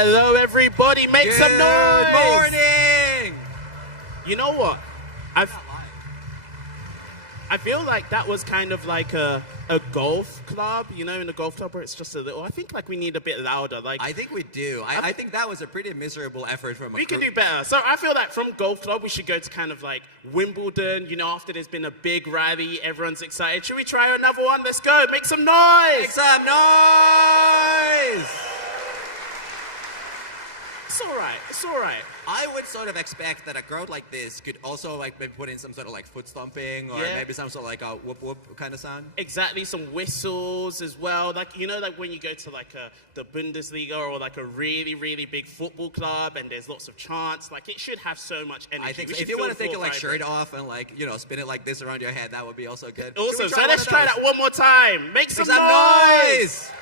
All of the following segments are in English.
Hello, everybody. Make some noise. Good morning. You know what? I feel like that was kind of like a golf club, you know, in a golf club where it's just a little. I think like we need a bit louder. Like I think we do. I think that was a pretty miserable effort from a We can do better. So I feel like from golf club we should go to kind of like Wimbledon. You know, after there's been a big rally, everyone's excited. Should we try another one? Let's go. Make some noise. Make some noise. It's all right. It's all right. I would sort of expect that a crowd like this could also like maybe put in some sort of like foot stomping or maybe some sort of like a whoop whoop kind of sound. Exactly, some whistles as well. Like, you know, like when you go to like the Bundesliga or like a really, really big football club and there's lots of chants, like it should have so much energy. I think so. If you want to take your like shirt off and like, you know, spin it like this around your head, that would be also good. Awesome. So let's try that one more time. Make some noise.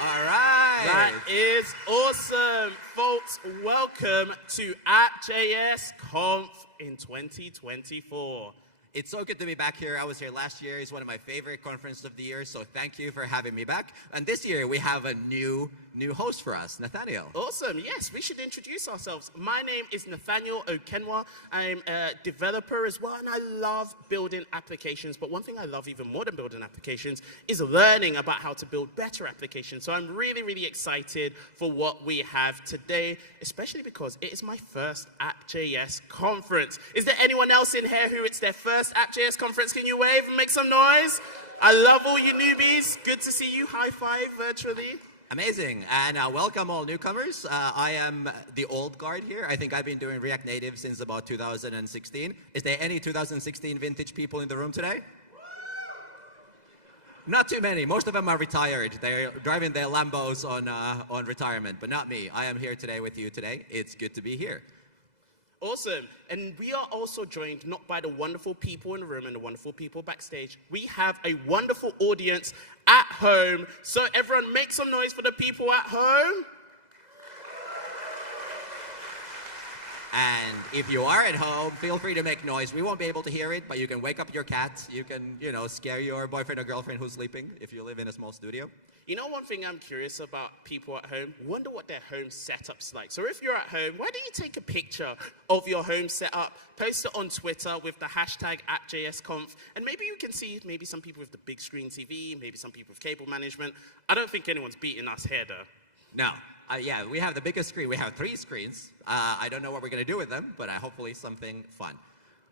All right. That is awesome. Folks, welcome to App.js Conf in 2024. It's so good to be back here. I was here last year. It's one of my favorite conferences of the year, so thank you for having me back. And this year, we have a new host for us, Nathaniel. Awesome. Yes, we should introduce ourselves. My name is Nathaniel Okenwa. I'm a developer as well, and I love building applications. But one thing I love even more than building applications is learning about how to build better applications. So I'm really, really excited for what we have today, especially because it is my first App.js conference. Is there anyone else in here who it's their first App.js conference? Can you wave and make some noise? I love all you newbies. Good to see you. High five virtually. Amazing, and welcome all newcomers. I am the old guard here. I think I've been doing React Native since about 2016. Is there any 2016 vintage people in the room today? Not too many. Most of them are retired. They're driving their Lambos on retirement, but not me. I am here today with you today. It's good to be here. Awesome. And we are also joined not by the wonderful people in the room and the wonderful people backstage. We have a wonderful audience at home. So everyone make some noise for the people at home. And if you are at home, feel free to make noise. We won't be able to hear it, but you can wake up your cat. You can, you know, scare your boyfriend or girlfriend who's sleeping if you live in a small studio. You know, one thing I'm curious about people at home, wonder what their home setup's like. So if you're at home, why don't you take a picture of your home setup, post it on Twitter with the hashtag @JSConf, and maybe you can see maybe some people with the big screen TV, maybe some people with cable management. I don't think anyone's beating us here, though. No. Yeah, we have the biggest screen. We have 3 screens. I don't know what we're going to do with them, but hopefully something fun.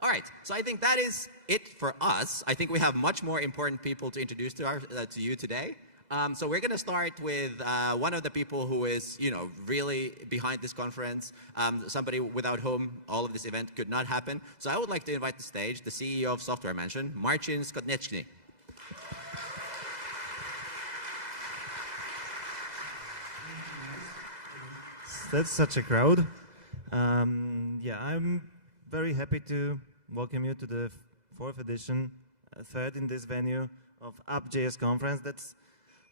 All right, so I think that is it for us. I think we have much more important people to introduce to you today. So we're going to start with one of the people who is, you know, really behind this conference, somebody without whom all of this event could not happen. So I would like to invite to the stage the CEO of Software Mansion, Marcin Skotniczny. That's such a crowd. Yeah, I'm very happy to welcome you to the 4th edition, 3rd in this venue of App.js Conference. That's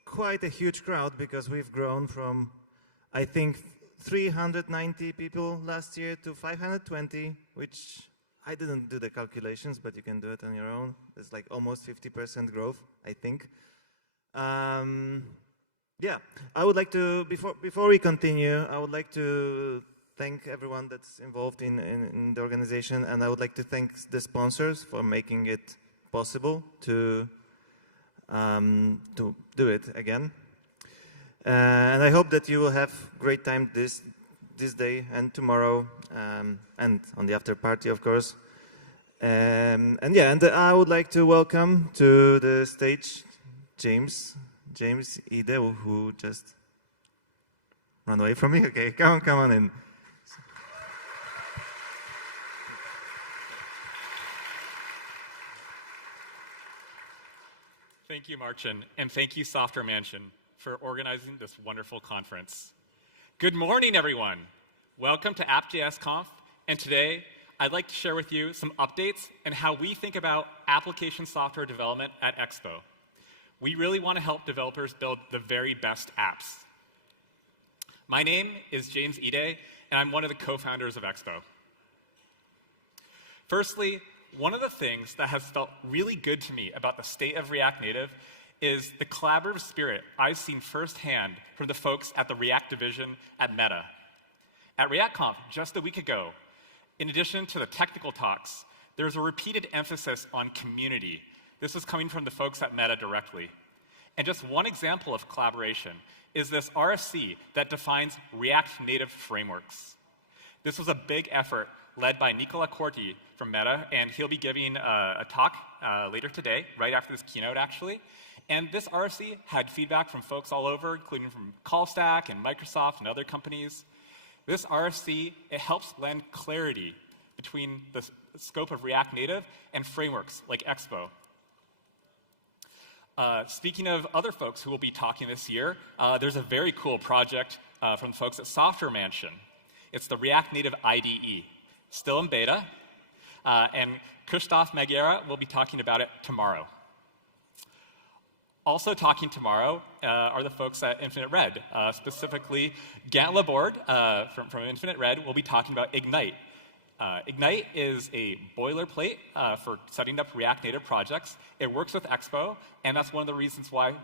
quite a huge crowd because we've grown from, I think, 390 people last year to 520, which I didn't do the calculations, but you can do it on your own. It's like almost 50% growth, I think. Yeah, I would like to, before we continue, I would like to thank everyone that's involved in the organization, and I would like to thank the sponsors for making it possible to do it again. And I hope that you will have great time this day and tomorrow, and on the after party, of course. And I would like to welcome to the stage James Ide, who just ran away from me. Okay, come on in. Thank you, Marcin, and thank you, Software Mansion, for organizing this wonderful conference. Good morning, everyone. Welcome to App.js Conf, and today I'd like to share with you some updates and how we think about application software development at Expo. We really want to help developers build the very best apps. My name is James Ide, and I'm one of the co-founders of Expo. Firstly, one of the things that has felt really good to me about the state of React Native is the collaborative spirit I've seen firsthand from the folks at the React division at Meta. At ReactConf just a week ago, in addition to the technical talks, there's a repeated emphasis on community. This is coming from the folks at Meta directly. And just one example of collaboration is this RFC that defines React Native frameworks. This was a big effort led by Nicola Corti from Meta, and he'll be giving a talk later today, right after this keynote, actually. And this RFC had feedback from folks all over, including from CallStack and Microsoft and other companies. This RFC, it helps lend clarity between the scope of React Native and frameworks like Expo. Speaking of other folks who will be talking this year, there's a very cool project from the folks at Software Mansion. It's the React Native IDE, still in beta, and Christoph Magiera will be talking about it tomorrow. Also talking tomorrow are the folks at Infinite Red, specifically Gant Laborde from Infinite Red will be talking about Ignite. Ignite is a boilerplate for setting up React Native projects. It works with Expo, and that's one of the reasons why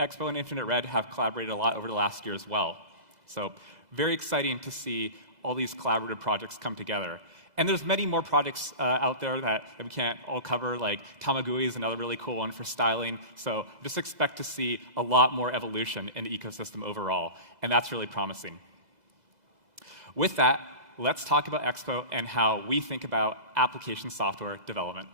Expo and Infinite Red have collaborated a lot over the last year as well. So very exciting to see all these collaborative projects come together. And there's many more projects out there that we can't all cover, like Tamagui is another really cool one for styling. So just expect to see a lot more evolution in the ecosystem overall, and that's really promising. With that, let's talk about Expo and how we think about application software development.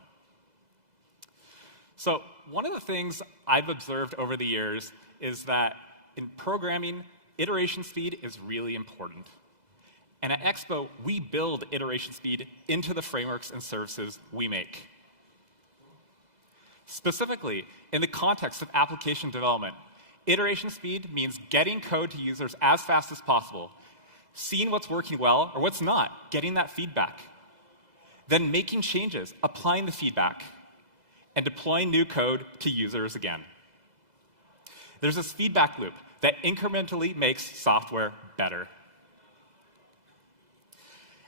So one of the things I've observed over the years is that in programming, iteration speed is really important. And at Expo, we build iteration speed into the frameworks and services we make. Specifically, in the context of application development, iteration speed means getting code to users as fast as possible, seeing what's working well or what's not, getting that feedback, then making changes, applying the feedback, and deploying new code to users again. There's this feedback loop that incrementally makes software better.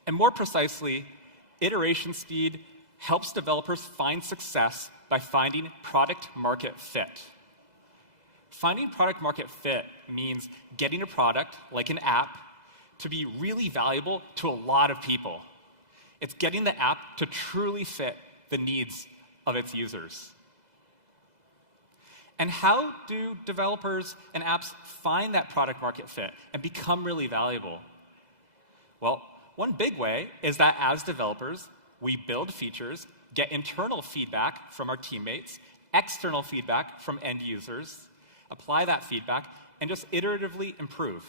And more precisely, iteration speed helps developers find success by finding product market fit. Finding product market fit means getting a product, like an app, to be really valuable to a lot of people. It's getting the app to truly fit the needs of its users. And how do developers and apps find that product market fit and become really valuable? Well, one big way is that as developers, we build features, get internal feedback from our teammates, external feedback from end users, apply that feedback, and just iteratively improve.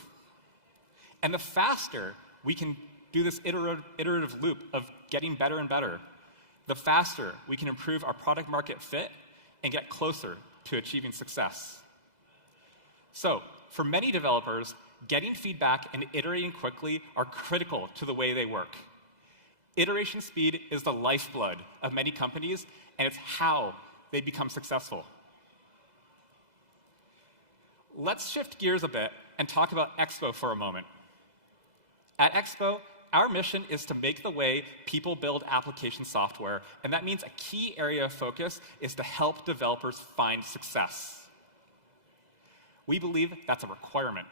And the faster we can do this iterative loop of getting better and better, the faster we can improve our product market fit and get closer to achieving success. So, for many developers, getting feedback and iterating quickly are critical to the way they work. Iteration speed is the lifeblood of many companies, and it's how they become successful. Let's shift gears a bit and talk about Expo for a moment. At Expo, our mission is to make the way people build application software, and that means a key area of focus is to help developers find success. We believe that's a requirement.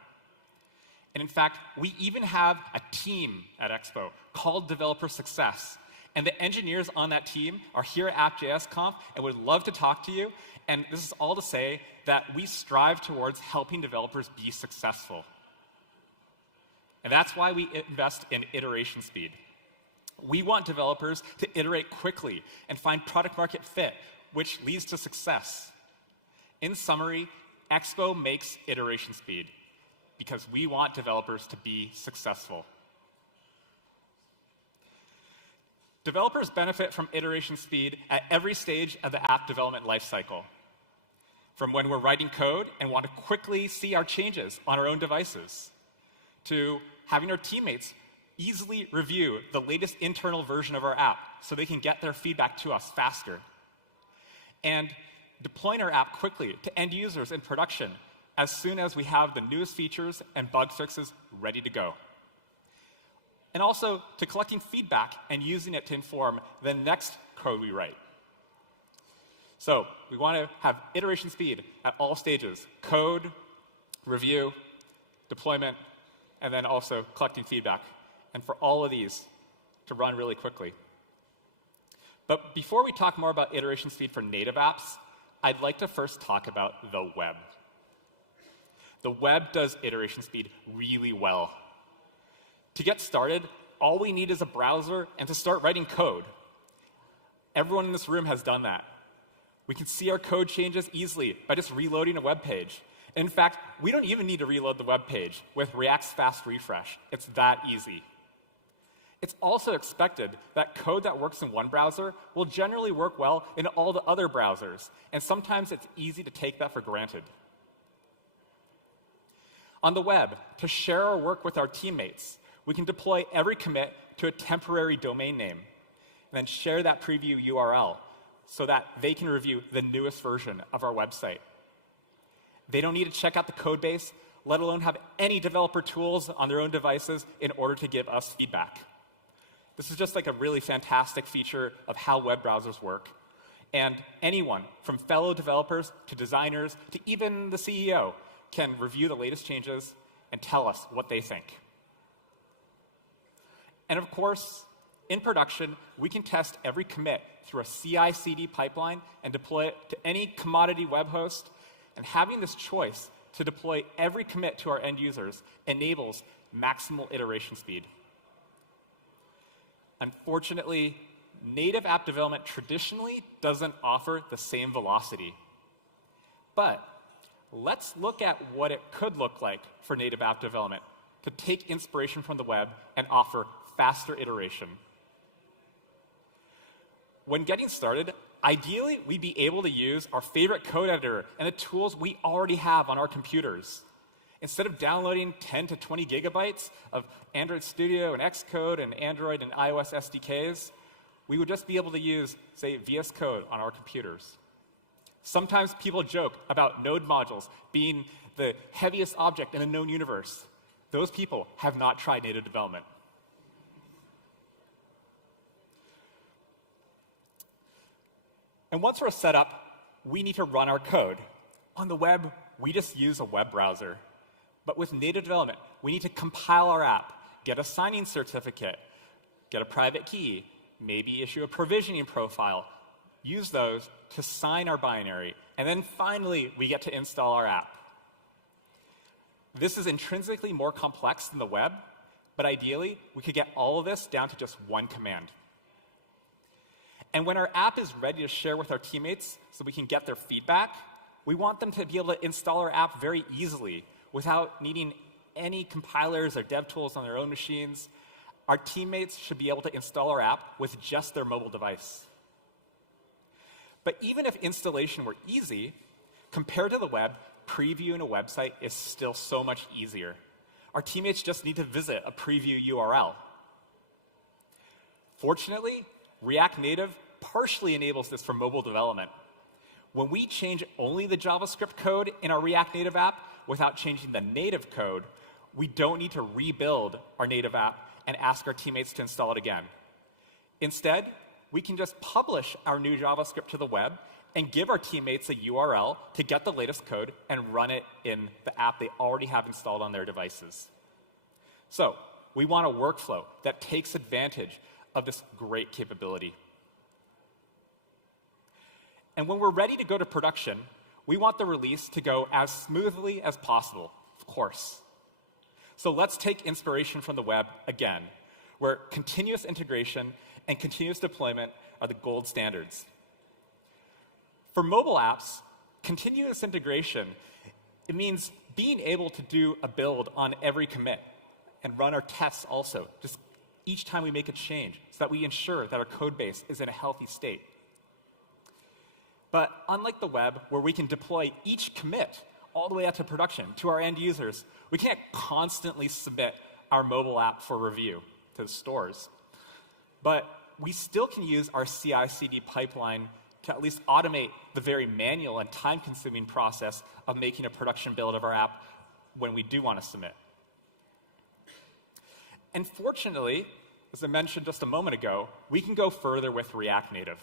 And in fact, we even have a team at Expo called Developer Success. And the engineers on that team are here at App.js Conf and would love to talk to you. And this is all to say that we strive towards helping developers be successful. And that's why we invest in iteration speed. We want developers to iterate quickly and find product market fit, which leads to success. In summary, Expo makes iteration speed, because we want developers to be successful. Developers benefit from iteration speed at every stage of the app development lifecycle. From when we're writing code and want to quickly see our changes on our own devices, to having our teammates easily review the latest internal version of our app so they can get their feedback to us faster, and deploying our app quickly to end users in production as soon as we have the newest features and bug fixes ready to go. And also to collecting feedback and using it to inform the next code we write. So we want to have iteration speed at all stages: code, review, deployment, and then also collecting feedback. And for all of these to run really quickly. But before we talk more about iteration speed for native apps, I'd like to first talk about the web. The web does iteration speed really well. To get started, all we need is a browser and to start writing code. Everyone in this room has done that. We can see our code changes easily by just reloading a web page. In fact, we don't even need to reload the web page with React's fast refresh. It's that easy. It's also expected that code that works in one browser will generally work well in all the other browsers, and sometimes it's easy to take that for granted. On the web, to share our work with our teammates, we can deploy every commit to a temporary domain name, and then share that preview URL so that they can review the newest version of our website. They don't need to check out the code base, let alone have any developer tools on their own devices in order to give us feedback. This is just like a really fantastic feature of how web browsers work. And anyone, from fellow developers to designers to even the CEO, can review the latest changes and tell us what they think. And of course, in production, we can test every commit through a CI/CD pipeline and deploy it to any commodity web host. And having this choice to deploy every commit to our end users enables maximal iteration speed. Unfortunately, native app development traditionally doesn't offer the same velocity. But let's look at what it could look like for native app development to take inspiration from the web and offer faster iteration. When getting started, ideally, we'd be able to use our favorite code editor and the tools we already have on our computers. Instead of downloading 10 to 20 gigabytes of Android Studio and Xcode and Android and iOS SDKs, we would just be able to use, say, VS Code on our computers. Sometimes people joke about node modules being the heaviest object in a known universe. Those people have not tried native development. And once we're set up, we need to run our code. On the web, we just use a web browser. But with native development, we need to compile our app, get a signing certificate, get a private key, maybe issue a provisioning profile, use those to sign our binary, and then finally, we get to install our app. This is intrinsically more complex than the web, but ideally, we could get all of this down to just one command. And when our app is ready to share with our teammates so we can get their feedback, we want them to be able to install our app very easily without needing any compilers or dev tools on their own machines. Our teammates should be able to install our app with just their mobile device. But even if installation were easy, compared to the web, previewing a website is still so much easier. Our teammates just need to visit a preview URL. Fortunately, React Native partially enables this for mobile development. When we change only the JavaScript code in our React Native app without changing the native code, we don't need to rebuild our native app and ask our teammates to install it again. Instead, we can just publish our new JavaScript to the web and give our teammates a URL to get the latest code and run it in the app they already have installed on their devices. So we want a workflow that takes advantage of this great capability. And when we're ready to go to production, we want the release to go as smoothly as possible, of course. So let's take inspiration from the web again, where continuous integration and continuous deployment are the gold standards. For mobile apps, continuous integration, it means being able to do a build on every commit and run our tests also, just each time we make a change, so that we ensure that our code base is in a healthy state. But unlike the web, where we can deploy each commit all the way out to production to our end users, we can't constantly submit our mobile app for review to the stores. But we still can use our CI/CD pipeline to at least automate the very manual and time-consuming process of making a production build of our app when we do want to submit. And fortunately, as I mentioned just a moment ago, we can go further with React Native.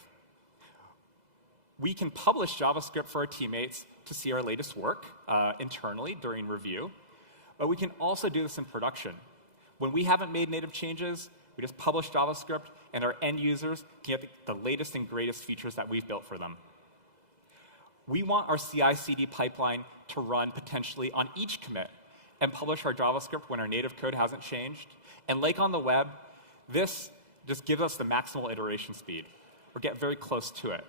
We can publish JavaScript for our teammates to see our latest work internally during review, but we can also do this in production. When we haven't made native changes, we just publish JavaScript, and our end users can get the latest and greatest features that we've built for them. We want our CI/CD pipeline to run potentially on each commit and publish our JavaScript when our native code hasn't changed. And like on the web, this just gives us the maximal iteration speed, or get very close to it.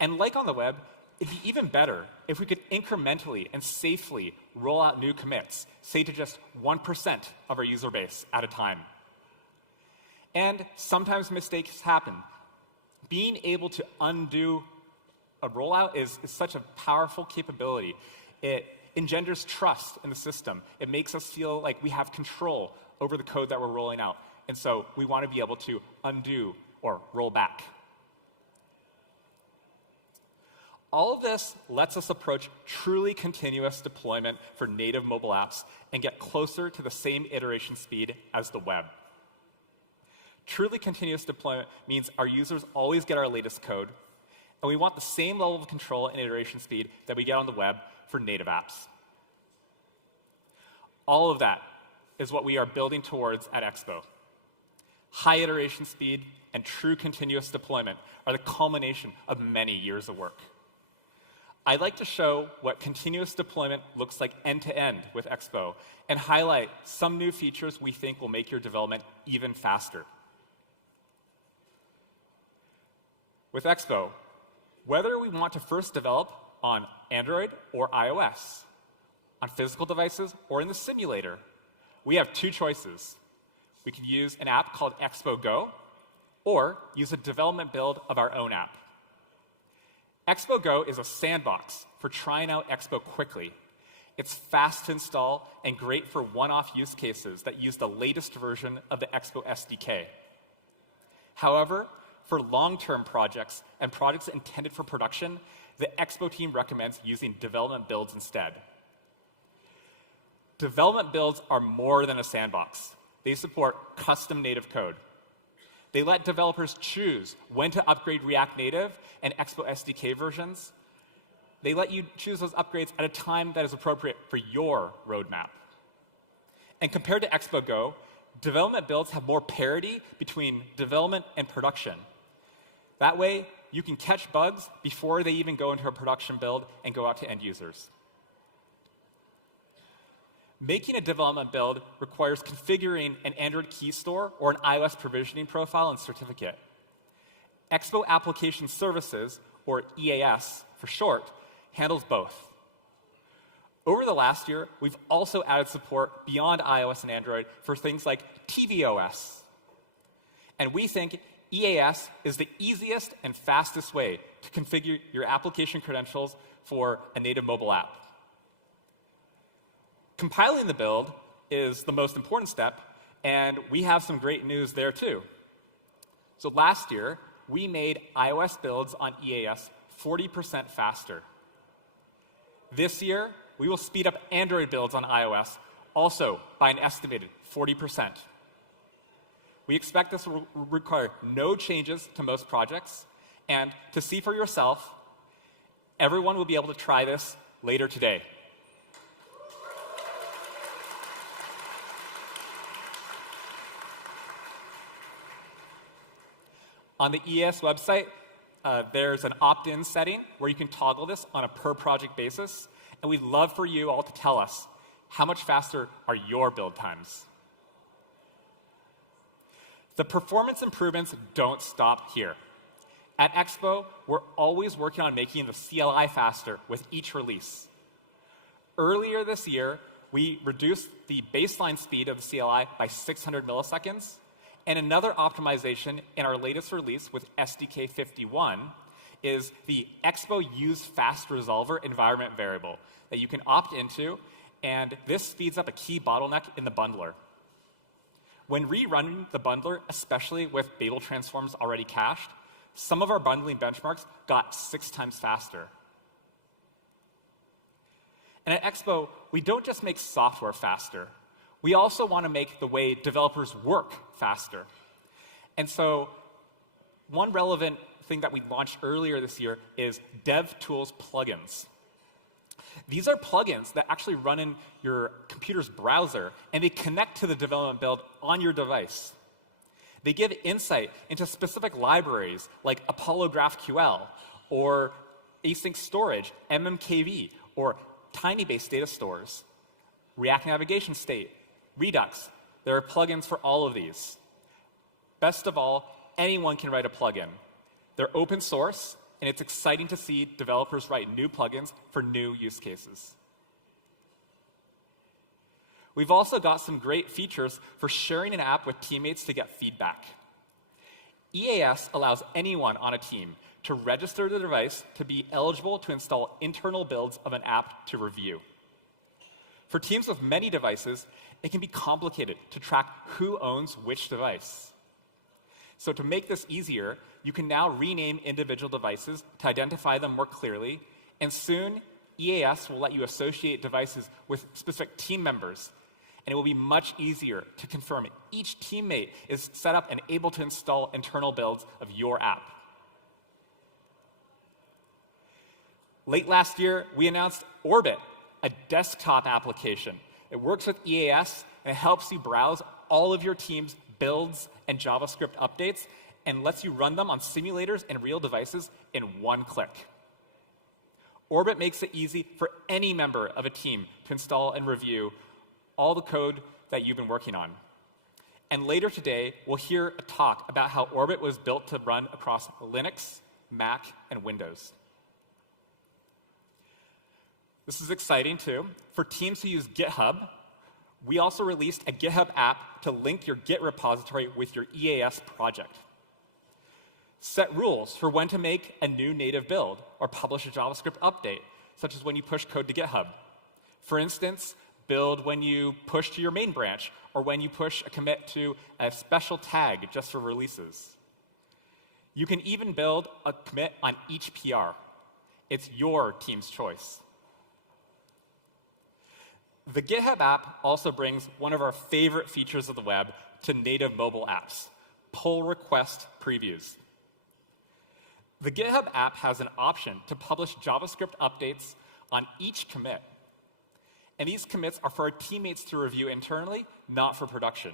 And like on the web, it'd be even better if we could incrementally and safely roll out new commits, say to just 1% of our user base at a time. And sometimes mistakes happen. Being able to undo a rollout is such a powerful capability. It engenders trust in the system. It makes us feel like we have control over the code that we're rolling out. And so we want to be able to undo or roll back. All of this lets us approach truly continuous deployment for native mobile apps and get closer to the same iteration speed as the web. Truly continuous deployment means our users always get our latest code, and we want the same level of control and iteration speed that we get on the web for native apps. All of that is what we are building towards at Expo. High iteration speed and true continuous deployment are the culmination of many years of work. I'd like to show what continuous deployment looks like end-to-end with Expo and highlight some new features we think will make your development even faster. With Expo, whether we want to first develop on Android or iOS, on physical devices or in the simulator, we have two choices. We could use an app called Expo Go, or use a development build of our own app. Expo Go is a sandbox for trying out Expo quickly. It's fast to install and great for one-off use cases that use the latest version of the Expo SDK. However, for long-term projects and projects intended for production, the Expo team recommends using development builds instead. Development builds are more than a sandbox. They support custom native code. They let developers choose when to upgrade React Native and Expo SDK versions. They let you choose those upgrades at a time that is appropriate for your roadmap. And compared to Expo Go, development builds have more parity between development and production. That way, you can catch bugs before they even go into a production build and go out to end users. Making a development build requires configuring an Android key store or an iOS provisioning profile and certificate. Expo Application Services, or EAS for short, handles both. Over the last year, we've also added support beyond iOS and Android for things like tvOS. And we think EAS is the easiest and fastest way to configure your application credentials for a native mobile app. Compiling the build is the most important step, and we have some great news there too. So last year, we made iOS builds on EAS 40% faster. This year, we will speed up Android builds on iOS also by an estimated 40%. We expect this will require no changes to most projects, and to see for yourself, everyone will be able to try this later today. On the EAS website, there's an opt-in setting where you can toggle this on a per-project basis, and we'd love for you all to tell us how much faster are your build times. The performance improvements don't stop here. At Expo, we're always working on making the CLI faster with each release. Earlier this year, we reduced the baseline speed of the CLI by 600 milliseconds, and another optimization in our latest release with SDK 51 is the Expo Use Fast Resolver environment variable that you can opt into, and this speeds up a key bottleneck in the bundler. When rerunning the bundler, especially with Babel transforms already cached, some of our bundling benchmarks got 6 times faster. And at Expo, we don't just make software faster. We also want to make the way developers work faster. And so one relevant thing that we launched earlier this year is DevTools plugins. These are plugins that actually run in your computer's browser, and they connect to the development build on your device. They give insight into specific libraries like Apollo GraphQL, or async storage, MMKV, or tiny-based data stores, React Navigation State, Redux. There are plugins for all of these. Best of all, anyone can write a plugin. They're open source, and it's exciting to see developers write new plugins for new use cases. We've also got some great features for sharing an app with teammates to get feedback. EAS allows anyone on a team to register the device to be eligible to install internal builds of an app to review. For teams with many devices, it can be complicated to track who owns which device. So to make this easier, you can now rename individual devices to identify them more clearly, and soon EAS will let you associate devices with specific team members, and it will be much easier to confirm each teammate is set up and able to install internal builds of your app. Late last year, we announced Orbit, a desktop application. It works with EAS, and it helps you browse all of your team's builds and JavaScript updates, and lets you run them on simulators and real devices in one click. Orbit makes it easy for any member of a team to install and review all the code that you've been working on. And later today, we'll hear a talk about how Orbit was built to run across Linux, Mac, and Windows. This is exciting, too. For teams who use GitHub, we also released a GitHub app to link your Git repository with your EAS project. Set rules for when to make a new native build or publish a JavaScript update, such as when you push code to GitHub. For instance, build when you push to your main branch, or when you push a commit to a special tag just for releases. You can even build a commit on each PR. It's your team's choice. The GitHub app also brings one of our favorite features of the web to native mobile apps, pull request previews. The GitHub app has an option to publish JavaScript updates on each commit. And these commits are for our teammates to review internally, not for production.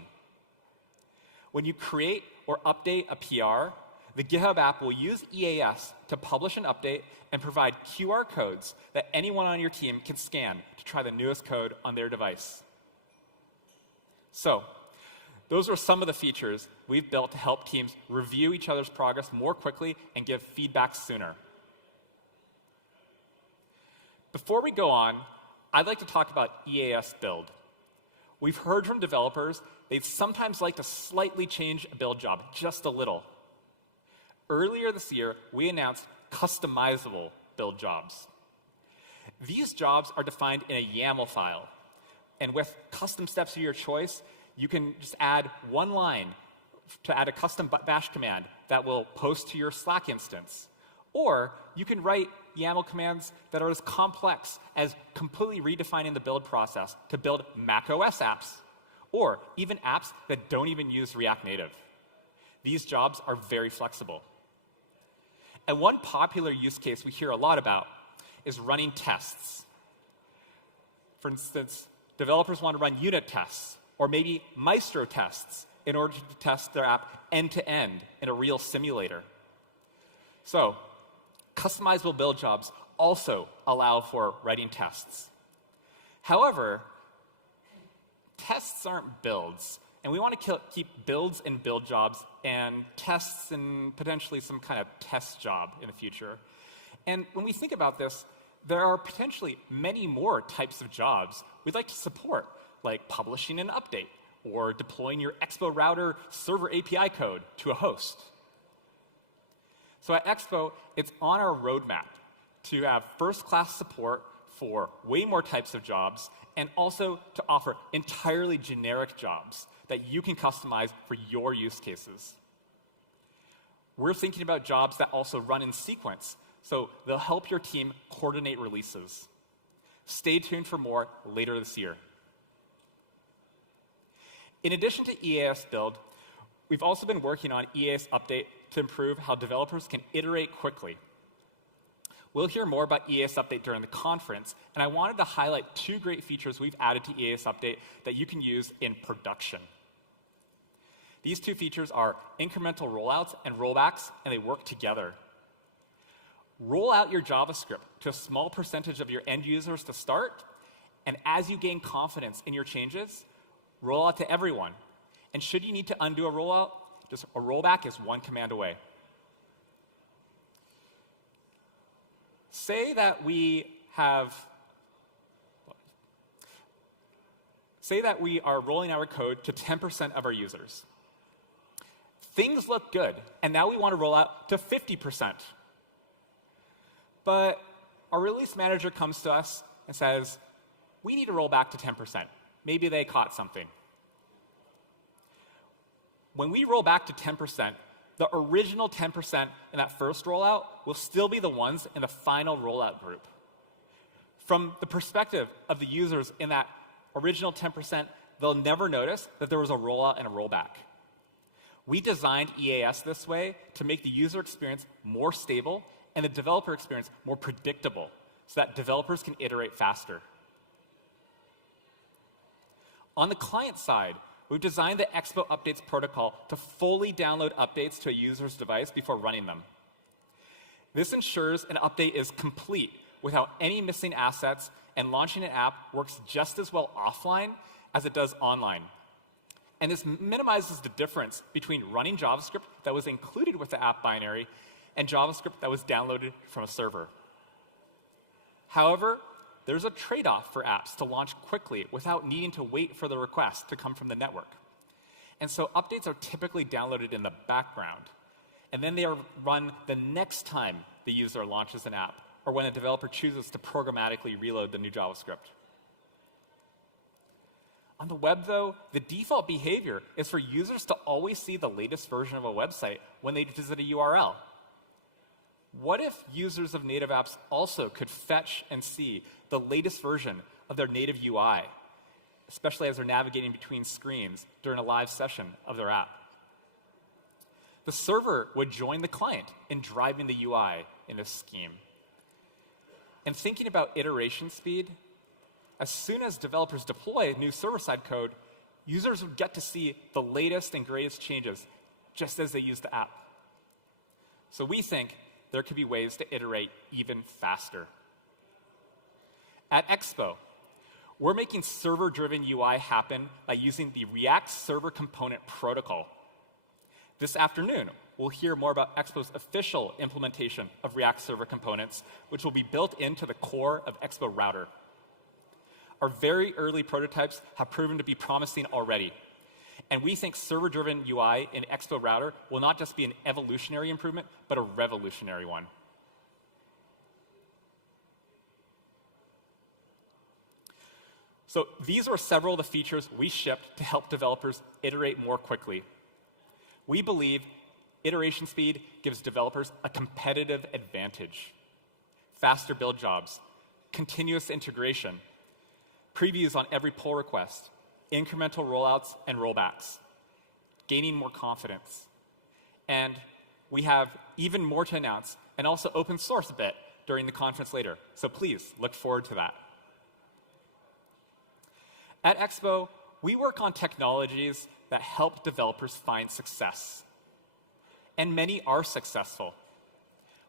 When you create or update a PR, the GitHub app will use EAS to publish an update and provide QR codes that anyone on your team can scan to try the newest code on their device. So, those are some of the features we've built to help teams review each other's progress more quickly and give feedback sooner. Before we go on, I'd like to talk about EAS build. We've heard from developers they'd sometimes like to slightly change a build job, just a little. Earlier this year, we announced customizable build jobs. These jobs are defined in a YAML file. And with custom steps of your choice, you can just add one line to add a custom bash command that will post to your Slack instance. Or you can write YAML commands that are as complex as completely redefining the build process to build macOS apps, or even apps that don't even use React Native. These jobs are very flexible. And one popular use case we hear a lot about is running tests. For instance, developers want to run unit tests, or maybe Maestro tests, in order to test their app end-to-end in a real simulator. So, customizable build jobs also allow for writing tests. However, tests aren't builds, and we want to keep builds in build jobs and tests in potentially some kind of test job in the future. And when we think about this, there are potentially many more types of jobs we'd like to support, like publishing an update or deploying your Expo router server API code to a host. So at Expo, it's on our roadmap to have first-class support for way more types of jobs, and also to offer entirely generic jobs that you can customize for your use cases. We're thinking about jobs that also run in sequence, so they'll help your team coordinate releases. Stay tuned for more later this year. In addition to EAS Build, we've also been working on EAS Update to improve how developers can iterate quickly. We'll hear more about EAS Update during the conference, and I wanted to highlight 2 great features we've added to EAS Update that you can use in production. These 2 features are incremental rollouts and rollbacks, and they work together. Roll out your JavaScript to a small percentage of your end users to start, and as you gain confidence in your changes, roll out to everyone. And should you need to undo a rollout, just a rollback is 1 command away. Say that we are rolling out our code to 10% of our users. Things look good, and now we want to roll out to 50%. But our release manager comes to us and says, we need to roll back to 10%. Maybe they caught something. When we roll back to 10%, the original 10% in that first rollout will still be the ones in the final rollout group. From the perspective of the users in that original 10%, they'll never notice that there was a rollout and a rollback. We designed EAS this way to make the user experience more stable and the developer experience more predictable so that developers can iterate faster. On the client side, we've designed the Expo Updates protocol to fully download updates to a user's device before running them. This ensures an update is complete without any missing assets, and launching an app works just as well offline as it does online. And this minimizes the difference between running JavaScript that was included with the app binary and JavaScript that was downloaded from a server. However, there's a trade-off for apps to launch quickly without needing to wait for the request to come from the network. And so updates are typically downloaded in the background, and then they are run the next time the user launches an app, or when a developer chooses to programmatically reload the new JavaScript. On the web, though, the default behavior is for users to always see the latest version of a website when they visit a URL. What if users of native apps also could fetch and see the latest version of their native UI, especially as they're navigating between screens during a live session of their app? The server would join the client in driving the UI in this scheme. And thinking about iteration speed, as soon as developers deploy new server-side code, users would get to see the latest and greatest changes just as they use the app. So we think there could be ways to iterate even faster. At Expo, we're making server-driven UI happen by using the React Server Component Protocol. This afternoon, we'll hear more about Expo's official implementation of React Server Components, which will be built into the core of Expo Router. Our very early prototypes have proven to be promising already. And we think server-driven UI in Expo Router will not just be an evolutionary improvement, but a revolutionary one. So these were several of the features we shipped to help developers iterate more quickly. We believe iteration speed gives developers a competitive advantage. Faster build jobs, continuous integration, previews on every pull request, incremental rollouts and rollbacks, gaining more confidence. And we have even more to announce, and also open source a bit during the conference later. So please look forward to that. At Expo, we work on technologies that help developers find success. And many are successful.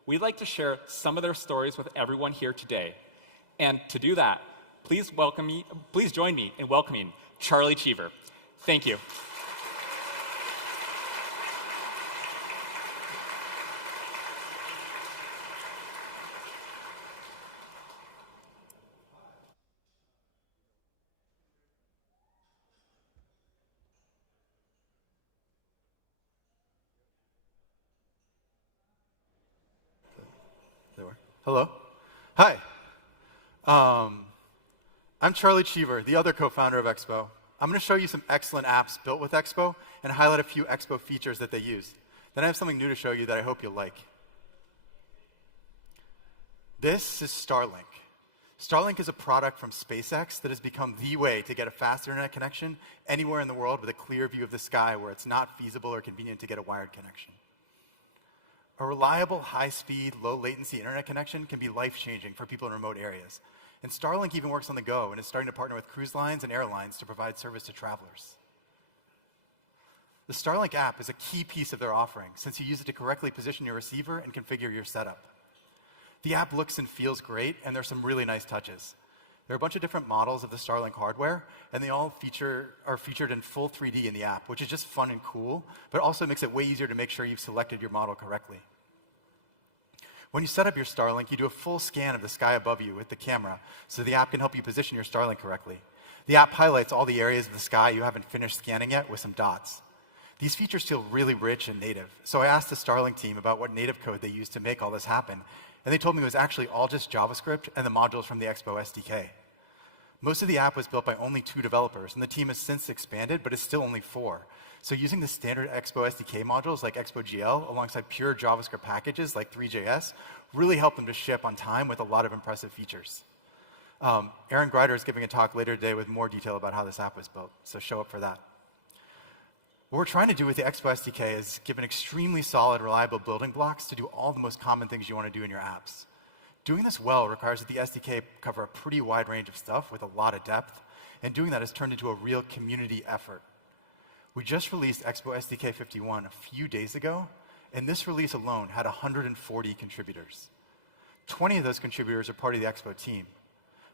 We'd like to share some of their stories with everyone here today. And to do that, please join me in welcoming Charlie Cheever. Thank you. Hello. Hi. I'm Charlie Cheever, the other co-founder of Expo. I'm going to show you some excellent apps built with Expo and highlight a few Expo features that they used. Then I have something new to show you that I hope you'll like. This is Starlink. Starlink is a product from SpaceX that has become the way to get a fast internet connection anywhere in the world with a clear view of the sky where it's not feasible or convenient to get a wired connection. A reliable, high-speed, low-latency internet connection can be life-changing for people in remote areas. And Starlink even works on the go and is starting to partner with cruise lines and airlines to provide service to travelers. The Starlink app is a key piece of their offering since you use it to correctly position your receiver and configure your setup. The app looks and feels great, and there's some really nice touches. There are a bunch of different models of the Starlink hardware, and they all are featured in full 3D in the app, which is just fun and cool, but also makes it way easier to make sure you've selected your model correctly. When you set up your Starlink, you do a full scan of the sky above you with the camera, so the app can help you position your Starlink correctly. The app highlights all the areas of the sky you haven't finished scanning yet with some dots. These features feel really rich and native, so I asked the Starlink team about what native code they used to make all this happen, and they told me it was actually all just JavaScript and the modules from the Expo SDK. Most of the app was built by only 2 developers, and the team has since expanded, but it's still only 4. So using the standard Expo SDK modules like Expo.gl alongside pure JavaScript packages like 3JS really helped them to ship on time with a lot of impressive features. Aaron Greider is giving a talk later today with more detail about how this app was built, so show up for that. What we're trying to do with the Expo SDK is give an extremely solid, reliable building blocks to do all the most common things you want to do in your apps. Doing this well requires that the SDK cover a pretty wide range of stuff with a lot of depth, and doing that has turned into a real community effort. We just released Expo SDK 51 a few days ago, and this release alone had 140 contributors. 20 of those contributors are part of the Expo team,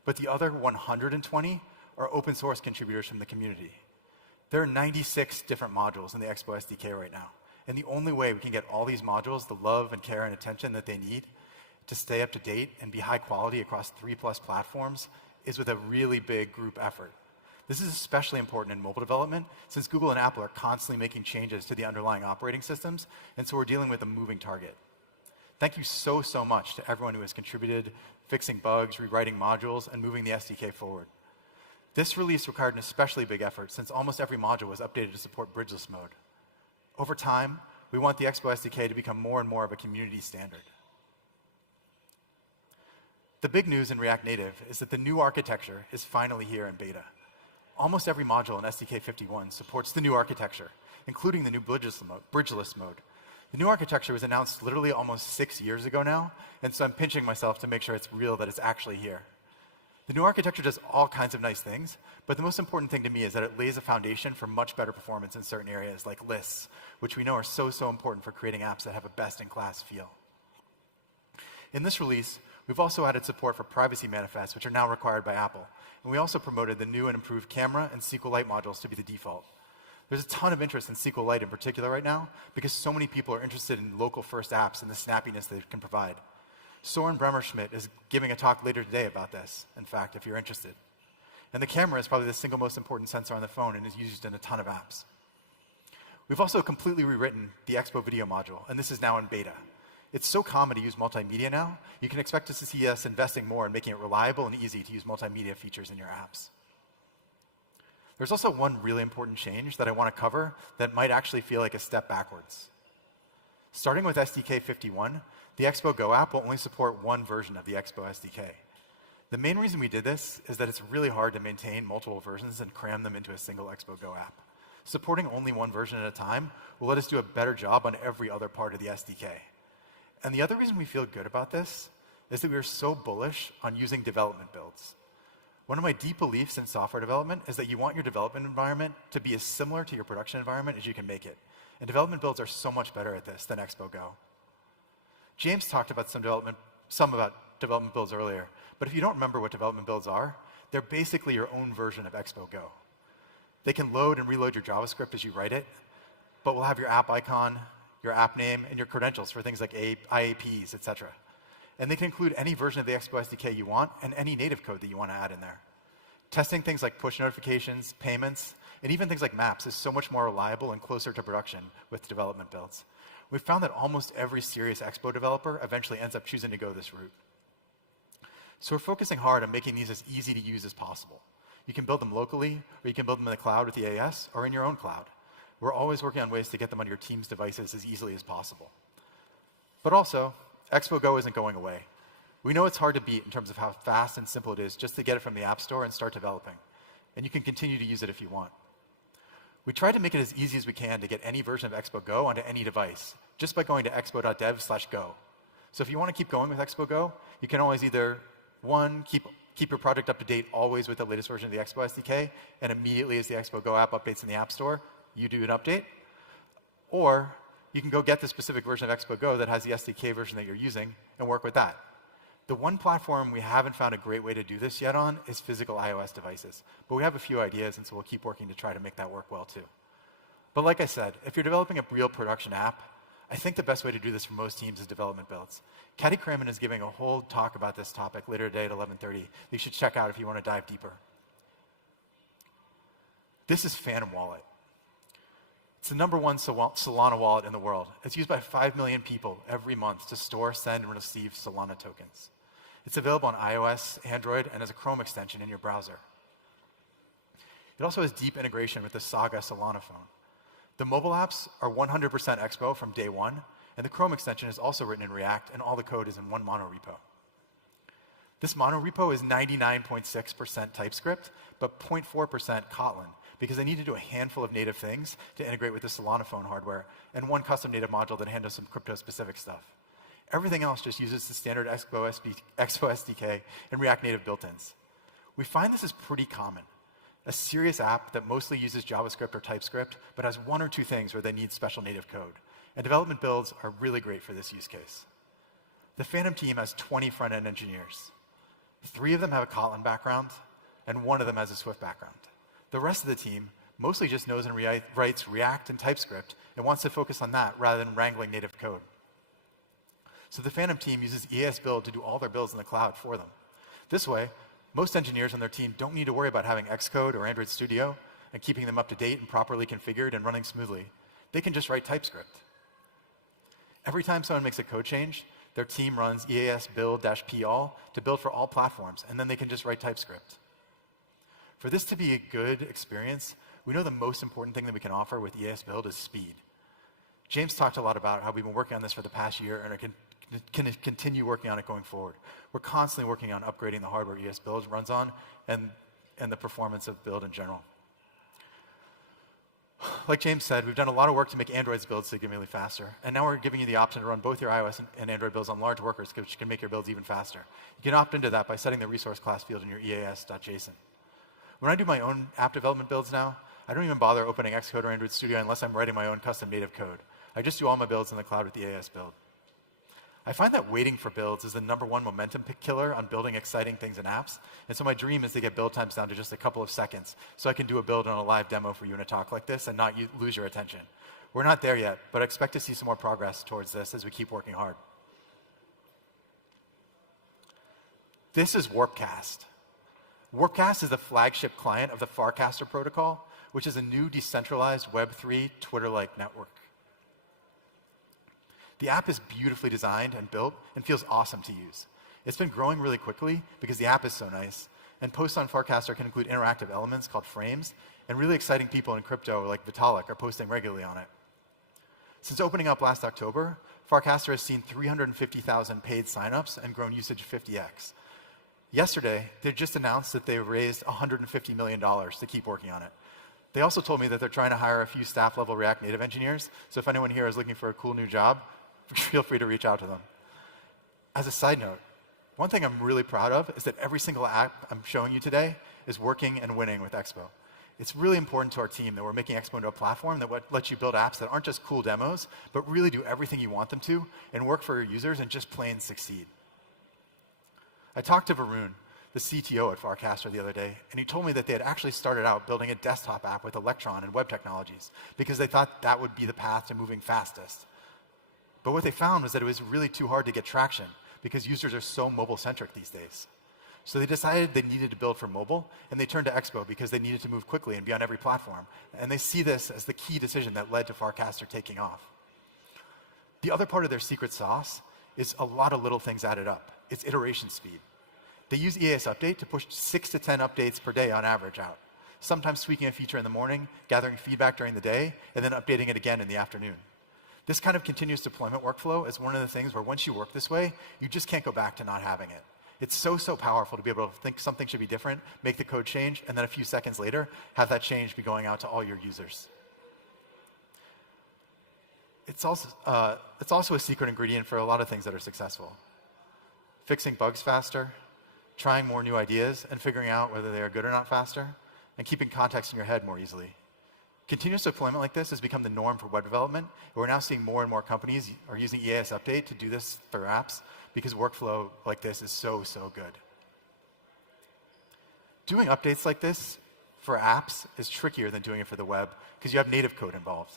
but the other 120 are open source contributors from the community. There are 96 different modules in the Expo SDK right now, and the only way we can get all these modules the love and care and attention that they need to stay up to date and be high quality across 3+ platforms is with a really big group effort. This is especially important in mobile development since Google and Apple are constantly making changes to the underlying operating systems, and so we're dealing with a moving target. Thank you so much to everyone who has contributed, fixing bugs, rewriting modules, and moving the SDK forward. This release required an especially big effort since almost every module was updated to support bridgeless mode. Over time, we want the Expo SDK to become more and more of a community standard. The big news in React Native is that the new architecture is finally here in beta. Almost every module in SDK 51 supports the new architecture, including the new bridgeless mode. The new architecture was announced literally almost 6 years ago now, and so I'm pinching myself to make sure it's real that it's actually here. The new architecture does all kinds of nice things, but the most important thing to me is that it lays a foundation for much better performance in certain areas like lists, which we know are so important for creating apps that have a best-in-class feel. In this release, we've also added support for privacy manifests, which are now required by Apple, and we also promoted the new and improved camera and SQLite modules to be the default. There's a ton of interest in SQLite in particular right now because so many people are interested in local-first apps and the snappiness they can provide. Søren Bramer Schmidt is giving a talk later today about this, in fact, if you're interested. And the camera is probably the single most important sensor on the phone and is used in a ton of apps. We've also completely rewritten the Expo video module, and this is now in beta. It's so common to use multimedia now, you can expect us to see us investing more in making it reliable and easy to use multimedia features in your apps. There's also one really important change that I want to cover that might actually feel like a step backwards. Starting with SDK 51, the Expo Go app will only support one version of the Expo SDK. The main reason we did this is that it's really hard to maintain multiple versions and cram them into a single Expo Go app. Supporting only one version at a time will let us do a better job on every other part of the SDK. And the other reason we feel good about this is that we are so bullish on using development builds. One of my deep beliefs in software development is that you want your development environment to be as similar to your production environment as you can make it. And development builds are so much better at this than Expo Go. James talked about some about development builds earlier, but if you don't remember what development builds are, they're basically your own version of Expo Go. They can load and reload your JavaScript as you write it, but will have your app icon, your app name, and your credentials for things like IAPs, etc. And they can include any version of the Expo SDK you want and any native code that you want to add in there. Testing things like push notifications, payments, and even things like maps is so much more reliable and closer to production with development builds. We've found that almost every serious Expo developer eventually ends up choosing to go this route. So we're focusing hard on making these as easy to use as possible. You can build them locally, or you can build them in the cloud with the AES, or in your own cloud. We're always working on ways to get them on your team's devices as easily as possible. But also, Expo Go isn't going away. We know it's hard to beat in terms of how fast and simple it is just to get it from the App Store and start developing. And you can continue to use it if you want. We tried to make it as easy as we can to get any version of Expo Go onto any device, just by going to expo.dev/go. So if you want to keep going with Expo Go, you can always either, one, keep your project up to date always with the latest version of the Expo SDK, and immediately as the Expo Go app updates in the App Store, you do an update. Or you can go get the specific version of Expo Go that has the SDK version that you're using and work with that. The one platform we haven't found a great way to do this yet on is physical iOS devices. But we have a few ideas, and so we'll keep working to try to make that work well too. But like I said, if you're developing a real production app, I think the best way to do this for most teams is development builds. Kadi Kraman is giving a whole talk about this topic later today at 11:30 that you should check out if you want to dive deeper. This is Phantom Wallet. It's the #1 Solana wallet in the world. It's used by 5 million people every month to store, send, and receive Solana tokens. It's available on iOS, Android, and as a Chrome extension in your browser. It also has deep integration with the Saga Solana phone. The mobile apps are 100% Expo from day one, and the Chrome extension is also written in React, and all the code is in one monorepo. This monorepo is 99.6% TypeScript, but 0.4% Kotlin, because they need to do a handful of native things to integrate with the Solana phone hardware, and one custom native module that handles some crypto-specific stuff. Everything else just uses the standard Expo SDK and React Native built-ins. We find this is pretty common. A serious app that mostly uses JavaScript or TypeScript, but has one or two things where they need special native code. And development builds are really great for this use case. The Phantom team has 20 front-end engineers. 3 of them have a Kotlin background, and 1 of them has a Swift background. The rest of the team mostly just knows and writes React and TypeScript and wants to focus on that rather than wrangling native code. So the Phantom team uses EAS Build to do all their builds in the cloud for them. This way, most engineers on their team don't need to worry about having Xcode or Android Studio and keeping them up to date and properly configured and running smoothly. They can just write TypeScript. Every time someone makes a code change, their team runs EAS build-p-all to build for all platforms, and then they can just write TypeScript. For this to be a good experience, we know the most important thing that we can offer with EAS Build is speed. James talked a lot about how we've been working on this for the past year and can continue working on it going forward. We're constantly working on upgrading the hardware EAS Build runs on and the performance of Build in general. Like James said, we've done a lot of work to make Android's builds significantly faster, and now we're giving you the option to run both your iOS and Android builds on large workers, which can make your builds even faster. You can opt into that by setting the resource class field in your EAS.json. When I do my own app development builds now, I don't even bother opening Xcode or Android Studio unless I'm writing my own custom native code. I just do all my builds in the cloud with the EAS Build. I find that waiting for builds is the #1 momentum killer on building exciting things in apps, and so my dream is to get build times down to just a couple of seconds so I can do a build on a live demo for you in a talk like this and not lose your attention. We're not there yet, but I expect to see some more progress towards this as we keep working hard. This is Warpcast. Warpcast is the flagship client of the Farcaster protocol, which is a new decentralized Web3 Twitter-like network. The app is beautifully designed and built and feels awesome to use. It's been growing really quickly because the app is so nice, and posts on Farcaster can include interactive elements called frames, and really exciting people in crypto like Vitalik are posting regularly on it. Since opening up last October, Farcaster has seen 350,000 paid signups and grown usage 50x. Yesterday, they just announced that they raised $150 million to keep working on it. They also told me that they're trying to hire a few staff-level React Native engineers, so if anyone here is looking for a cool new job, feel free to reach out to them. As a side note, one thing I'm really proud of is that every single app I'm showing you today is working and winning with Expo. It's really important to our team that we're making Expo into a platform that lets you build apps that aren't just cool demos, but really do everything you want them to and work for your users and just plain succeed. I talked to Varun, the CTO at Farcaster, the other day, and he told me that they had actually started out building a desktop app with Electron and web technologies because they thought that would be the path to moving fastest. But what they found was that it was really too hard to get traction because users are so mobile-centric these days. So they decided they needed to build for mobile, and they turned to Expo because they needed to move quickly and be on every platform. And they see this as the key decision that led to Farcaster taking off. The other part of their secret sauce is a lot of little things added up. It's iteration speed. They use EAS Update to push 6 to 10 updates per day on average out, sometimes tweaking a feature in the morning, gathering feedback during the day, and then updating it again in the afternoon. This kind of continuous deployment workflow is one of the things where once you work this way, you just can't go back to not having it. It's so, so powerful to be able to think something should be different, make the code change, and then a few seconds later, have that change be going out to all your users. It's also a secret ingredient for a lot of things that are successful. Fixing bugs faster, trying more new ideas, and figuring out whether they are good or not faster, and keeping context in your head more easily. Continuous deployment like this has become the norm for web development. We're now seeing more and more companies are using EAS Update to do this for their apps because workflow like this is so, so good. Doing updates like this for apps is trickier than doing it for the web because you have native code involved.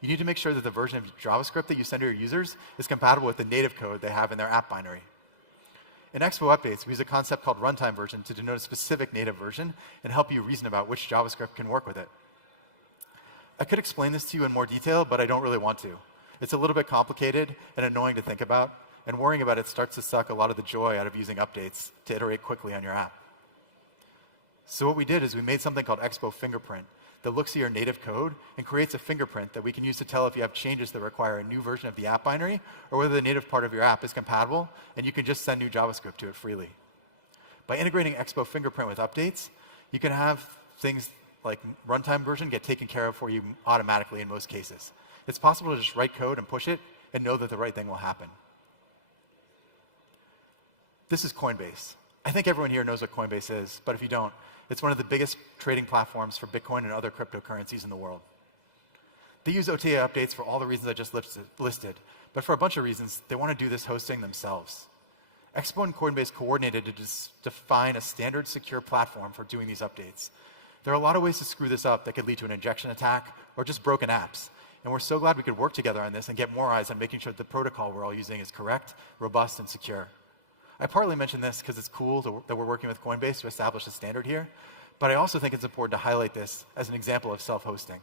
You need to make sure that the version of JavaScript that you send to your users is compatible with the native code they have in their app binary. In Expo updates, we use a concept called runtime version to denote a specific native version and help you reason about which JavaScript can work with it. I could explain this to you in more detail, but I don't really want to. It's a little bit complicated and annoying to think about, and worrying about it starts to suck a lot of the joy out of using updates to iterate quickly on your app. So what we did is we made something called Expo Fingerprint that looks at your native code and creates a fingerprint that we can use to tell if you have changes that require a new version of the app binary or whether the native part of your app is compatible, and you can just send new JavaScript to it freely. By integrating Expo Fingerprint with updates, you can have things like runtime version get taken care of for you automatically in most cases. It's possible to just write code and push it and know that the right thing will happen. This is Coinbase. I think everyone here knows what Coinbase is, but if you don't, it's one of the biggest trading platforms for Bitcoin and other cryptocurrencies in the world. They use OTA updates for all the reasons I just listed, but for a bunch of reasons, they want to do this hosting themselves. Expo and Coinbase coordinated to define a standard secure platform for doing these updates. There are a lot of ways to screw this up that could lead to an injection attack or just broken apps. And we're so glad we could work together on this and get more eyes on making sure that the protocol we're all using is correct, robust, and secure. I partly mention this because it's cool that we're working with Coinbase to establish a standard here, but I also think it's important to highlight this as an example of self-hosting.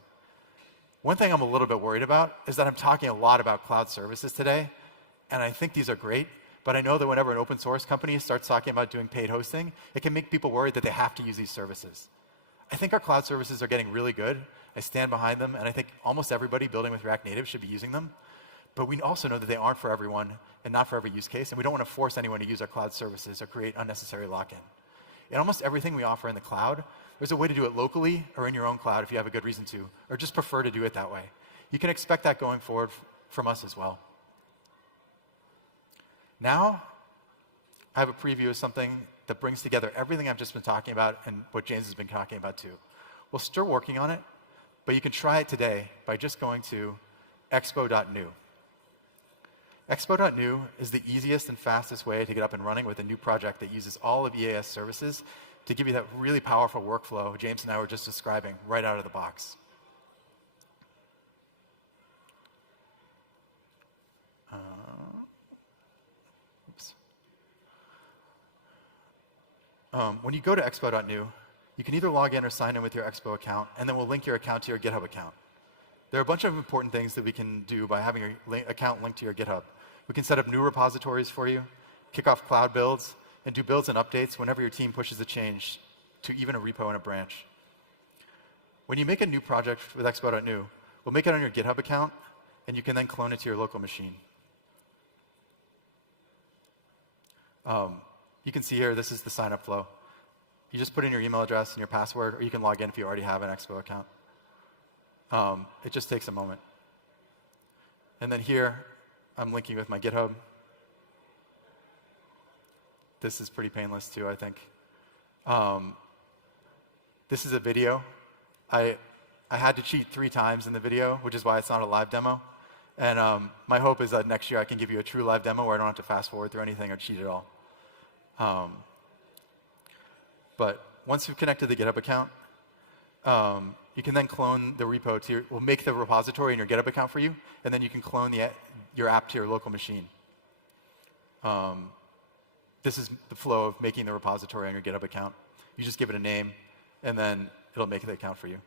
One thing I'm a little bit worried about is that I'm talking a lot about cloud services today, and I think these are great, but I know that whenever an open source company starts talking about doing paid hosting, it can make people worried that they have to use these services. I think our cloud services are getting really good. I stand behind them, and I think almost everybody building with React Native should be using them. But we also know that they aren't for everyone and not for every use case, and we don't want to force anyone to use our cloud services or create unnecessary lock-in. In almost everything we offer in the cloud, there's a way to do it locally or in your own cloud if you have a good reason to, or just prefer to do it that way. You can expect that going forward from us as well. Now, I have a preview of something that brings together everything I've just been talking about and what James has been talking about too. We're still working on it, but you can try it today by just going to expo.new. Expo.new is the easiest and fastest way to get up and running with a new project that uses all of EAS services to give you that really powerful workflow James and I were just describing right out of the box. When you go to expo.new, you can either log in or sign in with your Expo account, and then we'll link your account to your GitHub account. There are a bunch of important things that we can do by having your account linked to your GitHub. We can set up new repositories for you, kick off cloud builds, and do builds and updates whenever your team pushes a change to even a repo and a branch. When you make a new project with expo.new, we'll make it on your GitHub account, and you can then clone it to your local machine. You can see here, this is the sign-up flow. You just put in your email address and your password, or you can log in if you already have an Expo account. It just takes a moment. And then here, I'm linking with my GitHub. This is pretty painless too, I think. This is a video. I had to cheat 3 times in the video, which is why it's not a live demo. And my hope is that next year I can give you a true live demo where I don't have to fast forward through anything or cheat at all. But once you've connected the GitHub account, you can then clone the repo to we'll make the repository in your GitHub account for you, and then you can clone your app to your local machine. This is the flow of making the repository on your GitHub account. You just give it a name, and then it'll make the account for you.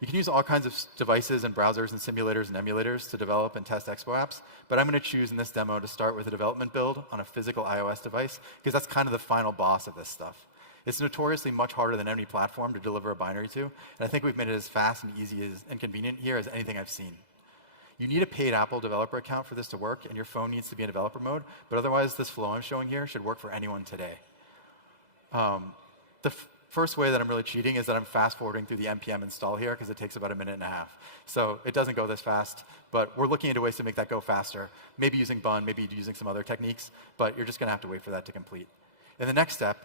You can use all kinds of devices and browsers and simulators and emulators to develop and test Expo apps, but I'm going to choose in this demo to start with a development build on a physical iOS device, because that's kind of the final boss of this stuff. It's notoriously much harder than any platform to deliver a binary to, and I think we've made it as fast and easy and convenient here as anything I've seen. You need a paid Apple developer account for this to work, and your phone needs to be in developer mode. But otherwise, this flow I'm showing here should work for anyone today. The first way that I'm really cheating is that I'm fast-forwarding through the npm install here, because it takes about 1.5 minutes. So it doesn't go this fast, but we're looking into ways to make that go faster, maybe using bun, maybe using some other techniques, but you're just going to have to wait for that to complete. In the next step,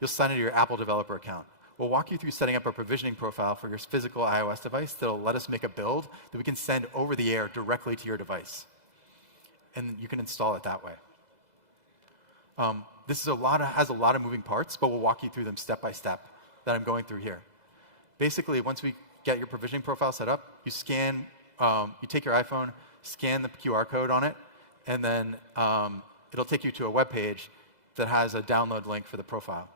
you'll sign into your Apple developer account. We'll walk you through setting up a provisioning profile for your physical iOS device that'll let us make a build that we can send over the air directly to your device. And you can install it that way. This is has a lot of moving parts, but we'll walk you through them step by step that I'm going through here. Basically, once we get your provisioning profile set up, you take your iPhone, scan the QR code on it, and then it'll take you to a web page that has a download link for the profile.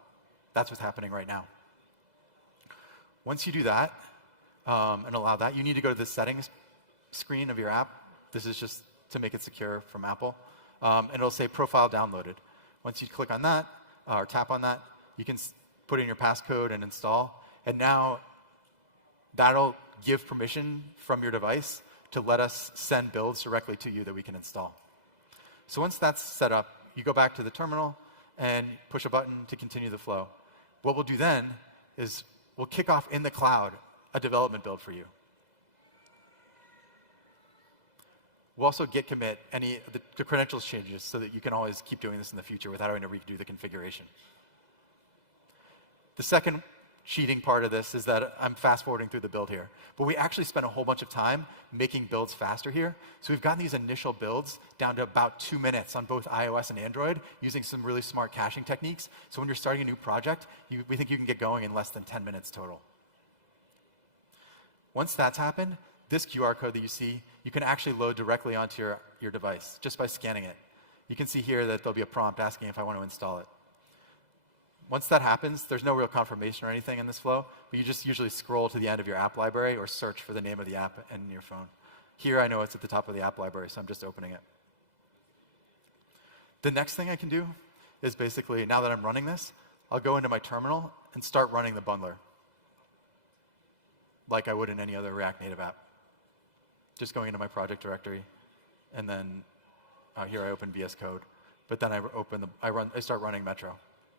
That's what's happening right now. Once you do that and allow that, you need to go to the settings screen of your app. This is just to make it secure from Apple. And it'll say profile downloaded. Once you click on that or tap on that, you can put in your passcode and install. And now that'll give permission from your device to let us send builds directly to you that we can install. So once that's set up, you go back to the terminal and push a button to continue the flow. What we'll do then is we'll kick off in the cloud a development build for you. We'll also git commit any of the credentials changes so that you can always keep doing this in the future without having to redo the configuration. The second cheating part of this is that I'm fast forwarding through the build here. But we actually spent a whole bunch of time making builds faster here. So we've gotten these initial builds down to about 2 minutes on both iOS and Android using some really smart caching techniques. So when you're starting a new project, we think you can get going in less than 10 minutes total. Once that's happened, this QR code that you see, you can actually load directly onto your device just by scanning it. You can see here that there'll be a prompt asking if I want to install it. Once that happens, there's no real confirmation or anything in this flow, but you just usually scroll to the end of your app library or search for the name of the app in your phone. Here, I know it's at the top of the app library, so I'm just opening it. The next thing I can do is basically, now that I'm running this, I'll go into my terminal and start running the bundler like I would in any other React Native app. Just going into my project directory, and then here I open VS Code, but then I start running Metro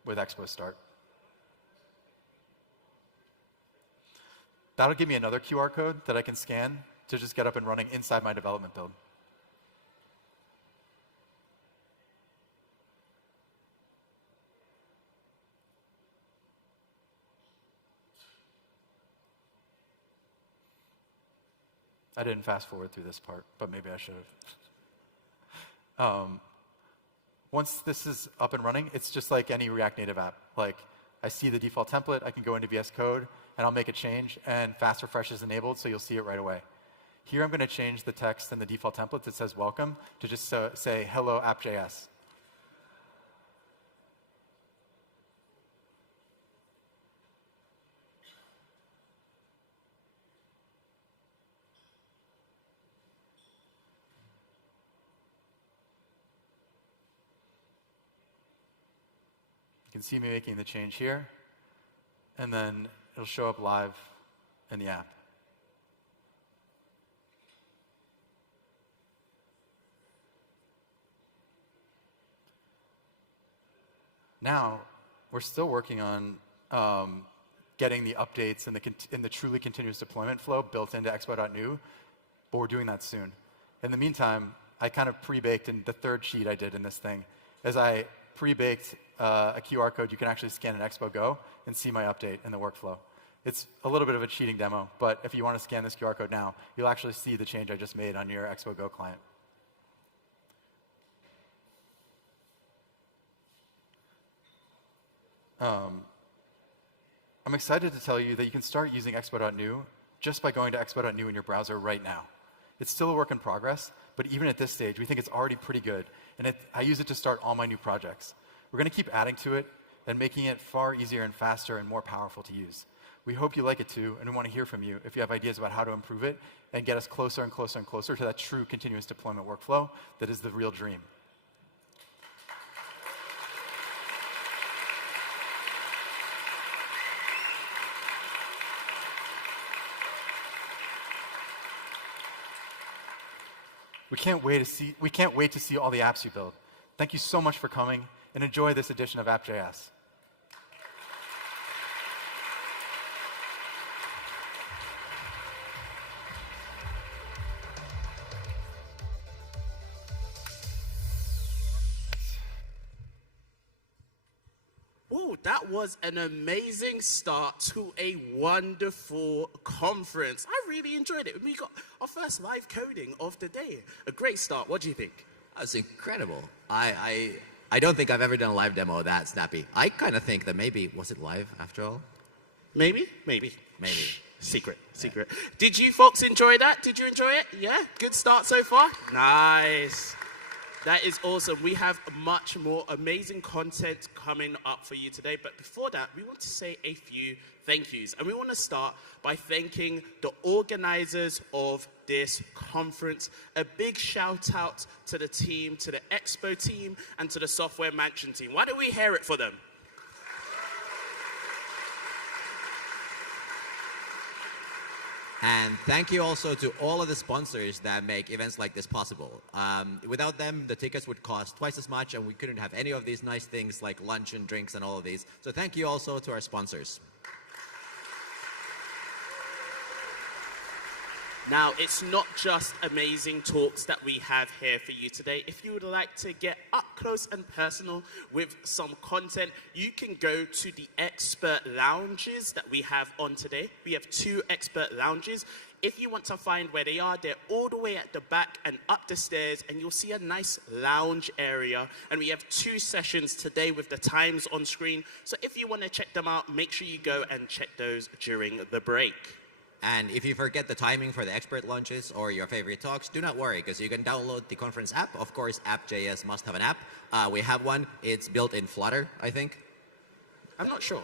with Expo start. That'll give me another QR code that I can scan to just get up and running inside my development build. I didn't fast forward through this part, but maybe I should have. Once this is up and running, it's just like any React Native app. Like, I see the default template, I can go into VS Code, and I'll make a change, and fast refresh is enabled, so you'll see it right away. Here I'm going to change the text in the default template that says welcome to just say hello App.js. You can see me making the change here, and then it'll show up live in the app. Now, we're still working on getting the updates and the truly continuous deployment flow built into Expo.new, but we're doing that soon. In the meantime, I kind of pre-baked in the third cheat I did in this thing, as I pre-baked a QR code you can actually scan in Expo Go and see my update in the workflow. It's a little bit of a cheating demo, but if you want to scan this QR code now, you'll actually see the change I just made on your Expo Go client. I'm excited to tell you that you can start using Expo.new just by going to Expo.new in your browser right now. It's still a work in progress, but even at this stage, we think it's already pretty good. And I use it to start all my new projects. We're going to keep adding to it and making it far easier and faster and more powerful to use. We hope you like it too, and we want to hear from you if you have ideas about how to improve it and get us closer and closer and closer to that true continuous deployment workflow that is the real dream. We can't wait to see all the apps you build. Thank you so much for coming, and enjoy this edition of App.js. Whoa, that was an amazing start to a wonderful conference. I really enjoyed it. We got our first live coding of the day. A great start. What do you think? That's incredible. I don't think I've ever done a live demo that snappy. I kind of think that maybe, was it live after all? Maybe. Secret. Did you folks enjoy that? Did you enjoy it? Yeah? Good start so far? Nice. That is awesome. We have much more amazing content coming up for you today. But before that, we want to say a few thank yous. And we want to start by thanking the organizers of this conference. A big shout out to the team, to the Expo team, and to the Software Mansion team. Why don't we hear it for them? And thank you also to all of the sponsors that make events like this possible. Without them, the tickets would cost twice as much, and we couldn't have any of these nice things like lunch and drinks and all of these. So thank you also to our sponsors. Now, it's not just amazing talks that we have here for you today. If you would like to get up close and personal with some content, you can go to the expert lounges that we have on today. We have 2 expert lounges. If you want to find where they are, they're all the way at the back and up the stairs, and you'll see a nice lounge area. And we have 2 sessions today with the times on screen. So if you want to check them out, make sure you go and check those during the break. And if you forget the timing for the expert lunches or your favorite talks, do not worry, because you can download the conference app. Of course, App.js must have an app. We have one. It's built in Flutter, I think. I'm not sure.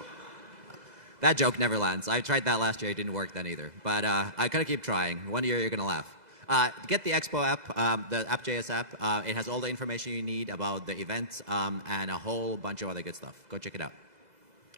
That joke never lands. I tried that last year. It didn't work then either. But I kind of keep trying. One year, you're going to laugh. Get the Expo app, the App.js app. It has all the information you need about the events and a whole bunch of other good stuff. Go check it out.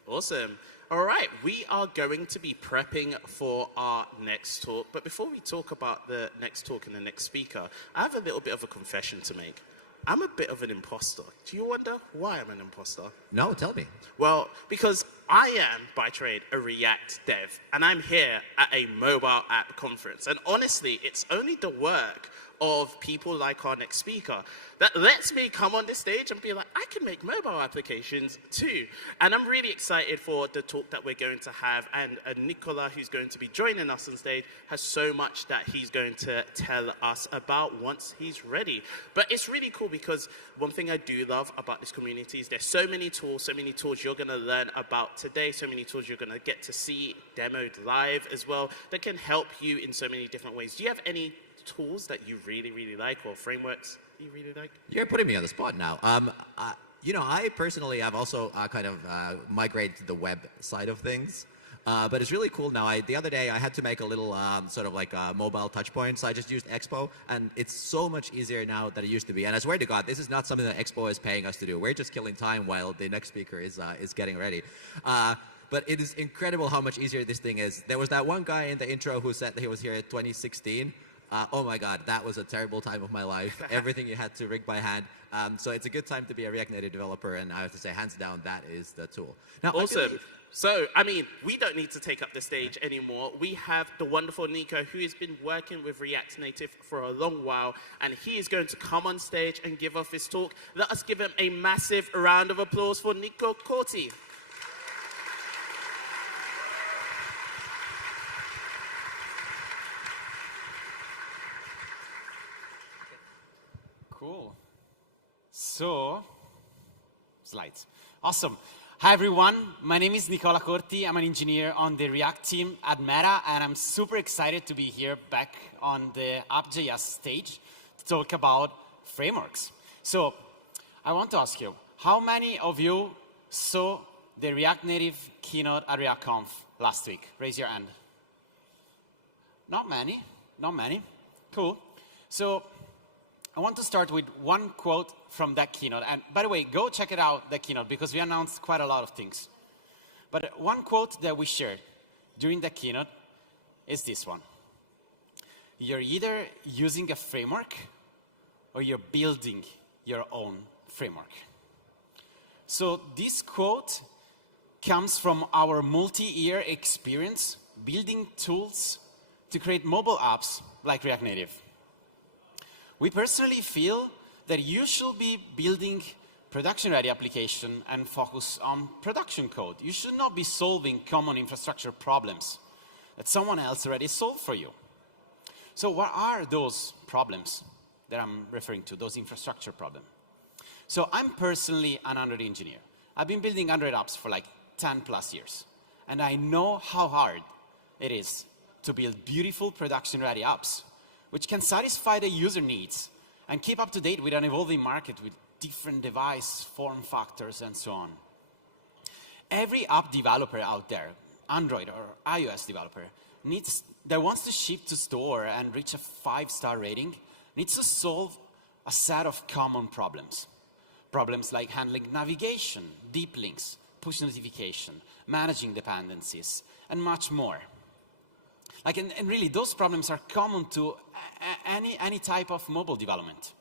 Awesome. All right, we are going to be prepping for our next talk. But before we talk about the next talk and the next speaker, I have a little bit of a confession to make. I'm a bit of an imposter. Do you wonder why I'm an imposter? No, tell me. Well, because I am, by trade, a React dev, and I'm here at a mobile app conference. And honestly, it's only the work of people like our next speaker that lets me come on this stage and be like, I can make mobile applications too. And I'm really excited for the talk that we're going to have. And Nicola, who's going to be joining us on stage, has so much that he's going to tell us about once he's ready. But it's really cool because one thing I do love about this community is there's so many tools you're going to learn about today, so many tools you're going to get to see demoed live as well that can help you in so many different ways. Do you have any tools that you really, really like, or frameworks you really like? You're putting me on the spot now. I personally have also kind of migrated to the web side of things. But it's really cool now. The other day, I had to make a little sort of like a mobile touch point, so I just used Expo, and it's so much easier now than it used to be. And I swear to God, this is not something that Expo is paying us to do. We're just killing time while the next speaker is getting ready. But it is incredible how much easier this thing is. There was that one guy in the intro who said that he was here in 2016. Oh my God, that was a terrible time of my life. Everything you had to rig by hand. So it's a good time to be a React Native developer, and I have to say, hands down, that is the tool. Now, awesome. So, I mean, we don't need to take up the stage anymore. We have the wonderful Nico, who has been working with React Native for a long while, and he is going to come on stage and give us his talk. Let us give him a massive round of applause for Nicola Corti. Cool. So, slides. Awesome. Hi, everyone. My name is Nicola Corti. I'm an engineer on the React team at Meta, and I'm super excited to be here back on the App.js stage to talk about frameworks. So, I want to ask you, how many of you saw the React Native keynote at React Conf last week? Raise your hand. Not many. Not many. Cool. So, I want to start with one quote from that keynote. And by the way, go check it out, the keynote, because we announced quite a lot of things. But one quote that we shared during the keynote is this one. You're either using a framework or you're building your own framework. So this quote comes from our multi-year experience building tools to create mobile apps like React Native. We personally feel that you should be building production-ready application and focus on production code. You should not be solving common infrastructure problems that someone else already solved for you. So what are those problems that I'm referring to, those infrastructure problems? So I'm personally an Android engineer. I've been building Android apps for like 10 plus years. And I know how hard it is to build beautiful production-ready apps, which can satisfy the user needs and keep up to date with an evolving market with different device form factors and so on. Every app developer out there, Android or iOS developer, that wants to ship to store and reach a 5-star rating, needs to solve a set of common problems. Problems like handling navigation, deep links, push notification, managing dependencies, and much more. And really, those problems are common to any type of mobile development.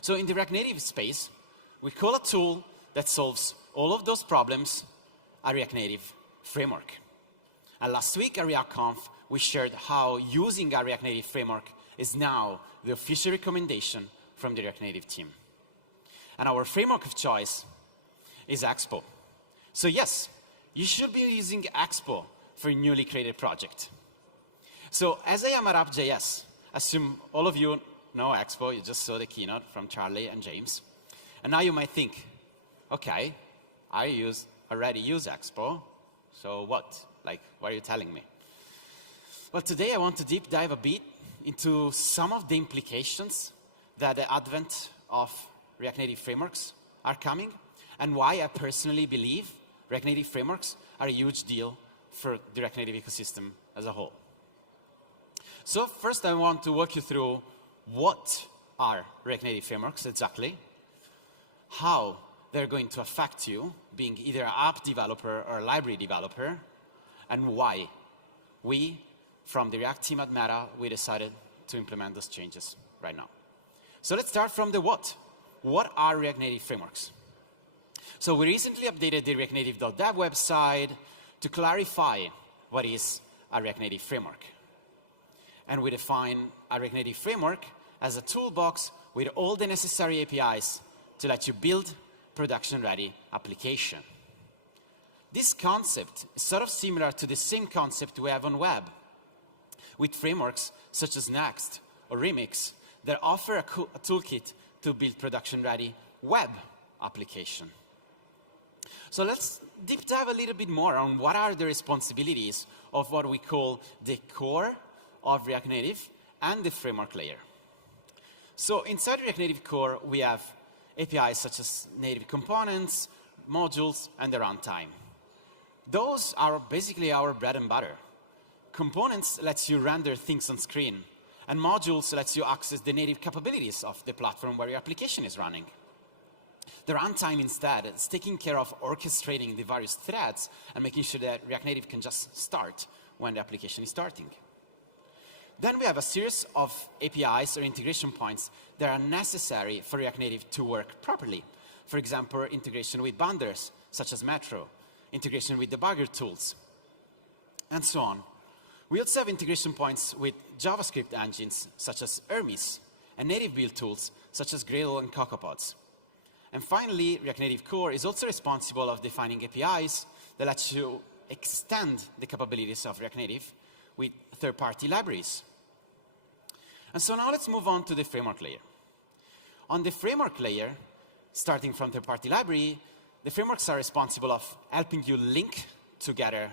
So in the React Native space, we call a tool that solves all of those problems a React Native framework. And last week at React Conf, we shared how using a React Native framework is now the official recommendation from the React Native team. And our framework of choice is Expo. So yes, you should be using Expo for a newly created project. So as I am at App.js, assume all of you know Expo, you just saw the keynote from Charlie and James. And now you might think, okay, I already use Expo, so what? What are you telling me? Well, today I want to deep dive a bit into some of the implications that the advent of React Native frameworks are coming, and why I personally believe React Native frameworks are a huge deal for the React Native ecosystem as a whole. So first I want to walk you through what are React Native frameworks exactly, how they're going to affect you, being either an app developer or a library developer, and why we, from the React team at Meta, we decided to implement those changes right now. So let's start from the what. What are React Native frameworks? So we recently updated the React Native.dev website to clarify what is a React Native framework. And we define a React Native framework as a toolbox with all the necessary APIs to let you build production-ready application. This concept is sort of similar to the same concept we have on web, with frameworks such as Next or Remix that offer a toolkit to build production-ready web application. So let's deep dive a little bit more on what are the responsibilities of what we call the core of React Native and the framework layer. So inside React Native core, we have APIs such as native components, modules, and the runtime. Those are basically our bread and butter. Components lets you render things on screen, and modules lets you access the native capabilities of the platform where your application is running. The runtime instead is taking care of orchestrating the various threads and making sure that React Native can just start when the application is starting. Then we have a series of APIs or integration points that are necessary for React Native to work properly. For example, integration with bundlers, such as Metro, integration with debugger tools, and so on. We also have integration points with JavaScript engines, such as Hermes, and native build tools, such as Gradle and CocoaPods. And finally, React Native Core is also responsible of defining APIs that let you extend the capabilities of React Native with third-party libraries. And so now let's move on to the framework layer. On the framework layer, starting from third-party library, the frameworks are responsible of helping you link together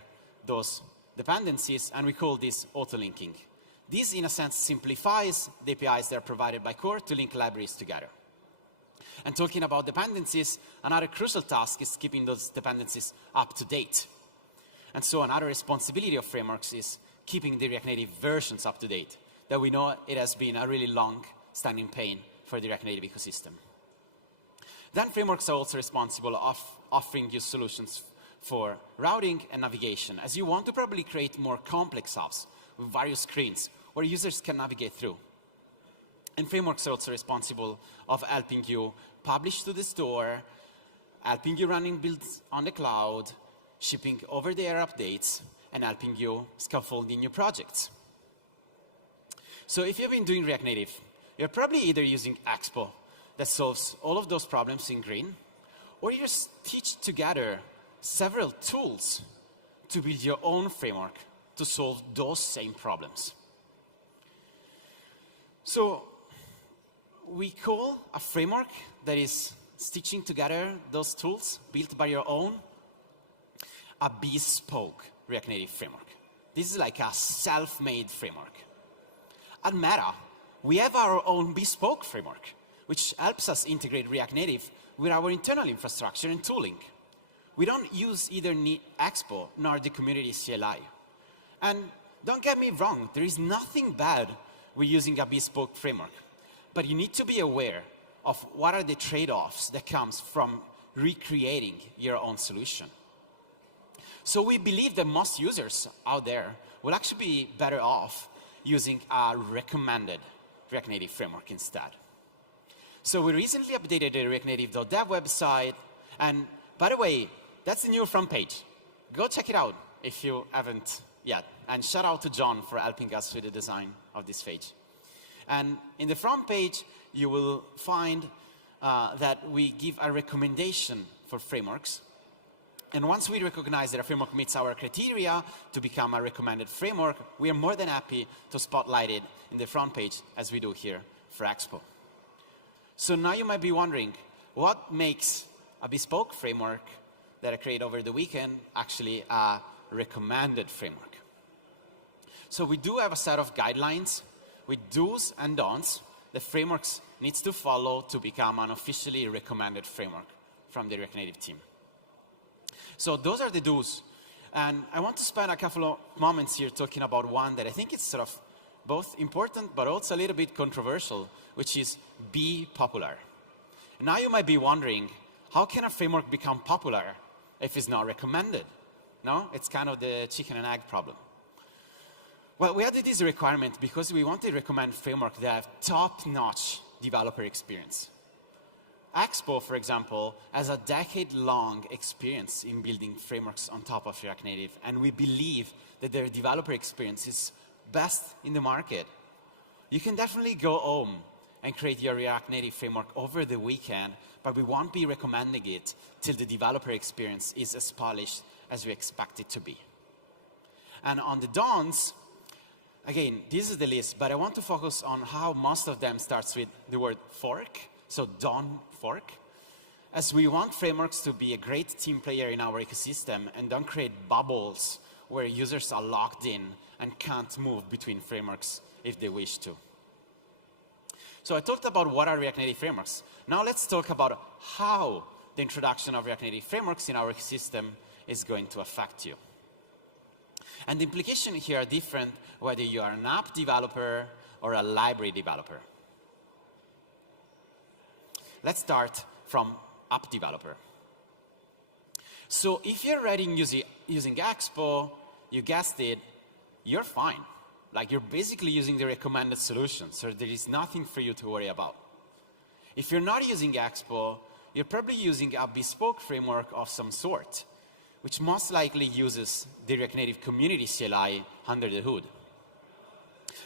those dependencies, and we call this auto-linking. This, in a sense, simplifies the APIs that are provided by Core to link libraries together. And talking about dependencies, another crucial task is keeping those dependencies up to date. And so another responsibility of frameworks is keeping the React Native versions up to date, that we know it has been a really long-standing pain for the React Native ecosystem. Then frameworks are also responsible of offering you solutions for routing and navigation, as you want to probably create more complex apps with various screens where users can navigate through. And frameworks are also responsible of helping you publish to the store, helping you running builds on the cloud, shipping over-the-air updates, and helping you scaffolding new projects. So if you've been doing React Native, you're probably either using Expo that solves all of those problems in green, or you stitch together several tools to build your own framework to solve those same problems. So we call a framework that is stitching together those tools built by your own a bespoke React Native framework. This is like a self-made framework. At Meta, we have our own bespoke framework, which helps us integrate React Native with our internal infrastructure and tooling. We don't use either Expo nor the community CLI. And don't get me wrong, there is nothing bad with using a bespoke framework. But you need to be aware of what are the trade-offs that comes from recreating your own solution. So we believe that most users out there will actually be better off using a recommended React Native framework instead. So we recently updated the reactnative.dev website, and by the way, that's the new front page. Go check it out if you haven't yet. And shout out to John for helping us with the design of this page. And in the front page, you will find that we give a recommendation for frameworks. And once we recognize that a framework meets our criteria to become a recommended framework, we are more than happy to spotlight it in the front page, as we do here for Expo. So now you might be wondering, what makes a bespoke framework that I created over the weekend actually a recommended framework? So we do have a set of guidelines with do's and don'ts that frameworks needs to follow to become an officially recommended framework from the React Native team. So those are the do's. And I want to spend a couple of moments here talking about one that I think is sort of both important but also a little bit controversial, which is be popular. Now you might be wondering, how can a framework become popular if it's not recommended? No? It's kind of the chicken and egg problem. Well, we added this requirement because we want to recommend frameworks that have top-notch developer experience. Expo, for example, has a decade-long experience in building frameworks on top of React Native, and we believe that their developer experience is best in the market. You can definitely go home and create your React Native framework over the weekend, but we won't be recommending it till the developer experience is as polished as we expect it to be. And on the don'ts, again, this is the list, but I want to focus on how most of them starts with the word fork. So don't fork, as we want frameworks to be a great team player in our ecosystem and don't create bubbles where users are locked in and can't move between frameworks if they wish to. So I talked about what are React Native frameworks. Now let's talk about how the introduction of React Native frameworks in our ecosystem is going to affect you. And the implications here are different whether you are an app developer or a library developer. Let's start from app developer. So if you're writing using Expo, you guessed it, you're fine. Like you're basically using the recommended solution, so there is nothing for you to worry about. If you're not using Expo, you're probably using a bespoke framework of some sort, which most likely uses the React Native community CLI under the hood.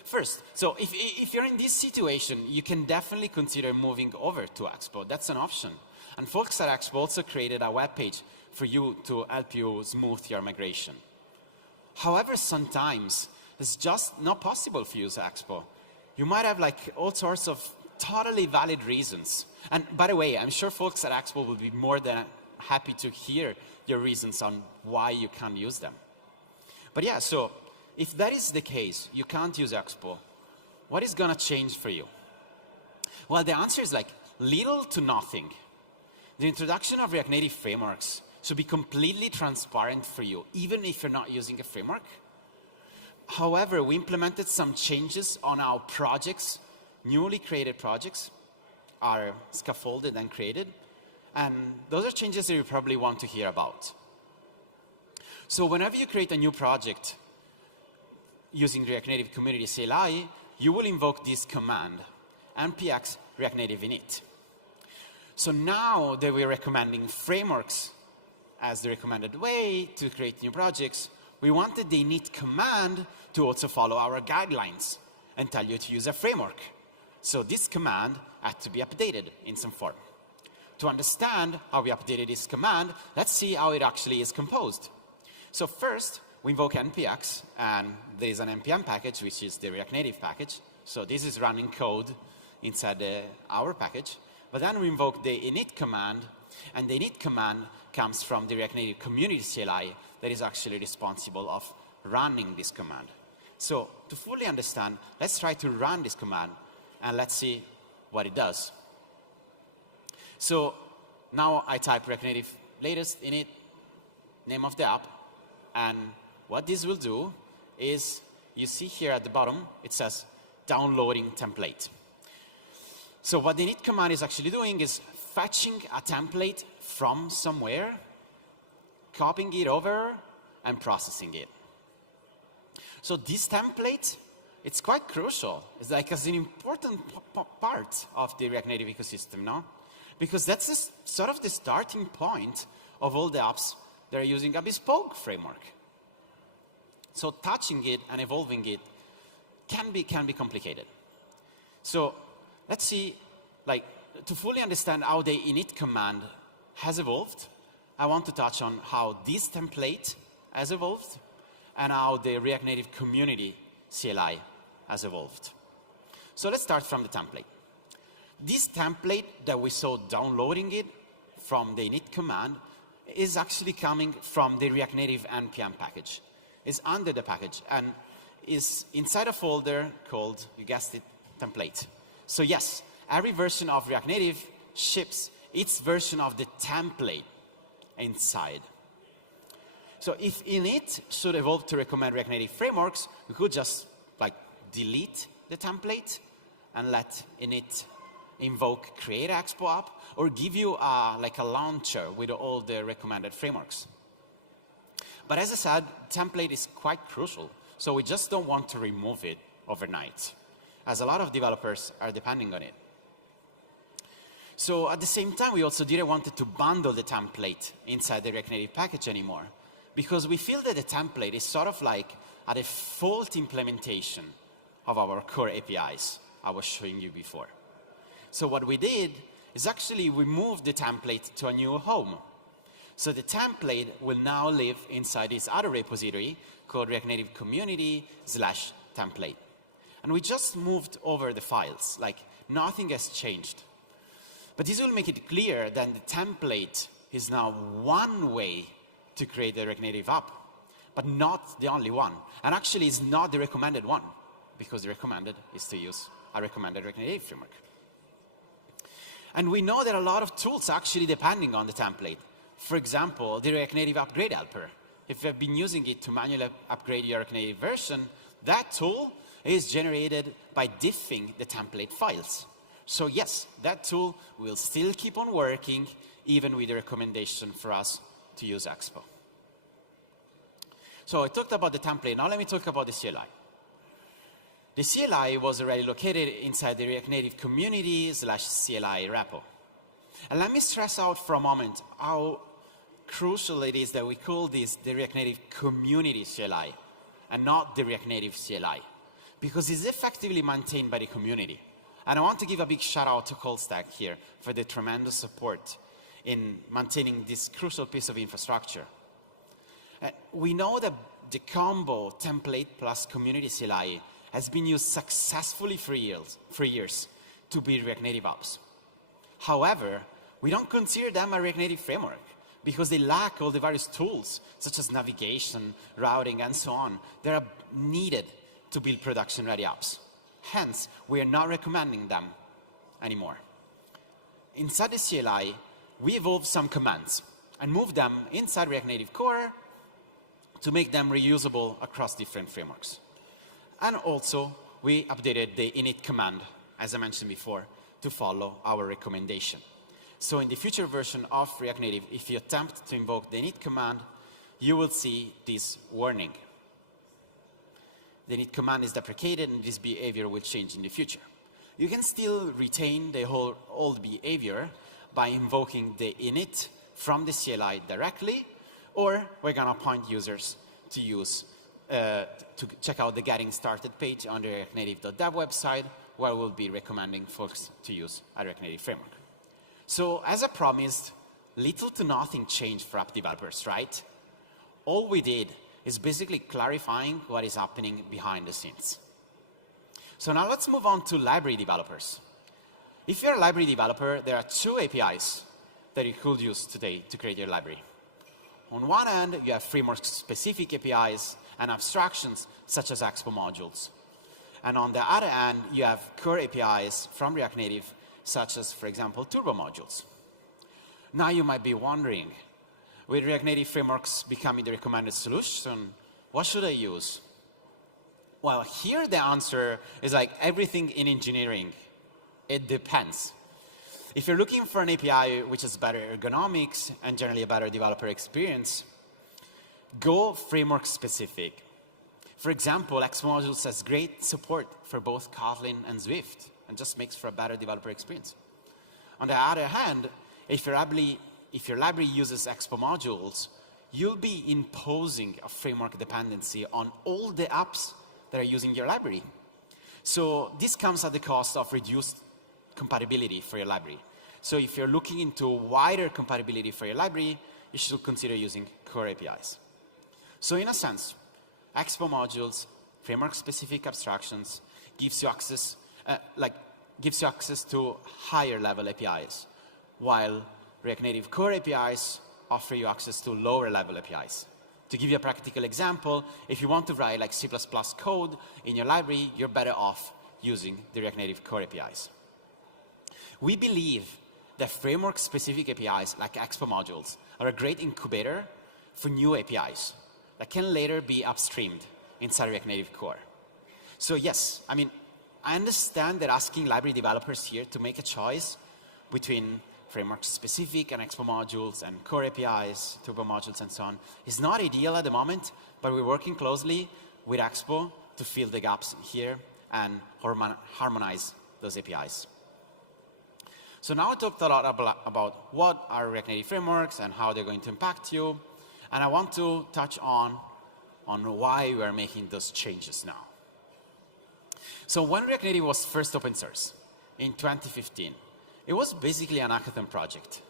First, so if you're in this situation, you can definitely consider moving over to Expo. That's an option. And folks at Expo also created a web page for you to help you smooth your migration. However, sometimes it's just not possible for you to use Expo. You might have like all sorts of totally valid reasons. And by the way, I'm sure folks at Expo will be more than happy to hear your reasons on why you can't use them. But yeah, so if that is the case, you can't use Expo, what is going to change for you? Well, the answer is like little to nothing. The introduction of React Native frameworks should be completely transparent for you, even if you're not using a framework. However, we implemented some changes on our projects, newly created projects are scaffolded and created, and those are changes that you probably want to hear about. So whenever you create a new project using React Native Community CLI, you will invoke this command, npx React Native init. So now that we're recommending frameworks as the recommended way to create new projects, we wanted the init command to also follow our guidelines and tell you to use a framework. So this command had to be updated in some form. To understand how we updated this command, let's see how it actually is composed. So first, we invoke npx, and there is an npm package, which is the React Native package. So this is running code inside our package. But then we invoke the init command, and the init command comes from the React Native community CLI that is actually responsible of running this command. So to fully understand, let's try to run this command, and let's see what it does. So now I type React Native latest init, name of the app, and what this will do is, you see here at the bottom, it says downloading template. So what the init command is actually doing is fetching a template from somewhere, copying it over, and processing it. So this template, it's quite crucial. It's like as an important part of the React Native ecosystem, no? Because that's sort of the starting point of all the apps that are using a bespoke framework. So touching it and evolving it can be complicated. So let's see, like, to fully understand how the init command has evolved, I want to touch on how this template has evolved and how the React Native community CLI has evolved. So let's start from the template. This template that we saw downloading it from the init command is actually coming from the React Native npm package. It's under the package and is inside a folder called, you guessed it, template. So yes, every version of React Native ships its version of the template inside. So if init should evolve to recommend React Native frameworks, we could just like delete the template and let init invoke create Expo app, or give you like a launcher with all the recommended frameworks. But as I said, template is quite crucial, so we just don't want to remove it overnight, as a lot of developers are depending on it. So at the same time, we also didn't want to bundle the template inside the React Native package anymore, because we feel that the template is sort of like a default implementation of our core APIs I was showing you before. So what we did is actually we moved the template to a new home. So the template will now live inside this other repository called React Native community/template. And we just moved over the files, like nothing has changed. But this will make it clear that the template is now one way to create the React Native app, but not the only one. And actually it's not the recommended one, because the recommended is to use a recommended React Native framework. And we know that a lot of tools are actually depending on the template. For example, the React Native upgrade helper. If you've been using it to manually upgrade your React Native version, that tool is generated by diffing the template files. So yes, that tool will still keep on working, even with the recommendation for us to use Expo. So I talked about the template. Now let me talk about the CLI. The CLI was already located inside the React Native community/CLI repo. And let me stress out for a moment how crucial it is that we call this the React Native community CLI and not the React Native CLI, because it's effectively maintained by the community. And I want to give a big shout out to ColdStack here for the tremendous support in maintaining this crucial piece of infrastructure. We know that the combo template plus community CLI has been used successfully for years to build React Native apps. However, we don't consider them a React Native framework because they lack all the various tools, such as navigation, routing, and so on, that are needed to build production-ready apps. Hence, we are not recommending them anymore. Inside the CLI, we evolved some commands and moved them inside React Native core to make them reusable across different frameworks. And also, we updated the init command, as I mentioned before, to follow our recommendation. So in the future version of React Native, if you attempt to invoke the init command, you will see this warning. The init command is deprecated, and this behavior will change in the future. you can still retain the whole old behavior by invoking the init from the CLI directly, or we're going to point users to use to check out the Getting Started page on the reactnative.dev website, where we'll be recommending folks to use a React Native framework. So as I promised, little to nothing changed for app developers, right? All we did is basically clarifying what is happening behind the scenes. So now let's move on to library developers. If you're a library developer, there are two APIs that you could use today to create your library. On one hand, you have framework-specific APIs and abstractions, such as Expo modules. And on the other hand, you have core APIs from React Native, such as, for example, Turbo modules. Now you might be wondering, with React Native frameworks becoming the recommended solution, what should I use? Well, here the answer is like everything in engineering. It depends. If you're looking for an API which has better ergonomics and generally a better developer experience, go framework specific. For example, Expo modules has great support for both Kotlin and Swift and just makes for a better developer experience. On the other hand, if your library uses Expo modules, you'll be imposing a framework dependency on all the apps that are using your library. So this comes at the cost of reduced compatibility for your library. So if you're looking into wider compatibility for your library, you should consider using core APIs. So in a sense, Expo modules, framework-specific abstractions, gives you access to higher-level APIs, while React Native core APIs offer you access to lower-level APIs. To give you a practical example, if you want to write like C++ code in your library, you're better off using the React Native core APIs. We believe that framework-specific APIs like Expo modules are a great incubator for new APIs that can later be upstreamed inside React Native core. So yes, I understand that asking library developers here to make a choice between framework-specific and Expo modules and core APIs, Turbo modules, and so on is not ideal at the moment, but we're working closely with Expo to fill the gaps here and harmonize those APIs. So now I talked a lot about what are React Native frameworks and how they're going to impact you. And I want to touch on why we are making those changes now. So when React Native was first open source in 2015, it was basically an hackathon project.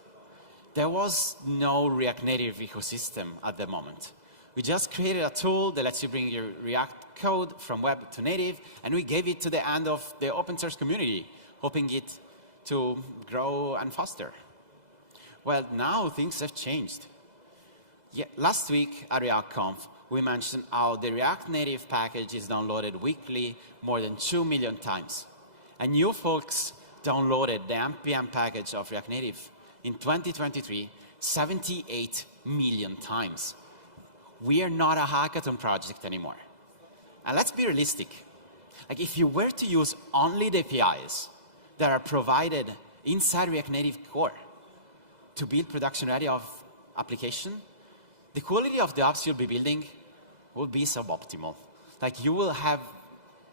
There was no React Native ecosystem at the moment. We just created a tool that lets you bring your React code from web to native, and we gave it to the hand of the open source community, hoping it to grow and foster. Well, now things have changed. Yeah, last week at React Conf, we mentioned how the React Native package is downloaded weekly more than 2 million times. And you folks downloaded the NPM package of React Native in 2023 78 million times. We are not a hackathon project anymore. And let's be realistic. Like if you were to use only the APIs that are provided inside React Native core to build production-ready application, the quality of the apps you'll be building will be suboptimal. Like you will have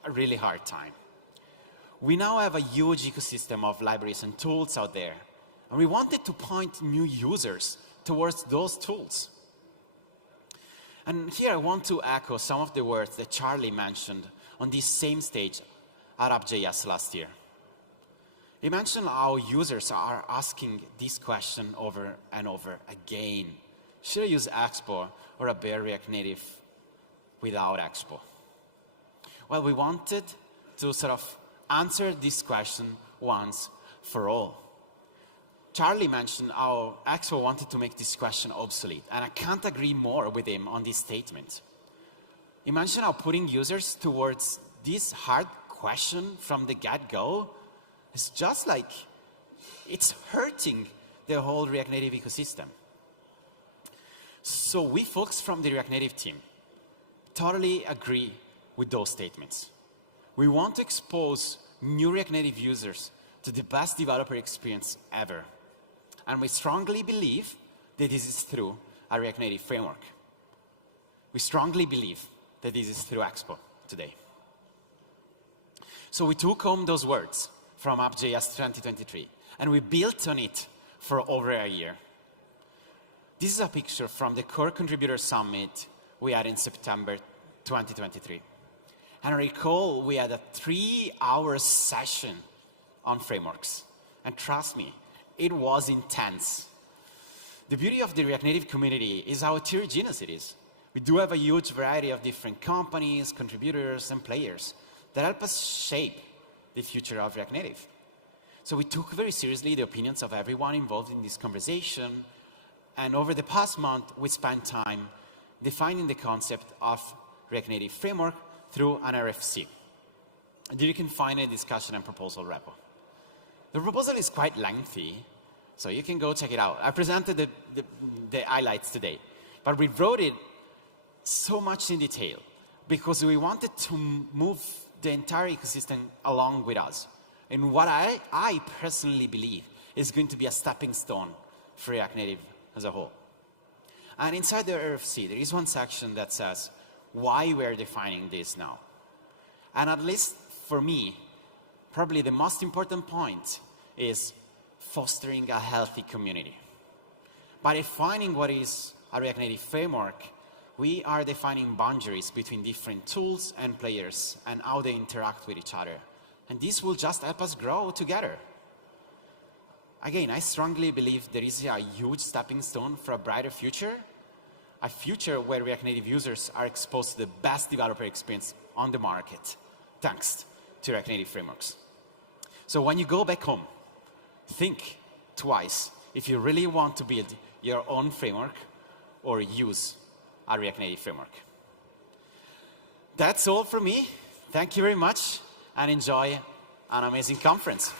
a really hard time. We now have a huge ecosystem of libraries and tools out there, and we wanted to point new users towards those tools. And here I want to echo some of the words that Charlie mentioned on this same stage at App.js last year. He mentioned how users are asking this question over and over again. Should I use Expo or a bare React Native without Expo? Well, we wanted to sort of answer this question once for all. Charlie mentioned how Expo wanted to make this question obsolete, and I can't agree more with him on this statement. He mentioned how putting users towards this hard question from the get-go is just like, it's hurting the whole React Native ecosystem. So we folks from the React Native team totally agree with those statements. We want to expose new React Native users to the best developer experience ever. And we strongly believe that this is through a React Native framework. We strongly believe that this is through Expo today. So we took home those words from App.js 2023, and we built on it for over a year. This is a picture from the Core Contributor Summit we had in September 2023. And I recall we had a 3-hour session on frameworks. And trust me, it was intense. The beauty of the React Native community is how heterogeneous it is. We do have a huge variety of different companies, contributors, and players that help us shape the future of React Native. So we took very seriously the opinions of everyone involved in this conversation. And over the past month, we spent time defining the concept of React Native Framework through an RFC. And you can find a discussion and proposal repo. The proposal is quite lengthy, so you can go check it out. I presented the highlights today, but we wrote it so much in detail because we wanted to move the entire ecosystem along with us in what I personally believe is going to be a stepping stone for React Native as a whole. And inside the RFC, there is one section that says why we're defining this now. And at least for me, probably the most important point is fostering a healthy community. By defining what is a React Native framework, we are defining boundaries between different tools and players and how they interact with each other. And this will just help us grow together. Again, I strongly believe there is a huge stepping stone for a brighter future, a future where React Native users are exposed to the best developer experience on the market, thanks to React Native frameworks. So when you go back home, think twice if you really want to build your own framework or use a React Native framework. That's all from me. Thank you very much, and enjoy an amazing conference.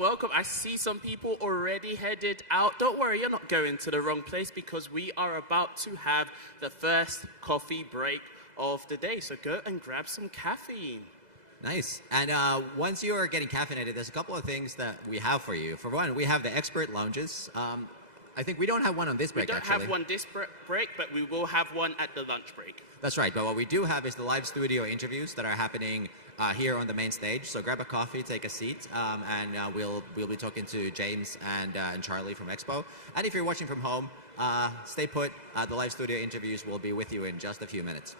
Welcome. I see some people already headed out. Don't worry, you're not going to the wrong place because we are about to have the first coffee break of the day. So go and grab some caffeine. Nice. And once you are getting caffeinated, there's a couple of things that we have for you. For one, we have the expert lounges. I think we don't have one on this break, actually. We don't have one this break, but we will have one at the lunch break. That's right. But what we do have is the live studio interviews that are happening here on the main stage. So grab a coffee, take a seat, and we'll be talking to James and Charlie from Expo. And if you're watching from home, stay put. The live studio interviews will be with you in just a few minutes.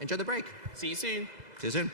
Enjoy the break. See you soon. See you soon.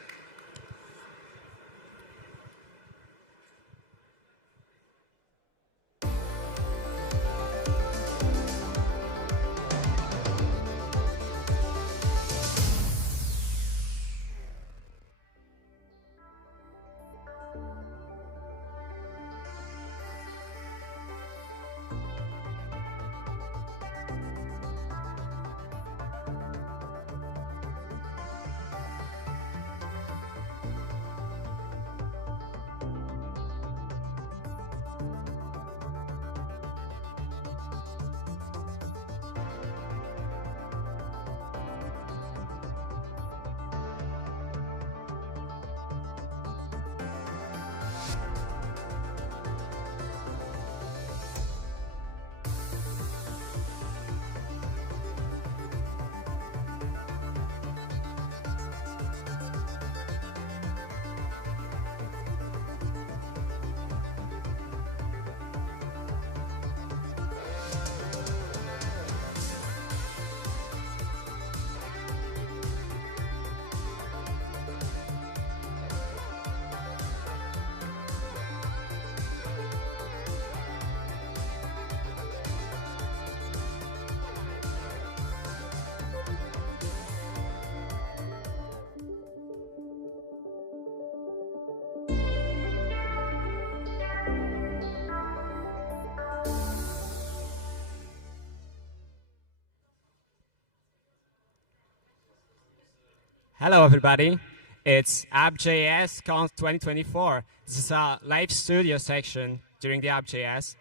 Hello, everybody. It's App.js Conf 2024. This is a live studio section during the App.js.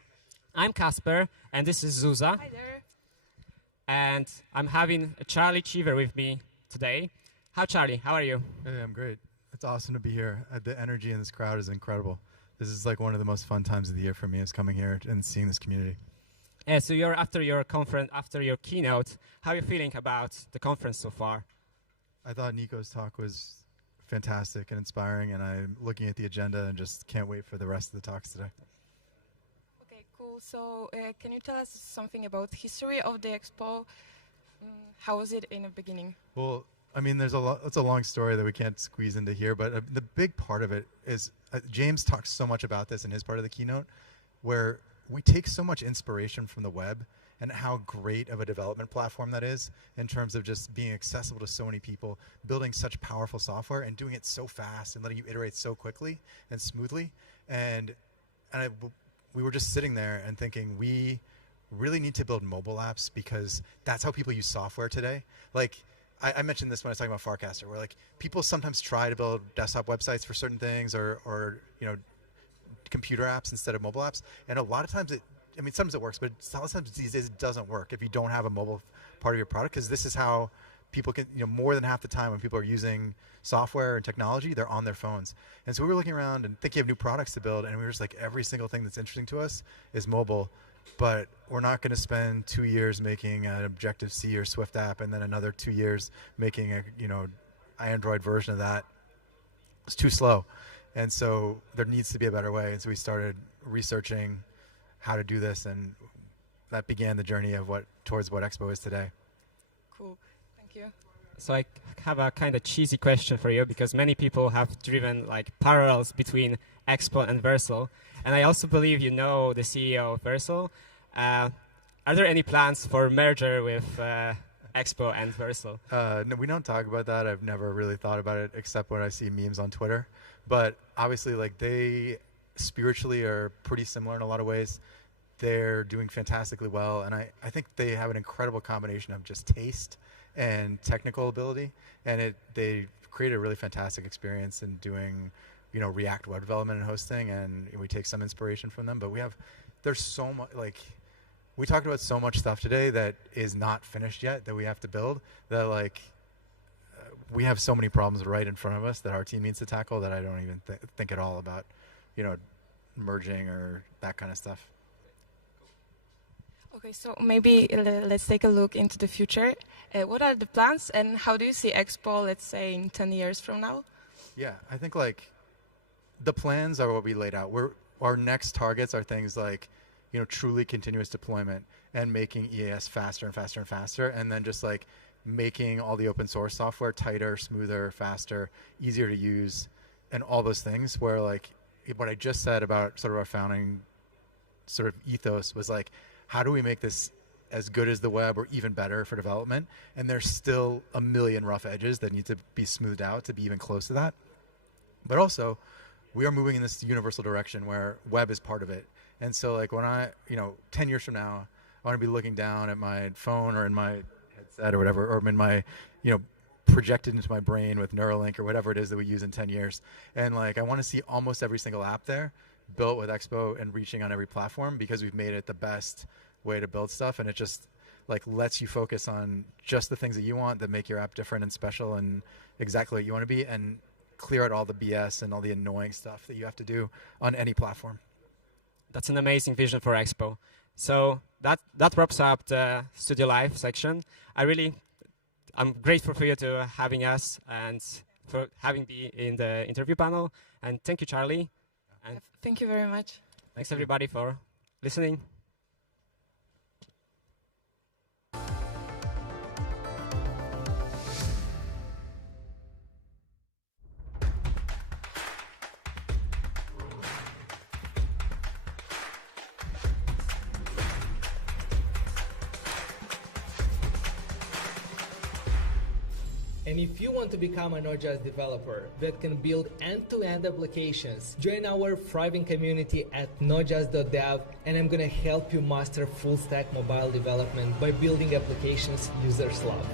I'm Casper, and this is Zuza. Hi there. And I'm having Charlie Cheever with me today. How, Charlie? How are you? Hey, I'm great. It's awesome to be here. The energy in this crowd is incredible. This is like one of the most fun times of the year for me, is coming here and seeing this community. Yeah, so you're after your conference, after your keynote. How are you feeling about the conference so far? I thought Nico's talk was fantastic and inspiring, and I'm looking at the agenda and just can't wait for the rest of the talks today. Okay, cool. So can you tell us something about history of the Expo? How was it in the beginning? Well, I mean, it's a long story that we can't squeeze into here, but the big part of it is, James talks so much about this in his part of the keynote, where we take so much inspiration from the web and how great of a development platform that is in terms of just being accessible to so many people, building such powerful software and doing it so fast and letting you iterate so quickly and smoothly. We were just sitting there and thinking, we really need to build mobile apps because that's how people use software today. Like, I mentioned this when I was talking about Farcaster, where like people sometimes try to build desktop websites for certain things or computer apps instead of mobile apps. And a lot of times sometimes it works, but a lot of times these days it doesn't work if you don't have a mobile part of your product, because this is how people can, more than half the time when people are using software and technology, they're on their phones. And so we were looking around and thinking of new products to build, and we were just like, every single thing that's interesting to us is mobile, but we're not going to spend 2 years making an Objective-C or Swift app and then another 2 years making a Android version of that. It's too slow. And so there needs to be a better way. And so we started researching how to do this, and that began the journey of towards what Expo is today. Cool. Thank you. So I have a kind of cheesy question for you, because many people have driven like parallels between Expo and Versal. And I also believe you know the CEO of Versal. Are there any plans for merger with Expo and Versal? No, we don't talk about that. I've never really thought about it except when I see memes on Twitter. But obviously, like, they spiritually are pretty similar in a lot of ways. They're doing fantastically well, and I think they have an incredible combination of just taste and technical ability, and they create a really fantastic experience in doing React web development and hosting, and we take some inspiration from them. But there's so much, like, we talked about so much stuff today that is not finished yet that we have to build, that like we have so many problems right in front of us that our team needs to tackle that I don't even think at all about merging or that kind of stuff. Okay, so maybe let's take a look into the future. What are the plans, and how do you see Expo, let's say, in 10 years from now? Yeah, I think like the plans are what we laid out. Our next targets are things like, truly continuous deployment and making EAS faster and faster and faster, and then just like making all the open source software tighter, smoother, faster, easier to use, and all those things where like what I just said about sort of our founding sort of ethos was like, how do we make this as good as the web or even better for development? And there's still a million rough edges that need to be smoothed out to be even close to that. But also, we are moving in this universal direction where web is part of it. And so like when 10 years from now, I want to be looking down at my phone or in my headset or whatever, or in my, projected into my brain with Neuralink or whatever it is that we use in 10 years. And like, I want to see almost every single app there built with Expo and reaching on every platform, because we've made it the best way to build stuff. And it just like lets you focus on just the things that you want that make your app different and special and exactly what you want to be, and clear out all the BS and all the annoying stuff that you have to do on any platform. That's an amazing vision for Expo. So that wraps up the Studio Live section. I'm grateful for you to having us and for having me in the interview panel. And thank you, Charlie. And thank you very much. Thanks everybody for listening. And if you want to become a Node.js developer that can build end-to-end applications, join our thriving community at nodejs.dev, and I'm gonna help you master full-stack mobile development by building applications users love.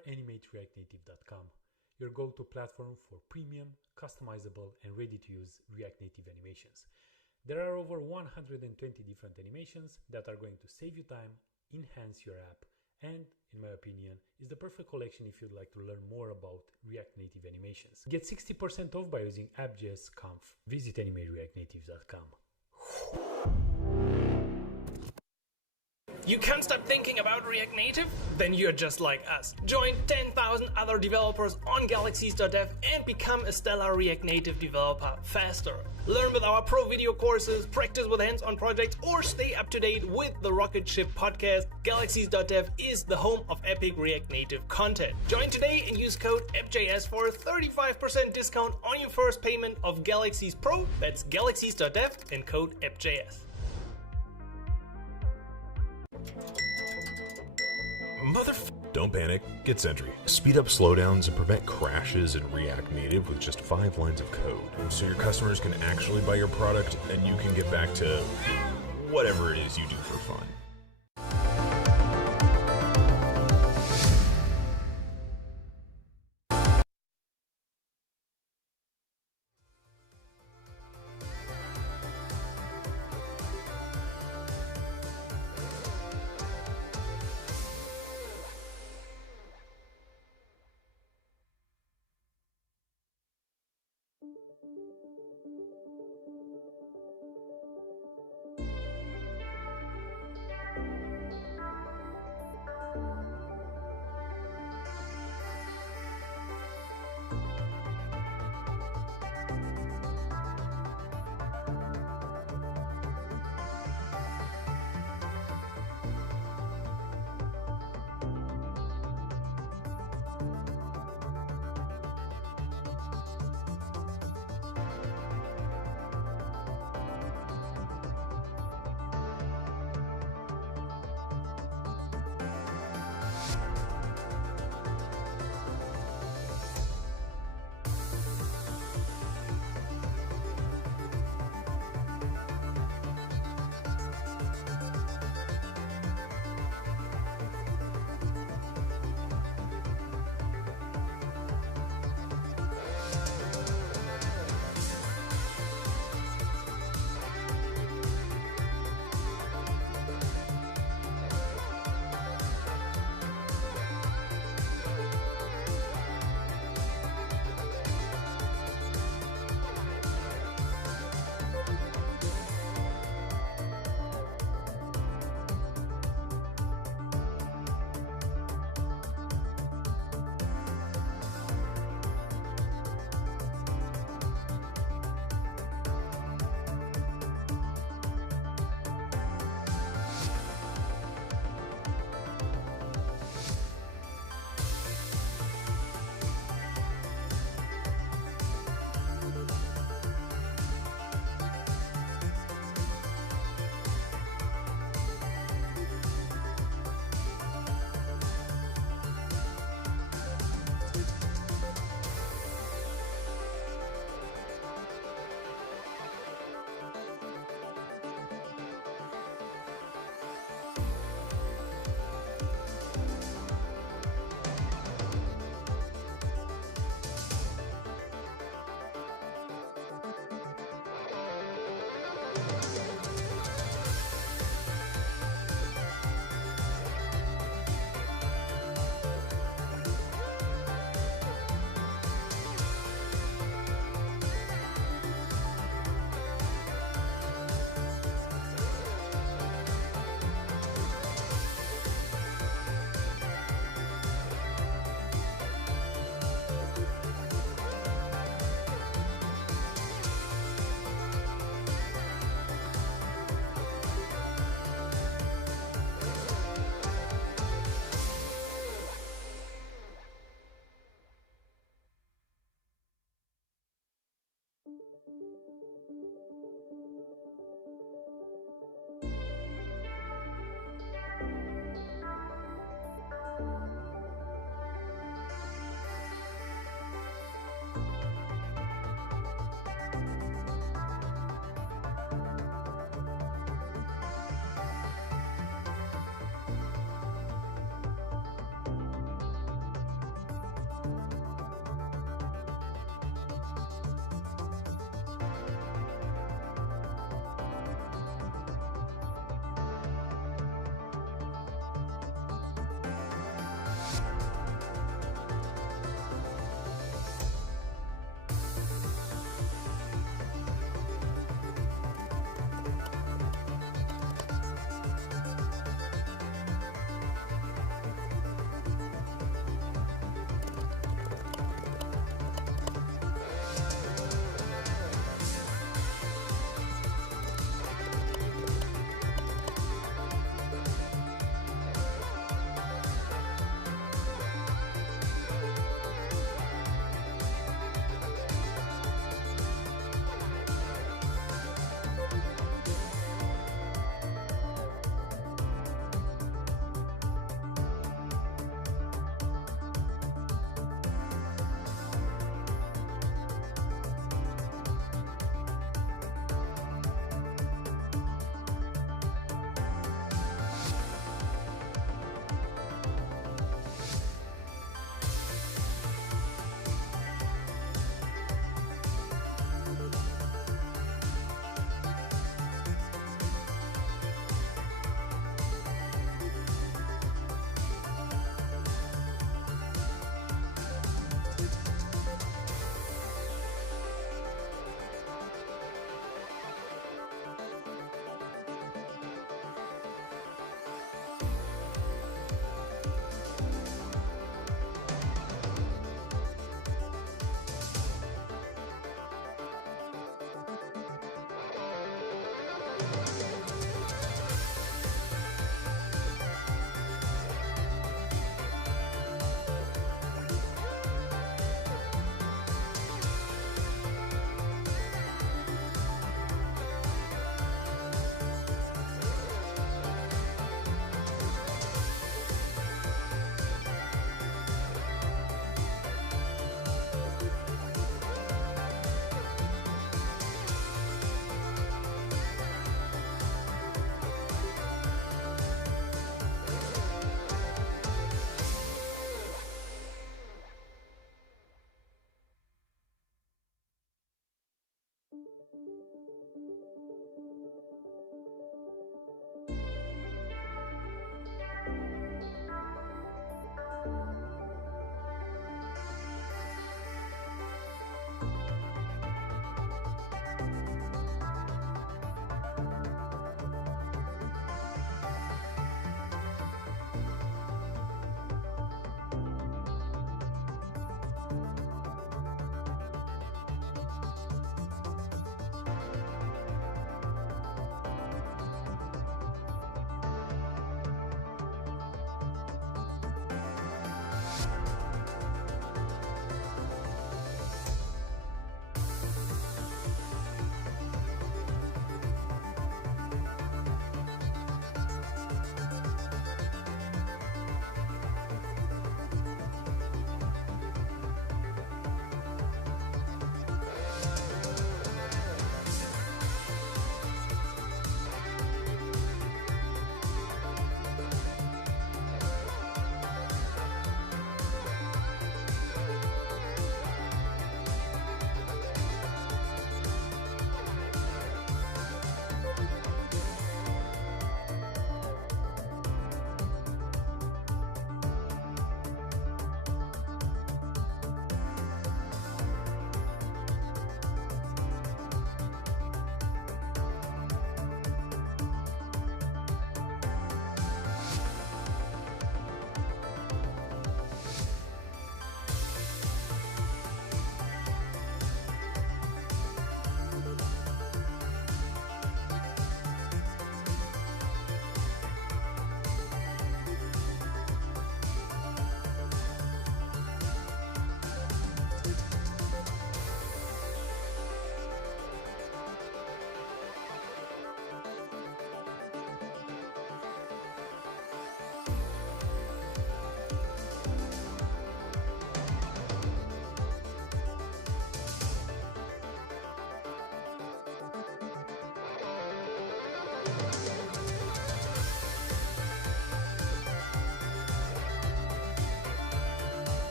discover AnimateReactNative.com, your go-to platform for premium, customizable, and ready-to-use React Native animations. There are over 120 different animations that are going to save you time, enhance your app, and, in my opinion, is the perfect collection if you'd like to learn more about React Native animations. Get 60% off by using App.js Conf. Visit AnimateReactNative.com. You can't stop thinking about React Native? Then you're just like us. Join 10,000 other developers on galaxies.dev and become a stellar React Native developer faster. Learn with our pro video courses, practice with hands-on projects, or stay up to date with the Rocket Ship podcast. Galaxies.dev is the home of epic React Native content. Join today and use code App.js for a 35% discount on your first payment of Galaxies Pro. That's galaxies.dev and code App.js. Don't panic, get Sentry. Speed up slowdowns and prevent crashes in React Native with just 5 lines of code. So your customers can actually buy your product and you can get back to whatever it is you do for fun.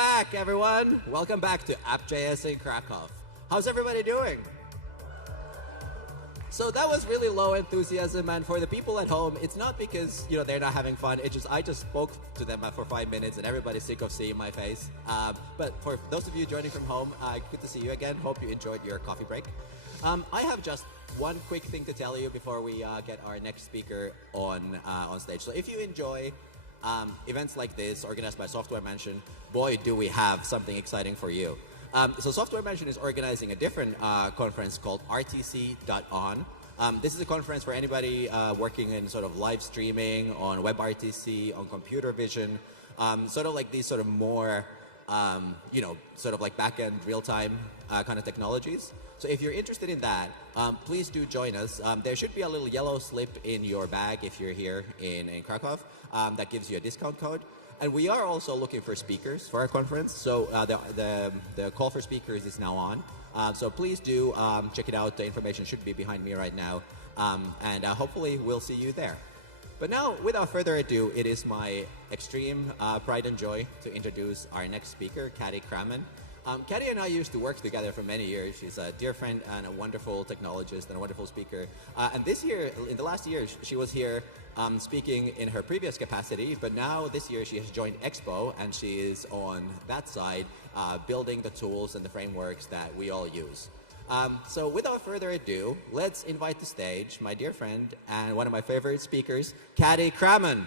back, everyone. Welcome back to App.js in Krakow. How's everybody doing? So that was really low enthusiasm, and for the people at home, it's not because they're not having fun. It's just I just spoke to them for 5 minutes, and everybody's sick of seeing my face. But for those of you joining from home, good to see you again. Hope you enjoyed your coffee break. I have just one quick thing to tell you before we get our next speaker on stage. So if you enjoy events like this organized by Software Mansion, boy, do we have something exciting for you. So Software Mansion is organizing a different conference called RTC.on. This is a conference for anybody working in sort of live streaming, on WebRTC, on computer vision, sort of like these sort of more, sort of like back-end real-time kind of technologies. So if you're interested in that, please do join us. There should be a little yellow slip in your bag if you're here in Krakow that gives you a discount code. And we are also looking for speakers for our conference. So the call for speakers is now on. So please do check it out. The information should be behind me right now. And hopefully we'll see you there. But now, without further ado, it is my extreme pride and joy to introduce our next speaker, Kadi Kraman. Kadi and I used to work together for many years. She's a dear friend and a wonderful technologist and a wonderful speaker. And this year, in the last year, she was here speaking in her previous capacity, but now this year she has joined Expo and she is on that side building the tools and the frameworks that we all use. So without further ado, let's invite to stage my dear friend and one of my favorite speakers, Kadi Kraman.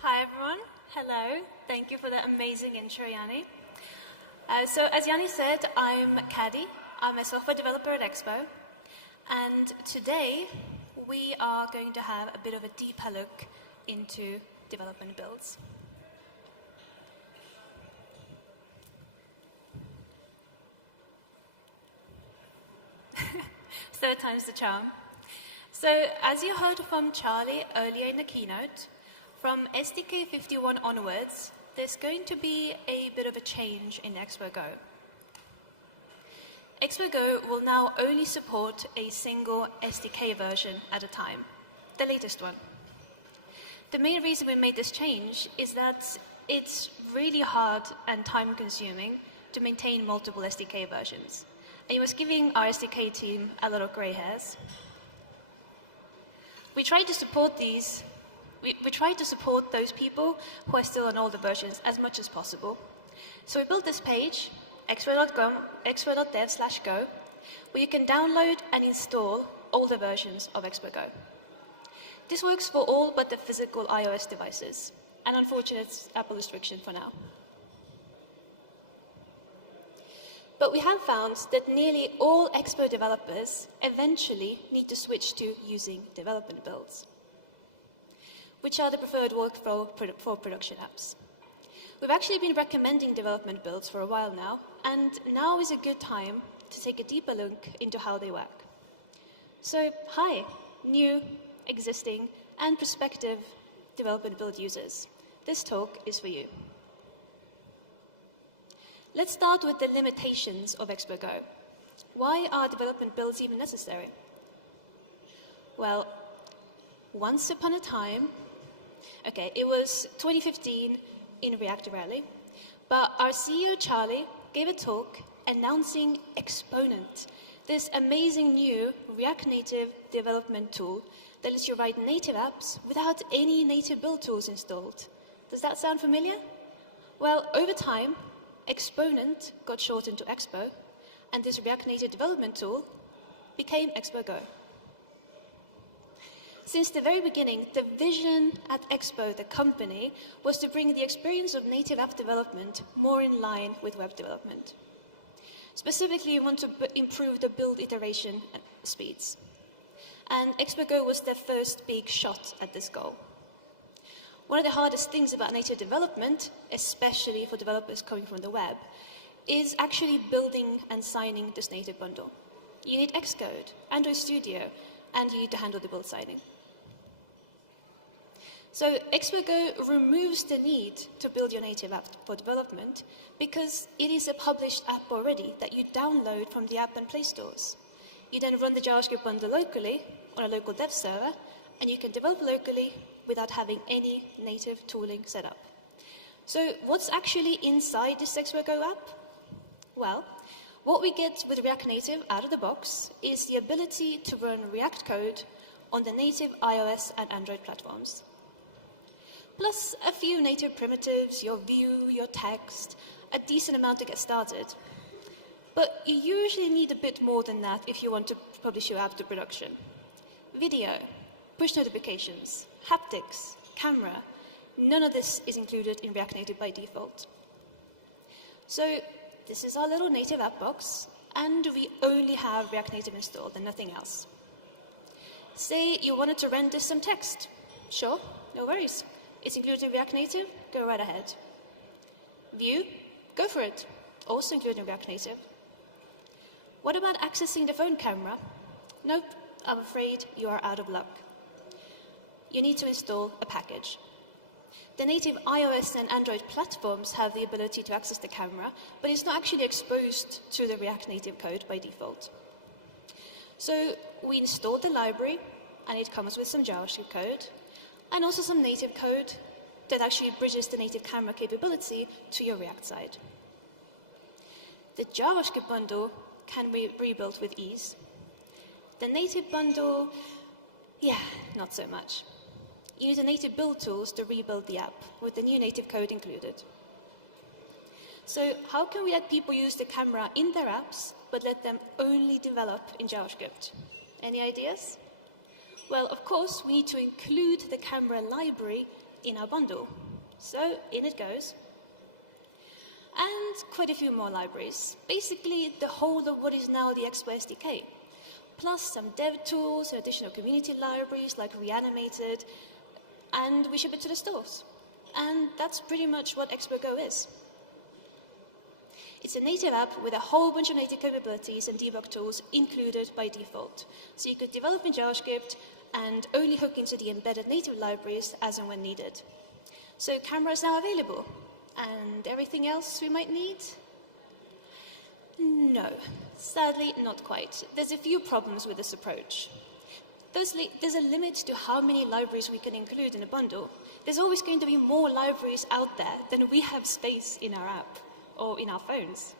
Hi everyone, hello. Thank you for the amazing intro, Yanni. So as Yanni said, I'm Kadi. I'm a software developer at Expo. And today we are going to have a bit of a deeper look into development builds. Third time's the charm. So as you heard from Charlie earlier in the keynote, from SDK 51 onwards, there's going to be a bit of a change in Expo Go. Expo Go will now only support a single SDK version at a time, the latest one. The main reason we made this change is that it's really hard and time-consuming to maintain multiple SDK versions. And it was giving our SDK team a lot of gray hairs. We tried to support these. We tried to support those people who are still on older versions as much as possible. So we built this page, expo.dev/go, where you can download and install older versions of Expo Go. This works for all but the physical iOS devices, an unfortunate Apple restriction for now. But we have found that nearly all Expo developers eventually need to switch to using development builds, which are the preferred workflow for production apps. We've actually been recommending development builds for a while now, and now is a good time to take a deeper look into how they work. So, hi, new, existing, and prospective development build users. This talk is for you. Let's start with the limitations of Expo Go. Why are development builds even necessary? Well, once upon a time, it was 2015 in React Rally, but our CEO, Charlie, gave a talk announcing Exponent, this amazing new React Native development tool that lets you write native apps without any native build tools installed. Does that sound familiar? Well, over time, Exponent got shortened to Expo, and this React Native development tool became Expo Go. Since the very beginning, the vision at Expo, the company, was to bring the experience of native app development more in line with web development. Specifically, we want to improve the build iteration speeds. And Expo Go was the first big shot at this goal. One of the hardest things about native development, especially for developers coming from the web, is actually building and signing this native bundle. You need Xcode, Android Studio, and you need to handle the build signing. So Expo Go removes the need to build your native app for development because it is a published app already that you download from the app and Play stores. You then run the JavaScript bundle locally, on a local dev server, and you can develop locally without having any native tooling set up. So what's actually inside this Expo Go app? Well, what we get with React Native out of the box is the ability to run React code on the native iOS and Android platforms. Plus a few native primitives, your view, your text, a decent amount to get started. But you usually need a bit more than that if you want to publish your app to production. Video, push notifications, haptics, camera, none of this is included in React Native by default. So this is our little native app box, and we only have React Native installed and nothing else. Say you wanted to render some text. Sure, no worries. It's included in React Native, go right ahead. View, go for it. Also included in React Native. What about accessing the phone camera? Nope, I'm afraid you are out of luck. You need to install a package. The native iOS and Android platforms have the ability to access the camera, but it's not actually exposed to the React Native code by default. So we installed the library, and it comes with some JavaScript code, and also some native code that actually bridges the native camera capability to your React side. The JavaScript bundle can be rebuilt with ease. The native bundle, yeah, not so much. You need the native build tools to rebuild the app, with the new native code included. So how can we let people use the camera in their apps, but let them only develop in JavaScript? Any ideas? Well, of course, we need to include the camera library in our bundle. So in it goes. And quite a few more libraries. Basically, the whole of what is now the Expo SDK. Plus some dev tools and additional community libraries like Reanimated, and we ship it to the stores. And that's pretty much what Expo Go is. It's a native app with a whole bunch of native capabilities and debug tools included by default. So you could develop in JavaScript and only hook into the embedded native libraries as and when needed. So camera is now available. And everything else we might need? No, sadly not quite. There's a few problems with this approach. There's a limit to how many libraries we can include in a bundle. There's always going to be more libraries out there than we have space in our app or in our phones.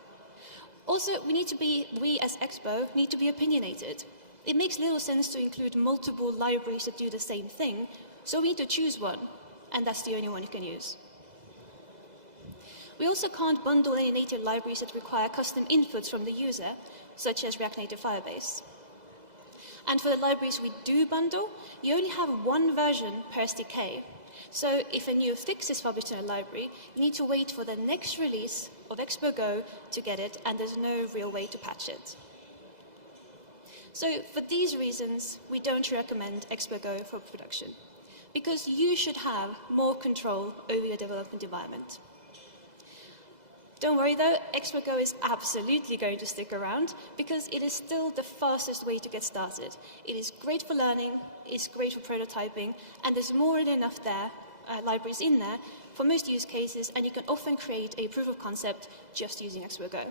Also, we as Expo need to be opinionated. It makes little sense to include multiple libraries that do the same thing, so we need to choose one, and that's the only one you can use. We also can't bundle any native libraries that require custom inputs from the user, such as React Native Firebase. And for the libraries we do bundle, you only have one version per SDK. So if a new fix is published in a library, you need to wait for the next release of Expo Go to get it, and there's no real way to patch it. So for these reasons, we don't recommend Expo Go for production, because you should have more control over your development environment. Don't worry though, Expo Go is absolutely going to stick around because it is still the fastest way to get started. It is great for learning, it's great for prototyping, and there's more than enough there, libraries in there, for most use cases, and you can often create a proof of concept just using Expo Go.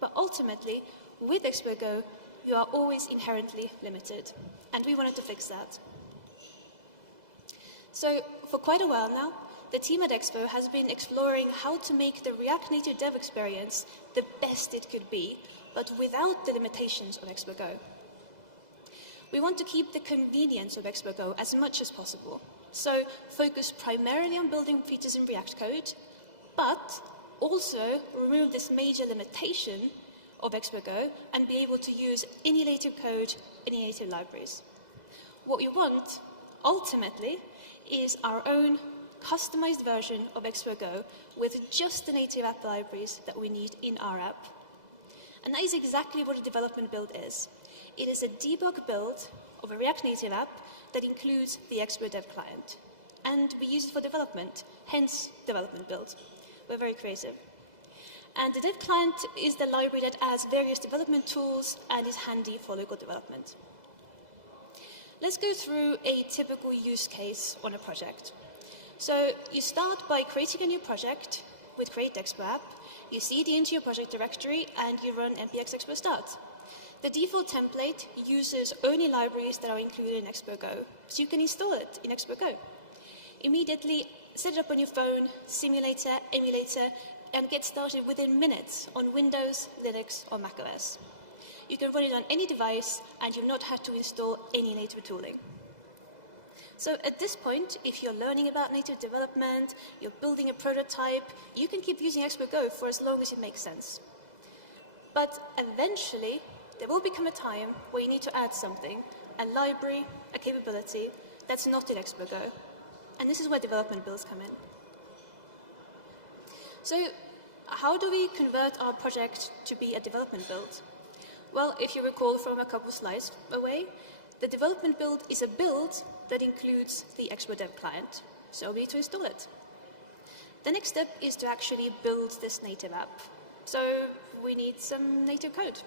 But ultimately, with Expo Go, you are always inherently limited, and we wanted to fix that. So for quite a while now, the team at Expo has been exploring how to make the React Native dev experience the best it could be, but without the limitations of Expo Go. We want to keep the convenience of Expo Go as much as possible, so focus primarily on building features in React code, but also remove this major limitation of Expo Go and be able to use any native code, any native libraries. What we want, ultimately, is our own customized version of Expo Go with just the native app libraries that we need in our app. And that is exactly what a development build is. It is a debug build of a React Native app that includes the Expo Dev client. And we use it for development, hence development build. We're very creative. And the dev client is the library that adds various development tools and is handy for local development. Let's go through a typical use case on a project. So you start by creating a new project with Create Expo App. You cd into your project directory and you run npx expo start. The default template uses only libraries that are included in Expo Go, so you can install it in Expo Go. Immediately set it up on your phone, simulator, emulator, and get started within minutes on Windows, Linux, or macOS. You can run it on any device, and you've not had to install any native tooling. So at this point, if you're learning about native development, you're building a prototype, you can keep using Expo Go for as long as it makes sense. But eventually, there will become a time where you need to add something, a library, a capability, that's not in Expo Go. And this is where development builds come in. So how do we convert our project to be a development build? Well, if you recall from a couple slides away, the development build is a build that includes the Expo Dev client. So we need to install it. The next step is to actually build this native app. So we need some native code.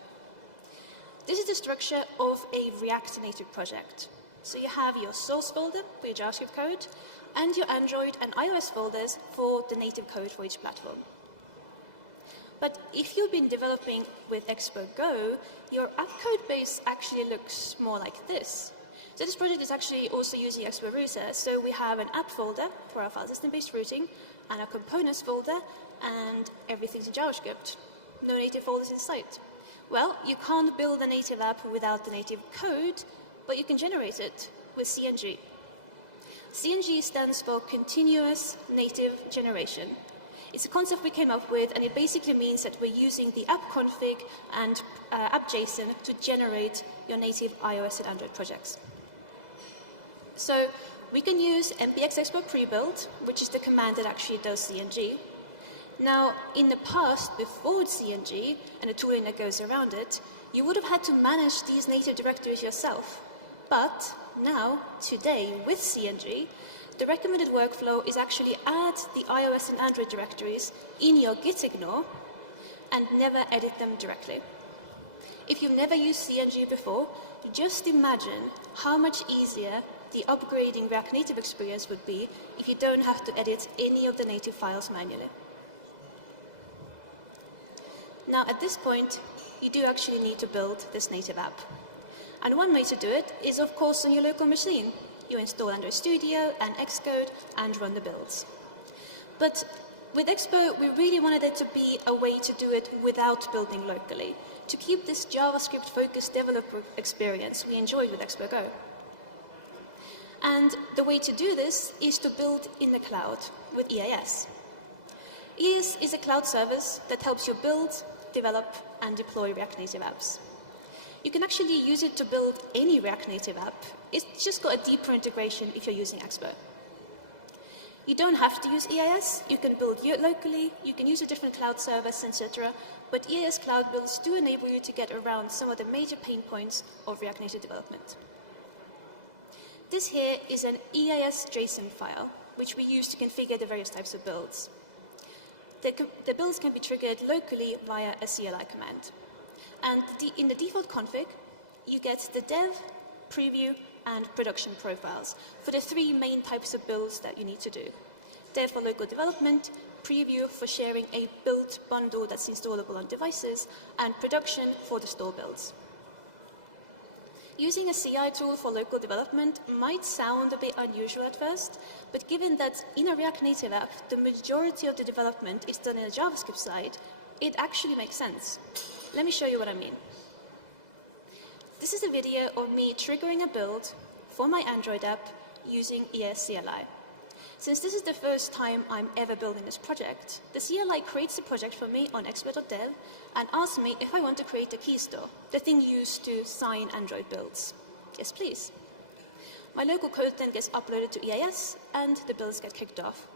This is the structure of a React Native project. So you have your source folder for your JavaScript code, and your Android and iOS folders for the native code for each platform. But if you've been developing with Expo Go, your app code base actually looks more like this. So this project is actually also using Expo Router. So we have an app folder for our file system-based routing, and a components folder, and everything's in JavaScript. No native folders in sight. Well, you can't build a native app without the native code, but you can generate it with CNG. CNG stands for Continuous Native Generation. It's a concept we came up with, and it basically means that we're using the app config and App.json to generate your native iOS and Android projects. So we can use npx export prebuild, which is the command that actually does CNG. Now, in the past, before CNG and the tooling that goes around it, you would have had to manage these native directories yourself. But now, today, with CNG, the recommended workflow is actually add the iOS and Android directories in your git ignore and never edit them directly. If you've never used CNG before, just imagine how much easier the upgrading React Native experience would be if you don't have to edit any of the native files manually. Now, at this point, you do actually need to build this native app. And one way to do it is, of course, on your local machine. You install Android Studio and Xcode and run the builds. But with Expo, we really wanted it to be a way to do it without building locally, to keep this JavaScript-focused developer experience we enjoyed with Expo Go. And the way to do this is to build in the cloud with EAS. EAS is a cloud service that helps you build, develop, and deploy React Native apps. You can actually use it to build any React Native app. It's just got a deeper integration if you're using Expo. You don't have to use EAS. You can build it locally. You can use a different cloud service, etc. But EAS cloud builds do enable you to get around some of the major pain points of React Native development. This here is an EAS JSON file, which we use to configure the various types of builds. The builds can be triggered locally via a CLI command. And in the default config, you get the dev, preview, and production profiles for the three main types of builds that you need to do. Dev for local development, preview for sharing a built bundle that's installable on devices, and production for the store builds. Using a CI tool for local development might sound a bit unusual at first, but given that in a React Native app, the majority of the development is done in the JavaScript side, it actually makes sense. Let me show you what I mean. This is a video of me triggering a build for my Android app using EAS CLI. Since this is the first time I'm ever building this project, the CLI creates a project for me on expo.dev and asks me if I want to create a key store, the thing used to sign Android builds. Yes, please. My local code then gets uploaded to EAS and the builds get kicked off.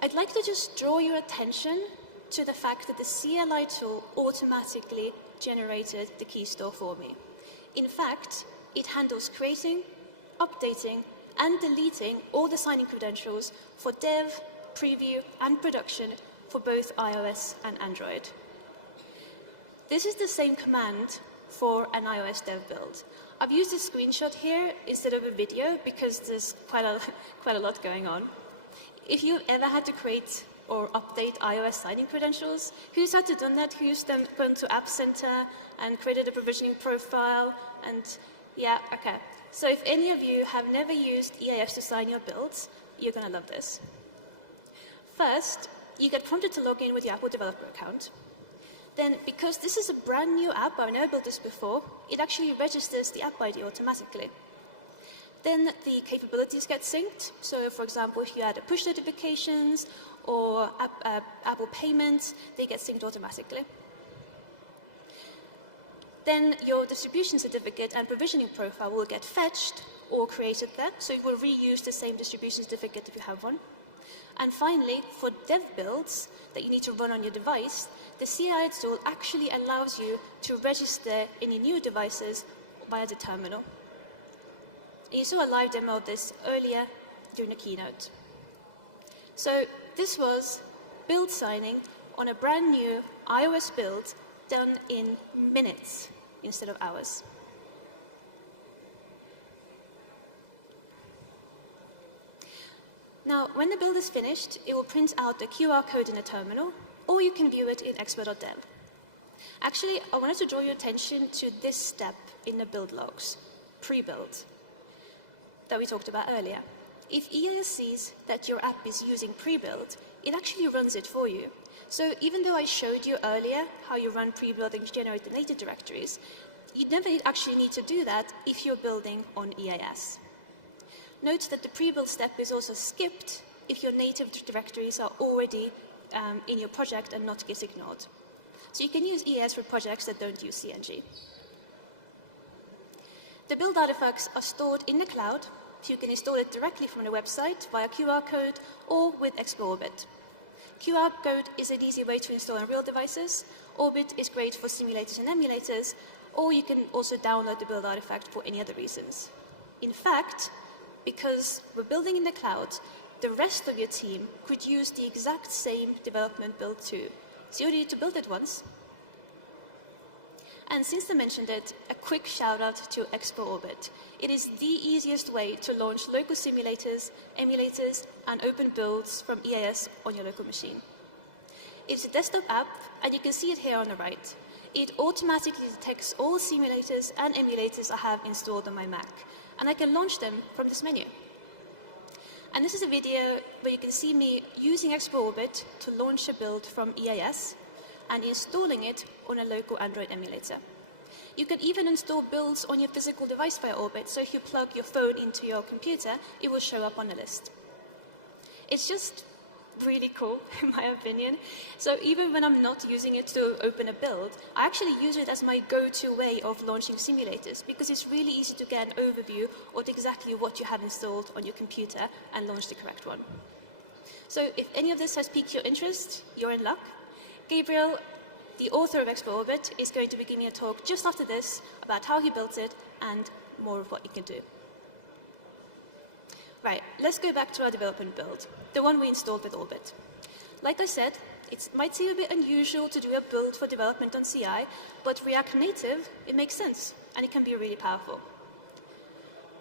I'd like to just draw your attention to the fact that the CLI tool automatically generated the key store for me. In fact, it handles creating, updating, and deleting all the signing credentials for dev, preview, and production for both iOS and Android. This is the same command for an iOS dev build. I've used a screenshot here instead of a video because there's quite a lot going on. If you've ever had to create or update iOS signing credentials, who's had to done that? Who's then gone to App Center and created a provisioning profile, and yeah, okay. So if any of you have never used EAS to sign your builds, you're going to love this. First, you get prompted to log in with your Apple developer account. Then, because this is a brand new app, I've never built this before, it actually registers the app ID automatically. Then the capabilities get synced. So, for example, if you add push notifications or Apple payments, they get synced automatically. Then your distribution certificate and provisioning profile will get fetched or created there, so it will reuse the same distribution certificate if you have one. And finally, for dev builds that you need to run on your device, the CI tool actually allows you to register any new devices via the terminal. And you saw a live demo of this earlier during the keynote. So this was build signing on a brand new iOS build done in minutes instead of hours. Now, when the build is finished, it will print out the QR code in the terminal, or you can view it in Expo.dev. Actually, I wanted to draw your attention to this step in the build logs, pre-build, that we talked about earlier. If EAS sees that your app is using pre-build, it actually runs it for you. So even though I showed you earlier how you run pre-build and generate the native directories, you never actually need to do that if you're building on EAS. Note that the pre-build step is also skipped if your native directories are already in your project and not get ignored. So you can use EAS for projects that don't use CNG. The build artifacts are stored in the cloud, so you can install it directly from the website via QR code or with Expo Orbit. QR code is an easy way to install on real devices. Orbit is great for simulators and emulators, or you can also download the build artifact for any other reasons. In fact, because we're building in the cloud, the rest of your team could use the exact same development build too. So you only need to build it once. And since I mentioned it, a quick shout out to Expo Orbit. It is the easiest way to launch local simulators, emulators, and open builds from EAS on your local machine. It's a desktop app, and you can see it here on the right. It automatically detects all simulators and emulators I have installed on my Mac, and I can launch them from this menu. And this is a video where you can see me using Expo Orbit to launch a build from EAS and installing it on a local Android emulator. You can even install builds on your physical device via Orbit, so if you plug your phone into your computer, it will show up on the list. It's just really cool, in my opinion. So even when I'm not using it to open a build, I actually use it as my go-to way of launching simulators, because it's really easy to get an overview of exactly what you have installed on your computer and launch the correct one. So if any of this has piqued your interest, you're in luck. Gabriel, the author of Expo Orbit, is going to be giving a talk just after this about how he built it and more of what you can do. Right, let's go back to our development build, the one we installed with Orbit. Like I said, it might seem a bit unusual to do a build for development on CI, but React Native, it makes sense, and it can be really powerful.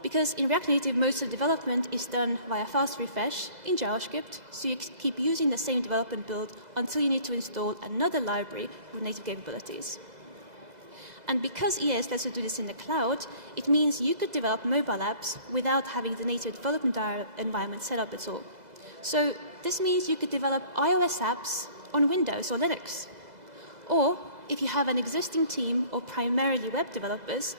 Because in React Native, most of the development is done via fast refresh in JavaScript, so you keep using the same development build until you need to install another library with native capabilities. And because EAS lets you do this in the cloud, it means you could develop mobile apps without having the native development environment set up at all. So this means you could develop iOS apps on Windows or Linux. Or if you have an existing team of primarily web developers,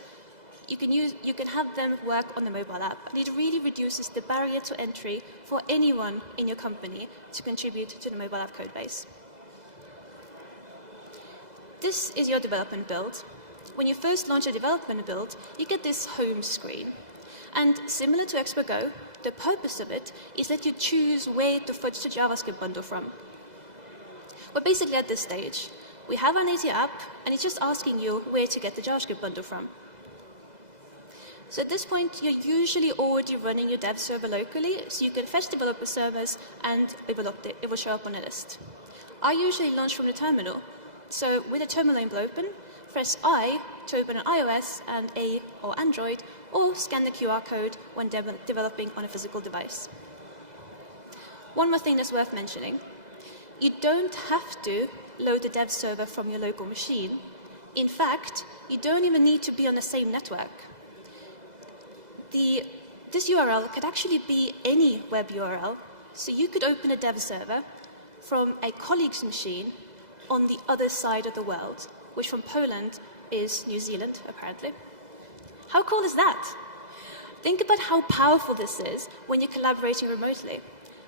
you can have them work on the mobile app. And it really reduces the barrier to entry for anyone in your company to contribute to the mobile app code base. This is your development build. When you first launch a development build, you get this home screen. And similar to Expo Go, the purpose of it is that you choose where to fetch the JavaScript bundle from. But basically at this stage, we have our native app, and it's just asking you where to get the JavaScript bundle from. So at this point, you're usually already running your dev server locally, so you can fetch developer servers and it will show up on a list. I usually launch from the terminal. So with the terminal window open, press I to open an iOS and A or Android, or scan the QR code when developing on a physical device. One more thing that's worth mentioning. You don't have to load the dev server from your local machine, In fact, you don't even need to be on the same network. This URL could actually be any web URL, so you could open a dev server from a colleague's machine on the other side of the world, which from Poland is New Zealand, apparently. How cool is that? Think about how powerful this is when you're collaborating remotely.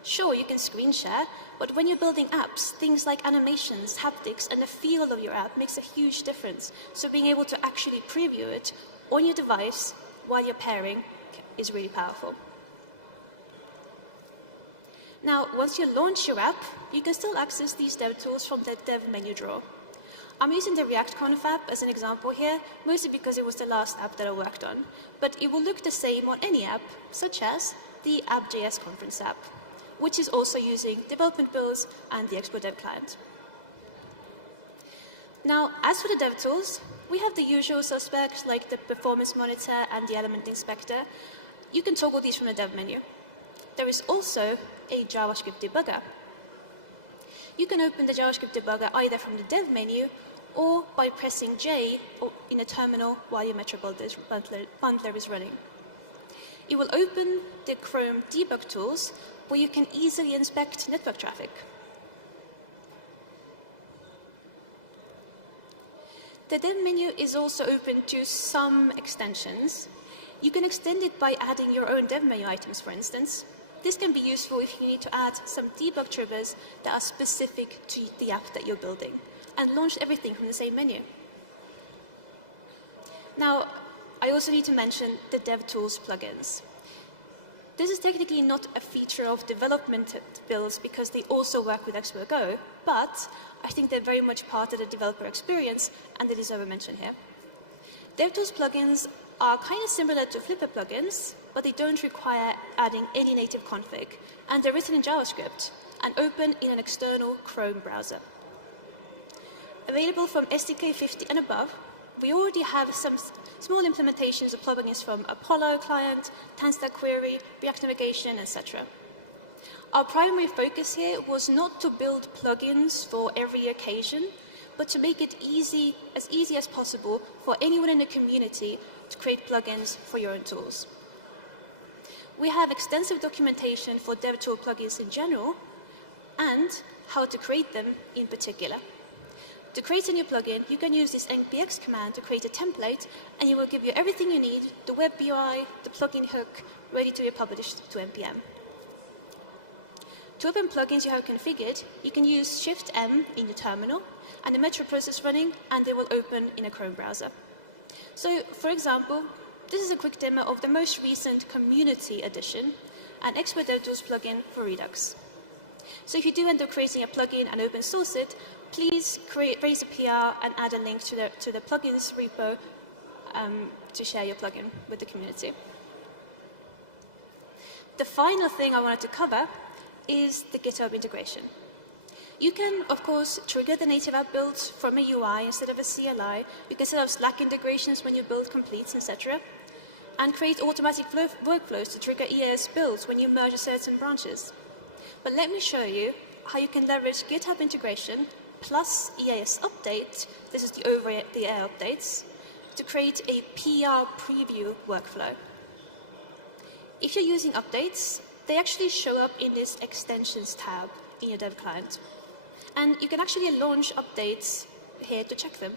Sure, you can screen share, but when you're building apps, things like animations, haptics, and the feel of your app makes a huge difference. So being able to actually preview it on your device while you're pairing is really powerful. Now, once you launch your app, you can still access these dev tools from the dev menu drawer. I'm using the React Conf app as an example here, mostly because it was the last app that I worked on, but it will look the same on any app, such as the App.js Conference app, which is also using development builds and the Expo dev client. Now, as for the dev tools, we have the usual suspects like the Performance Monitor and the Element Inspector. You can toggle these from the dev menu. There is also a JavaScript debugger. You can open the JavaScript debugger either from the dev menu or by pressing J in a terminal while your Metro bundler is running. It will open the Chrome debug tools where you can easily inspect network traffic. The dev menu is also open to some extensions. You can extend it by adding your own dev menu items, for instance. This can be useful if you need to add some debug triggers that are specific to the app that you're building, and launch everything from the same menu. Now, I also need to mention the DevTools plugins. This is technically not a feature of development builds because they also work with Expo Go, but I think they're very much part of the developer experience, and they deserve a mention here. DevTools plugins are kind of similar to Flipper plugins, but they don't require adding any native config, and they're written in JavaScript and open in an external Chrome browser. Available from SDK 50 and above, we already have some small implementations of plugins from Apollo client, Tanstack Query, React Navigation, etc. Our primary focus here was not to build plugins for every occasion, but to make it easy as possible for anyone in the community to create plugins for your own tools. We have extensive documentation for DevTool plugins in general, and how to create them in particular. To create a new plugin, you can use this npx command to create a template, and it will give you everything you need, the web UI, the plugin hook, ready to be published to NPM. To open plugins you have configured, you can use Shift-M in your terminal, and the Metro process running, and they will open in a Chrome browser. So, for example, this is a quick demo of the most recent Community Edition, an Expo DevTools plugin for Redux. So if you do end up creating a plugin and open source it, please raise a PR and add a link to the plugins repo to share your plugin with the community. The final thing I wanted to cover is the GitHub integration. You can, of course, trigger the native app builds from a UI instead of a CLI. You can set up Slack integrations when your build completes, etc. And create automatic workflows to trigger EAS builds when you merge certain branches. But let me show you how you can leverage GitHub integration plus EAS update, this is the over-the-air updates, to create a PR preview workflow. If you're using updates, they actually show up in this Extensions tab in your dev client. And you can actually launch updates here to check them.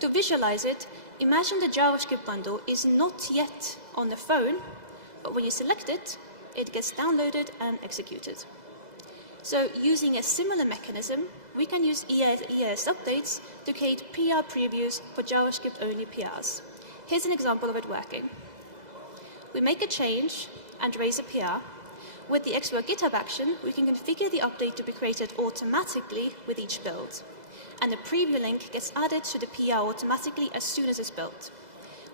To visualize it, imagine the JavaScript bundle is not yet on the phone, but when you select it, it gets downloaded and executed. So using a similar mechanism, we can use EAS updates to create PR previews for JavaScript-only PRs. Here's an example of it working. We make a change and raise a PR. With the Expo GitHub action, we can configure the update to be created automatically with each build. And the preview link gets added to the PR automatically as soon as it's built.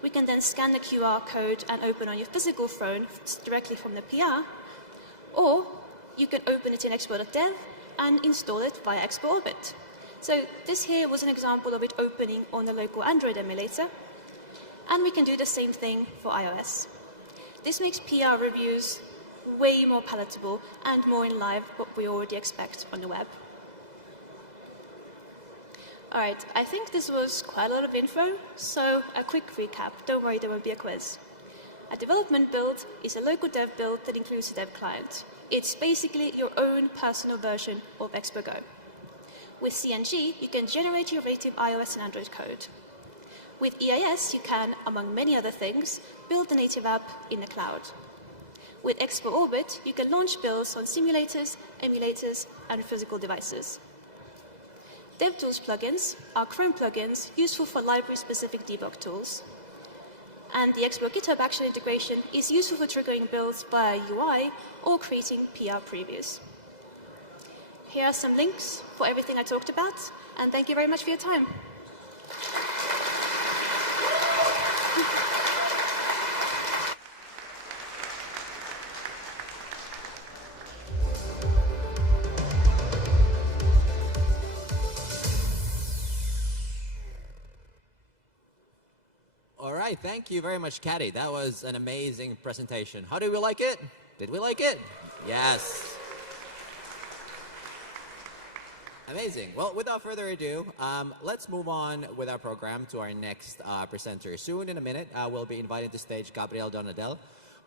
We can then scan the QR code and open on your physical phone directly from the PR, or you can open it in expo.dev and install it via Expo Orbit. So this here was an example of it opening on the local Android emulator, and we can do the same thing for iOS. This makes PR reviews way more palatable and more in line with what we already expect on the web. All right, I think this was quite a lot of info, so a quick recap. Don't worry, there won't be a quiz. A development build is a local dev build that includes a dev client. It's basically your own personal version of Expo Go. With CNG, you can generate your native iOS and Android code. With EAS, you can, among many other things, build a native app in the cloud. With Expo Orbit, you can launch builds on simulators, emulators, and physical devices. DevTools plugins are Chrome plugins useful for library-specific debug tools. And the Expo GitHub Action integration is useful for triggering builds via UI or creating PR previews. Here are some links for everything I talked about, and thank you very much for your time. All right, thank you very much, Kadi. That was an amazing presentation. How did we like it? Did we like it? Yes. Amazing. Well, without further ado, let's move on with our program to our next presenter. Soon, in a minute, we'll be inviting to stage Gabriel Donadel,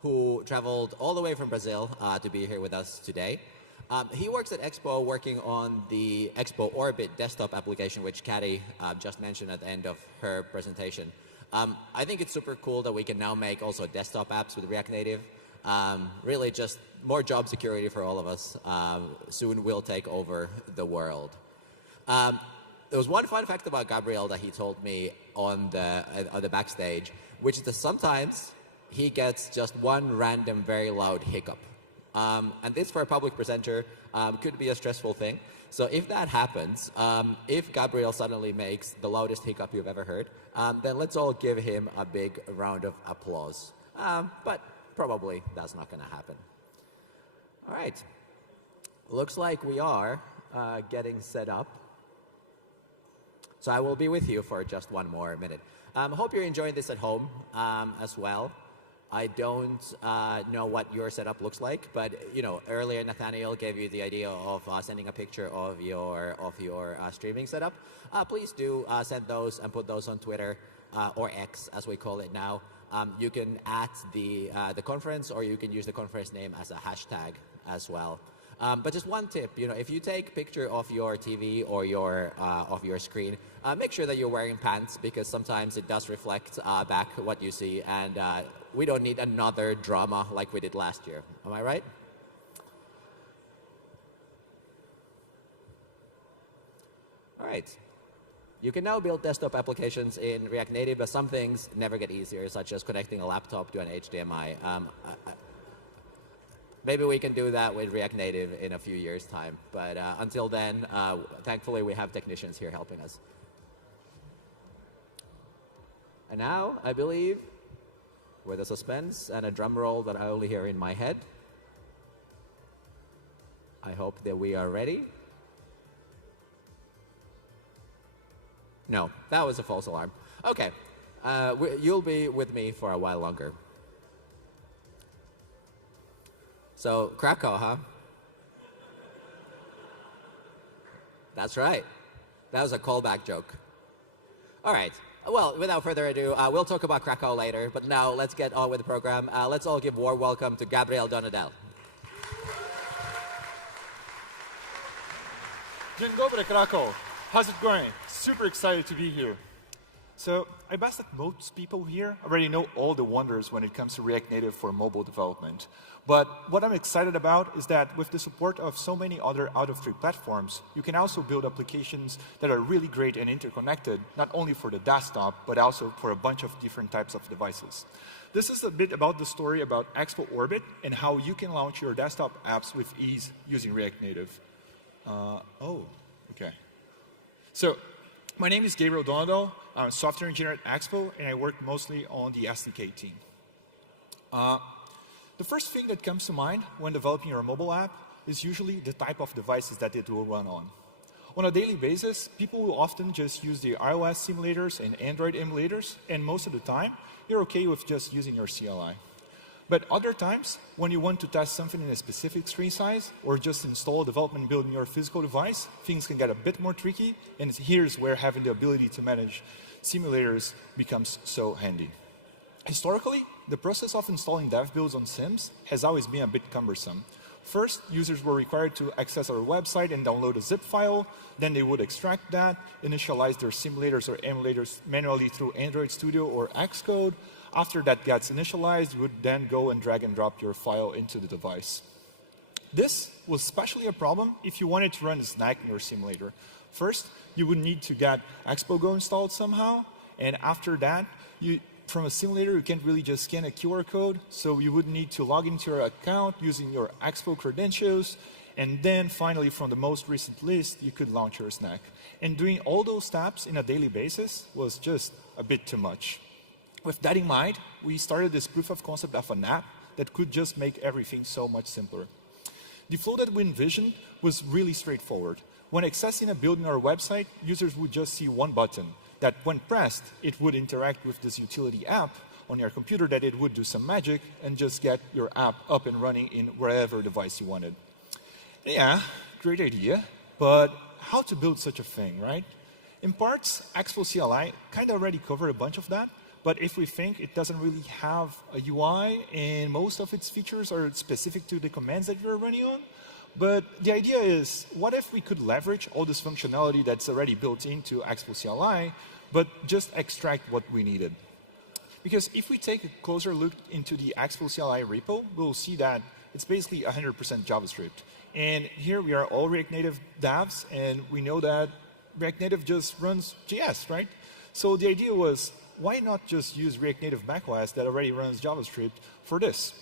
who traveled all the way from Brazil to be here with us today. He works at Expo working on the Expo Orbit desktop application, which Kadi just mentioned at the end of her presentation. I think it's super cool that we can now make also desktop apps with React Native. Really just more job security for all of us. Soon we'll take over the world. There was one fun fact about Gabriel that he told me on the backstage, which is that sometimes he gets just one random very loud hiccup. And this for a public presenter could be a stressful thing. So if that happens, if Gabriel suddenly makes the loudest hiccup you've ever heard, then let's all give him a big round of applause. But probably that's not going to happen. All right. Looks like we are getting set up. So I will be with you for just one more minute. Hope you're enjoying this at home as well. I don't know what your setup looks like, but earlier Nathaniel gave you the idea of sending a picture of your streaming setup. Please do send those and put those on Twitter or X, as we call it now. You can @ the conference, or you can use the conference name as a hashtag as well. But just one tip, if you take a picture of your TV or of your screen, make sure that you're wearing pants, because sometimes it does reflect back what you see, and we don't need another drama like we did last year. Am I right? All right. You can now build desktop applications in React Native, but some things never get easier, such as connecting a laptop to an HDMI. Maybe we can do that with React Native in a few years' time. But until then, thankfully, we have technicians here helping us. And now, I believe, with a suspense and a drum roll that I only hear in my head, I hope that we are ready. No, that was a false alarm. OK, you'll be with me for a while longer. So, Krakow, huh? That's right. That was a callback joke. All right. Well, without further ado, we'll talk about Krakow later. But now, let's get on with the program. Let's all give warm welcome to Gabriel Donadel. Dzień dobry, Krakow. How's it going? Super excited to be here. So I bet that most people here already know all the wonders when it comes to React Native for mobile development. But what I'm excited about is that with the support of so many other out-of-tree platforms, you can also build applications that are really great and interconnected, not only for the desktop, but also for a bunch of different types of devices. This is a bit about the story about Expo Orbit and how you can launch your desktop apps with ease using React Native. Okay. So, my name is Gabriel Donadel. I'm a software engineer at Expo, and I work mostly on the SDK team. The first thing that comes to mind when developing your mobile app is usually the type of devices that it will run on. On a daily basis, people will often just use the iOS simulators and Android emulators, and most of the time, you're okay with just using your CLI. But other times, when you want to test something in a specific screen size or just install a development build in your physical device, things can get a bit more tricky, and here's where having the ability to manage simulators becomes so handy. Historically, the process of installing dev builds on sims has always been a bit cumbersome. First, users were required to access our website and download a zip file. Then they would extract that, initialize their simulators or emulators manually through Android Studio or Xcode. After that gets initialized, you would then go and drag and drop your file into the device. This was especially a problem if you wanted to run a snack in your simulator. First, you would need to get Expo Go installed somehow, and after that, from a simulator, you can't really just scan a QR code, so you would need to log into your account using your Expo credentials, and then finally, from the most recent list, you could launch your snack. And doing all those steps in a daily basis was just a bit too much. With that in mind, we started this proof of concept of an app that could just make everything so much simpler. The flow that we envisioned was really straightforward. When accessing a build on our website, users would just see one button that, when pressed, it would interact with this utility app on your computer, that it would do some magic and just get your app up and running in wherever device you wanted. Yeah, great idea, but how to build such a thing, right? In parts, Expo CLI kind of already covered a bunch of that. But if we think it doesn't really have a UI and most of its features are specific to the commands that you're running on, but the idea is, what if we could leverage all this functionality that's already built into Expo CLI, but just extract what we needed? Because if we take a closer look into the Expo CLI repo, we'll see that it's basically 100% JavaScript. And here we are all React Native devs, and we know that React Native just runs JS, right? So the idea was, why not just use React Native macOS that already runs JavaScript for this?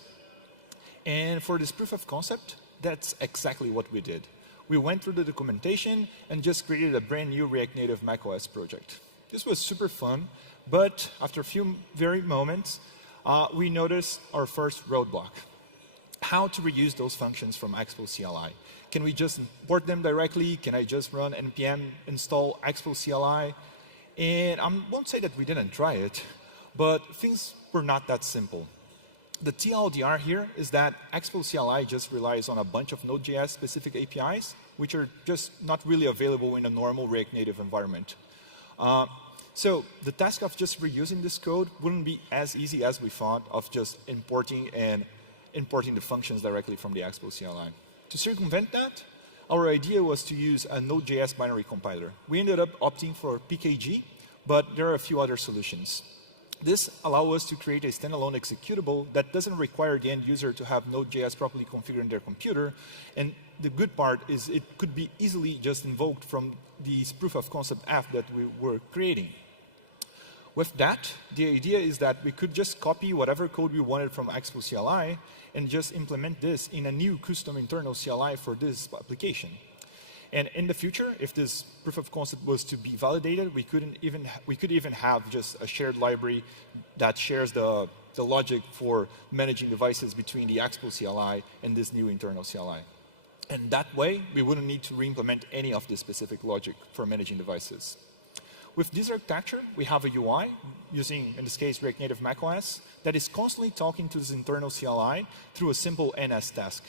And for this proof of concept, that's exactly what we did. We went through the documentation and just created a brand new React Native macOS project. This was super fun, but after a few very moments, we noticed our first roadblock. How to reuse those functions from Expo CLI. Can we just import them directly? Can I just run npm install Expo CLI? And I won't say that we didn't try it, but things were not that simple. The TLDR here is that Expo CLI just relies on a bunch of Node.js specific APIs, which are just not really available in a normal React Native environment. So the task of just reusing this code wouldn't be as easy as we thought of just importing the functions directly from the Expo CLI. To circumvent that, our idea was to use a Node.js binary compiler. We ended up opting for PKG, but there are a few other solutions. This allows us to create a standalone executable that doesn't require the end user to have Node.js properly configured in their computer. And the good part is it could be easily just invoked from this proof of concept app that we were creating. With that, the idea is that we could just copy whatever code we wanted from Expo CLI and just implement this in a new custom internal CLI for this application. And in the future, if this proof of concept was to be validated, we could even have just a shared library that shares the logic for managing devices between the Expo CLI and this new internal CLI. And that way, we wouldn't need to re-implement any of the specific logic for managing devices. With this architecture, we have a UI using, in this case, React Native macOS that is constantly talking to this internal CLI through a simple NS task.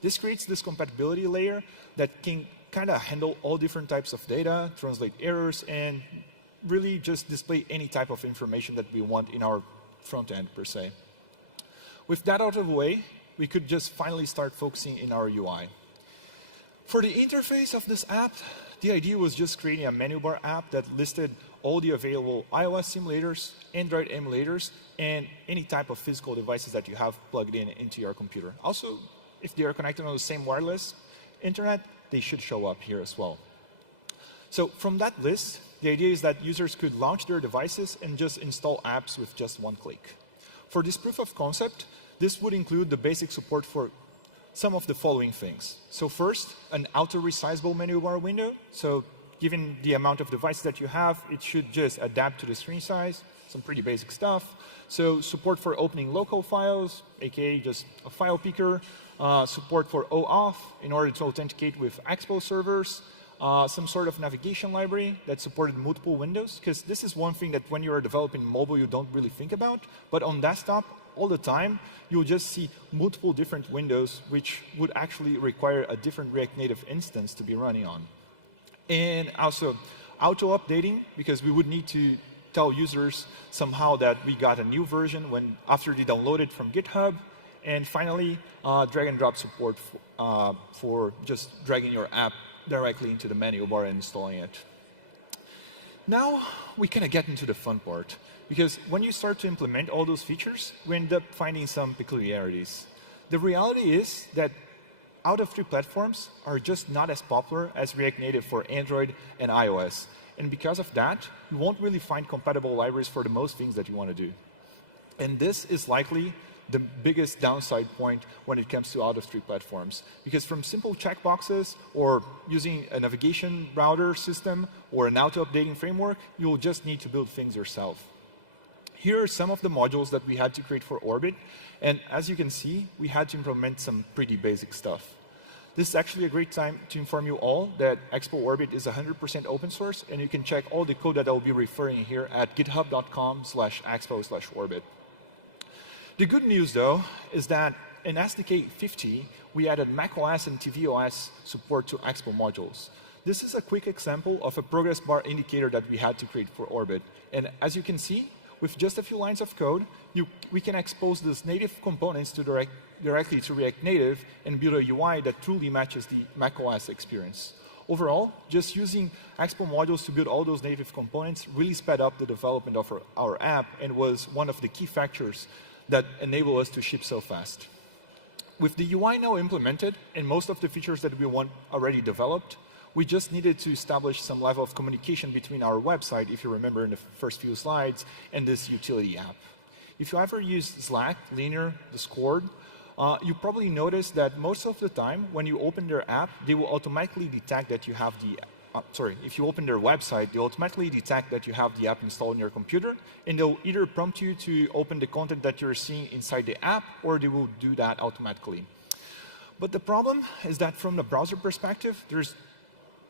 This creates this compatibility layer that can kind of handle all different types of data, translate errors, and really just display any type of information that we want in our front end, per se. With that out of the way, we could just finally start focusing in our UI. For the interface of this app, the idea was just creating a menu bar app that listed all the available iOS simulators, Android emulators, and any type of physical devices that you have plugged in into your computer. Also, if they are connected on the same wireless internet, they should show up here as well. So from that list, the idea is that users could launch their devices and just install apps with just one click. For this proof of concept, this would include the basic support for some of the following things. So first, an auto-resizable menu bar window. So given the amount of devices that you have, it should just adapt to the screen size, some pretty basic stuff. So support for opening local files, aka just a file picker, support for OAuth in order to authenticate with Expo servers, some sort of navigation library that supported multiple windows, because this is one thing that when you are developing mobile, you don't really think about. But on desktop, all the time, you'll just see multiple different windows which would actually require a different React Native instance to be running on. And also auto-updating, because we would need to tell users somehow that we got a new version after they download it from GitHub. And finally, drag and drop support for just dragging your app directly into the menu bar and installing it. Now we kind of get into the fun part, because when you start to implement all those features, we end up finding some peculiarities. The reality is that out of 3 platforms are just not as popular as React Native for Android and iOS. And because of that, you won't really find compatible libraries for the most things that you want to do. And this is likely the biggest downside point when it comes to out of 3 platforms. Because from simple checkboxes or using a navigation router system or an auto-updating framework, you'll just need to build things yourself. Here are some of the modules that we had to create for Orbit. And as you can see, we had to implement some pretty basic stuff. This is actually a great time to inform you all that Expo Orbit is 100% open source, and you can check all the code that I'll be referring here at github.com/expo/orbit. The good news, though, is that in SDK 50, we added macOS and tvOS support to Expo modules. This is a quick example of a progress bar indicator that we had to create for Orbit. And as you can see, with just a few lines of code, we can expose these native components directly to React Native and build a UI that truly matches the macOS experience. Overall, just using Expo modules to build all those native components really sped up the development of our app and was one of the key factors that enable us to ship so fast. With the UI now implemented and most of the features that we want already developed, we just needed to establish some level of communication between our website, if you remember in the first few slides, and this utility app. If you ever use Slack, Linear, Discord, you probably notice that most of the time when you open their app, they will automatically detect that you have the if you open their website, they automatically detect that you have the app installed on your computer, and they'll either prompt you to open the content that you're seeing inside the app, or they will do that automatically. But the problem is that from the browser perspective, there's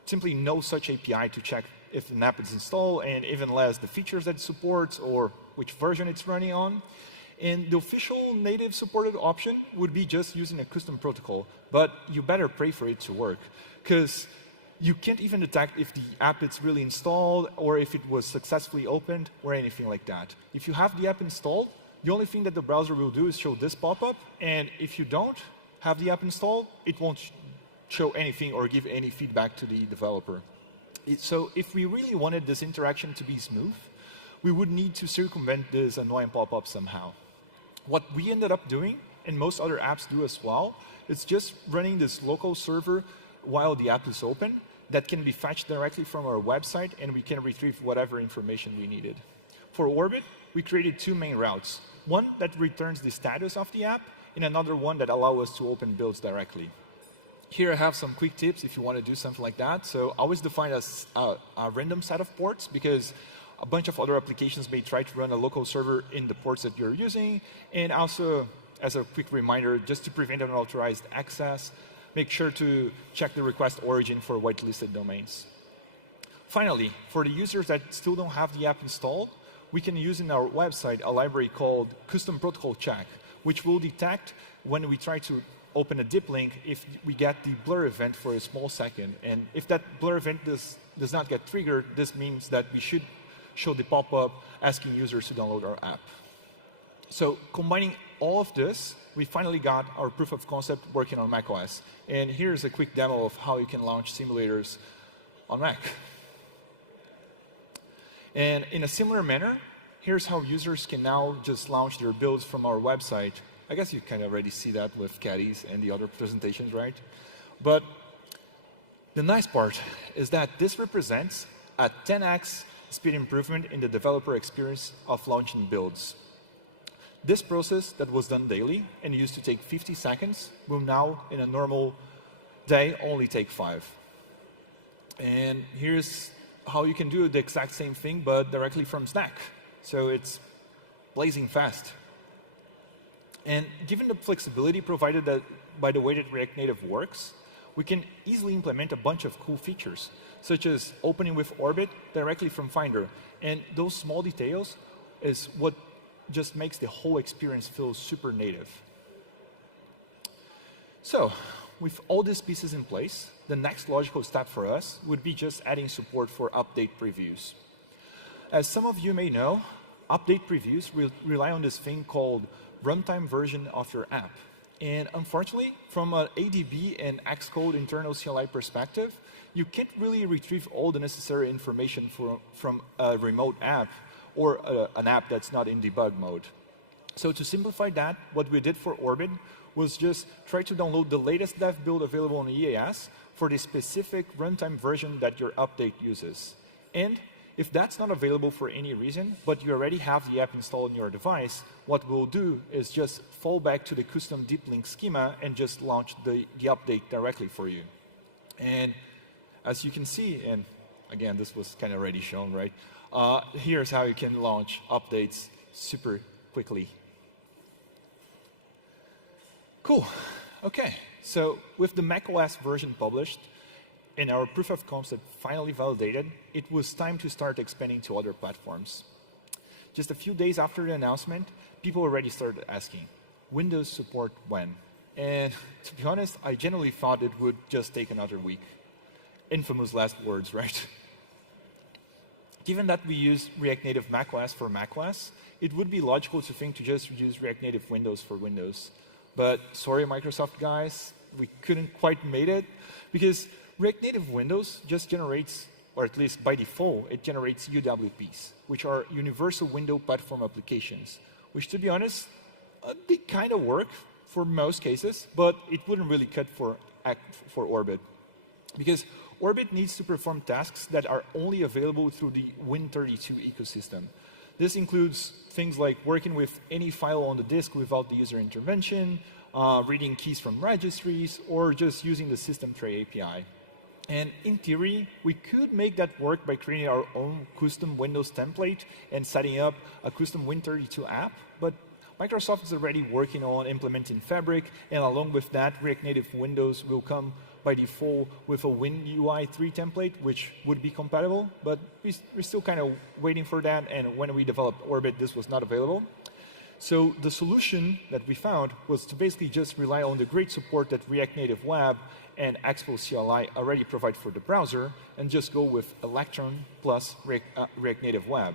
simply no such API to check if an app is installed, and even less the features that it supports or which version it's running on. And the official native supported option would be just using a custom protocol, but you better pray for it to work, because you can't even detect if the app is really installed or if it was successfully opened or anything like that. If you have the app installed, the only thing that the browser will do is show this pop-up, and if you don't have the app installed, it won't show anything or give any feedback to the developer. So if we really wanted this interaction to be smooth, we would need to circumvent this annoying pop-up somehow. What we ended up doing, and most other apps do as well, is just running this local server while the app is open that can be fetched directly from our website, and we can retrieve whatever information we needed. For Orbit, we created 2 main routes. One that returns the status of the app, and another one that allows us to open builds directly. Here I have some quick tips if you want to do something like that. So always define a random set of ports, because a bunch of other applications may try to run a local server in the ports that you're using. And also, as a quick reminder, just to prevent unauthorized access, make sure to check the request origin for whitelisted domains. Finally, for the users that still don't have the app installed, we can use in our website a library called Custom Protocol Check, which will detect when we try to open a dip link if we get the blur event for a small second. And if that blur event does not get triggered, this means that we should show the pop-up asking users to download our app. So combining all of this, we finally got our proof of concept working on macOS. And here's a quick demo of how you can launch simulators on Mac. And in a similar manner, here's how users can now just launch their builds from our website. I guess you kind of already see that with Kadi's and the other presentations, right? But the nice part is that this represents a 10x speed improvement in the developer experience of launching builds. This process that was done daily and used to take 50 seconds will now, in a normal day, only take 5. And here's how you can do the exact same thing, but directly from Slack. So it's blazing fast. And given the flexibility provided by the way that React Native works, we can easily implement a bunch of cool features, such as opening with Orbit directly from Finder. And those small details is what just makes the whole experience feel super native. So, with all these pieces in place, the next logical step for us would be just adding support for update previews. As some of you may know, update previews rely on this thing called runtime version of your app. And unfortunately, from an ADB and Xcode internal CLI perspective, you can't really retrieve all the necessary information from a remote app or an app that's not in debug mode. So to simplify that, what we did for Orbit was just try to download the latest dev build available on EAS for the specific runtime version that your update uses. And if that's not available for any reason, but you already have the app installed on your device, what we'll do is just fall back to the custom deep link schema and just launch the update directly for you. And as you can see, and again, this was kind of already shown, right? Here's how you can launch updates super quickly. Cool. Okay, so with the macOS version published and our proof of concept finally validated, it was time to start expanding to other platforms. Just a few days after the announcement, people already started asking, Windows support when? And to be honest, I generally thought it would just take another week. Infamous last words, right? Given that we use React Native macOS for macOS, it would be logical to think to just use React Native Windows for Windows. But sorry, Microsoft guys, we couldn't quite make it, because React Native Windows just generates, or at least by default, it generates UWPs, which are Universal Window Platform Applications, which, to be honest, they kind of work for most cases, but it wouldn't really cut for Orbit. Because Orbit needs to perform tasks that are only available through the Win32 ecosystem. This includes things like working with any file on the disk without the user intervention, reading keys from registries, or just using the system tray API. And in theory, we could make that work by creating our own custom Windows template and setting up a custom Win32 app, but Microsoft is already working on implementing Fabric, and along with that, React Native Windows will come by default with a WinUI 3 template, which would be compatible, but we're still kind of waiting for that, and when we developed Orbit, this was not available. So the solution that we found was to basically just rely on the great support that React Native Web and Expo CLI already provide for the browser, and just go with Electron plus React Native Web.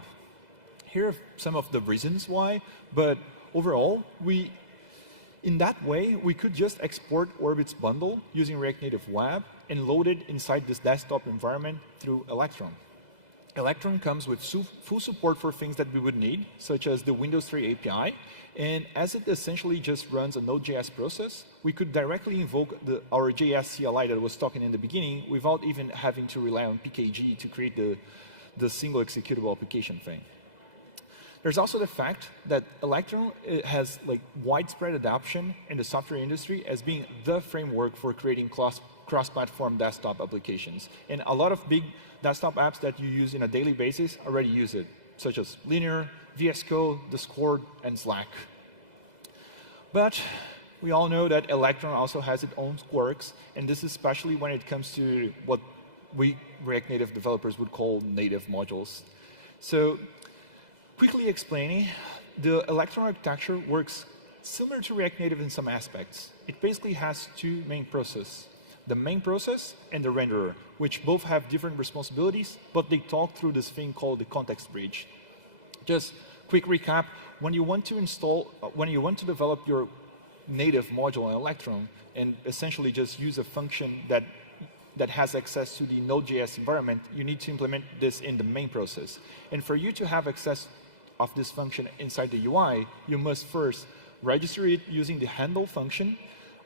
Here are some of the reasons why, but overall, in that way, we could just export Orbit's bundle using React Native Web and load it inside this desktop environment through Electron. Electron comes with full support for things that we would need, such as the Windows 3 API, and as it essentially just runs a Node.js process, we could directly invoke our JS CLI that I was talking in the beginning without even having to rely on PKG to create the single executable application thing. There's also the fact that Electron has widespread adoption in the software industry as being the framework for creating cross-platform desktop applications. And a lot of big desktop apps that you use on a daily basis already use it, such as Linear, VS Code, Discord, and Slack. But we all know that Electron also has its own quirks, and this is especially when it comes to what we React Native developers would call native modules. So, quickly explaining, the Electron architecture works similar to React Native in some aspects. It basically has two main processes, the main process and the renderer, which both have different responsibilities, but they talk through this thing called the context bridge. Just quick recap, when you want to develop your native module in Electron and essentially just use a function that has access to the Node.js environment, you need to implement this in the main process. And for you to have access of this function inside the UI, you must first register it using the handle function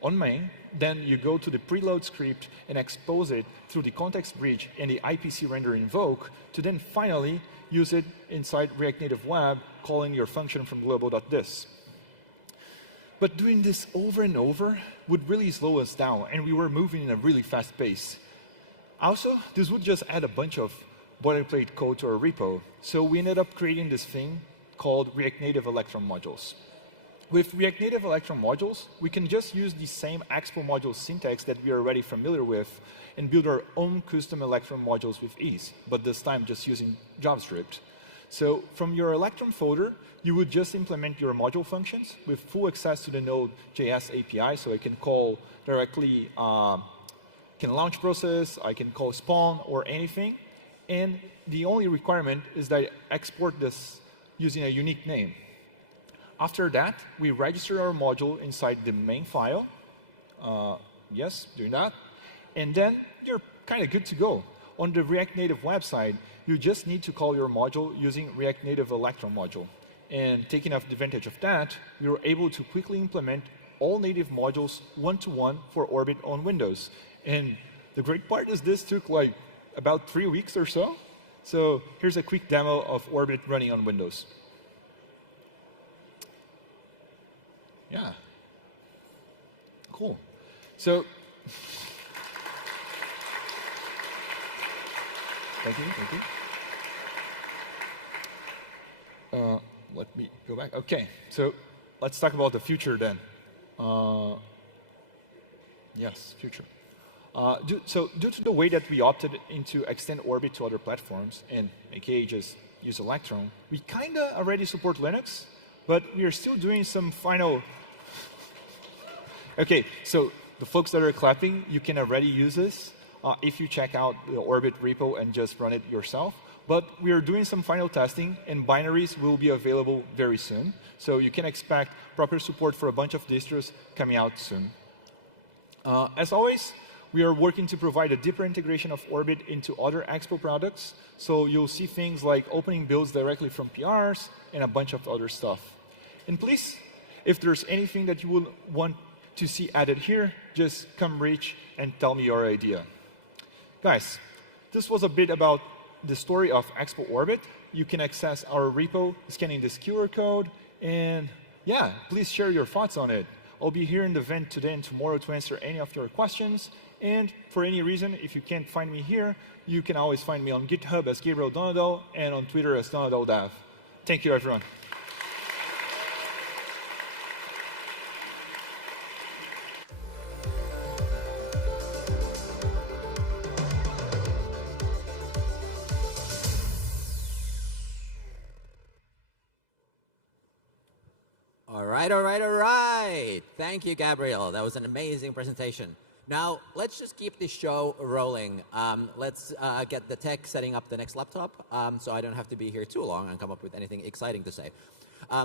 on main, then you go to the preload script and expose it through the context bridge and the IPC render invoke to then finally use it inside React Native Web, calling your function from global.this. But doing this over and over would really slow us down, and we were moving in a really fast pace. Also, this would just add a bunch of boilerplate code to our repo. So we ended up creating this thing called React Native Electron modules. With React Native Electron modules, we can just use the same Expo module syntax that we are already familiar with and build our own custom Electron modules with ease, but this time just using JavaScript. So from your Electron folder, you would just implement your module functions with full access to the Node.js API. So I can call directly, can launch process, I can call spawn or anything. And the only requirement is that I export this using a unique name. After that, we register our module inside the main file. Yes, doing that. And then you're kind of good to go. On the React Native website, you just need to call your module using React Native Electron module. And taking advantage of that, we were able to quickly implement all native modules one-to-one for Orbit on Windows. And the great part is this took like about 3 weeks or so. So here's a quick demo of Orbit running on Windows. Yeah. Cool. So thank you. Let me go back. OK, so let's talk about the future then. Yes, future. Due to the way that we opted into extend Orbit to other platforms, and aka just use Electron, we kind of already support Linux, but we are still doing some final. OK, so the folks that are clapping, you can already use this if you check out the Orbit repo and just run it yourself. But we are doing some final testing, and binaries will be available very soon. So you can expect proper support for a bunch of distros coming out soon. As always, we are working to provide a deeper integration of Orbit into other Expo products. So you'll see things like opening builds directly from PRs and a bunch of other stuff. And please, if there's anything that you would want to see added here, just come reach and tell me your idea. Guys, this was a bit about the story of Expo Orbit. You can access our repo scanning this QR code. And yeah, please share your thoughts on it. I'll be here in the event today and tomorrow to answer any of your questions. And for any reason, if you can't find me here, you can always find me on GitHub as Gabriel Donadel and on Twitter as Donadel Dev. Thank you, everyone. All right. Thank you, Gabriel. That was an amazing presentation. Now, let's just keep this show rolling. Let's get the tech setting up the next laptop so I don't have to be here too long and come up with anything exciting to say.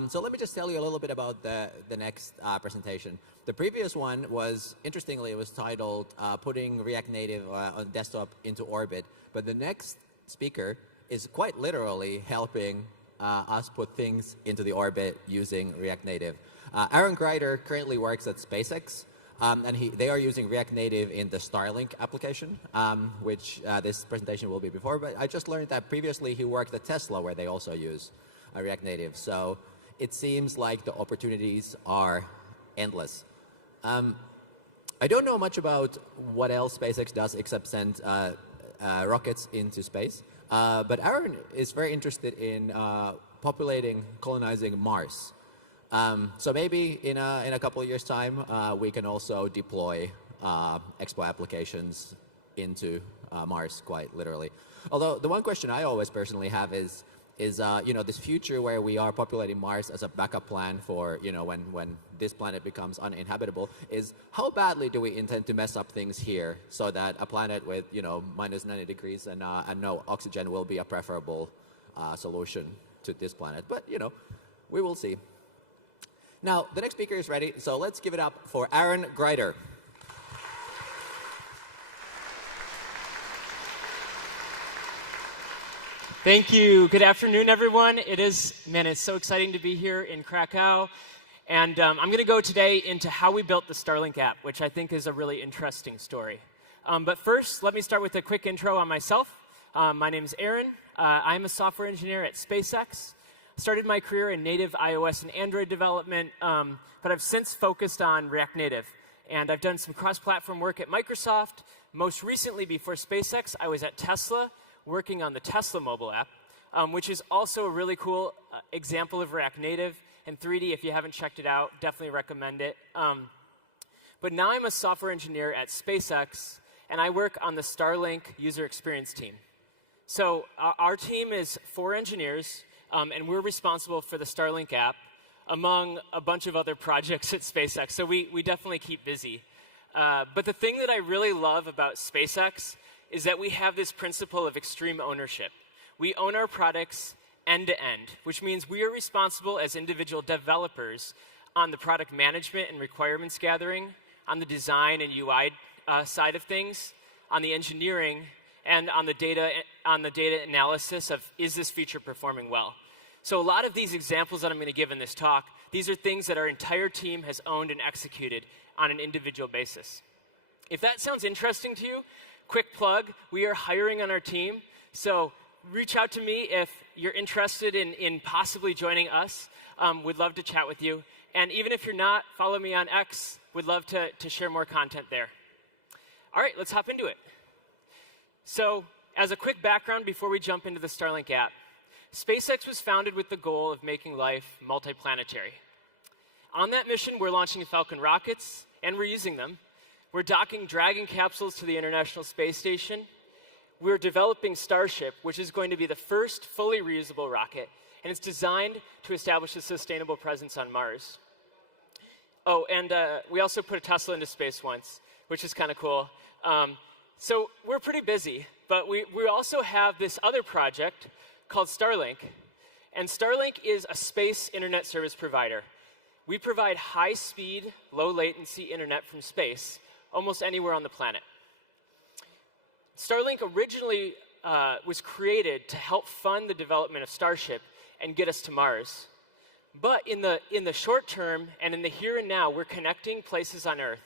So let me just tell you a little bit about the next presentation. The previous one was, interestingly, it was titled Putting React Native on Desktop into Orbit. But the next speaker is quite literally helping us put things into the orbit using React Native. Aaron Greider currently works at SpaceX, and they are using React Native in the Starlink application, which this presentation will be before. But I just learned that previously he worked at Tesla, where they also use React Native. So it seems like the opportunities are endless. I don't know much about what else SpaceX does except send rockets into space. But Aaron is very interested in colonizing Mars. So maybe in a couple of years' time, we can also deploy Expo applications into Mars, quite literally. Although the one question I always personally have is this future where we are populating Mars as a backup plan for when this planet becomes uninhabitable, is how badly do we intend to mess up things here so that a planet with minus 90 degrees and no oxygen will be a preferable solution to this planet. But we will see. Now the next speaker is ready, so let's give it up for Aaron Greider. Thank you. Good afternoon, everyone. It's so exciting to be here in Krakow. And I'm going to go today into how we built the Starlink app, which I think is a really interesting story. But first, let me start with a quick intro on myself. My name is Aaron. I'm a software engineer at SpaceX. Started my career in native iOS and Android development, but I've since focused on React Native. And I've done some cross-platform work at Microsoft. Most recently, before SpaceX, I was at Tesla, working on the Tesla mobile app, which is also a really cool example of React Native. And 3D, if you haven't checked it out, definitely recommend it. But now I'm a software engineer at SpaceX, and I work on the Starlink user experience team. So our team is 4 engineers, and we're responsible for the Starlink app among a bunch of other projects at SpaceX, so we definitely keep busy. But the thing that I really love about SpaceX is that we have this principle of extreme ownership. We own our products end to end, which means we are responsible as individual developers on the product management and requirements gathering, on the design and UI side of things, on the engineering, and on the data analysis of, is this feature performing well? So a lot of these examples that I'm going to give in this talk, these are things that our entire team has owned and executed on an individual basis. If that sounds interesting to you, quick plug, we are hiring on our team, so reach out to me if you're interested in possibly joining us. We'd love to chat with you. And even if you're not, follow me on X. We'd love to share more content there. All right, let's hop into it. So as a quick background before we jump into the Starlink app, SpaceX was founded with the goal of making life multiplanetary. On that mission, we're launching Falcon rockets, and we're using them. We're docking Dragon capsules to the International Space Station. We're developing Starship, which is going to be the first fully reusable rocket, and it's designed to establish a sustainable presence on Mars. Oh, and we also put a Tesla into space once, which is kind of cool. So we're pretty busy, but we also have this other project called Starlink, and Starlink is a space internet service provider. We provide high-speed, low-latency internet from space, almost anywhere on the planet. Starlink originally was created to help fund the development of Starship and get us to Mars. But in the short term and in the here and now, we're connecting places on Earth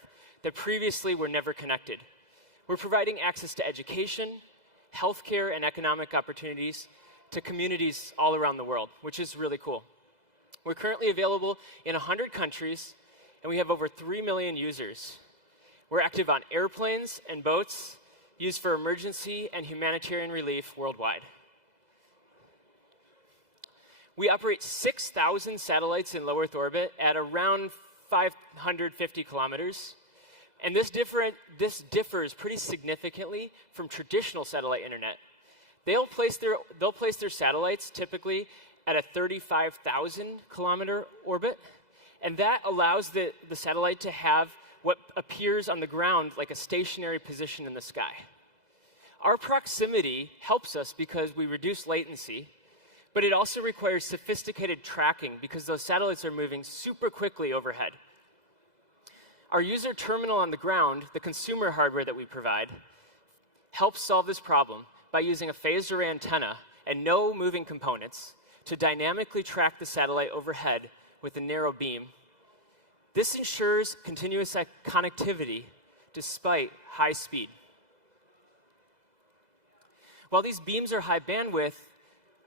that previously were never connected. We're providing access to education, healthcare, and economic opportunities to communities all around the world, which is really cool. We're currently available in 100 countries, and we have over 3 million users. We're active on airplanes and boats used for emergency and humanitarian relief worldwide. We operate 6,000 satellites in low Earth orbit at around 550 kilometers. And this differs pretty significantly from traditional satellite internet. They'll place their satellites typically at a 35,000 kilometer orbit, and that allows the satellite to have what appears on the ground like a stationary position in the sky. Our proximity helps us because we reduce latency, but it also requires sophisticated tracking because those satellites are moving super quickly overhead. Our user terminal on the ground, the consumer hardware that we provide, helps solve this problem by using a phased array antenna and no moving components to dynamically track the satellite overhead with a narrow beam. This ensures continuous connectivity despite high speed. While these beams are high bandwidth,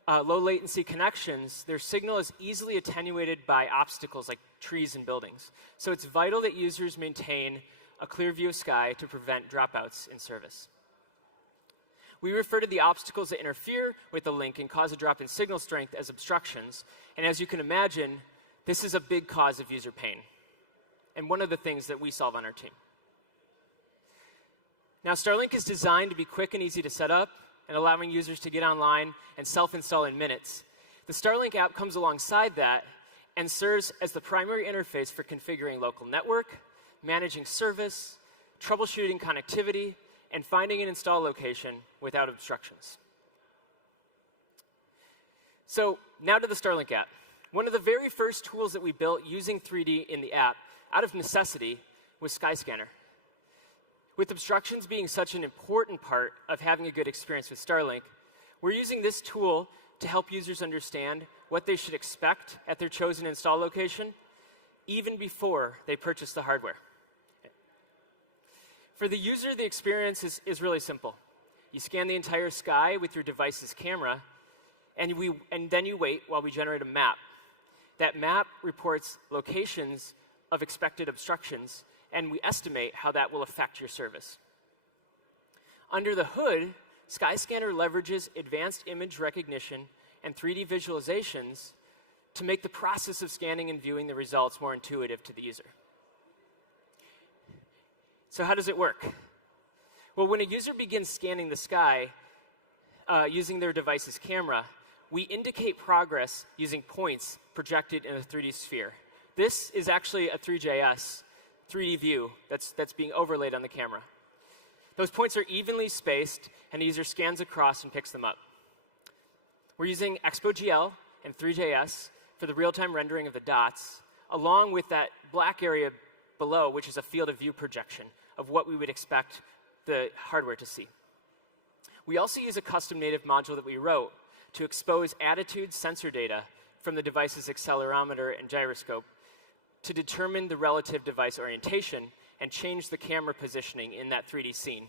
low latency connections, their signal is easily attenuated by obstacles like trees and buildings. So it's vital that users maintain a clear view of sky to prevent dropouts in service. We refer to the obstacles that interfere with the link and cause a drop in signal strength as obstructions. And as you can imagine, this is a big cause of user pain, and one of the things that we solve on our team. Now, Starlink is designed to be quick and easy to set up and allowing users to get online and self-install in minutes. The Starlink app comes alongside that and serves as the primary interface for configuring local network, managing service, troubleshooting connectivity, and finding an install location without obstructions. So now to the Starlink app. One of the very first tools that we built using 3D in the app, out of necessity, was Skyscanner. With obstructions being such an important part of having a good experience with Starlink, we're using this tool to help users understand what they should expect at their chosen install location, even before they purchase the hardware. For the user, the experience is really simple. You scan the entire sky with your device's camera, and then you wait while we generate a map. That map reports locations of expected obstructions, and we estimate how that will affect your service. Under the hood, Skyscanner leverages advanced image recognition and 3D visualizations to make the process of scanning and viewing the results more intuitive to the user. So how does it work? Well, when a user begins scanning the sky using their device's camera, we indicate progress using points projected in a 3D sphere. This is actually a 3JS 3D view that's being overlaid on the camera. Those points are evenly spaced, and the user scans across and picks them up. We're using Expo GL and 3JS for the real-time rendering of the dots, along with that black area below, which is a field of view projection of what we would expect the hardware to see. We also use a custom native module that we wrote to expose attitude sensor data from the device's accelerometer and gyroscope to determine the relative device orientation and change the camera positioning in that 3D scene.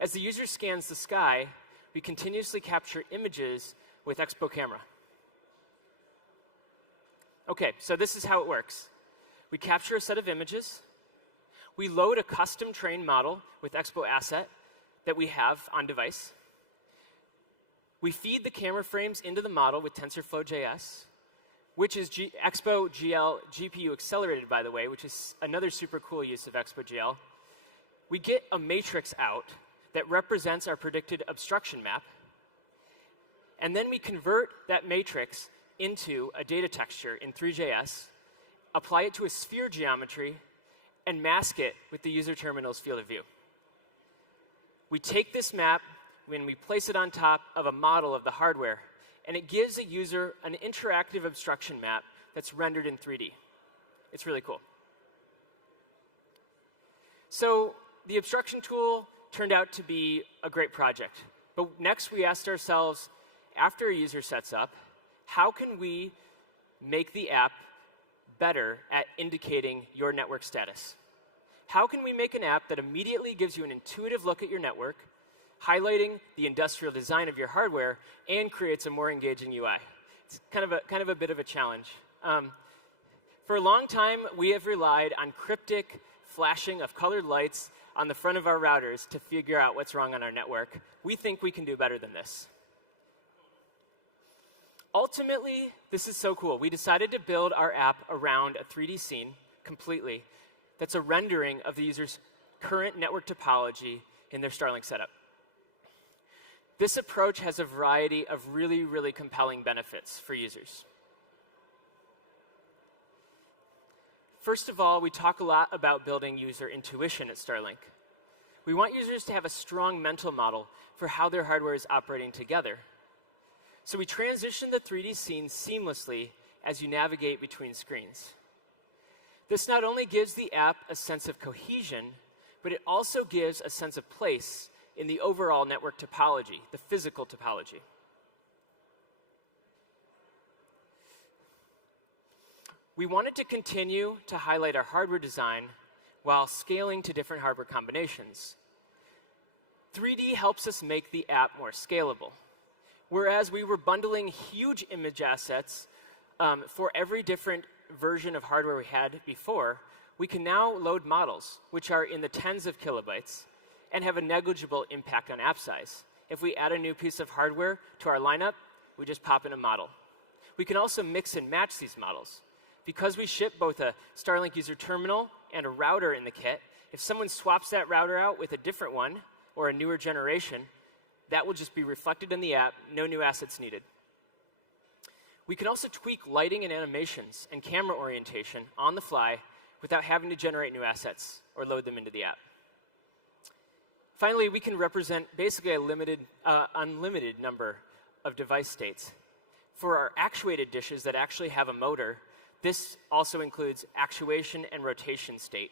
As the user scans the sky, we continuously capture images with Expo camera. OK, so this is how it works. We capture a set of images. We load a custom trained model with Expo asset that we have on device. We feed the camera frames into the model with TensorFlow.js, which is Expo GL GPU accelerated, by the way, which is another super cool use of Expo GL. We get a matrix out that represents our predicted obstruction map. And then we convert that matrix into a data texture in 3JS, apply it to a sphere geometry, and mask it with the user terminal's field of view. We take this map when we place it on top of a model of the hardware, and it gives a user an interactive obstruction map that's rendered in 3D. It's really cool. So the obstruction tool turned out to be a great project. But next we asked ourselves, after a user sets up, how can we make the app better at indicating your network status? How can we make an app that immediately gives you an intuitive look at your network, highlighting the industrial design of your hardware, and creates a more engaging UI? It's kind of a bit of a challenge. For a long time, we have relied on cryptic flashing of colored lights on the front of our routers to figure out what's wrong on our network. We think we can do better than this. Ultimately, this is so cool. We decided to build our app around a 3D scene completely that's a rendering of the user's current network topology in their Starlink setup. This approach has a variety of really, really compelling benefits for users. First of all, we talk a lot about building user intuition at Starlink. We want users to have a strong mental model for how their hardware is operating together. So we transition the 3D scene seamlessly as you navigate between screens. This not only gives the app a sense of cohesion, but it also gives a sense of place in the overall network topology, the physical topology. We wanted to continue to highlight our hardware design while scaling to different hardware combinations. 3D helps us make the app more scalable. Whereas we were bundling huge image assets for every different version of hardware we had before, we can now load models, which are in the tens of kilobytes, and have a negligible impact on app size. If we add a new piece of hardware to our lineup, we just pop in a model. We can also mix and match these models. Because we ship both a Starlink user terminal and a router in the kit, if someone swaps that router out with a different one or a newer generation, that will just be reflected in the app, no new assets needed. We can also tweak lighting and animations and camera orientation on the fly without having to generate new assets or load them into the app. Finally, we can represent basically a unlimited number of device states. For our actuated dishes that actually have a motor, this also includes actuation and rotation state.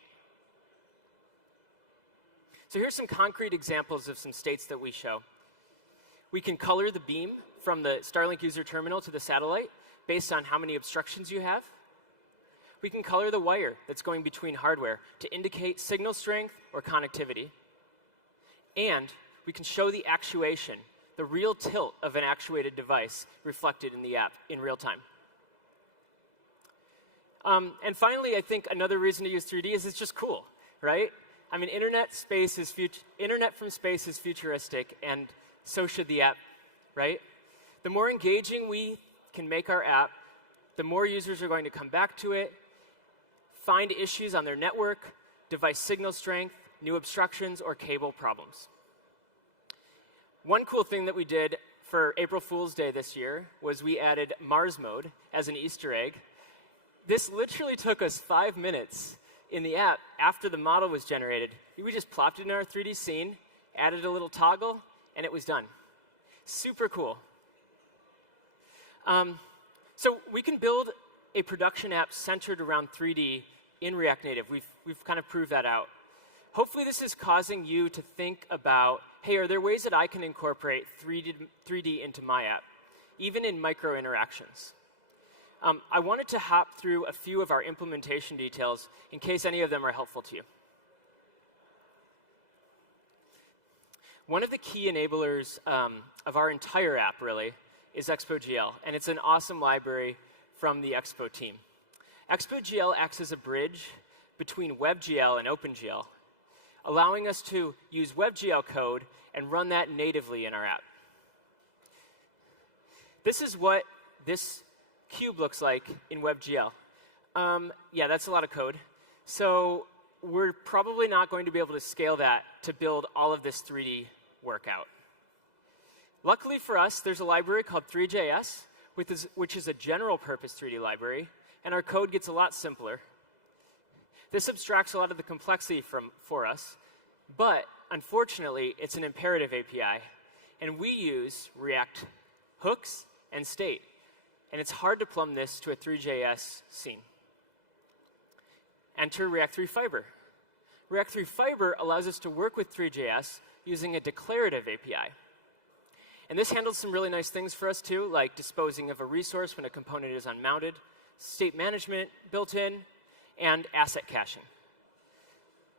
So here's some concrete examples of some states that we show. We can color the beam from the Starlink user terminal to the satellite based on how many obstructions you have. We can color the wire that's going between hardware to indicate signal strength or connectivity. And we can show the actuation, the real tilt of an actuated device reflected in the app in real time. And finally, I think another reason to use 3D is it's just cool, right? I mean, internet from space is futuristic, and so should the app, right? The more engaging we can make our app, the more users are going to come back to it, find issues on their network, device signal strength, new obstructions, or cable problems. One cool thing that we did for April Fool's Day this year was we added Mars mode as an Easter egg. This literally took us 5 minutes in the app after the model was generated. We just plopped it in our 3D scene, added a little toggle, and it was done. Super cool. So we can build a production app centered around 3D in React Native. We've kind of proved that out. Hopefully this is causing you to think about, hey, are there ways that I can incorporate 3D into my app, even in micro interactions? I wanted to hop through a few of our implementation details in case any of them are helpful to you. One of the key enablers of our entire app, really, is Expo.gl, and it's an awesome library from the Expo team. Expo.gl acts as a bridge between WebGL and OpenGL, allowing us to use WebGL code and run that natively in our app. This is what this cube looks like in WebGL. Yeah, that's a lot of code. So we're probably not going to be able to scale that to build all of this 3D work out. Luckily for us, there's a library called 3JS, which is a general purpose 3D library, and our code gets a lot simpler. This abstracts a lot of the complexity for us, but unfortunately, it's an imperative API, and we use React hooks and state, and it's hard to plumb this to a 3JS scene. Enter React 3 Fiber. React 3 Fiber allows us to work with 3JS using a declarative API. And this handles some really nice things for us too, like disposing of a resource when a component is unmounted, state management built in, and asset caching.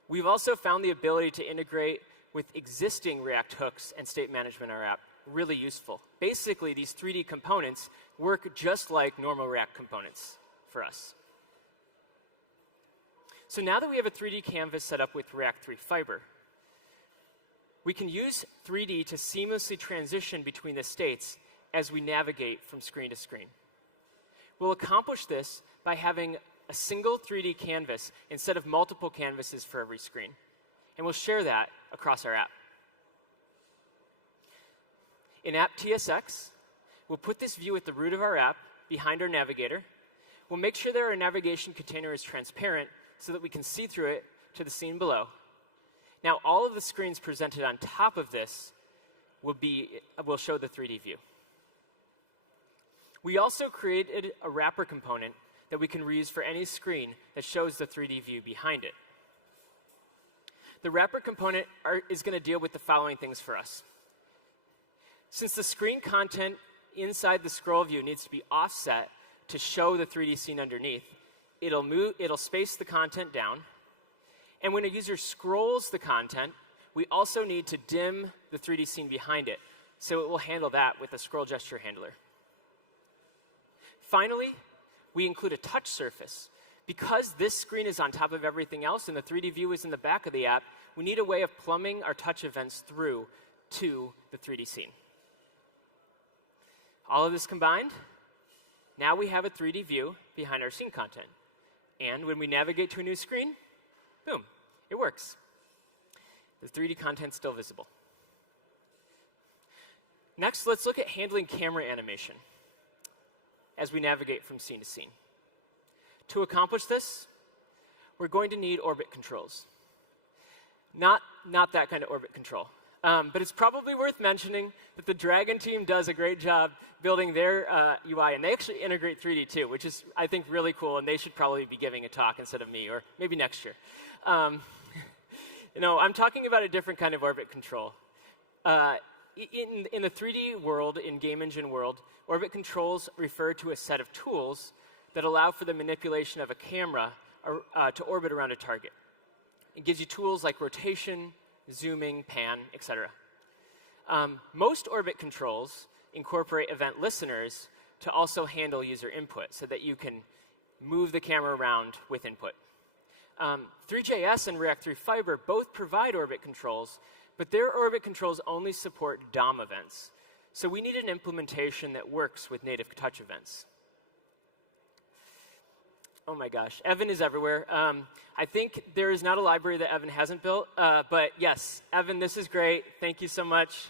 We've also found the ability to integrate with existing React hooks and state management in our app really useful. Basically, these 3D components work just like normal React components for us. So now that we have a 3D canvas set up with React 3 Fiber, we can use 3D to seamlessly transition between the states as we navigate from screen to screen. We'll accomplish this by having a single 3D canvas instead of multiple canvases for every screen. And we'll share that across our app. In App.tsx, we'll put this view at the root of our app behind our navigator. We'll make sure that our navigation container is transparent so that we can see through it to the scene below. Now, all of the screens presented on top of this will show the 3D view. We also created a wrapper component that we can reuse for any screen that shows the 3D view behind it. The wrapper component is going to deal with the following things for us. Since the screen content inside the scroll view needs to be offset to show the 3D scene underneath, it'll space the content down. And when a user scrolls the content, we also need to dim the 3D scene behind it. So it will handle that with a scroll gesture handler. Finally, we include a touch surface. Because this screen is on top of everything else and the 3D view is in the back of the app, we need a way of plumbing our touch events through to the 3D scene. All of this combined, now we have a 3D view behind our scene content. And when we navigate to a new screen, boom, it works. The 3D content's still visible. Next, let's look at handling camera animation as we navigate from scene to scene. To accomplish this, we're going to need orbit controls. Not that kind of orbit control. But it's probably worth mentioning that the Dragon team does a great job building their UI, and they actually integrate 3D too, which is, I think, really cool, and they should probably be giving a talk instead of me, or maybe next year. I'm talking about a different kind of orbit control. In the 3D world, in game engine world, orbit controls refer to a set of tools that allow for the manipulation of a camera to orbit around a target. It gives you tools like rotation, zooming, pan, etc. Most orbit controls incorporate event listeners to also handle user input so that you can move the camera around with input. 3JS and React 3 Fiber both provide orbit controls, but their orbit controls only support DOM events. So we need an implementation that works with native touch events. Oh my gosh, Evan is everywhere. I think there is not a library that Evan hasn't built, but yes, Evan, this is great. Thank you so much.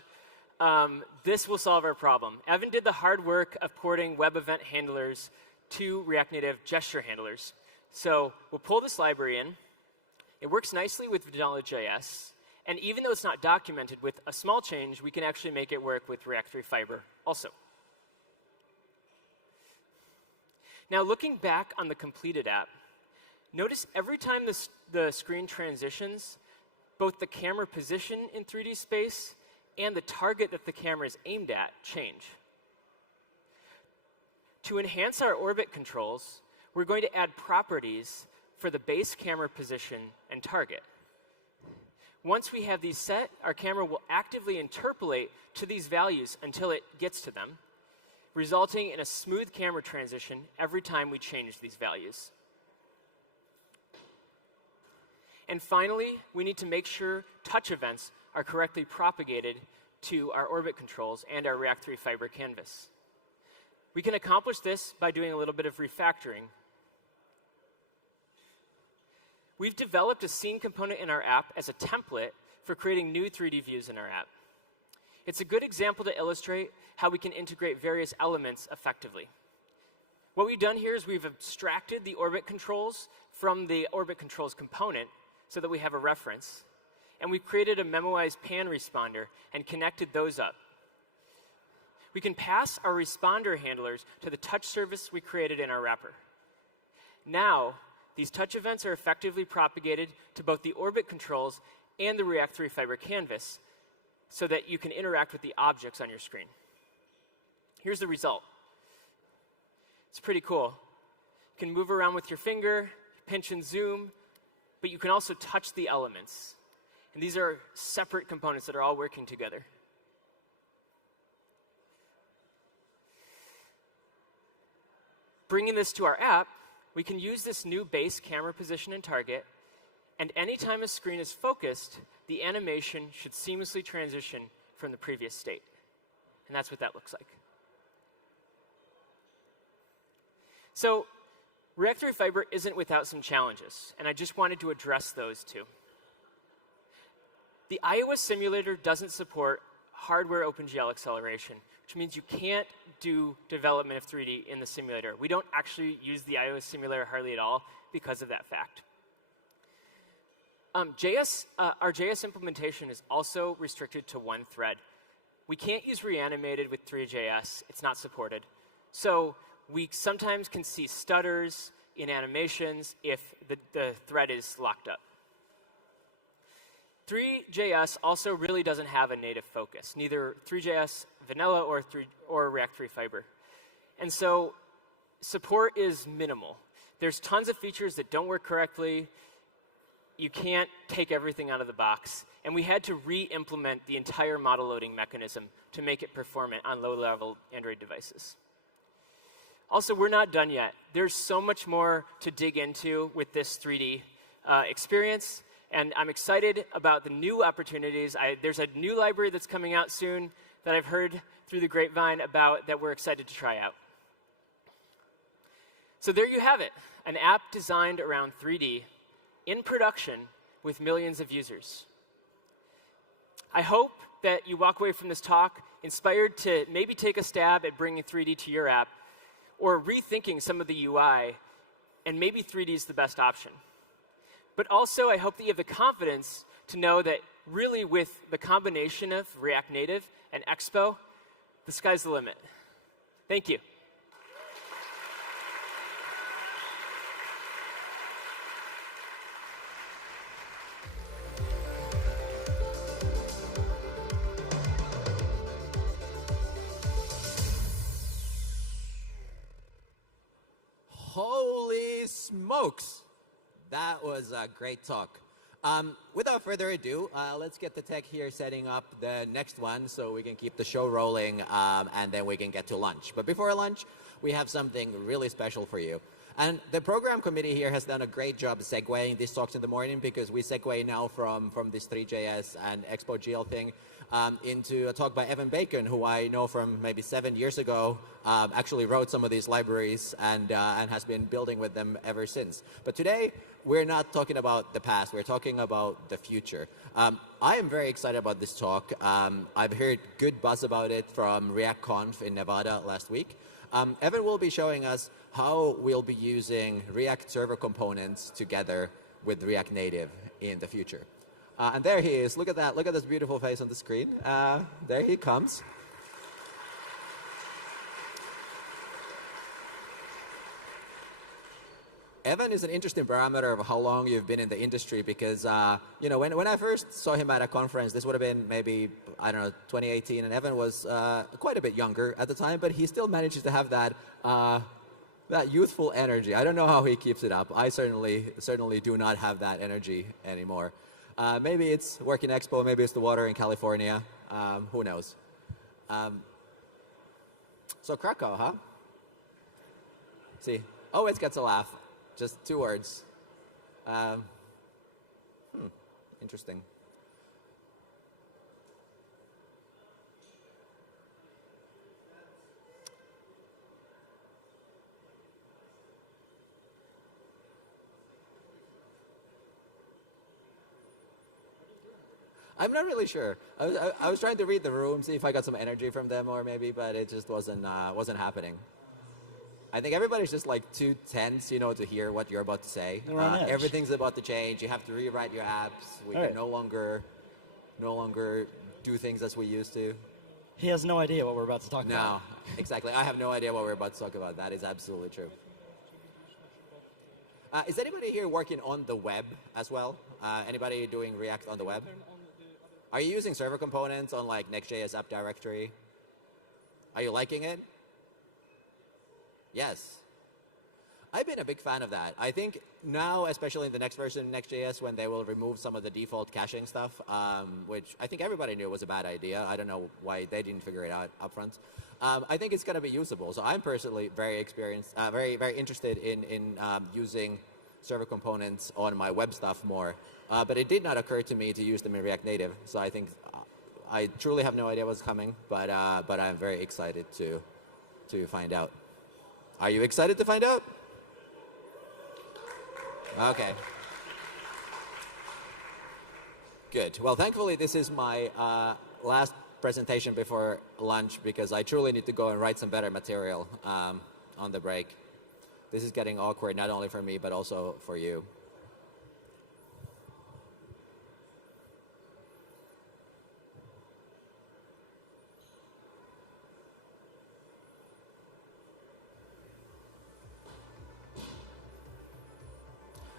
this will solve our problem. Evan did the hard work of porting web event handlers to React Native gesture handlers. So we'll pull this library in. It works nicely with Vanilla.js. And even though it's not documented, with a small change, we can actually make it work with React 3 Fiber also. Now, looking back on the completed app, notice every time the screen transitions, both the camera position in 3D space and the target that the camera is aimed at change. To enhance our orbit controls, we're going to add properties for the base camera position and target. Once we have these set, our camera will actively interpolate to these values until it gets to them, resulting in a smooth camera transition every time we change these values. And finally, we need to make sure touch events are correctly propagated to our orbit controls and our React 3 Fiber canvas. We can accomplish this by doing a little bit of refactoring. We've developed a scene component in our app as a template for creating new 3D views in our app. It's a good example to illustrate how we can integrate various elements effectively. What we've done here is we've abstracted the orbit controls from the orbit controls component so that we have a reference. And we've created a memoized pan responder and connected those up. We can pass our responder handlers to the touch service we created in our wrapper. Now, these touch events are effectively propagated to both the orbit controls and the React 3 Fiber canvas so that you can interact with the objects on your screen. Here's the result. It's pretty cool. You can move around with your finger, pinch and zoom, but you can also touch the elements. And these are separate components that are all working together. Bringing this to our app, we can use this new base camera position and target, and anytime a screen is focused, the animation should seamlessly transition from the previous state. And that's what that looks like. So React 3 Fiber isn't without some challenges, and I just wanted to address those too. The iOS simulator doesn't support hardware OpenGL acceleration, which means you can't do development of 3D in the simulator. We don't actually use the iOS simulator hardly at all because of that fact. Our JS implementation is also restricted to one thread. We can't use reanimated with 3JS. It's not supported. So we sometimes can see stutters in animations if the thread is locked up. 3JS also really doesn't have a native focus, neither 3JS Vanilla or React 3 Fiber. And so support is minimal. There's tons of features that don't work correctly. You can't take everything out of the box. And we had to re-implement the entire model loading mechanism to make it performant on low-level Android devices. Also, we're not done yet. There's so much more to dig into with this 3D experience. And I'm excited about the new opportunities. There's a new library that's coming out soon that I've heard through the grapevine about that we're excited to try out. So there you have it, an app designed around 3D in production with millions of users. I hope that you walk away from this talk inspired to maybe take a stab at bringing 3D to your app or rethinking some of the UI, and maybe 3D is the best option. But also, I hope that you have the confidence to know that really with the combination of React Native and Expo, the sky's the limit. Thank you. Holy smokes! That was a great talk. Without further ado, let's get the tech here setting up the next one so we can keep the show rolling and then we can get to lunch. But before lunch, we have something really special for you. And the program committee here has done a great job segueing these talks in the morning because we segue now from this 3JS and Expo GL thing into a talk by Evan Bacon, who I know from maybe 7 years ago, actually wrote some of these libraries and has been building with them ever since. But today, we're not talking about the past, we're talking about the future. I am very excited about this talk. I've heard good buzz about it from React Conf in Nevada last week. Evan will be showing us how we'll be using React server components together with React Native in the future. And there he is. Look at that. Look at this beautiful face on the screen. There he comes. Evan is an interesting barometer of how long you've been in the industry because, you know, when I first saw him at a conference, this would have been maybe, I don't know, 2018, and Evan was quite a bit younger at the time, but he still manages to have that that youthful energy. I don't know how he keeps it up. I certainly do not have that energy anymore. Maybe it's working Expo, maybe it's the water in California. Who knows? So Krakow, huh? See, always gets a laugh. Just 2 words. Interesting. I'm not really sure. I was trying to read the room, see if I got some energy from them or maybe, but it just wasn't happening. I think everybody's just like too tense, you know, to hear what you're about to say. Everything's about to change. You have to rewrite your apps. We can no longer do things as we used to. He has no idea what we're about to talk about. No, exactly. I have no idea what we're about to talk about. That is absolutely true. Is anybody here working on the web as well? Anybody doing React on the web? Are you using server components on like Next.js app directory? Are you liking it? Yes. I've been a big fan of that. I think now, especially in the next version of Next.js, when they will remove some of the default caching stuff, which I think everybody knew was a bad idea. I don't know why they didn't figure it out up front. I think it's going to be usable. So I'm personally very experienced, very interested in using server components on my web stuff more. But it did not occur to me to use them in React Native. So I think I truly have no idea what's coming, but I'm very excited to find out. Are you excited to find out? Okay. Good. Well, thankfully, this is my last presentation before lunch because I truly need to go and write some better material on the break. This is getting awkward, not only for me, but also for you.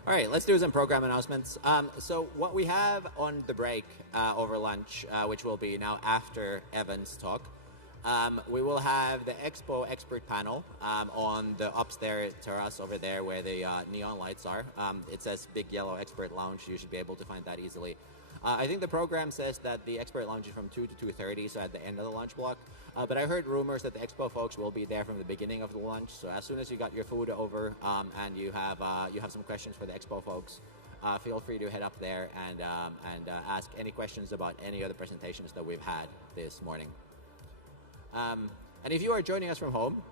All right, let's do some program announcements. So what we have on the break over lunch, which will be now after Evan's talk, we will have the Expo expert panel on the upstairs terrace over there where the neon lights are. It says Big Yellow Expert Lounge. You should be able to find that easily. I think the program says that the expert lounge is from 2 to 2:30, so at the end of the lunch block. But I heard rumors that the Expo folks will be there from the beginning of the lunch. So as soon as you got your food over and you have some questions for the Expo folks, feel free to head up there and ask any questions about any of the presentations that we've had this morning. And if you are joining us from home,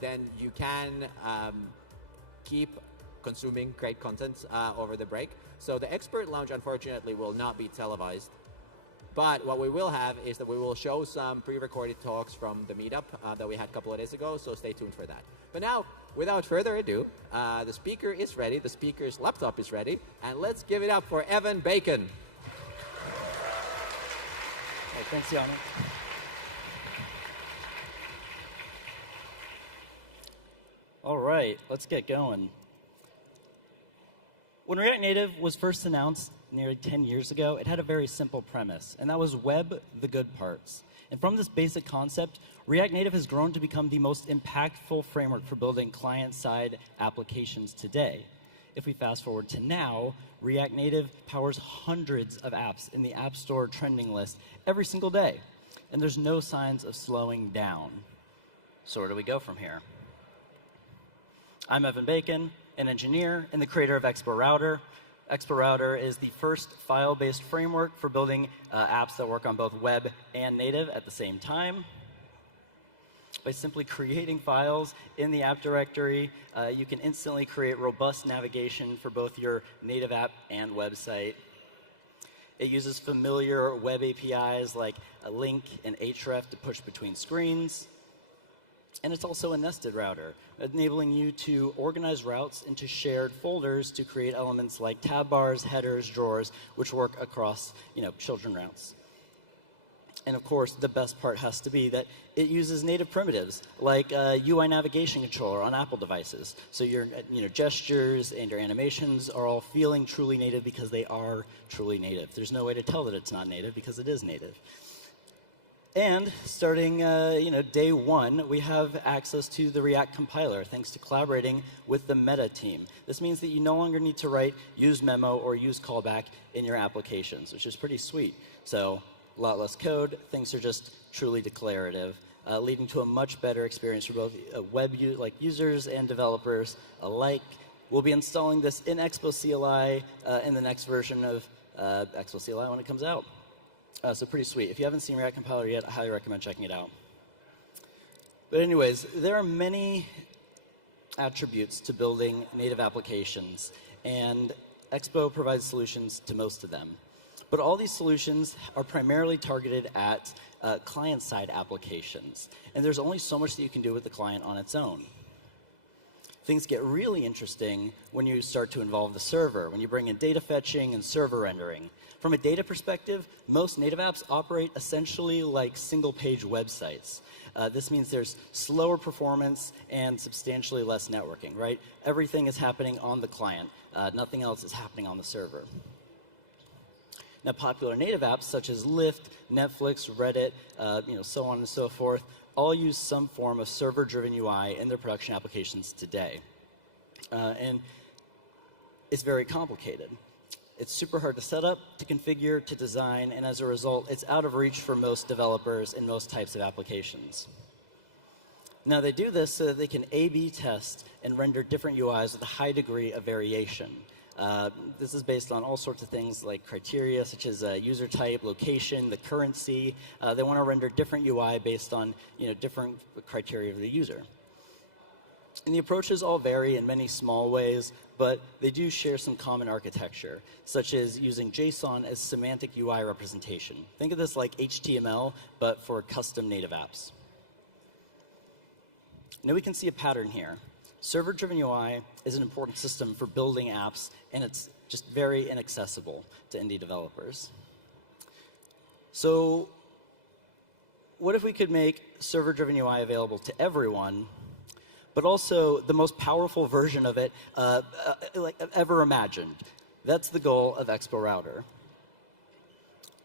then you can keep consuming great content over the break. So the expert lounge, unfortunately, will not be televised. But what we will have is that we will show some pre-recorded talks from the meetup that we had a couple of days ago, so stay tuned for that. But now, without further ado, the speaker is ready, the speaker's laptop is ready, and let's give it up for Evan Bacon. Hey, thanks, Jana. All right, let's get going. When React Native was first announced nearly 10 years ago, it had a very simple premise, and that was web the good parts. And from this basic concept, React Native has grown to become the most impactful framework for building client-side applications today. If we fast forward to now, React Native powers hundreds of apps in the App Store trending list every single day, and there's no signs of slowing down. So where do we go from here? I'm Evan Bacon, an engineer and the creator of Expo Router. Expo Router is the first file-based framework for building apps that work on both web and native at the same time. By simply creating files in the app directory, you can instantly create robust navigation for both your native app and website. It uses familiar web APIs like a link and href to push between screens. And it's also a nested router, enabling you to organize routes into shared folders to create elements like tab bars, headers, drawers, which work across children routes. And of course, the best part has to be that it uses native primitives, like a UI navigation controller on Apple devices. So your gestures and your animations are all feeling truly native because they are truly native. There's no way to tell that it's not native because it is native. And starting day one, we have access to the React compiler thanks to collaborating with the Meta team. This means that you no longer need to write use memo or use callback in your applications, which is pretty sweet. So a lot less code, things are just truly declarative, leading to a much better experience for both users and developers alike. We'll be installing this in Expo CLI in the next version of Expo CLI when it comes out. So pretty sweet. If you haven't seen React Compiler yet, I highly recommend checking it out. But anyways, there are many attributes to building native applications, and Expo provides solutions to most of them. But all these solutions are primarily targeted at client-side applications, and there's only so much that you can do with the client on its own. Things get really interesting when you start to involve the server, when you bring in data fetching and server rendering. From a data perspective, most native apps operate essentially like single-page websites. This means there's slower performance and substantially less networking, right? Everything is happening on the client. Nothing else is happening on the server. Now, popular native apps such as Lyft, Netflix, Reddit, so on and so forth, all use some form of server-driven UI in their production applications today. And it's very complicated. It's super hard to set up, to configure, to design, and as a result, it's out of reach for most developers in most types of applications. Now, they do this so that they can A/B test and render different UIs with a high degree of variation. This is based on all sorts of things like criteria such as user type, location, the currency. They want to render different UI based on different criteria of the user. And the approaches all vary in many small ways, but they do share some common architecture, such as using JSON as semantic UI representation. Think of this like HTML, but for custom native apps. Now we can see a pattern here. Server-driven UI is an important system for building apps, and it's just very inaccessible to indie developers. So what if we could make server-driven UI available to everyone, but also the most powerful version of it ever imagined? That's the goal of Expo Router.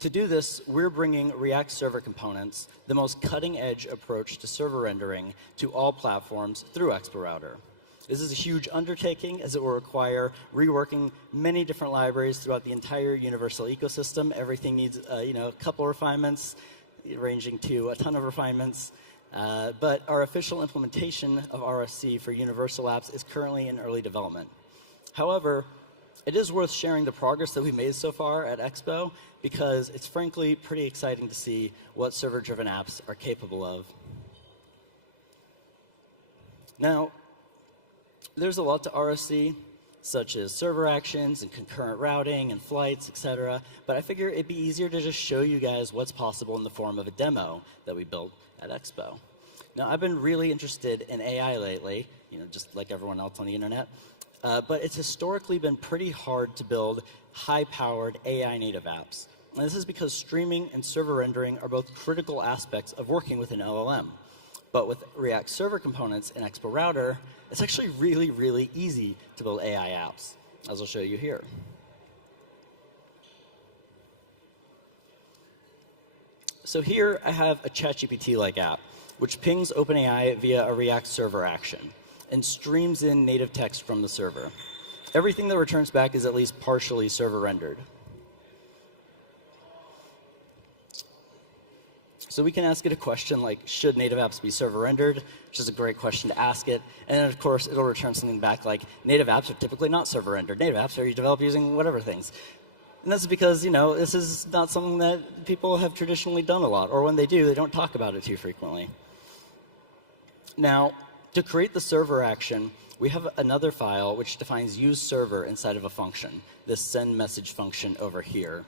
To do this, we're bringing React Server Components, the most cutting-edge approach to server rendering, to all platforms through Expo Router. This is a huge undertaking, as it will require reworking many different libraries throughout the entire universal ecosystem. Everything needs a couple refinements, ranging to a ton of refinements. But our official implementation of RSC for universal apps is currently in early development. However, it is worth sharing the progress that we've made so far at Expo, because it's frankly pretty exciting to see what server-driven apps are capable of. Now, there's a lot to RSC, such as server actions and concurrent routing and flights, etc. But I figure it'd be easier to just show you guys what's possible in the form of a demo that we built at Expo. Now, I've been really interested in AI lately, just like everyone else on the internet. But it's historically been pretty hard to build high-powered AI native apps. And this is because streaming and server rendering are both critical aspects of working with an LLM. But with React Server Components and Expo Router, it's actually really, really easy to build AI apps, as I'll show you here. So here I have a ChatGPT-like app, which pings OpenAI via a React server action and streams in native text from the server. Everything that returns back is at least partially server rendered. So we can ask it a question like, should native apps be server rendered? Which is a great question to ask it. And then, of course, it'll return something back like, native apps are typically not server rendered. Native apps are developed using whatever things. And that's because, this is not something that people have traditionally done a lot. Or when they do, they don't talk about it too frequently. Now, to create the server action, we have another file which defines useServer inside of a function, this send message function over here.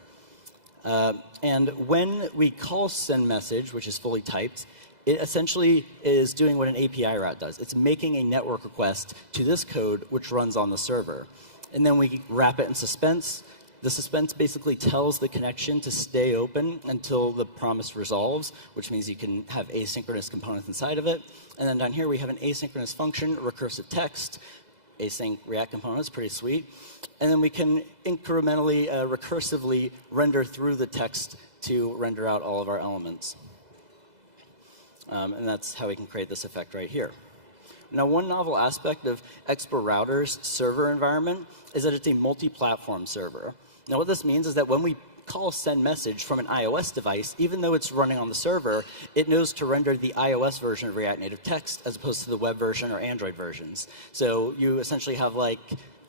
And when we call send message, which is fully typed, it essentially is doing what an API route does. It's making a network request to this code, which runs on the server. And then we wrap it in suspense. The suspense basically tells the connection to stay open until the promise resolves, which means you can have asynchronous components inside of it. And then down here, we have an asynchronous function, recursive text, async React components, pretty sweet. And then we can incrementally, recursively render through the text to render out all of our elements. And that's how we can create this effect right here. Now, one novel aspect of Expo Router's server environment is that it's a multi-platform server. Now, what this means is that when we call send message from an iOS device, even though it's running on the server, it knows to render the iOS version of React Native Text as opposed to the web version or Android versions. So you essentially have like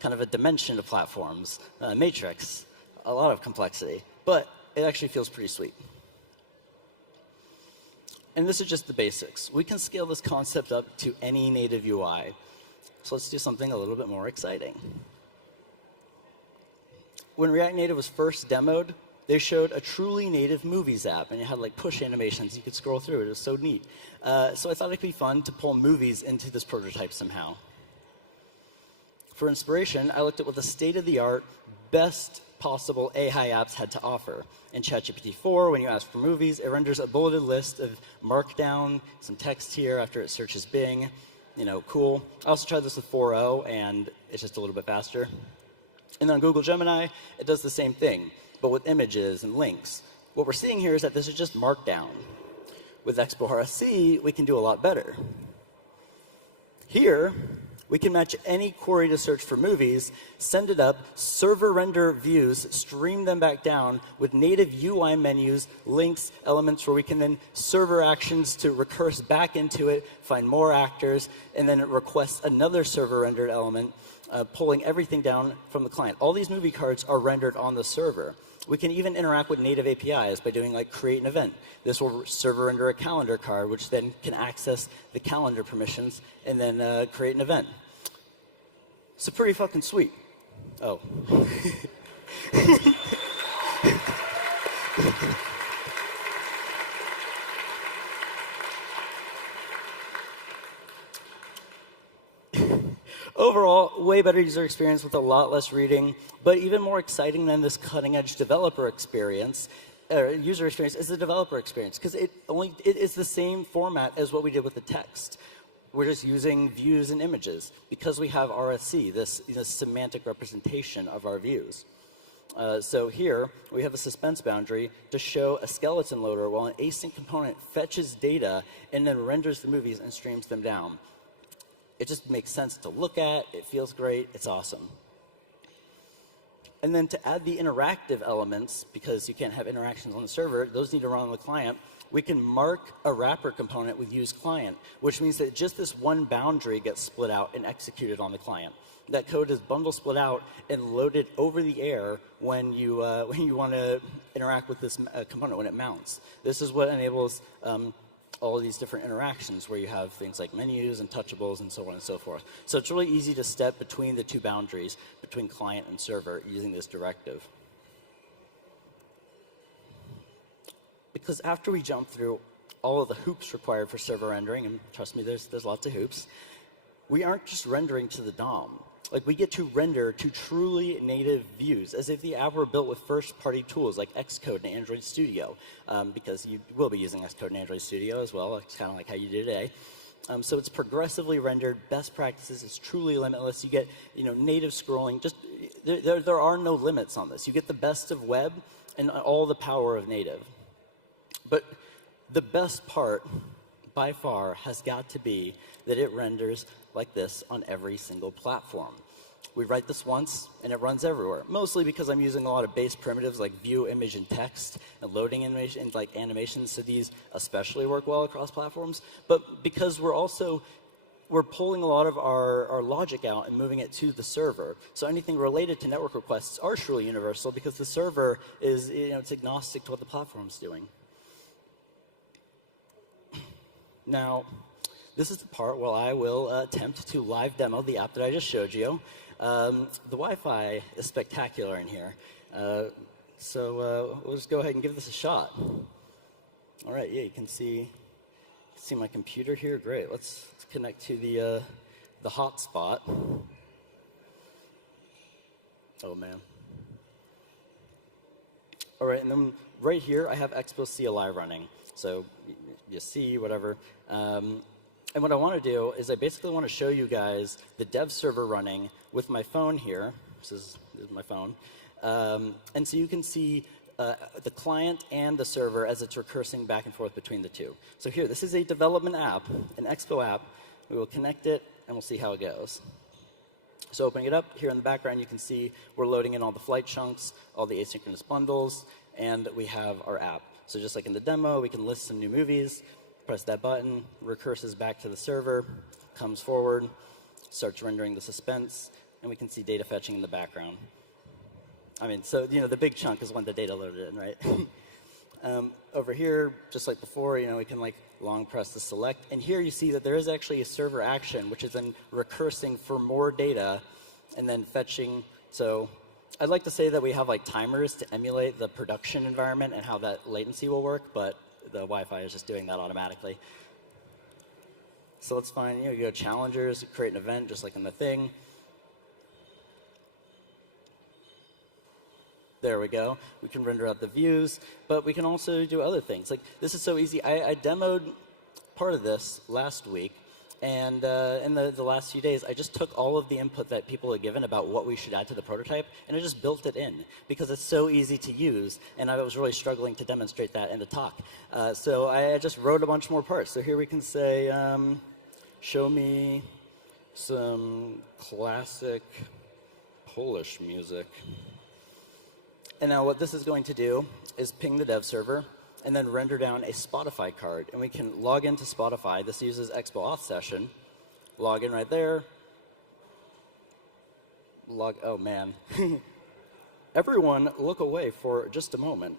kind of a dimension of platforms, a matrix, a lot of complexity, but it actually feels pretty sweet. And this is just the basics. We can scale this concept up to any native UI. So let's do something a little bit more exciting. When React Native was first demoed, they showed a truly native movies app, and it had like push animations. You could scroll through it. It was so neat. So I thought it could be fun to pull movies into this prototype somehow. For inspiration, I looked at what the state-of-the-art, best possible AI apps had to offer. In ChatGPT-4, when you ask for movies, it renders a bulleted list of markdown, some text here after it searches Bing. Cool. I also tried this with 4.0, and it's just a little bit faster. And then on Google Gemini, it does the same thing, but with images and links. What we're seeing here is that this is just markdown. With Expo RSC, we can do a lot better. Here, we can match any query to search for movies, send it up, server render views, stream them back down with native UI menus, links, elements where we can then server actions to recurse back into it, find more actors, and then it requests another server rendered element, pulling everything down from the client. All these movie cards are rendered on the server. We can even interact with native APIs by doing like create an event. This will server render a calendar card, which then can access the calendar permissions and then create an event. It's pretty fucking sweet. Oh. Overall, way better user experience with a lot less reading, but even more exciting than this cutting-edge developer experience, user experience, is the developer experience, because it is the same format as what we did with the text. We're just using views and images because we have RSC, this semantic representation of our views. So here, we have a suspense boundary to show a skeleton loader while an async component fetches data and then renders the movies and streams them down. It just makes sense to look at. It feels great. It's awesome. And then to add the interactive elements, because you can't have interactions on the server, those need to run on the client, we can mark a wrapper component with useClient, which means that just this one boundary gets split out and executed on the client. That code is bundle split out and loaded over the air when you want to interact with this component, when it mounts. This is what enables all of these different interactions where you have things like menus and touchables and so on and so forth. So it's really easy to step between the two boundaries, between client and server, using this directive. Because after we jump through all of the hoops required for server rendering, and trust me, there's lots of hoops, we aren't just rendering to the DOM. Like, we get to render to truly native views, as if the app were built with first-party tools like Xcode and Android Studio, because you will be using Xcode and Android Studio as well. It's kind of like how you do today. So it's progressively rendered, best practices, it's truly limitless. You get native scrolling. Just there are no limits on this. You get the best of web and all the power of native. But the best part, by far, has got to be that it renders like this on every single platform. We write this once, and it runs everywhere, mostly because I'm using a lot of base primitives like view, image, and text, and loading animation, and like animations, so these especially work well across platforms. But because we're pulling a lot of our logic out and moving it to the server. So anything related to network requests are truly universal because the server is, it's agnostic to what the platform's doing. Now, this is the part where I will attempt to live demo the app that I just showed you. The Wi-Fi is spectacular in here. So we'll just go ahead and give this a shot. All right, yeah, you can see my computer here. Great, let's connect to the hotspot. Oh, man. All right, and then right here, I have Expo CLI running. So you see, whatever. And what I want to do is I basically want to show you guys the dev server running with my phone here. This is my phone. And so you can see the client and the server as it's recursing back and forth between the two. So here, this is a development app, an Expo app. We will connect it, and we'll see how it goes. So opening it up, here in the background, you can see we're loading in all the flight chunks, all the asynchronous bundles, and we have our app. So just like in the demo, we can list some new movies. Press that button, recurses back to the server, comes forward, starts rendering the suspense, and we can see data fetching in the background. I mean, so, the big chunk is when the data loaded in, right? Over here, just like before, we can long press the select. And here you see that there is actually a server action, which is then recursing for more data and then fetching. So I'd like to say that we have timers to emulate the production environment and how that latency will work, but the Wi-Fi is just doing that automatically. So let's find, you go challengers, create an event just like in the thing. There we go. We can render out the views, but we can also do other things. This is so easy. I demoed part of this last week, and in the last few days, I just took all of the input that people had given about what we should add to the prototype, and I just built it in because it's so easy to use, and I was really struggling to demonstrate that in the talk. So I just wrote a bunch more parts. So here we can say, show me some classic Polish music. And now what this is going to do is ping the dev server and then render down a Spotify card. And we can log into Spotify. This uses Expo auth session. Log in right there. Oh, man. Everyone look away for just a moment.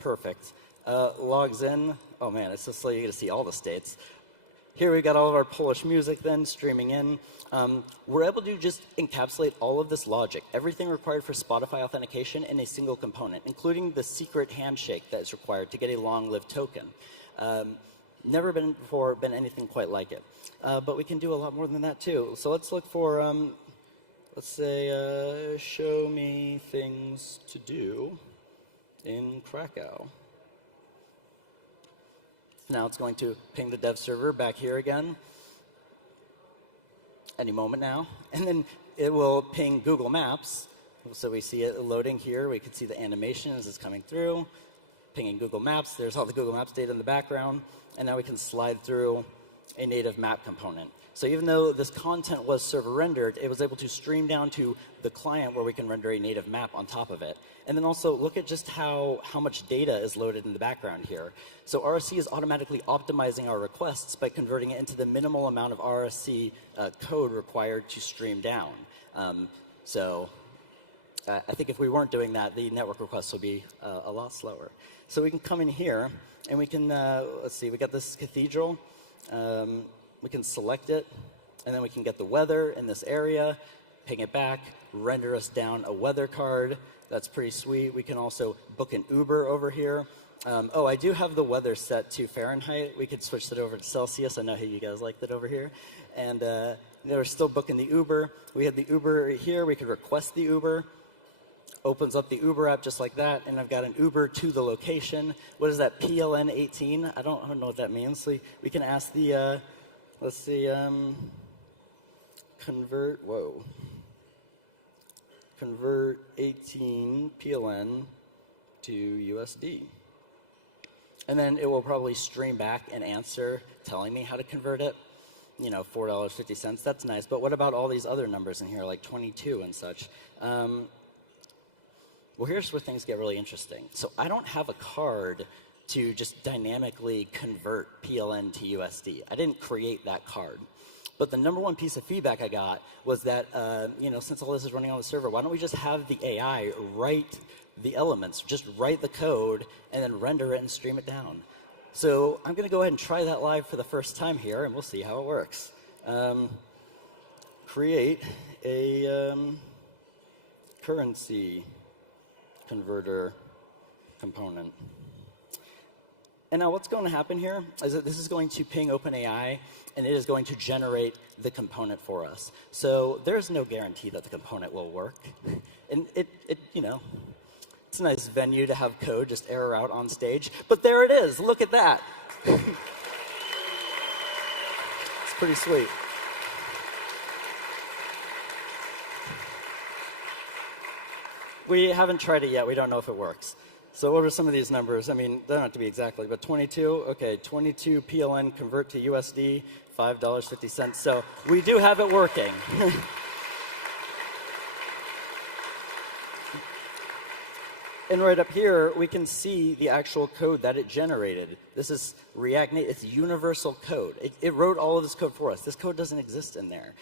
Perfect. Logs in. Oh, man, it's just like you get to see all the states. Here we got all of our Polish music then streaming in. We're able to just encapsulate all of this logic, everything required for Spotify authentication in a single component, including the secret handshake that is required to get a long-lived token. Never before been anything quite like it. But we can do a lot more than that too. So let's look for, let's say, show me things to do in Krakow. Now it's going to ping the dev server back here again, any moment now. And then it will ping Google Maps. So we see it loading here. We can see the animation as it's coming through. Pinging Google Maps. There's all the Google Maps data in the background. And now we can slide through a native map component. So even though this content was server rendered, it was able to stream down to the client where we can render a native map on top of it. And then also look at just how much data is loaded in the background here. So RSC is automatically optimizing our requests by converting it into the minimal amount of RSC code required to stream down. I think if we weren't doing that, the network requests would be a lot slower. So we can come in here, and we can, let's see, we got this cathedral. We can select it, and then we can get the weather in this area, ping it back, render us down a weather card. That's pretty sweet. We can also book an Uber over here. Oh, I do have the weather set to Fahrenheit. We could switch that over to Celsius. I know how you guys like that over here. And we're still booking the Uber. We have the Uber here. We could request the Uber. Opens up the Uber app just like that, and I've got an Uber to the location. What is that, PLN 18? I don't know what that means. So we can ask the, let's see, convert 18 PLN to USD. And then it will probably stream back an answer telling me how to convert it. $4.50. That's nice. But what about all these other numbers in here, like 22 and such? Well, here's where things get really interesting. So I don't have a card to just dynamically convert PLN to USD. I didn't create that card. But the number one piece of feedback I got was that, since all this is running on the server, why don't we just have the AI write the elements, just write the code, and then render it and stream it down. So I'm going to go ahead and try that live for the first time here, and we'll see how it works. Create a currency converter component. And now what's going to happen here is that this is going to ping OpenAI, and it is going to generate the component for us. So there's no guarantee that the component will work. And it's a nice venue to have code just error out on stage. But there it is. Look at that. It's pretty sweet. We haven't tried it yet. We don't know if it works. So what are some of these numbers? I mean, they don't have to be exactly, but 22, okay, 22 PLN convert to USD, $5.50. So we do have it working. And right up here, we can see the actual code that it generated. This is React Native. It's universal code. It wrote all of this code for us. This code doesn't exist in there.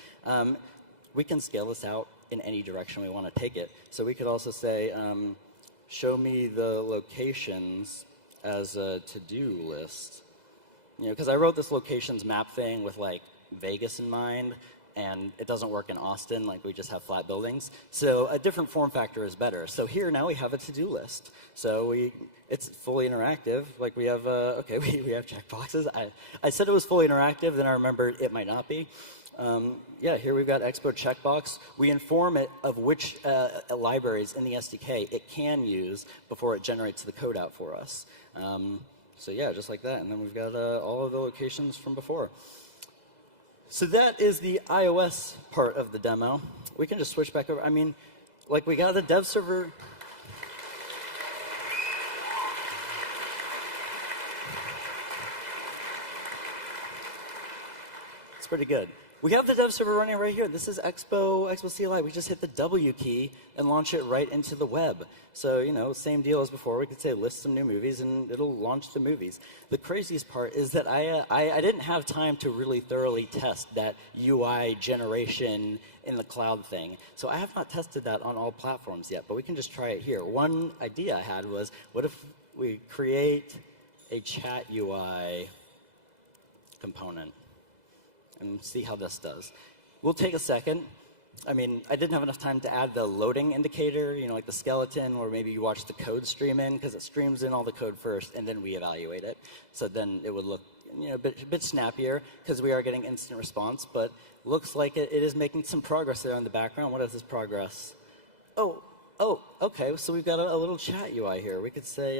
We can scale this out in any direction we want to take it. So we could also say, show me the locations as a to-do list. Because I wrote this locations map thing with like Vegas in mind, and it doesn't work in Austin, like we just have flat buildings. So a different form factor is better. So here now we have a to-do list. So it's fully interactive. Like we have, we have checkboxes. I said it was fully interactive, then I remembered it might not be. Here we've got Expo checkbox. We inform it of which libraries in the SDK it can use before it generates the code out for us. So yeah, just like that. And then we've got all of the locations from before. So that is the iOS part of the demo. We can just switch back over. I mean, like we got the dev server. It's pretty good. We have the dev server running right here. This is Expo CLI. We just hit the W key and launch it right into the web. So, same deal as before. We could say list some new movies, and it'll launch the movies. The craziest part is that I didn't have time to really thoroughly test that UI generation in the cloud thing. So I have not tested that on all platforms yet, but we can just try it here. One idea I had was, what if we create a chat UI component and see how this does. We'll take a second. I mean, I didn't have enough time to add the loading indicator, like the skeleton, or maybe you watch the code stream in, because it streams in all the code first, and then we evaluate it. So then it would look a bit snappier, because we are getting instant response, but looks like it is making some progress there in the background. What is this progress? Oh, okay, so we've got a little chat UI here. We could say,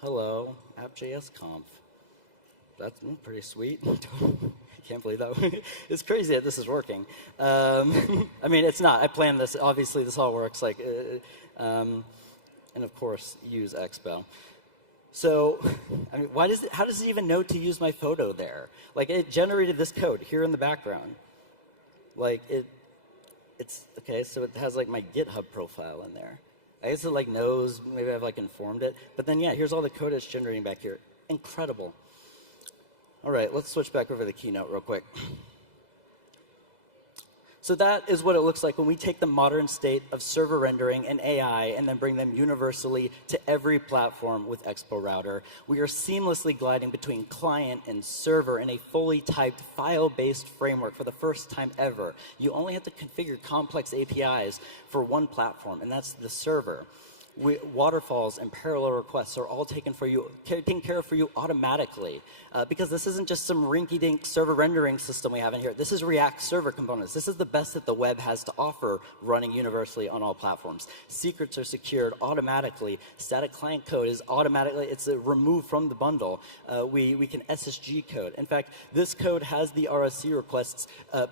hello, App.js Conf. That's pretty sweet. I can't believe that. It's crazy that this is working. I mean, it's not. I planned this. Obviously, this all works. And of course, use Expo. So, I mean, how does it even know to use my photo there? Like, it generated this code here in the background. Like, it's okay. So it has like my GitHub profile in there. I guess it knows. Maybe I've informed it. But then yeah, here's all the code it's generating back here. Incredible. All right, let's switch back over to the Keynote real quick. So that is what it looks like when we take the modern state of server rendering and AI and then bring them universally to every platform with Expo Router. We are seamlessly gliding between client and server in a fully typed file-based framework for the first time ever. You only have to configure complex APIs for one platform, and that's the server. Waterfalls and parallel requests are all taken care of for you automatically, because this isn't just some rinky-dink server rendering system we have in here. This is React server components. This is the best that the web has to offer, running universally on all platforms. Secrets are secured automatically. Static client code is automatically, it's removed from the bundle. We can SSG code. In fact, this code has the RSC requests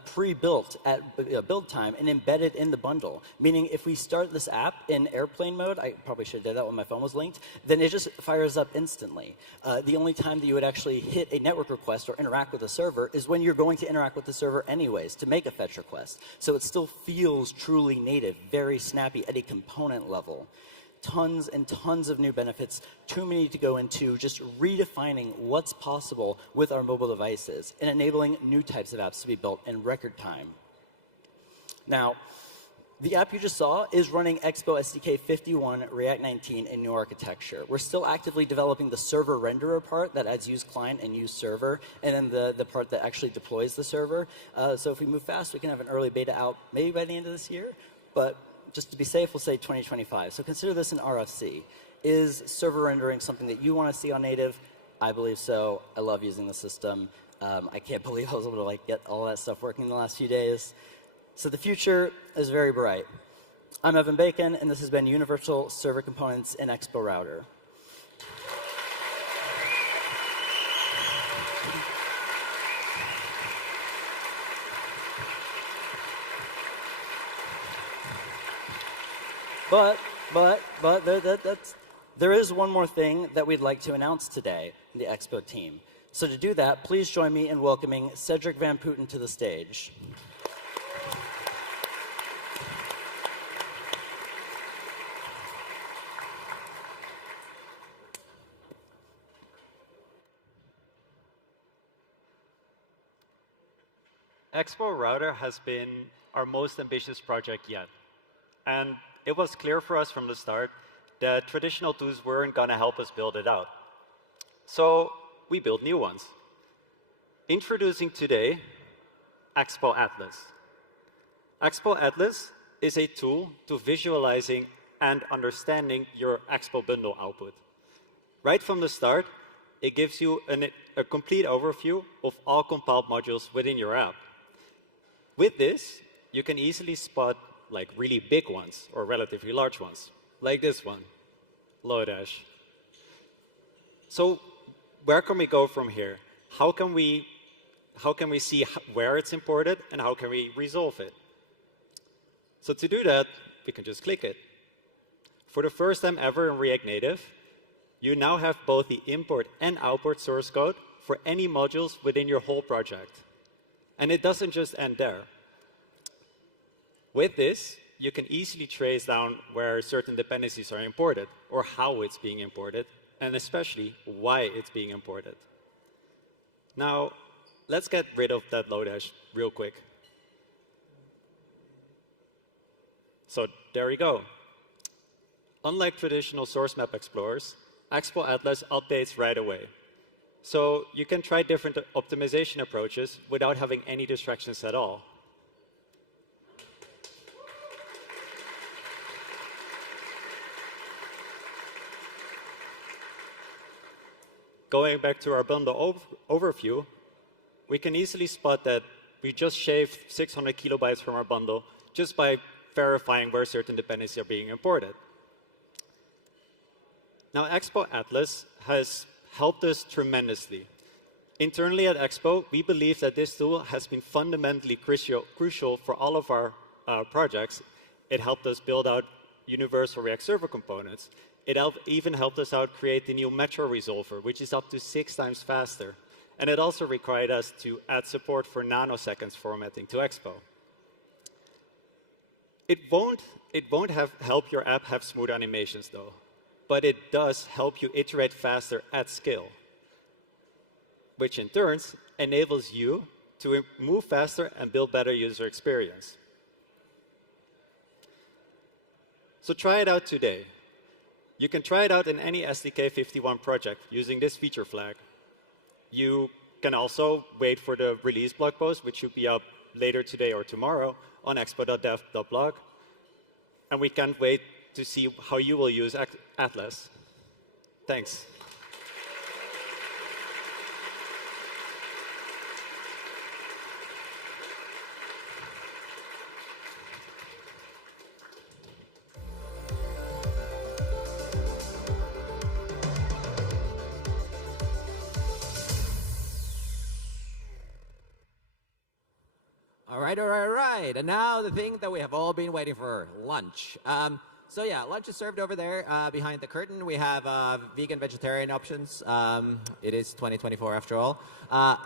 pre-built at build time and embedded in the bundle, meaning if we start this app in airplane mode, I probably should have done that when my phone was linked, then it just fires up instantly. The only time that you would actually hit a network request or interact with the server is when you're going to interact with the server anyways to make a fetch request. So it still feels truly native, very snappy at a component level. Tons and tons of new benefits, too many to go into, just redefining what's possible with our mobile devices and enabling new types of apps to be built in record time. Now, the app you just saw is running Expo SDK 51 React 19 in new architecture. We're still actively developing the server renderer part that adds use client and use server, and then the part that actually deploys the server. So if we move fast, we can have an early beta out maybe by the end of this year. But just to be safe, we'll say 2025. So consider this an RFC. Is server rendering something that you want to see on native? I believe so. I love using the system. I can't believe I was able to get all that stuff working in the last few days. So the future is very bright. I'm Evan Bacon, and this has been Universal Server Components in Expo Router. But there is one more thing that we'd like to announce today, the Expo team. So to do that, please join me in welcoming Cedric Van Putten to the stage. Expo Router has been our most ambitious project yet. And it was clear for us from the start that traditional tools weren't going to help us build it out. So we built new ones. Introducing today, Expo Atlas. Expo Atlas is a tool to visualizing and understanding your Expo bundle output. Right from the start, it gives you a complete overview of all compiled modules within your app. With this, you can easily spot really big ones or relatively large ones, like this one, Lodash. So where can we go from here? How can we see where it's imported and how can we resolve it? So to do that, we can just click it. For the first time ever in React Native, you now have both the import and output source code for any modules within your whole project. And it doesn't just end there. With this, you can easily trace down where certain dependencies are imported, or how it's being imported, and especially why it's being imported. Now, let's get rid of that Lodash real quick. So there we go. Unlike traditional source map explorers, Expo Atlas updates right away. So you can try different optimization approaches without having any distractions at all. Going back to our bundle overview, we can easily spot that we just shaved 600 kilobytes from our bundle just by verifying where certain dependencies are being imported. Now, Expo Atlas has helped us tremendously. Internally at Expo, we believe that this tool has been fundamentally crucial for all of our projects. It helped us build out universal React Server components. It even helped us out create the new Metro resolver, which is up to 6 times faster. And it also required us to add support for nanoseconds formatting to Expo. It won't help your app have smooth animations, though. But it does help you iterate faster at scale, which in turn enables you to move faster and build better user experience. So try it out today. You can try it out in any SDK 51 project using this feature flag. You can also wait for the release blog post, which should be up later today or tomorrow on expo.dev.blog. And we can't wait to see how you will use Atlas. Thanks. All right. And now the thing that we have all been waiting for, lunch. So yeah, lunch is served over there behind the curtain. We have vegan, vegetarian options. It is 2024 after all.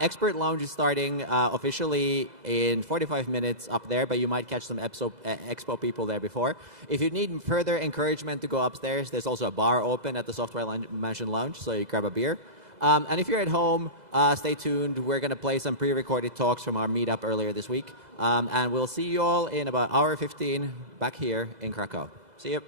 Expert Lounge is starting officially in 45 minutes up there, but you might catch some Expo people there before. If you need further encouragement to go upstairs, there's also a bar open at the Software Mansion Lounge, so you grab a beer. And if you're at home, stay tuned. We're going to play some pre-recorded talks from our meetup earlier this week. And we'll see you all in about an hour 15 back here in Krakow. See you.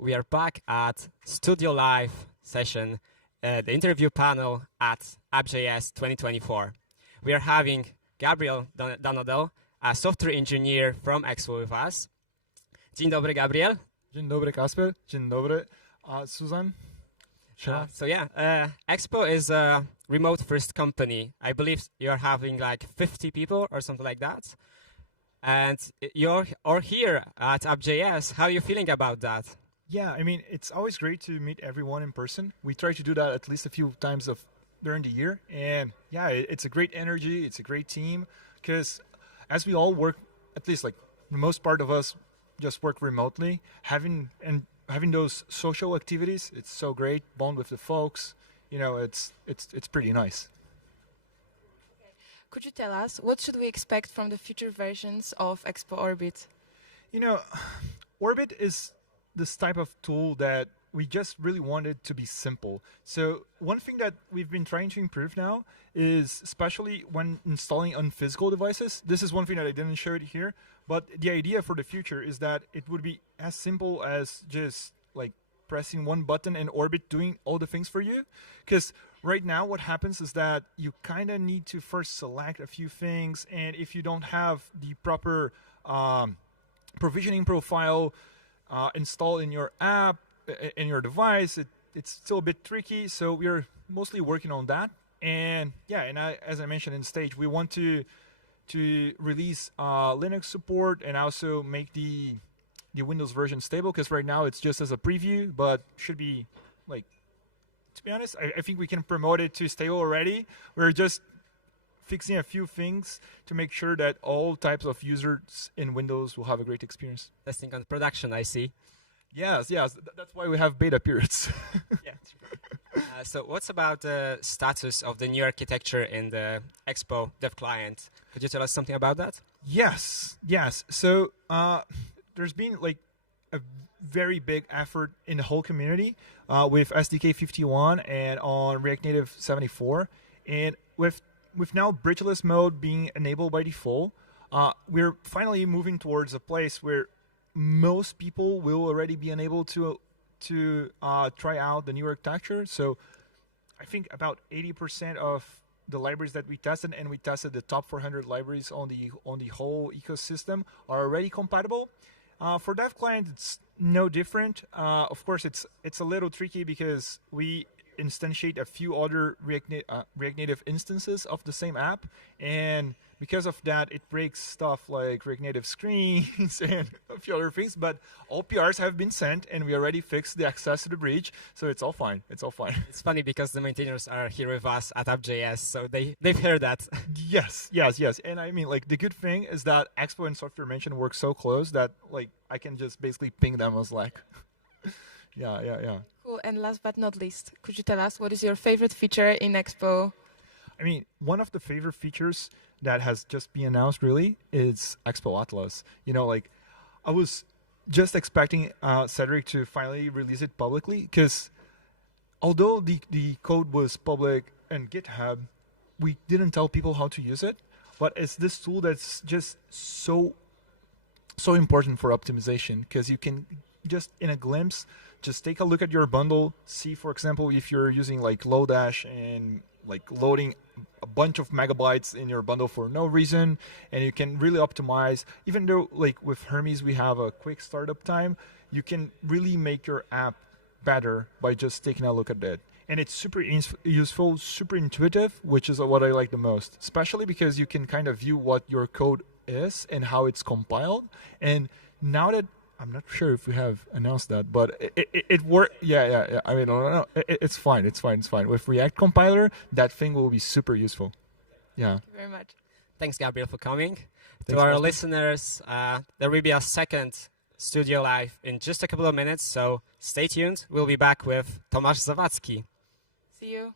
We are back at Studio Live session, the interview panel at App.js 2024. We are having Gabriel Donadel, a software engineer from Expo with us. Dzień dobry, Gabriel. Dzień dobry, Kasper. Dzień dobry, Susan. Expo is a remote-first company. I believe you're having like 50 people or something like that. And you're here at App.js. How are you feeling about that? Yeah, I mean, it's always great to meet everyone in person. We try to do that at least a few times during the year. And yeah, it's a great energy. It's a great team. Because as we all work, at least like the most part of us just work remotely, having those social activities, it's so great. Bond with the folks. You know, it's pretty nice. Could you tell us what should we expect from the future versions of Expo Orbit? You know, Orbit is this type of tool that we just really wanted to be simple. So one thing that we've been trying to improve now is, especially when installing on physical devices, this is one thing that I didn't show it here, but the idea for the future is that it would be as simple as just like pressing one button and Orbit doing all the things for you. Because right now what happens is that you kind of need to first select a few things, and if you don't have the proper provisioning profile installed in your app, in your device, it's still a bit tricky. So we're mostly working on that. And yeah, as I mentioned in the stage, we want to release Linux support and also make the Windows version stable, because right now it's just as a preview, but should be like, to be honest, I think we can promote it to stable already. We're just fixing a few things to make sure that all types of users in Windows will have a great experience. Testing on production, I see. Yes. That's why we have beta periods. So what's about the status of the new architecture in the Expo dev client? Could you tell us something about that? Yes. So there's been like a very big effort in the whole community with SDK 51 and on React Native 74. And with now bridgeless mode being enabled by default, we're finally moving towards a place where most people will already be enabled to try out the new architecture. So I think about 80% of the libraries that we tested, and we tested the top 400 libraries on the whole ecosystem, are already compatible. For dev client, it's no different. Of course, it's a little tricky because we instantiate a few other React Native instances of the same app, and because of that, it breaks stuff like React Native screens and a few other things. But all PRs have been sent, and we already fixed the access to the bridge, so it's all fine. It's funny because the maintainers are here with us at App.js, so they've heard that. Yes. And I mean, like, the good thing is that Expo and Software Mansion work so close that like I can just basically ping them on Slack. Yeah. Cool. And last but not least, could you tell us what is your favorite feature in Expo? I mean, one of the favorite features that has just been announced really is Expo Atlas. You know, like I was just expecting Cedric to finally release it publicly, because although the code was public and GitHub, we didn't tell people how to use it. But it's this tool that's just so important for optimization, because you can just in a glimpse just take a look at your bundle, see, for example, if you're using like Lodash and like loading a bunch of megabytes in your bundle for no reason, and you can really optimize. Even though like with Hermes we have a quick startup time, you can really make your app better by just taking a look at it. And it's super useful, super intuitive, which is what I like the most, especially because you can kind of view what your code is and how it's compiled. And now that I'm not sure if we have announced that, but it worked. Yeah. I mean, no. It's fine. It's fine. With React compiler, that thing will be super useful. Yeah. Thank you very much. Thanks, Gabriel, for coming. Thanks, to our Marcin. listeners, there will be a second studio live in just a couple of minutes, so stay tuned. We'll be back with Tomasz Zawadzki. See you.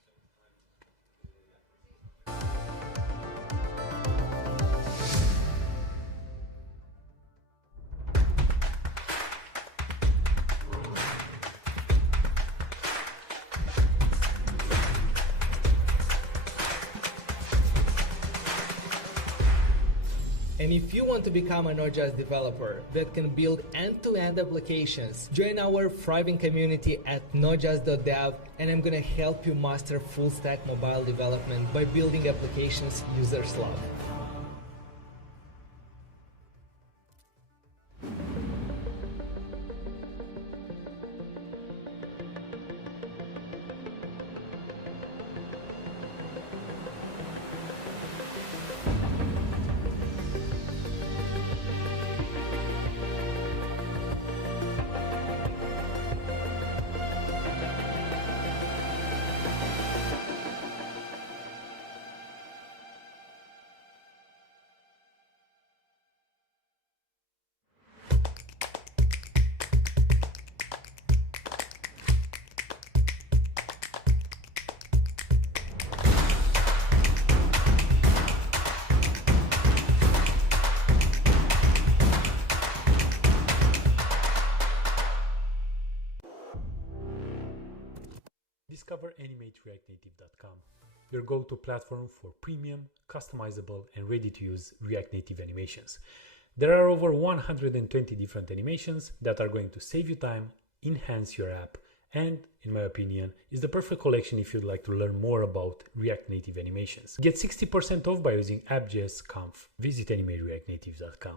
And if you want to become a Node.js developer that can build end-to-end applications, join our thriving community at nodejs.dev, and I'm going to help you master full-stack mobile development by building applications users love. Discover AnimateReactNative.com, your go-to platform for premium, customizable, and ready-to-use React Native animations. There are over 120 different animations that are going to save you time, enhance your app, and, in my opinion, is the perfect collection if you'd like to learn more about React Native animations. Get 60% off by using App.js Conf. Visit AnimateReactNative.com.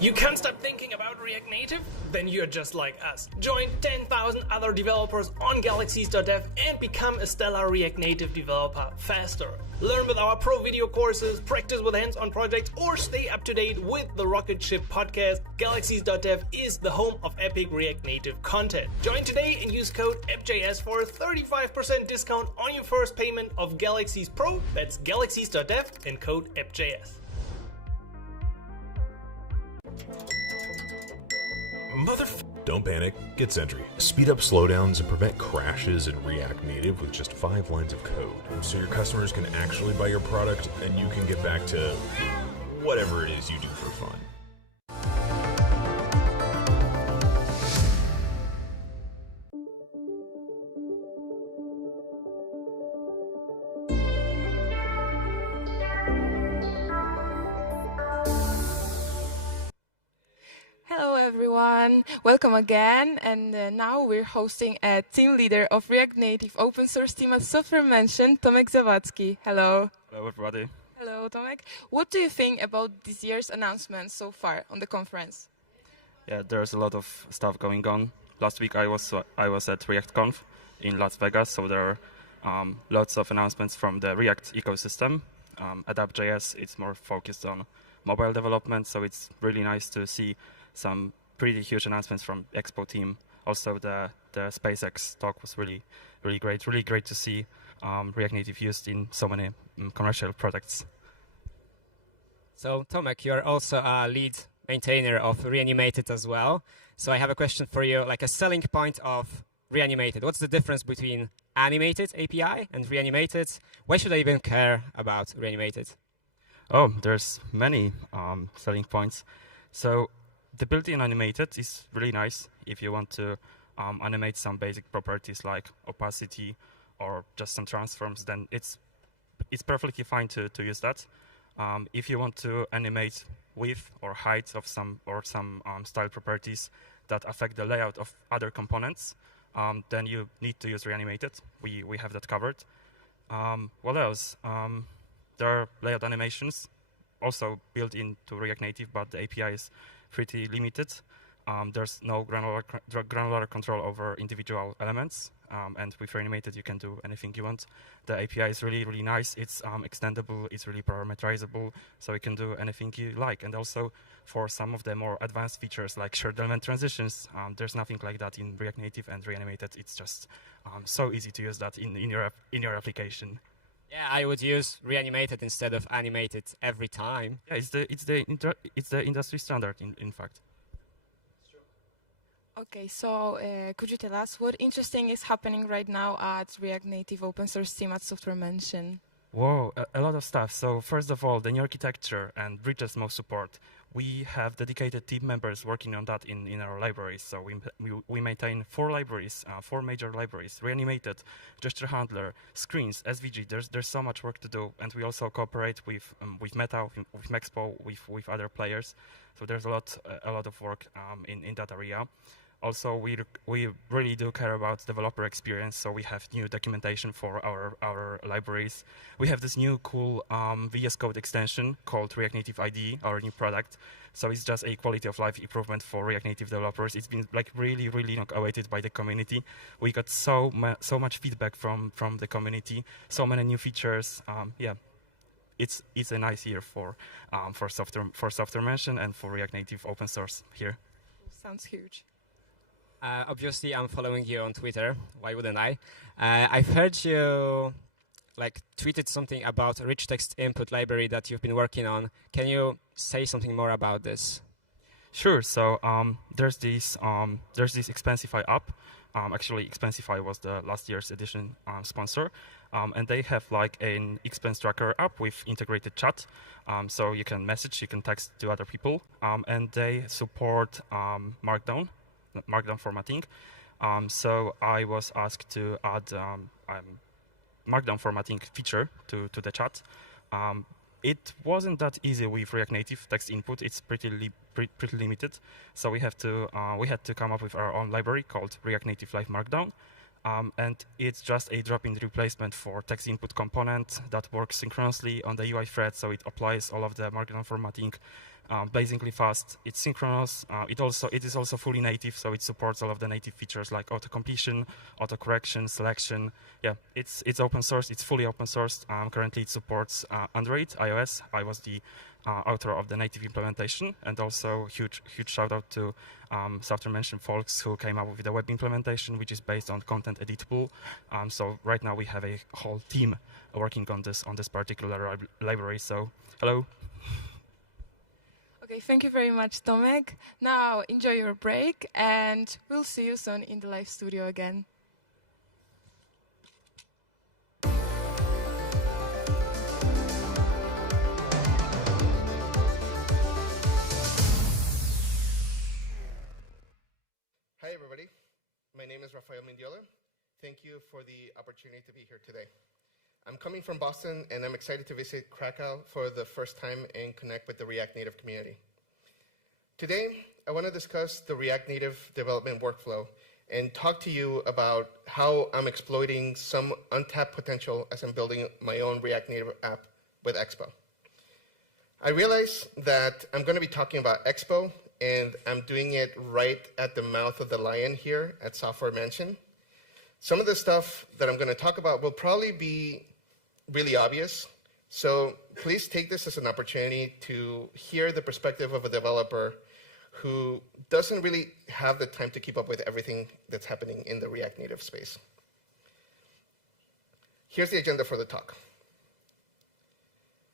You can't stop thinking about React Native? Then you're just like us. Join 10,000 other developers on galaxies.dev and become a stellar React Native developer faster. Learn with our pro video courses, practice with hands-on projects, or stay up to date with the Rocket Ship podcast. Galaxies.dev is the home of epic React Native content. Join today and use code App.js for a 35% discount on your first payment of Galaxies Pro. That's galaxies.dev and code App.js. Don't panic, get Sentry. Speed up slowdowns and prevent crashes in React Native with just 5 lines of code. So your customers can actually buy your product and you can get back to whatever it is you do for fun. Hello everyone, welcome again, and now we're hosting a team leader of React Native open source team at Software Mention, Tomek Zawadzki. Hello. Hello everybody. Hello Tomek. What do you think about this year's announcements so far on the conference? Yeah, there's a lot of stuff going on. Last week I was at React Conf in Las Vegas, so there are lots of announcements from the React ecosystem. At App.js it's more focused on mobile development, so it's really nice to see some pretty huge announcements from Expo team. Also, the SpaceX talk was really great. Really great to see React Native used in so many commercial products. So, Tomek, you're also a lead maintainer of Reanimated as well. So I have a question for you, like a selling point of reanimated. What's the difference between animated API and reanimated? Why should I even care about reanimated? Oh, there's many selling points. So the built-in animated is really nice if you want to animate some basic properties like opacity or just some transforms, then it's perfectly fine to use that. If you want to animate width or height of some style properties that affect the layout of other components, then you need to use reanimated. We have that covered. What else? There are layout animations also built into React Native, but the API is pretty limited. There's no granular control over individual elements, and with reanimated you can do anything you want. The API is really, really nice. It's extendable, it's really parameterizable, so you can do anything you like. And also for some of the more advanced features like shared element transitions, there's nothing like that in React Native and reanimated. It's just so easy to use that in your application. Yeah, I would use reanimated instead of animated every time. Yeah, it's the industry standard in fact. Okay, so could you tell us what interesting is happening right now at React Native open source team at Software Mention? Whoa, a lot of stuff. So first of all, the new architecture and bridges most support. We have dedicated team members working on that in our libraries. So we maintain 4 libraries, 4 major libraries: reanimated, gesture handler, screens, SVG. There's so much work to do, and we also cooperate with Meta, with Expo, with other players. So there's a lot of work in that area. Also, we really do care about developer experience, so we have new documentation for our libraries. We have this new cool VS Code extension called React Native IDE, our new product. So it's just a quality of life improvement for React Native developers. It's been like really, really awaited by the community. We got so much feedback from the community, so many new features. Yeah, it's a nice year for Software Mention and for React Native open source here. Sounds huge. Obviously, I'm following you on Twitter. Why wouldn't I? I've heard you tweeted something about a rich text input library that you've been working on. Can you say something more about this? Sure. So there's this Expensify app. Actually, Expensify was the last year's edition sponsor, and they have like an expense tracker app with integrated chat. So you can message, you can text to other people, and they support Markdown formatting. So I was asked to add Markdown formatting feature to the chat. It wasn't that easy with React Native text input. It's pretty limited. So we had to come up with our own library called React Native Live Markdown. And it's just a drop-in replacement for text input component that works synchronously on the UI thread. So it applies all of the Markdown formatting blazingly fast. It's synchronous. It is also fully native, so it supports all of the native features like auto-completion, auto-correction, selection. Yeah, it's open source. It's fully open source. Currently, it supports Android, iOS. I was the author of the native implementation, and also huge shout out to Software Mention folks who came up with the web implementation, which is based on content editable. So right now we have a whole team working on this particular library. So hello. Okay, thank you very much, Tomek. Now enjoy your break, and we'll see you soon in the live studio again. Hi, everybody. My name is Rafael Mendiola. Thank you for the opportunity to be here today. I'm coming from Boston, and I'm excited to visit Krakow for the first time and connect with the React Native community. Today, I want to discuss the React Native development workflow and talk to you about how I'm exploiting some untapped potential as I'm building my own React Native app with Expo. I realize that I'm going to be talking about Expo, and I'm doing it right at the mouth of the lion here at Software Mention. Some of the stuff that I'm going to talk about will probably be really obvious, so please take this as an opportunity to hear the perspective of a developer who doesn't really have the time to keep up with everything that's happening in the React Native space. Here's the agenda for the talk.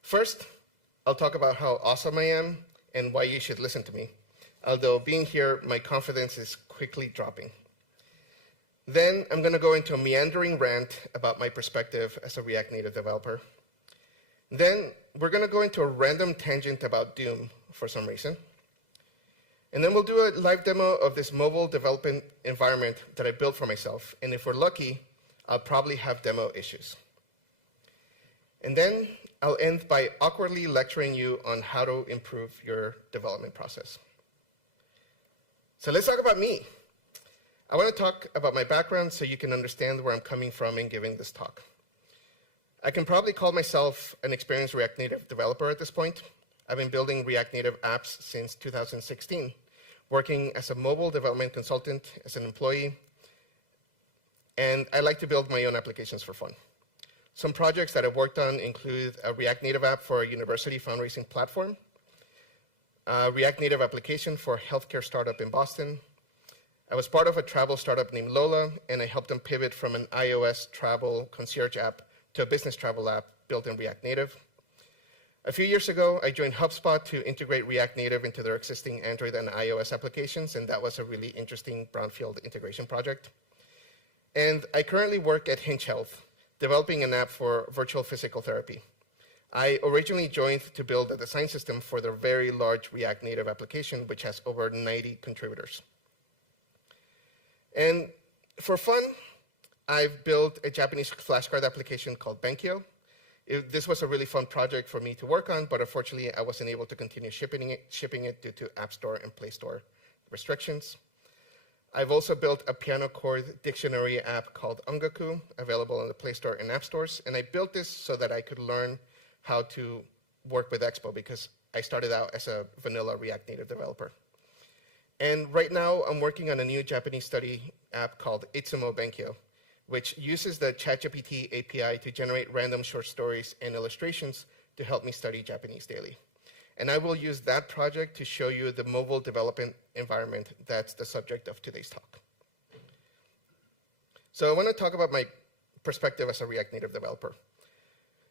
First, I'll talk about how awesome I am and why you should listen to me. Although being here, my confidence is quickly dropping. Then I'm going to go into a meandering rant about my perspective as a React Native developer. Then we're going to go into a random tangent about Doom for some reason. And then we'll do a live demo of this mobile development environment that I built for myself. And if we're lucky, I'll probably have demo issues. And then I'll end by awkwardly lecturing you on how to improve your development process. So let's talk about me. I want to talk about my background so you can understand where I'm coming from in giving this talk. I can probably call myself an experienced React Native developer at this point. I've been building React Native apps since 2016, working as a mobile development consultant, as an employee, and I like to build my own applications for fun. Some projects that I've worked on include a React Native app for a university fundraising platform, a React Native application for a healthcare startup in Boston. I was part of a travel startup named Lola, and I helped them pivot from an iOS travel concierge app to a business travel app built in React Native. A few years ago, I joined HubSpot to integrate React Native into their existing Android and iOS applications, and that was a really interesting Brownfield integration project. And I currently work at Hinge Health, developing an app for virtual physical therapy. I originally joined to build a design system for their very large React Native application, which has over 90 contributors. And for fun, I've built a Japanese flashcard application called Benkyo. This was a really fun project for me to work on, but unfortunately, I wasn't able to continue shipping it due to App Store and Play Store restrictions. I've also built a piano chord dictionary app called Ongaku, available on the Play Store and App Stores. And I built this so that I could learn how to work with Expo, because I started out as a vanilla React Native developer. And right now, I'm working on a new Japanese study app called Itsumo Benkyo, which uses the ChatGPT API to generate random short stories and illustrations to help me study Japanese daily. And I will use that project to show you the mobile development environment that's the subject of today's talk. So I want to talk about my perspective as a React Native developer.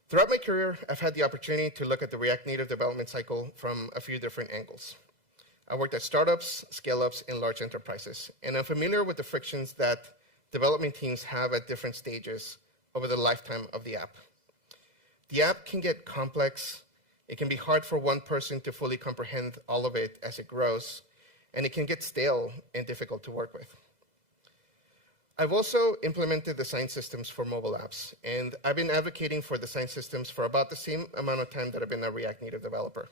Throughout my career, I've had the opportunity to look at the React Native development cycle from a few different angles. I worked at startups, scale-ups, and large enterprises, and I'm familiar with the frictions that development teams have at different stages over the lifetime of the app. The app can get complex. It can be hard for one person to fully comprehend all of it as it grows, and it can get stale and difficult to work with. I've also implemented design systems for mobile apps, and I've been advocating for design systems for about the same amount of time that I've been a React Native developer.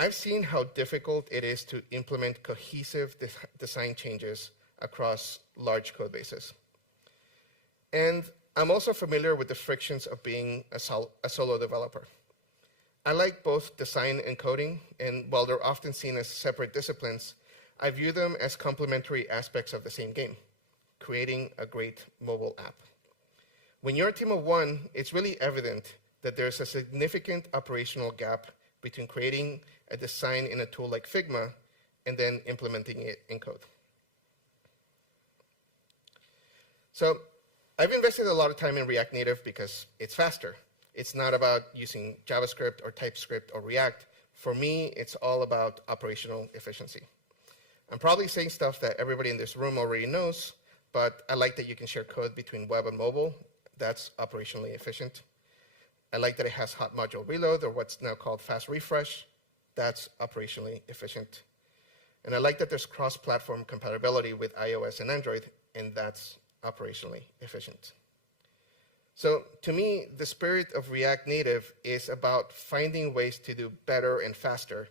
I've seen how difficult it is to implement cohesive design changes across large code bases. And I'm also familiar with the frictions of being a solo developer. I like both design and coding, and while they're often seen as separate disciplines, I view them as complementary aspects of the same game, creating a great mobile app. When you're a team of one, it's really evident that there's a significant operational gap between creating a design in a tool like Figma and then implementing it in code. So I've invested a lot of time in React Native because it's faster. It's not about using JavaScript or TypeScript or React. For me, it's all about operational efficiency. I'm probably saying stuff that everybody in this room already knows, but I like that you can share code between web and mobile. That's operationally efficient. I like that it has hot module reload, or what's now called fast refresh. That's operationally efficient. And I like that there's cross-platform compatibility with iOS and Android, and that's operationally efficient. So to me, the spirit of React Native is about finding ways to do better and faster.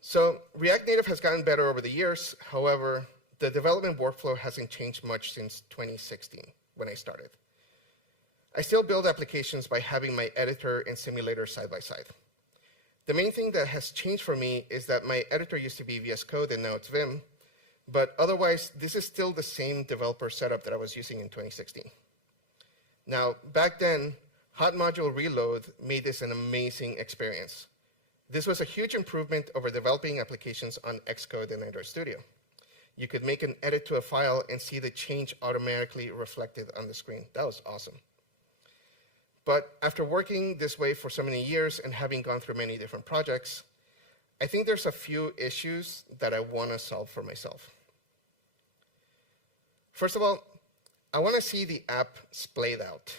So React Native has gotten better over the years. However, the development workflow hasn't changed much since 2016, when I started. I still build applications by having my editor and simulator side by side. The main thing that has changed for me is that my editor used to be VS Code and now it's Vim, but otherwise, this is still the same developer setup that I was using in 2016. Now, back then, hot module reload made this an amazing experience. This was a huge improvement over developing applications on Xcode and Android Studio. You could make an edit to a file and see the change automatically reflected on the screen. That was awesome. But after working this way for so many years and having gone through many different projects, I think there's a few issues that I want to solve for myself. First of all, I want to see the app splayed out.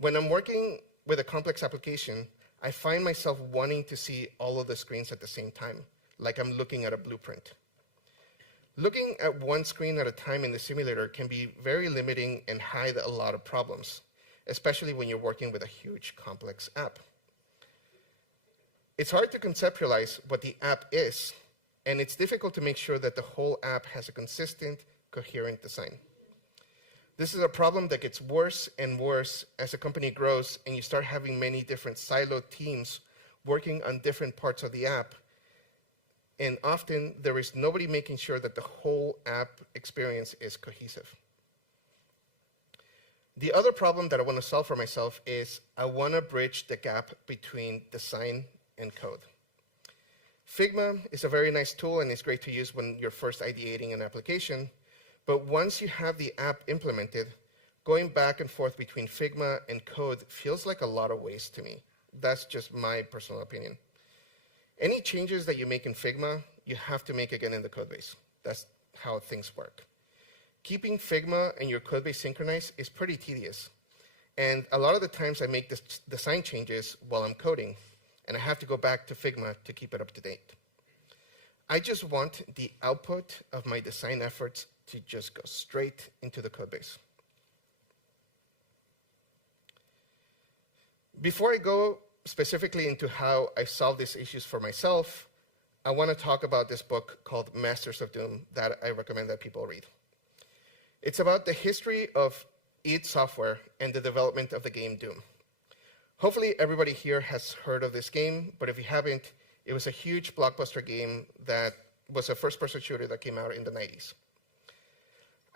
When I'm working with a complex application, I find myself wanting to see all of the screens at the same time, like I'm looking at a blueprint. Looking at one screen at a time in the simulator can be very limiting and hide a lot of problems, especially when you're working with a huge, complex app. It's hard to conceptualize what the app is, and it's difficult to make sure that the whole app has a consistent, coherent design. This is a problem that gets worse and worse as a company grows and you start having many different siloed teams working on different parts of the app. And often there is nobody making sure that the whole app experience is cohesive. The other problem that I want to solve for myself is I want to bridge the gap between design and code. Figma is a very nice tool and it's great to use when you're first ideating an application. But once you have the app implemented, going back and forth between Figma and code feels like a lot of waste to me. That's just my personal opinion. Any changes that you make in Figma, you have to make again in the code base. That's how things work. Keeping Figma and your code base synchronized is pretty tedious. And a lot of the times I make design changes while I'm coding, and I have to go back to Figma to keep it up to date. I just want the output of my design efforts to just go straight into the code base. Before I go specifically into how I solve these issues for myself, I want to talk about this book called Masters of Doom that I recommend that people read. It's about the history of id Software and the development of the game Doom. Hopefully everybody here has heard of this game, but if you haven't, it was a huge blockbuster game that was a first-person shooter that came out in the 90s.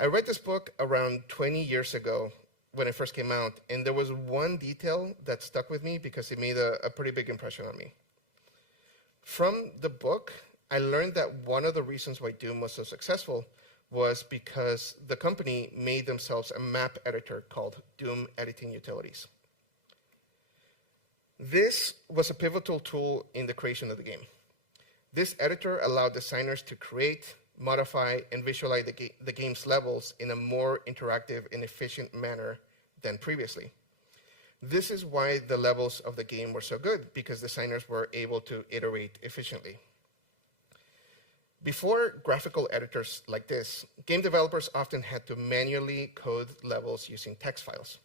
I read this book around 20 years ago when it first came out, and there was one detail that stuck with me because it made a pretty big impression on me. From the book, I learned that one of the reasons why Doom was so successful was because the company made themselves a map editor called Doom Editing Utilities. This was a pivotal tool in the creation of the game. This editor allowed designers to create, modify, and visualize the game's levels in a more interactive and efficient manner than previously. This is why the levels of the game were so good, because designers were able to iterate efficiently. Before graphical editors like this, game developers often had to manually code levels using text files.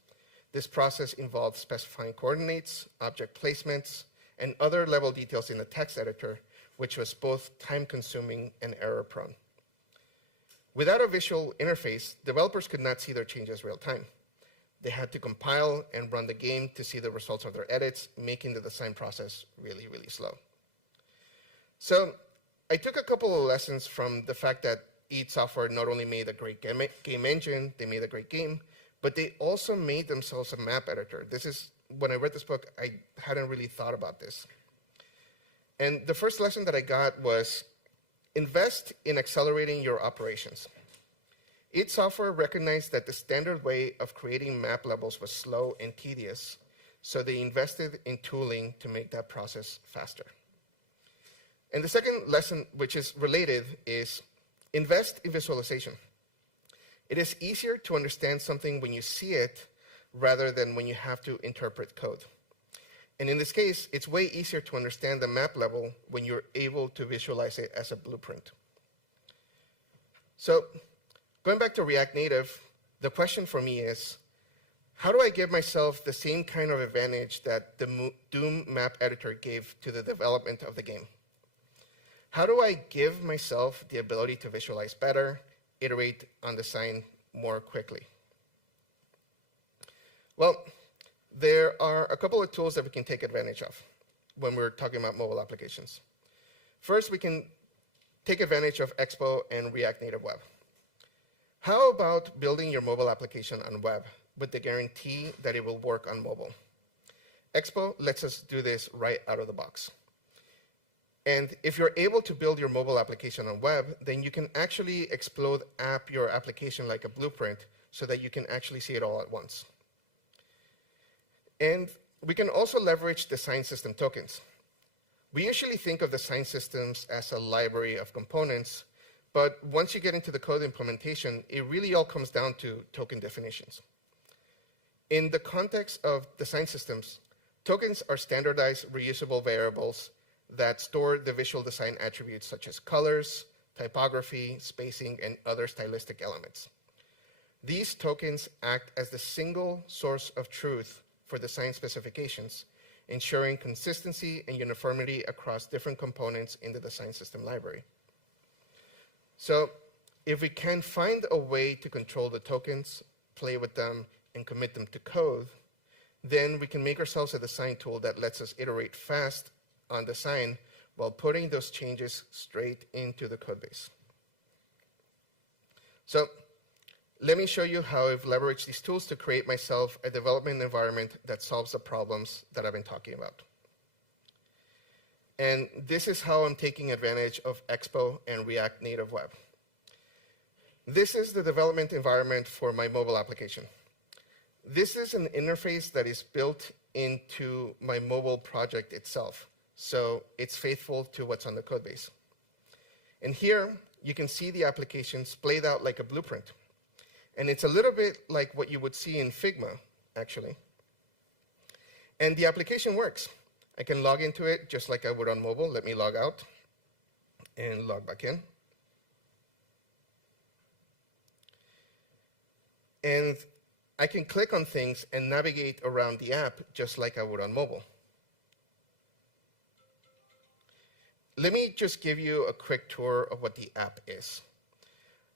This process involved specifying coordinates, object placements, and other level details in the text editor, which was both time-consuming and error-prone. Without a visual interface, developers could not see their changes real-time. They had to compile and run the game to see the results of their edits, making the design process really, really slow. So I took a couple of lessons from the fact that id Software not only made a great game engine, they made a great game, but they also made themselves a map editor. When I read this book, I hadn't really thought about this. And the first lesson that I got was, invest in accelerating your operations. id Software recognized that the standard way of creating map levels was slow and tedious, so they invested in tooling to make that process faster. And the second lesson, which is related, is invest in visualization. It is easier to understand something when you see it rather than when you have to interpret code. And in this case, it's way easier to understand the map level when you're able to visualize it as a blueprint. So going back to React Native, the question for me is, how do I give myself the same kind of advantage that the Doom map editor gave to the development of the game? How do I give myself the ability to visualize better, iterate on design more quickly? Well, there are a couple of tools that we can take advantage of when we're talking about mobile applications. First, we can take advantage of Expo and React Native Web. How about building your mobile application on web with the guarantee that it will work on mobile? Expo lets us do this right out of the box. And if you're able to build your mobile application on web, then you can actually explode your application like a blueprint so that you can actually see it all at once. And we can also leverage design system tokens. We usually think of design systems as a library of components, but once you get into the code implementation, it really all comes down to token definitions. In the context of design systems, tokens are standardized reusable variables that store the visual design attributes such as colors, typography, spacing, and other stylistic elements. These tokens act as the single source of truth for design specifications, ensuring consistency and uniformity across different components in the design system library. So if we can find a way to control the tokens, play with them, and commit them to code, then we can make ourselves a design tool that lets us iterate fast on design while putting those changes straight into the code base. So let me show you how I've leveraged these tools to create myself a development environment that solves the problems that I've been talking about. And this is how I'm taking advantage of Expo and React Native Web. This is the development environment for my mobile application. This is an interface that is built into my mobile project itself, so it's faithful to what's on the code base. And here, you can see the application splayed out like a blueprint. And it's a little bit like what you would see in Figma, actually. And the application works. I can log into it just like I would on mobile. Let me log out and log back in. And I can click on things and navigate around the app just like I would on mobile. Let me just give you a quick tour of what the app is.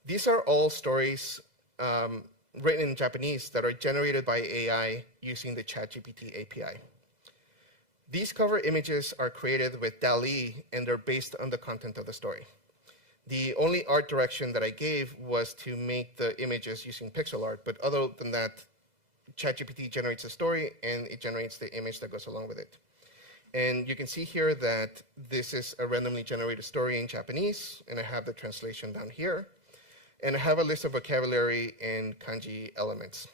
These are all stories written in Japanese that are generated by AI using the ChatGPT API. These cover images are created with Dolly, and they're based on the content of the story. The only art direction that I gave was to make the images using pixel art, but other than that, ChatGPT generates a story, and it generates the image that goes along with it. And you can see here that this is a randomly generated story in Japanese, and I have the translation down here. And I have a list of vocabulary and kanji elements.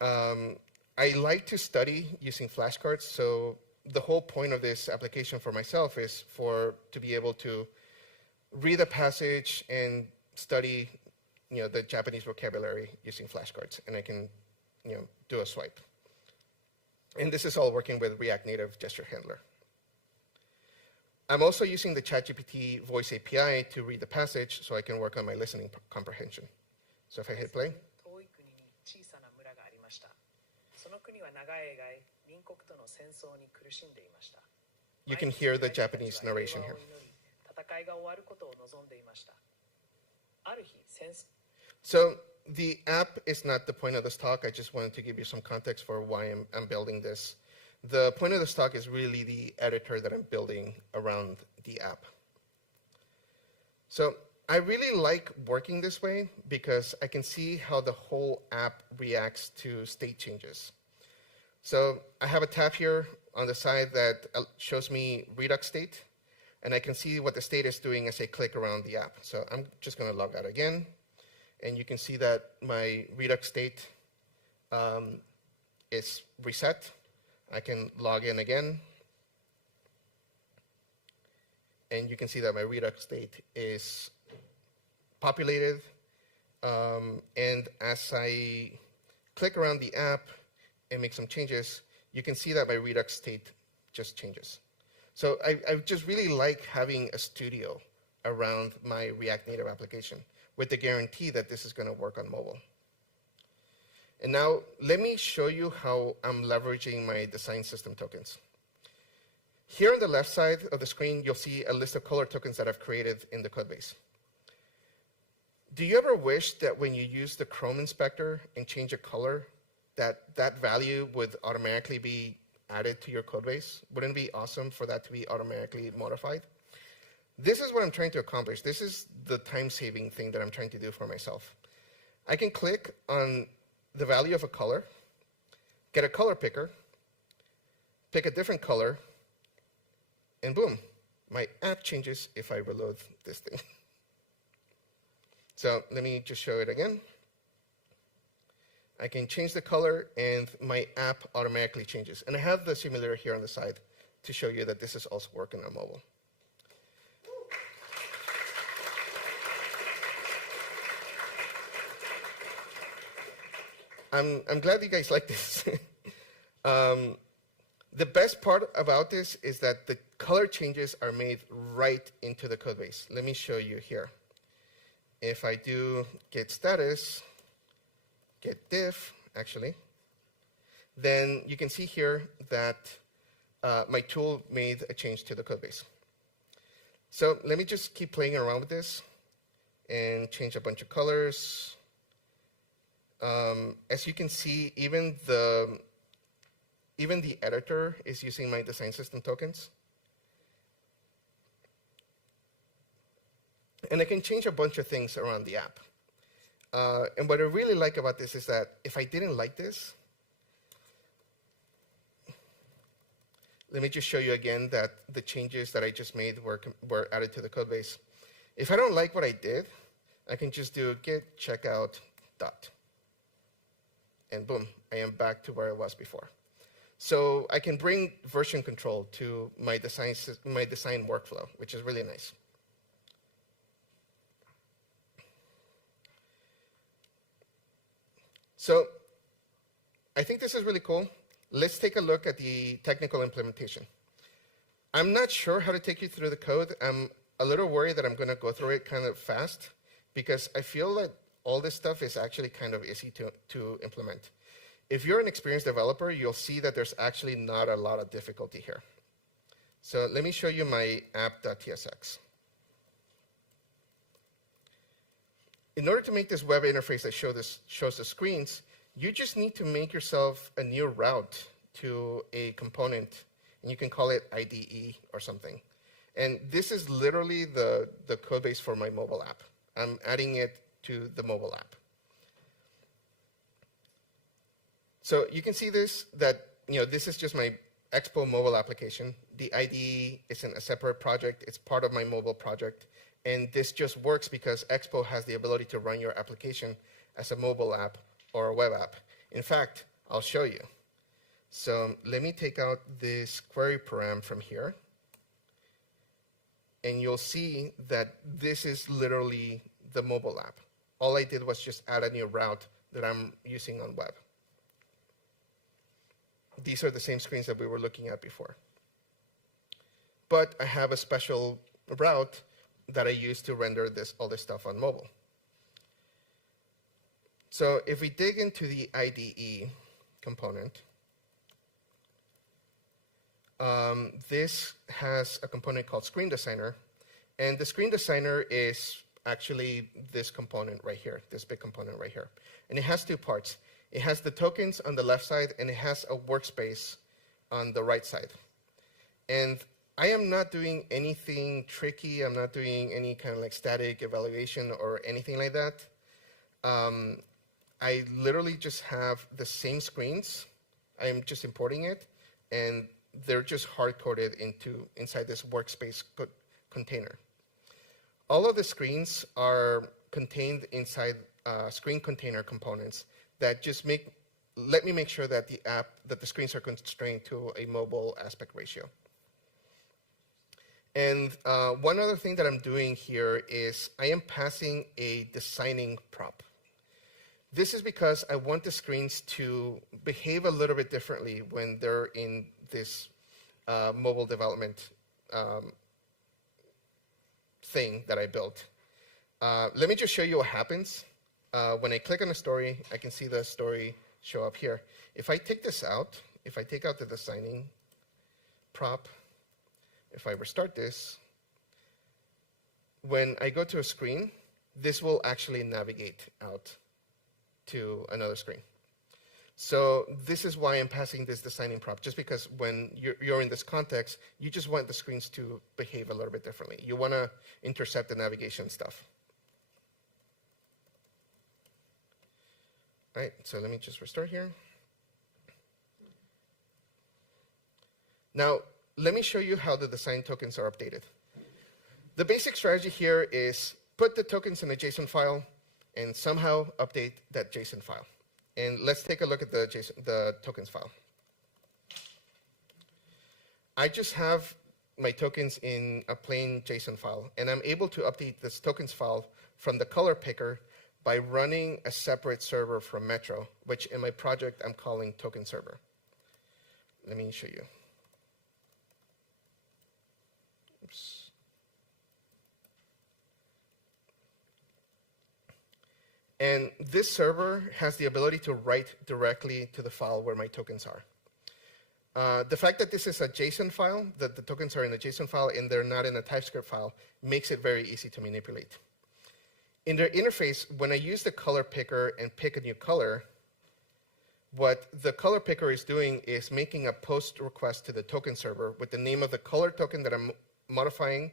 I like to study using flashcards, so the whole point of this application for myself is to be able to read a passage and study the Japanese vocabulary using flashcards, and I can do a swipe. And this is all working with React Native Gesture Handler. I'm also using the ChatGPT Voice API to read the passage so I can work on my listening comprehension. So if I hit play, you can hear the Japanese narration here. So the app is not the point of this talk. I just wanted to give you some context for why I'm building this. The point of this talk is really the editor that I'm building around the app. So I really like working this way because I can see how the whole app reacts to state changes. So I have a tab here on the side that shows me Redux state, and I can see what the state is doing as I click around the app. So I'm just going to log out again, and you can see that my Redux state is reset. I can log in again, and you can see that my Redux state is populated. And as I click around the app and make some changes, you can see that my Redux state just changes. So I just really like having a studio around my React Native application with the guarantee that this is going to work on mobile. And now let me show you how I'm leveraging my design system tokens. Here on the left side of the screen, you'll see a list of color tokens that I've created in the code base. Do you ever wish that when you use the Chrome inspector and change a color, that value would automatically be added to your code base? Wouldn't it be awesome for that to be automatically modified? This is what I'm trying to accomplish. This is the time-saving thing that I'm trying to do for myself. I can click on the value of a color, get a color picker, pick a different color, and boom, my app changes if I reload this thing. So let me just show it again. I can change the color, and my app automatically changes. And I have the simulator here on the side to show you that this is also working on mobile. I'm glad you guys like this. The best part about this is that the color changes are made right into the code base. Let me show you here. If I do get status, get diff, actually, then you can see here that my tool made a change to the code base. So let me just keep playing around with this and change a bunch of colors. As you can see, even the editor is using my design system tokens. And I can change a bunch of things around the app. And what I really like about this is that if I didn't like this, let me just show you again that the changes that I just made were added to the code base. If I don't like what I did, I can just do git checkout dot. And boom, I am back to where I was before. So I can bring version control to my design workflow, which is really nice. So I think this is really cool. Let's take a look at the technical implementation. I'm not sure how to take you through the code. I'm a little worried that I'm going to go through it kind of fast because I feel that all this stuff is actually kind of easy to implement. If you're an experienced developer, you'll see that there's actually not a lot of difficulty here. So let me show you my app.tsx. In order to make this web interface that shows the screens, you just need to make yourself a new route to a component, and you can call it IDE or something. And this is literally the code base for my mobile app. I'm adding it to the mobile app. So you can see this, that this is just my Expo mobile application. The IDE isn't a separate project. It's part of my mobile project. And this just works because Expo has the ability to run your application as a mobile app or a web app. In fact, I'll show you. So let me take out this query param from here. And you'll see that this is literally the mobile app. All I did was just add a new route that I'm using on web. These are the same screens that we were looking at before. But I have a special route that I use to render all this stuff on mobile. So if we dig into the IDE component, this has a component called Screen Designer. And the Screen Designer is actually this component right here, this big component right here. And it has two parts. It has the tokens on the left side, and it has a workspace on the right side. And I am not doing anything tricky. I'm not doing any kind of like static evaluation or anything like that. I literally just have the same screens. I'm just importing it, and they're just hard-coded inside this workspace container. All of the screens are contained inside screen container components that just let me make sure that the screens are constrained to a mobile aspect ratio. And one other thing that I'm doing here is I am passing a designing prop. This is because I want the screens to behave a little bit differently when they're in this mobile development thing that I built. Let me just show you what happens. When I click on a story, I can see the story show up here. If I take this out, if I take out the designing prop, if I restart this, when I go to a screen, this will actually navigate out to another screen. So this is why I'm passing this designing prop, just because when you're in this context, you just want the screens to behave a little bit differently. You want to intercept the navigation stuff. All right, so let me just restart here. Now, let me show you how the design tokens are updated. The basic strategy here is put the tokens in a JSON file and somehow update that JSON file. And let's take a look at the tokens file. I just have my tokens in a plain JSON file, and I'm able to update this tokens file from the color picker by running a separate server from Metro, which in my project I'm calling token server. Let me show you. Oops. And this server has the ability to write directly to the file where my tokens are. The fact that this is a JSON file, that the tokens are in a JSON file and they're not in a TypeScript file, makes it very easy to manipulate. In their interface, when I use the color picker and pick a new color, what the color picker is doing is making a post request to the token server with the name of the color token that I'm modifying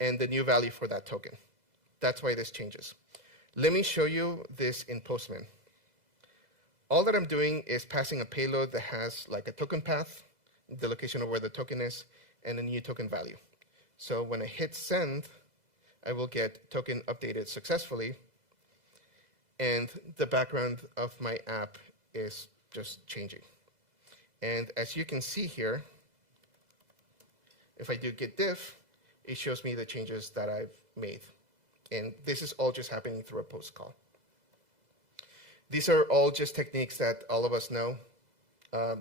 and the new value for that token. That's why this changes. Let me show you this in Postman. All that I'm doing is passing a payload that has like a token path, the location of where the token is, and a new token value. So when I hit send, I will get token updated successfully, and the background of my app is just changing. And as you can see here, if I do git diff, it shows me the changes that I've made. And this is all just happening through a post call. These are all just techniques that all of us know.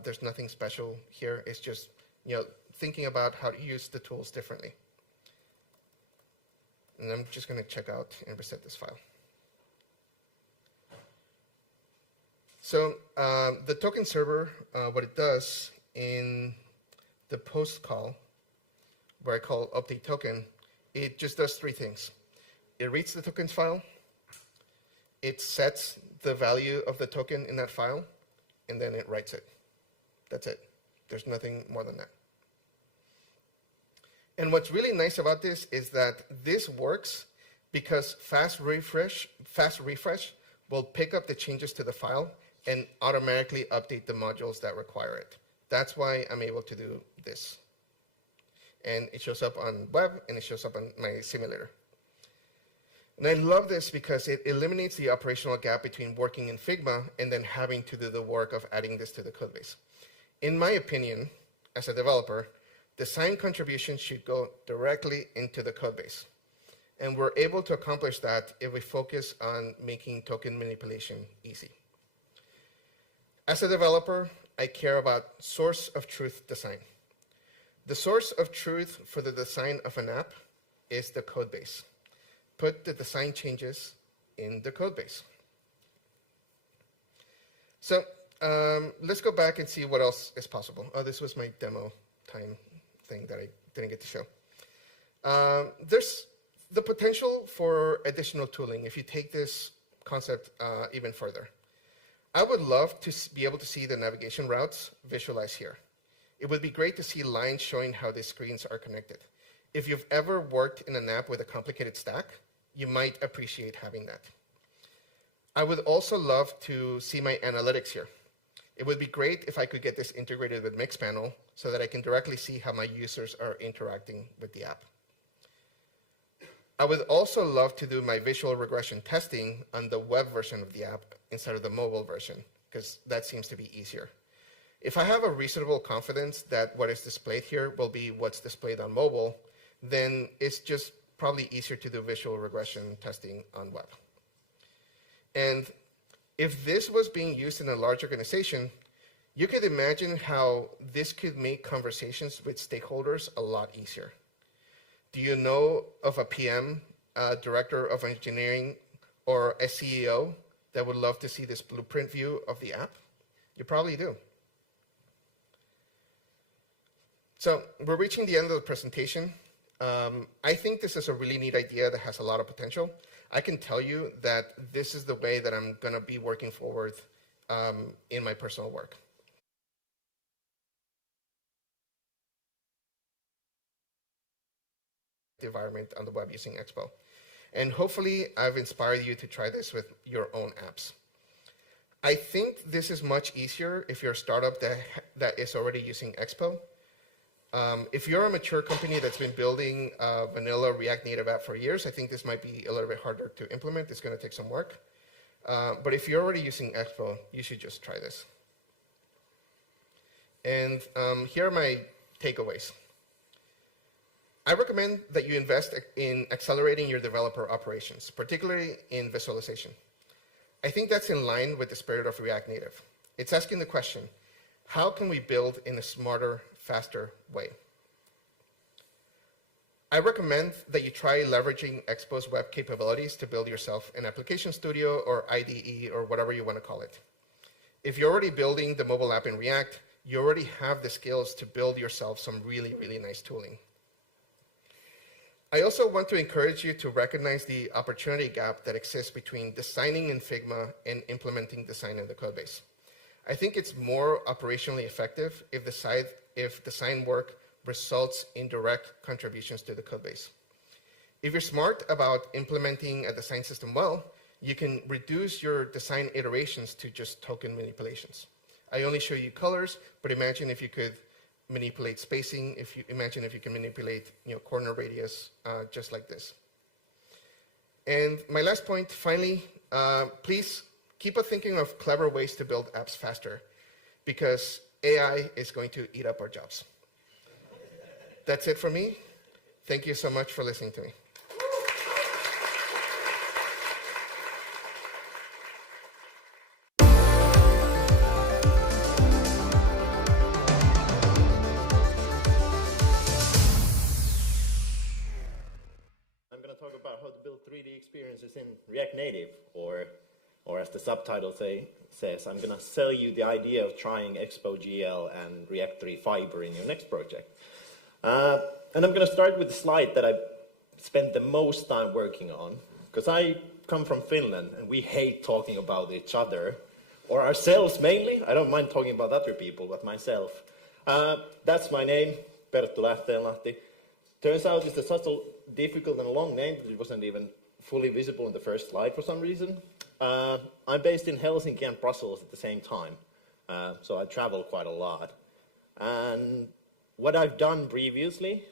There's nothing special here. It's just thinking about how to use the tools differently. And I'm just going to check out and reset this file. So the token server, what it does in the post call, where I call update token, it just does three things. It reads the tokens file, it sets the value of the token in that file, and then it writes it. That's it. There's nothing more than that. And what's really nice about this is that this works because fast refresh will pick up the changes to the file and automatically update the modules that require it. That's why I'm able to do this. And it shows up on web, and it shows up on my simulator. And I love this because it eliminates the operational gap between working in Figma and then having to do the work of adding this to the codebase. In my opinion, as a developer, design contributions should go directly into the codebase. And we're able to accomplish that if we focus on making token manipulation easy. As a developer, I care about source of truth design. The source of truth for the design of an app is the codebase. Put the design changes in the codebase. So let's go back and see what else is possible. Oh, this was my demo time thing that I didn't get to show. There's the potential for additional tooling if you take this concept even further. I would love to be able to see the navigation routes visualized here. It would be great to see lines showing how these screens are connected. If you've ever worked in an app with a complicated stack, you might appreciate having that. I would also love to see my analytics here. It would be great if I could get this integrated with Mixpanel so that I can directly see how my users are interacting with the app. I would also love to do my visual regression testing on the web version of the app instead of the mobile version, because that seems to be easier. If I have a reasonable confidence that what is displayed here will be what's displayed on mobile, then it's just probably easier to do visual regression testing on web. And if this was being used in a large organization, you could imagine how this could make conversations with stakeholders a lot easier. Do you know of a PM, director of engineering, or a CEO that would love to see this blueprint view of the app? You probably do. So we're reaching the end of the presentation. I think this is a really neat idea that has a lot of potential. I can tell you that this is the way that I'm going to be working forward in my personal work. The environment on the web using Expo. And hopefully I've inspired you to try this with your own apps. I think this is much easier if you're a startup that is already using Expo. If you're a mature company that's been building a vanilla React Native app for years, I think this might be a little bit harder to implement. It's going to take some work. But if you're already using Expo, you should just try this. And here are my takeaways. I recommend that you invest in accelerating your developer operations, particularly in visualization. I think that's in line with the spirit of React Native. It's asking the question, how can we build in a smarter, faster way? I recommend that you try leveraging Expo's web capabilities to build yourself an application studio or IDE or whatever you want to call it. If you're already building the mobile app in React, you already have the skills to build yourself some really, really nice tooling. I also want to encourage you to recognize the opportunity gap that exists between designing in Figma and implementing design in the codebase. I think it's more operationally effective if design work results in direct contributions to the codebase. If you're smart about implementing a design system well, you can reduce your design iterations to just token manipulations. I only show you colors, but imagine if you could manipulate spacing, imagine if you can manipulate corner radius just like this. And my last point, finally, please keep thinking of clever ways to build apps faster, because AI is going to eat up our jobs. That's it for me. Thank you so much for listening to me. About how to build 3D experiences in React Native, or as the subtitle says, I'm going to sell you the idea of trying Expo GL and React 3 Fiber in your next project. And I'm going to start with the slide that I spent the most time working on, because I come from Finland and we hate talking about each other, or ourselves mainly. I don't mind talking about other people, but myself. That's my name, Perttu Lähteenlahti. Turns out it's such a difficult and long name that it wasn't even fully visible in the first slide for some reason. I'm based in Helsinki and Brussels at the same time, so I travel quite a lot. And what I've done previously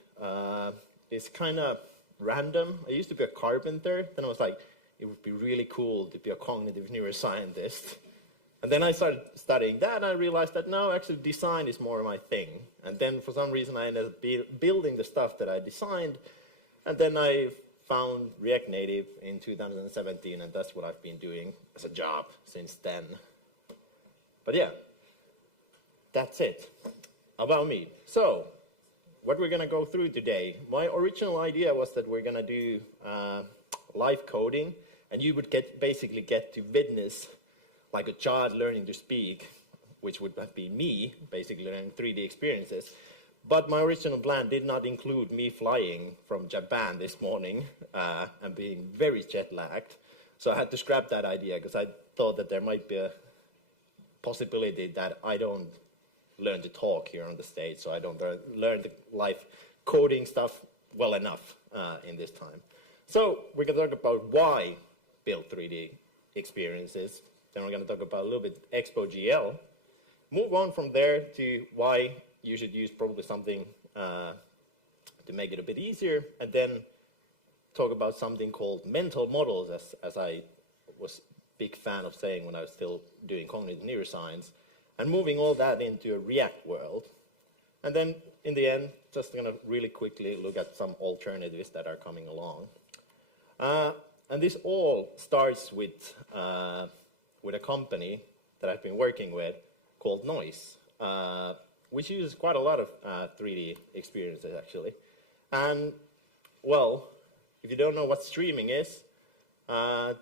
is kind of random. I used to be a carpenter, then I was like, it would be really cool to be a cognitive neuroscientist. And then I started studying that, and I realized that no, actually design is more my thing. And then for some reason I ended up building the stuff that I designed, and then I found React Native in 2017, and that's what I've been doing as a job since then. But yeah, that's it about me. So, what we're going to go through today, my original idea was that we're going to do live coding, and you would basically get to witness like a child learning to speak, which would be me, basically learning 3D experiences. But my original plan did not include me flying from Japan this morning and being very jet-lagged. So I had to scrap that idea, because I thought that there might be a possibility that I don't learn to talk here on the stage, so I don't learn the live coding stuff well enough in this time. So we're going to talk about why build 3D experiences. Then we're going to talk about a little bit Expo GL. Move on from there to why you should use probably something to make it a bit easier, and then talk about something called mental models, as I was a big fan of saying when I was still doing cognitive neuroscience, and moving all that into a React world. And then in the end, just going to really quickly look at some alternatives that are coming along. And this all starts with a company that I've been working with called Noise, which uses quite a lot of 3D experiences, actually. And, well, if you don't know what streaming is,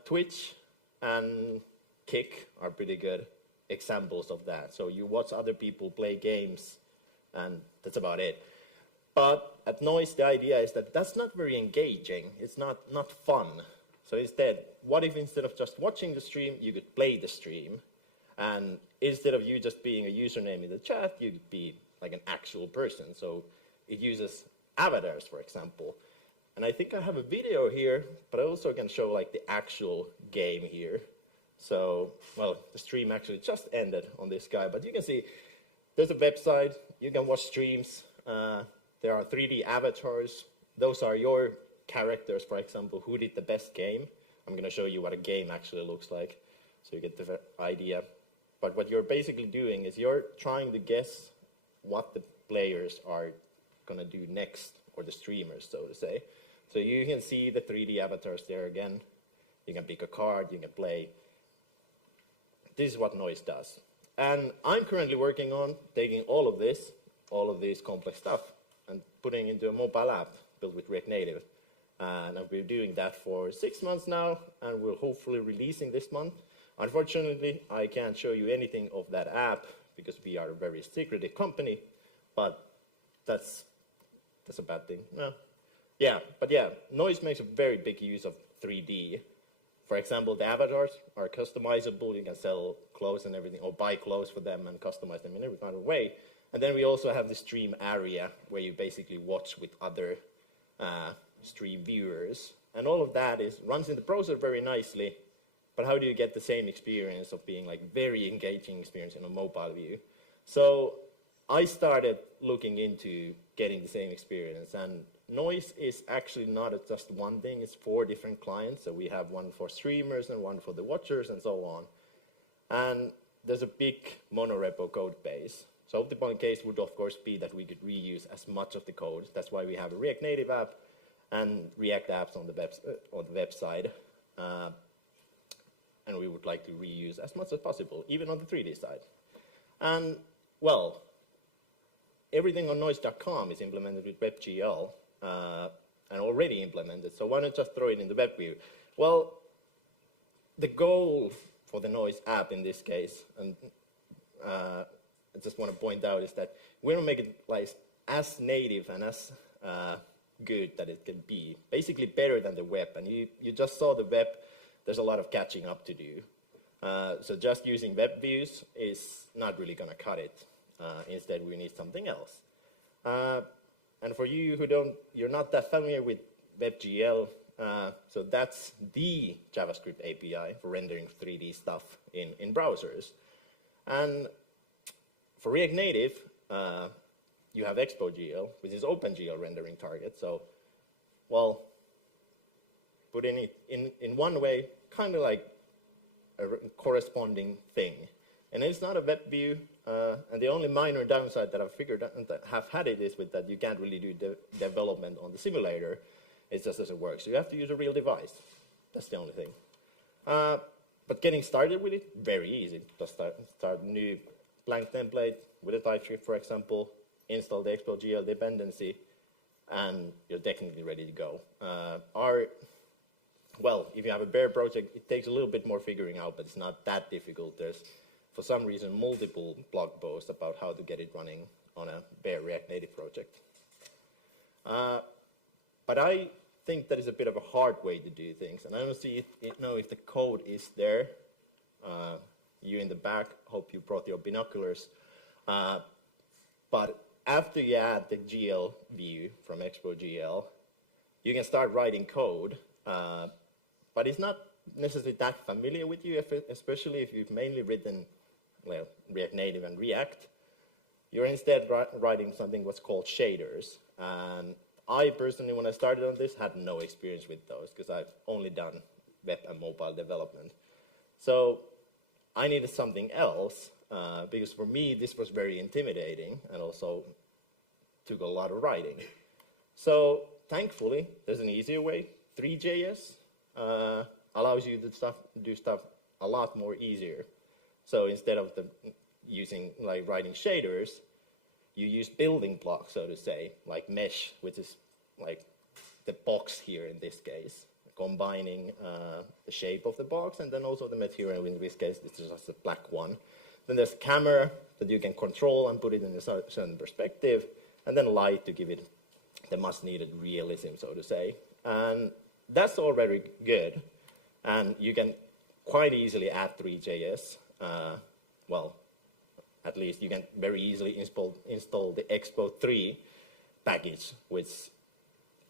Twitch and Kick are pretty good examples of that. So you watch other people play games, and that's about it. But at Noise, the idea is that that's not very engaging. It's not fun. So instead, what if instead of just watching the stream, you could play the stream? And instead of you just being a username in the chat, you could be like an actual person. So it uses avatars, for example. And I think I have a video here, but I also can show like the actual game here. So, well, the stream actually just ended on this guy, but you can see there's a website. You can watch streams. There are 3D avatars. Those are your characters, for example, who did the best game. I'm going to show you what a game actually looks like, so you get the idea. But what you're basically doing is you're trying to guess what the players are going to do next, or the streamers, so to say. So you can see the 3D avatars there again. You can pick a card, you can play. This is what Noise does. And I'm currently working on taking all of this complex stuff, and putting into a mobile app built with React Native. And I've been doing that for 6 months now, and we're hopefully releasing this month. Unfortunately, I can't show you anything of that app because we are a very secretive company, but that's a bad thing. No. Yeah, but yeah, Noise makes a very big use of 3D. For example, the avatars are customizable. You can sell clothes and everything, or buy clothes for them and customize them in every kind of way. And then we also have the stream area where you basically watch with other stream viewers. And all of that runs in the browser very nicely. But how do you get the same experience of being like very engaging experience in a mobile view? So I started looking into getting the same experience. And Noise is actually not just one thing, it's 4 different clients. So we have one for streamers and one for the watchers and so on. And there's a big monorepo code base. So the optimal case would of course be that we could reuse as much of the code. That's why we have a React Native app and React apps on the website. And we would like to reuse as much as possible, even on the 3D side. And well, everything on noise.com is implemented with WebGL and already implemented. So why not just throw it in the web view? Well, the goal for the Noise app in this case, and I just want to point out, is that we want to make it like as native and as good that it can be, basically better than the web. And you just saw the web, there's a lot of catching up to do. So just using web views is not really going to cut it. Instead, we need something else. And for you who you're not that familiar with WebGL, so that's the JavaScript API for rendering 3D stuff in browsers. And for React Native, you have Expo.gl, which is OpenGL rendering target. So, well, put in one way, kind of like a corresponding thing. And it's not a web view, and the only minor downside that I've figured out and that have had it is with that you can't really do development on the simulator. It just doesn't work. So you have to use a real device. That's the only thing. But getting started with it, very easy. Just start a new blank template with a TypeScript, for example, install the Expo.gl dependency, and you're technically ready to go. Well, if you have a bare project, it takes a little bit more figuring out, but it's not that difficult. There's, for some reason, multiple blog posts about how to get it running on a bare React Native project. But I think that is a bit of a hard way to do things, and I don't know if the code is there. You in the back, hope you brought your binoculars. But after you add the GL view from Expo.gl, you can start writing code. But it's not necessarily that familiar with you, especially if you've mainly written React Native and React. You're instead writing something what's called shaders. And I personally, when I started on this, had no experience with those because I've only done web and mobile development. So I needed something else because for me, this was very intimidating and also took a lot of writing. So thankfully, there's an easier way. 3JS allows you to do stuff a lot more easier. So instead of using like writing shaders, you use building blocks, so to say, like mesh, which is like the box here in this case, combining the shape of the box and then also the material. In this case, this is just a black one. Then there's camera that you can control and put it in a certain perspective, and then light to give it the much-needed realism, so to say. And that's all very good, and you can quite easily add 3JS. Well, at least you can very easily install the Expo 3 package, which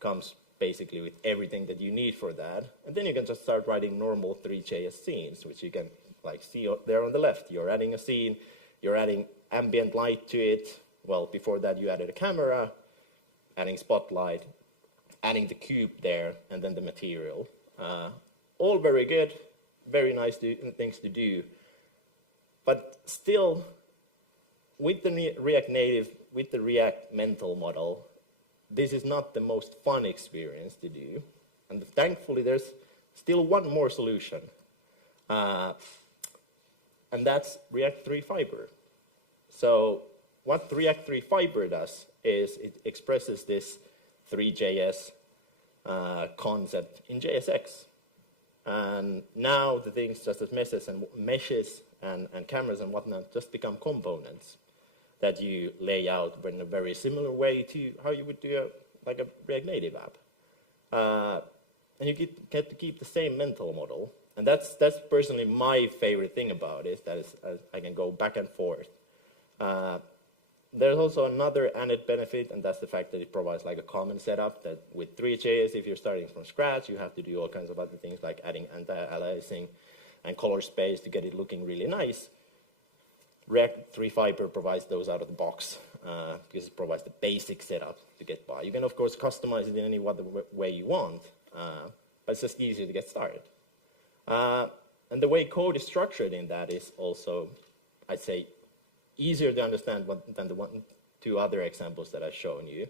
comes basically with everything that you need for that. And then you can just start writing normal 3JS scenes, which you can like see there on the left. You're adding a scene, you're adding ambient light to it. Well, before that you added a camera, adding spotlight, adding the cube there, and then the material. All very good, very nice things to do. But still, with the React Native with the React mental model, this is not the most fun experience to do. And thankfully, there's still one more solution. And that's React 3 Fiber. So what React 3 Fiber does is it expresses this 3JS concept in JSX. And now the things such as meshes and cameras and whatnot just become components that you lay out in a very similar way to how you would do like a React Native app. And you get to keep the same mental model. And that's personally my favorite thing about it, that is I can go back and forth. There's also another added benefit, and that's the fact that it provides like a common setup that with 3JS, if you're starting from scratch, you have to do all kinds of other things like adding anti-aliasing and color space to get it looking really nice. React 3 Fiber provides those out of the box because it provides the basic setup to get by. You can, of course, customize it in any other way you want, but it's just easier to get started. And the way code is structured in that is also, I'd say, easier to understand than the two other examples that I've shown you.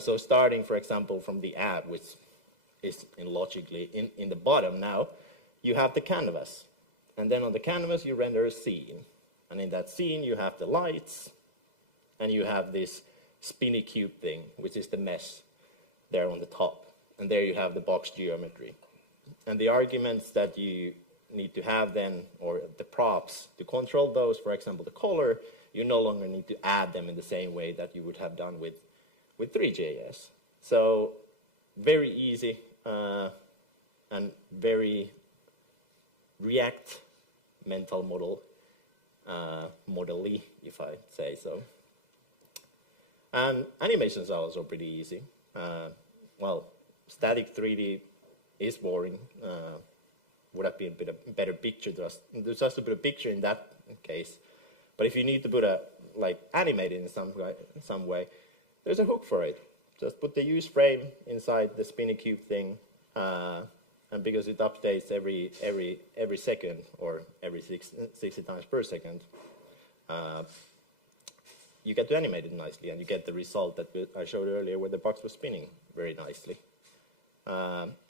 So starting, for example, from the app, which is logically in the bottom now, you have the canvas. And then on the canvas, you render a scene. And in that scene, you have the lights, and you have this spinny cube thing, which is the mesh there on the top. And there you have the box geometry. And the arguments that you need to have then, or the props to control those, for example, the color, you no longer need to add them in the same way that you would have done with 3JS. So very easy and very React mental model, model-y, if I say so. And animations are also pretty easy. Well, static 3D is boring. Would have been a bit a better picture. There's just to put a picture in that case. But if you need to put animate it in some way, there's a hook for it. Just put the use frame inside the spinny cube thing, and because it updates every second or every 60 times per second, you get to animate it nicely, and you get the result that I showed earlier where the box was spinning very nicely.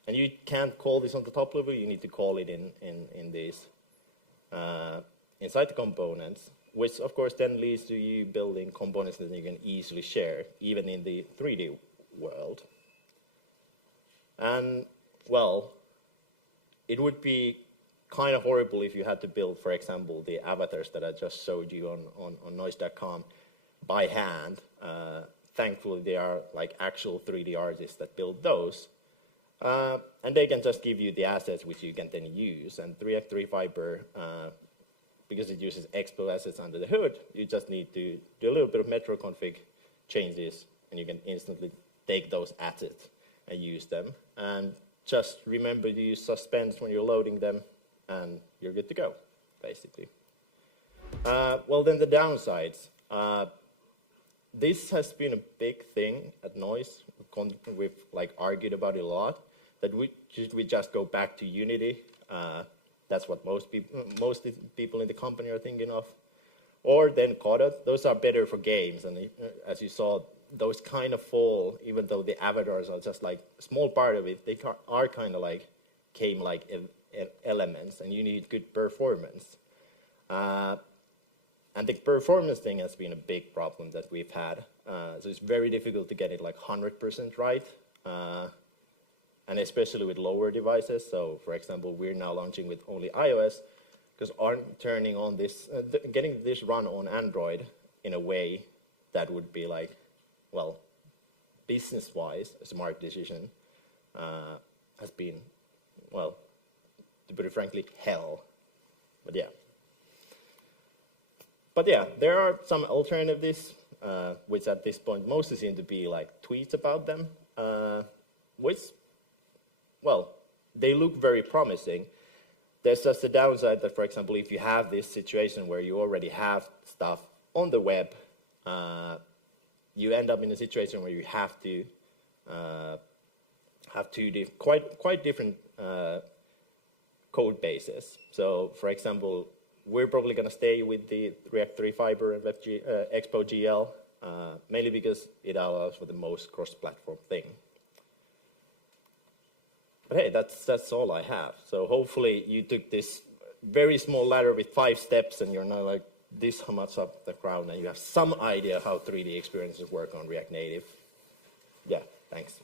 And you can't call this on the top level, you need to call it in this inside the components, which of course then leads to you building components that you can easily share, even in the 3D world. And well, it would be kind of horrible if you had to build, for example, the avatars that I just showed you on noise.com by hand. Thankfully, there are like actual 3D artists that build those. And they can just give you the assets which you can then use. And React 3 Fiber, because it uses Expo assets under the hood, you just need to do a little bit of metro config changes, and you can instantly take those assets and use them. And just remember to use suspense when you're loading them, and you're good to go, basically. Well, then the downsides. This has been a big thing at Noise. We've argued about it a lot. That we just go back to Unity. That's what most people in the company are thinking of. Or then Kadi. Those are better for games, and as you saw, those kind of fall. Even though the avatars are just like a small part of it, they are kind of like game-like elements, and you need good performance. And the performance thing has been a big problem that we've had. So it's very difficult to get it like 100% right, and especially with lower devices. So for example, we're now launching with only iOS, because aren't turning on this, getting this run on Android in a way that would be like, well, business-wise, a smart decision has been, well, to put it frankly, hell. But yeah. But yeah, there are some alternatives, which at this point mostly seem to be like tweets about them, which, well, they look very promising. There's just a downside that, for example, if you have this situation where you already have stuff on the web, you end up in a situation where you have to have quite different code bases. So, for example, we're probably going to stay with the React 3 Fiber and Expo GL mainly because it allows for the most cross-platform thing. But hey, that's all I have. So hopefully you took this very small ladder with 5 steps and you're now like this much up the ground and you have some idea how 3D experiences work on React Native. Yeah, thanks.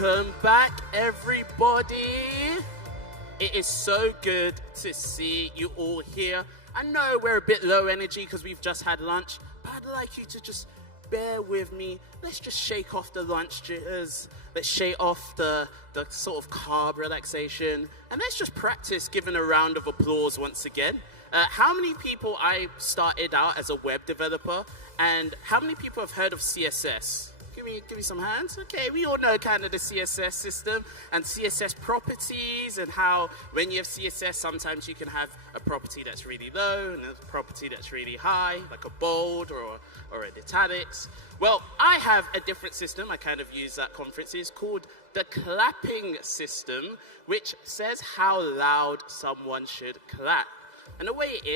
Welcome back, everybody. It is so good to see you all here. I know we're a bit low energy because we've just had lunch, but I'd like you to just bear with me. Let's just shake off the lunch jitters. Let's shake off the sort of carb relaxation. And let's just practice giving a round of applause once again. How many people I started out as a web developer, and how many people have heard of CSS? Give me some hands. Okay, we all know kind of the CSS system and CSS properties, and how when you have CSS, sometimes you can have a property that's really low and a property that's really high, like a bold or an italics. Well, I have a different system. I kind of use at conferences called the clapping system, which says how loud someone should clap. And the way it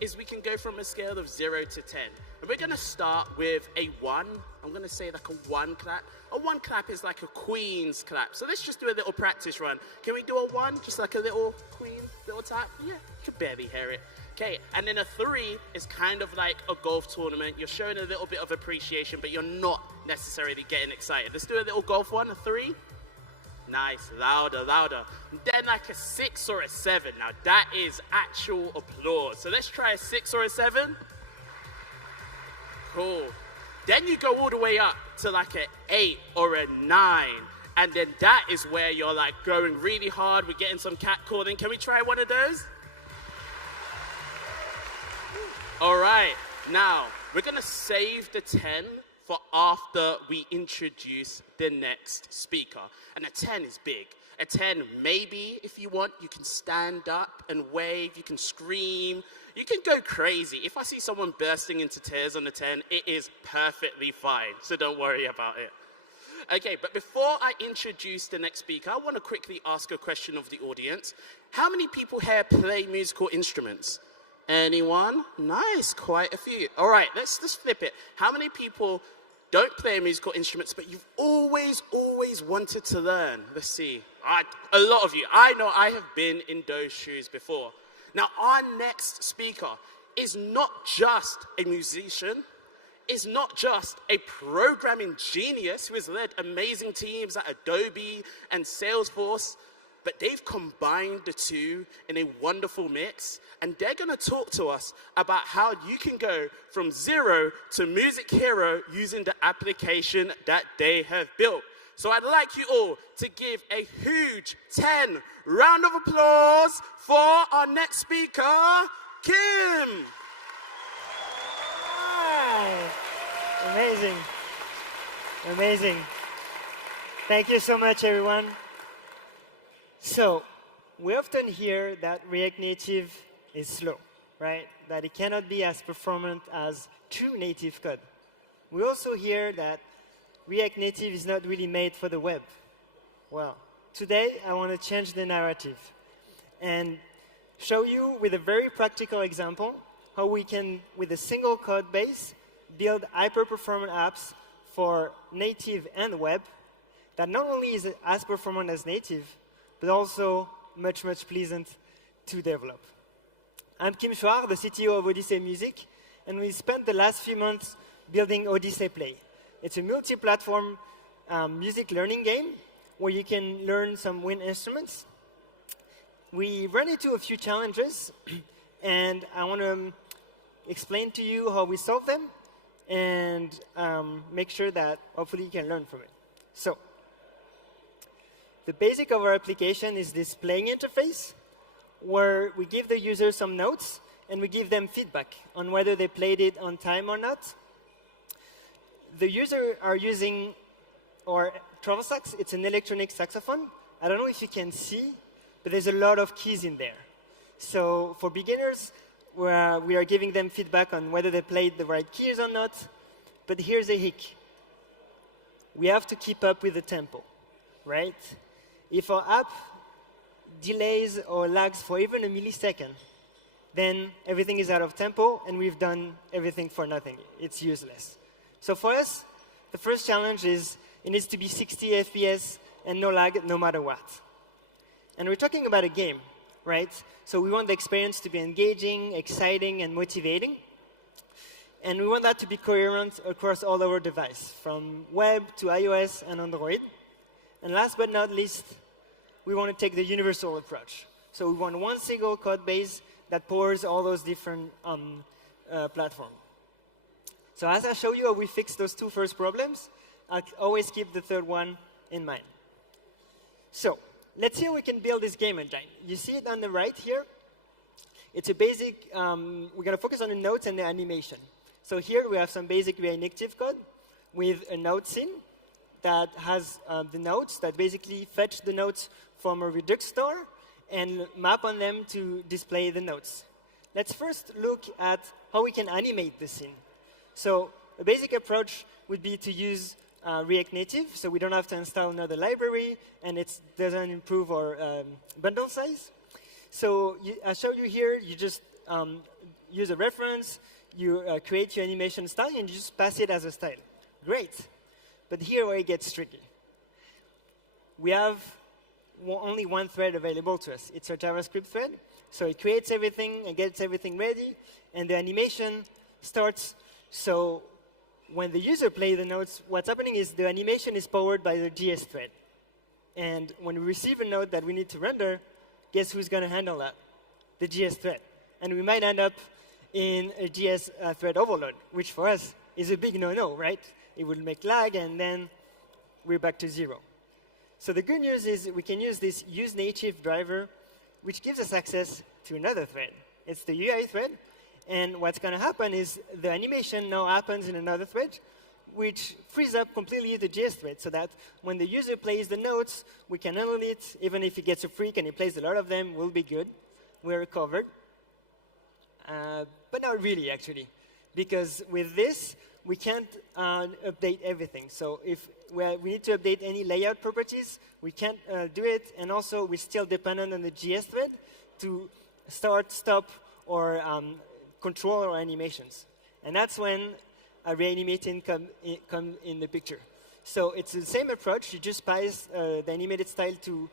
is we can go from a scale of 0 to 10. And we're going to start with a 1. I'm going to say like a 1 clap. A 1 clap is like a queen's clap. So let's just do a little practice run. Can we do a 1? Just like a little queen, little tap? Yeah, you can barely hear it. Okay, and then a 3 is kind of like a golf tournament. You're showing a little bit of appreciation, but you're not necessarily getting excited. Let's do a little golf one, a 3. Nice, louder, louder. Then like a 6 or a 7. Now that is actual applause. So let's try a 6 or a 7. Cool. Then you go all the way up to like an 8 or a 9. And then that is where you're like going really hard. We're getting some cat calling. Can we try one of those? All right. Now, we're going to save the 10 for after we introduce the next speaker. And a 10 is big. A 10, maybe, if you want, you can stand up and wave, you can scream, you can go crazy. If I see someone bursting into tears on a 10, it is perfectly fine, so don't worry about it. Okay, but before I introduce the next speaker, I want to quickly ask a question of the audience. How many people here play musical instruments? Anyone? Nice, quite a few. All right, let's flip it. How many people don't play musical instruments, but you've always wanted to learn? Let's see. A lot of you. I know I have been in those shoes before. Now, our next speaker is not just a musician, is not just a programming genius who has led amazing teams at Adobe and Salesforce, but they've combined the two in a wonderful mix, and they're going to talk to us about how you can go from 0 to music hero using the application that they have built. So I'd like you all to give a huge 10 round of applause for our next speaker, Kim. Hi. Amazing. Amazing. Thank you so much, everyone. So, we often hear that React Native is slow, right? That it cannot be as performant as true native code. We also hear that React Native is not really made for the web. Well, today I want to change the narrative and show you with a very practical example how we can, with a single code base, build hyper-performant apps for native and web that not only is as performant as native, but also much, much pleasant to develop. I'm Kim Chouard, the CTO of Odyssey Music, and we spent the last few months building Odyssey Play. It's a multi-platform music learning game where you can learn some wind instruments. We ran into a few challenges, and I want to explain to you how we solve them and make sure that hopefully you can learn from it. So, the basic of our application is this playing interface, where we give the user some notes, and we give them feedback on whether they played it on time or not. The user are using our travel sax. It's an electronic saxophone. I don't know if you can see, but there's a lot of keys in there. So for beginners, we are giving them feedback on whether they played the right keys or not. But here's a hic. We have to keep up with the tempo, right? If our app delays or lags for even a millisecond, then everything is out of tempo, and we've done everything for nothing. It's useless. So for us, the first challenge is it needs to be 60 FPS and no lag no matter what. And we're talking about a game, right? So we want the experience to be engaging, exciting, and motivating. And we want that to be coherent across all our devices, from web to iOS and Android. And last but not least, we want to take the universal approach. So we want one single code base that powers all those different platforms. So as I show you how we fix those two first problems, I'll always keep the third one in mind. So let's see how we can build this game engine. You see it on the right here. It's a basic, we're going to focus on the nodes and the animation. So here we have some basic React Native code with a node scene that has the nodes that basically fetch the nodes from a Redux store and map on them to display the nodes. Let's first look at how we can animate the scene. So a basic approach would be to use React Native, so we don't have to install another library, and it doesn't improve our bundle size. So I show you here, you just use a reference, you create your animation style, and you just pass it as a style. Great. But here where it gets tricky. We have only one thread available to us. It's our JavaScript thread. So it creates everything and gets everything ready, and the animation starts. So when the user plays the nodes, what's happening is the animation is powered by the GS thread. And when we receive a node that we need to render, guess who's going to handle that? The GS thread. And we might end up in a GS thread overload, which for us is a big no-no, right? It will make lag, and then we're back to 0. So the good news is we can use this useNative driver, which gives us access to another thread. It's the UI thread. And what's going to happen is the animation now happens in another thread, which frees up completely the JS thread, so that when the user plays the nodes, we can handle it. Even if he gets a freak and he plays a lot of them, we'll be good. We're covered. But not really, actually. Because with this, we can't update everything. So if we need to update any layout properties, we can't do it. And also, we're still dependent on the GS thread to start, stop, or control our animations. And that's when reanimating come in the picture. So it's the same approach. You just pass the animated style to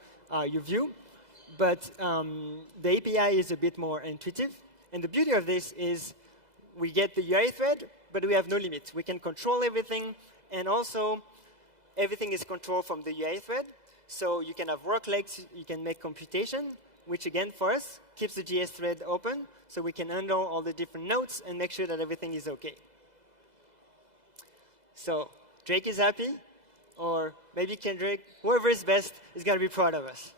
your view. But the API is a bit more intuitive. And the beauty of this is we get the UI thread, but we have no limit. We can control everything. And also, everything is controlled from the UI thread. So you can have work legs. You can make computation, which, again, for us, keeps the GS thread open. So we can handle all the different nodes and make sure that everything is OK. So Drake is happy, or maybe Kendrick, whoever is best is going to be proud of us.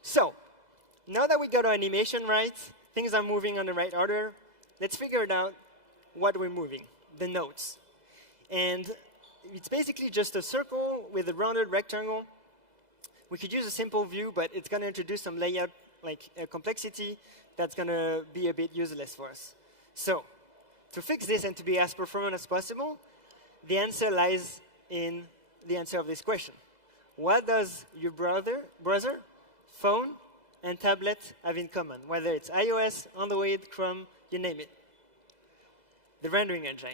So now that we got our animation right, things are moving on the right order, let's figure out what we're moving, the nodes. And it's basically just a circle with a rounded rectangle. We could use a simple view, but it's going to introduce some layout complexity that's going to be a bit useless for us. So to fix this and to be as performant as possible, the answer lies in the answer of this question. What does your browser, phone, and tablet have in common, whether it's iOS, Android, Chrome, you name it? The rendering engine,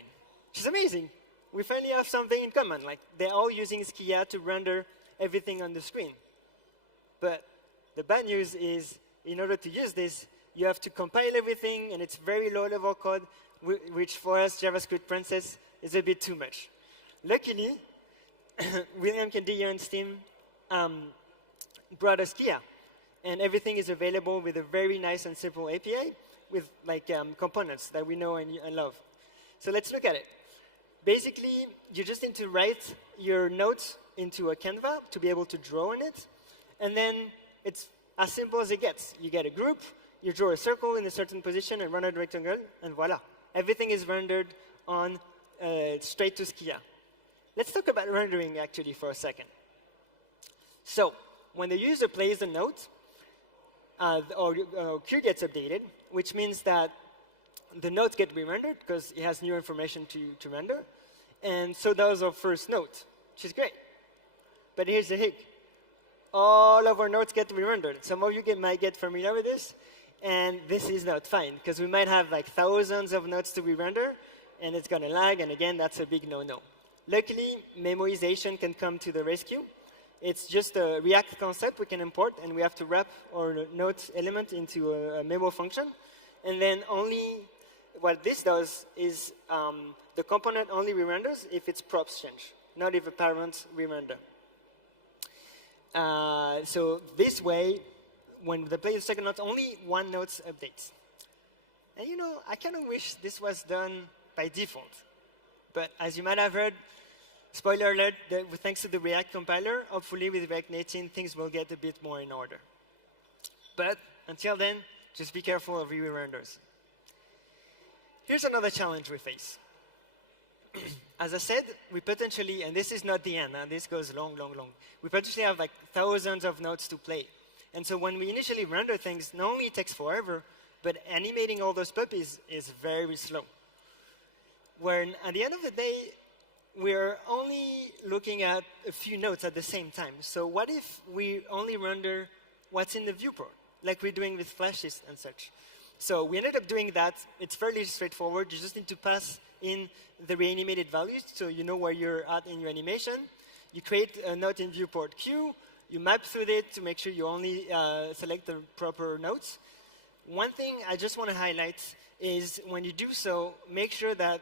which is amazing. We finally have something in common. Like, they're all using Skia to render everything on the screen. But the bad news is, in order to use this, you have to compile everything, and it's very low-level code, which for us, JavaScript Princess, is a bit too much. Luckily, William Candy-Yarn's team brought us Skia, and everything is available with a very nice and simple API with components that we know and love. So let's look at it. Basically, you just need to write your notes into a Canva to be able to draw on it, and then it's as simple as it gets. You get a group, you draw a circle in a certain position and run a rectangle, and voila. Everything is rendered on straight to Skia. Let's talk about rendering, actually, for a second. So when the user plays a note, or queue gets updated, which means that the notes get re-rendered because it has new information to render. And so that was our first note, which is great. But here's the hic. All of our notes get re-rendered. Some of you might get familiar with this. And this is not fine, because we might have like thousands of notes to re-render, and it's going to lag. And again, that's a big no-no. Luckily, memoization can come to the rescue. It's just a React concept we can import, and we have to wrap our note element into a memo function. And then only what this does is the component only re-renders if its props change, not if a parent re-render. So this way, when they play the second note, only one note updates. And you know, I kind of wish this was done by default. But as you might have heard, spoiler alert, thanks to the React compiler, hopefully with React 18, things will get a bit more in order. But until then, just be careful of re-renders. Here's another challenge we face. As I said, we potentially, and this is not the end, this goes long, long, long. We potentially have like thousands of nodes to play. And so when we initially render things, not only it takes forever, but animating all those puppies is very slow. When at the end of the day, we're only looking at a few nodes at the same time. So what if we only render what's in the viewport, like we're doing with flashes and such? So we ended up doing that. It's fairly straightforward. You just need to pass in the reanimated values, so you know where you're at in your animation. You create a node in viewport queue. You map through it to make sure you only select the proper nodes. One thing I just want to highlight is when you do so, make sure that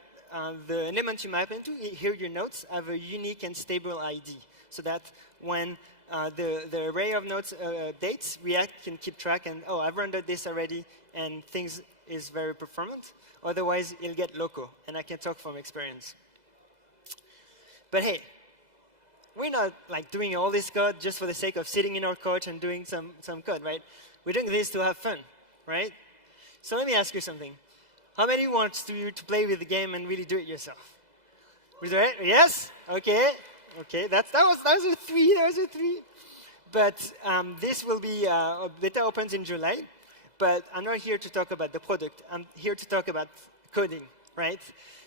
the element you map into, here your nodes, have a unique and stable ID, so that when the array of nodes updates, React can keep track and, oh, I've rendered this already, and things is very performant. Otherwise, it'll get loco, and I can talk from experience. But hey, we're not like doing all this code just for the sake of sitting in our couch and doing some code, right? We're doing this to have fun, right? So let me ask you something. How many wants to play with the game and really do it yourself? Was it right? Yes? Okay. Okay, that was a 3. That was a 3. But this will be beta opens in July. But I'm not here to talk about the product. I'm here to talk about coding, right?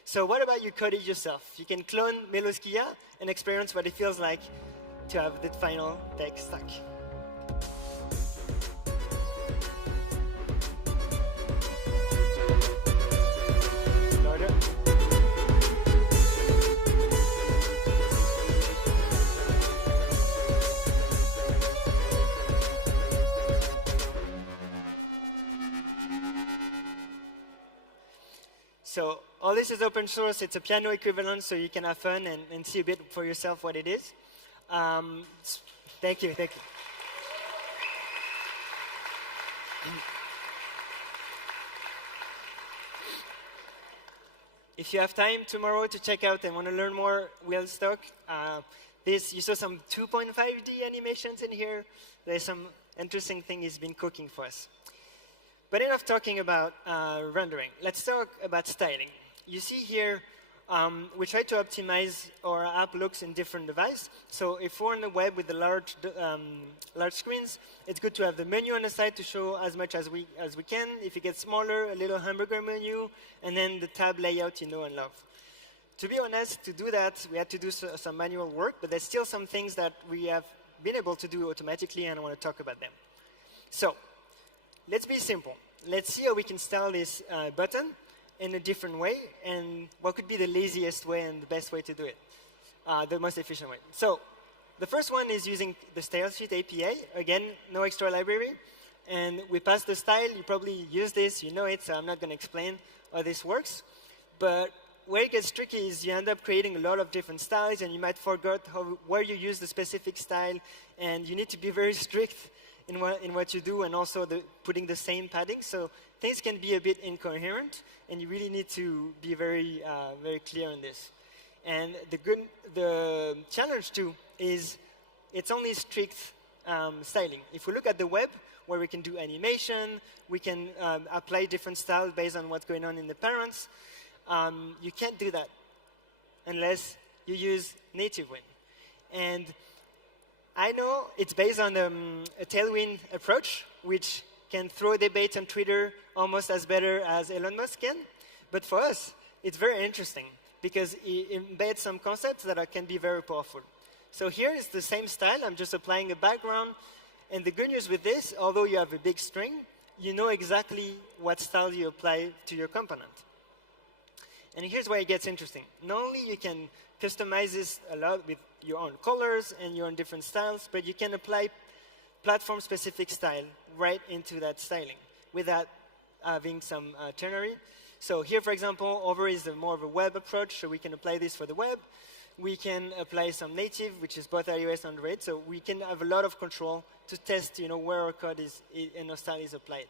So what about you code it yourself? You can clone Skia and experience what it feels like to have the final tech stack. So all this is open source. It's a piano equivalent, so you can have fun and see a bit for yourself what it is. Thank you, thank you. If you have time tomorrow to check out and want to learn more Wheelstock, you saw some 2.5D animations in here. There's some interesting thing he's been cooking for us. But enough talking about rendering. Let's talk about styling. You see here, we try to optimize our app looks in different devices. So if we're on the web with the large screens, it's good to have the menu on the side to show as much as we can. If it gets smaller, a little hamburger menu, and then the tab layout you know and love. To be honest, to do that, we had to do some manual work, but there's still some things that we have been able to do automatically, and I want to talk about them. So let's be simple. Let's see how we can style this button in a different way, and what could be the laziest way and the best way to do it, the most efficient way. So the first one is using the Style Sheet API. Again, no extra library. And we pass the style. You probably use this. You know it, so I'm not going to explain how this works. But where it gets tricky is you end up creating a lot of different styles, and you might forget where you use the specific style, and you need to be very strict in what you do, and also putting the same padding. So things can be a bit incoherent, and you really need to be very, very clear on this. And the challenge, too, is it's only strict styling. If we look at the web, where we can do animation, we can apply different styles based on what's going on in the parents, you can't do that unless you use Native-Win. And I know it's based on a Tailwind approach, which can throw debate on Twitter almost as better as Elon Musk can. But for us, it's very interesting because it embeds some concepts that can be very powerful. So here is the same style. I'm just applying a background. And the good news with this, although you have a big string, you know exactly what style you apply to your component. And here's where it gets interesting. Not only you can customize this a lot with your own colors and your own different styles, but you can apply platform-specific style right into that styling without having some ternary. So here, for example, over is more of a web approach, so we can apply this for the web. we can apply some native, which is both iOS and Android. So we can have a lot of control to test, where our code and our style is applied.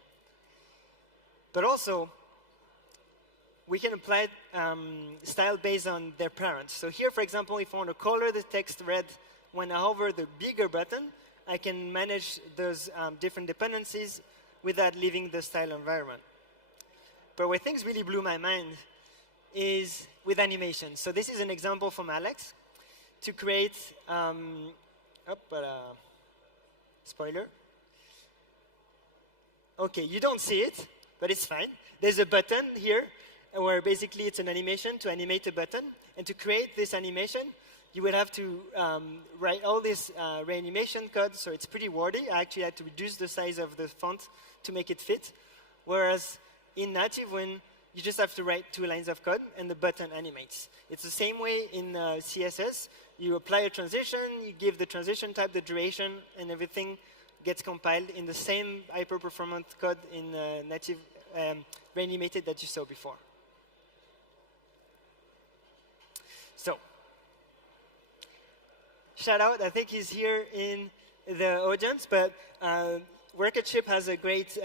But also, we can apply style based on their parents. So here, for example, if I want to color the text red when I hover the bigger button, I can manage those different dependencies without leaving the style environment. But where things really blew my mind is with animation. So this is an example from Alex to create, spoiler. OK, you don't see it, but it's fine. There's a button here where basically it's an animation to animate a button. And to create this animation, you would have to write all this reanimation code. So it's pretty wordy. I actually had to reduce the size of the font to make it fit. Whereas in native, when you just have to write 2 lines of code, and the button animates. It's the same way in CSS. You apply a transition, you give the transition type, the duration, and everything gets compiled in the same hyper-performant code in native reanimated that you saw before. So, shout out, I think he's here in the audience, but Workatship has a great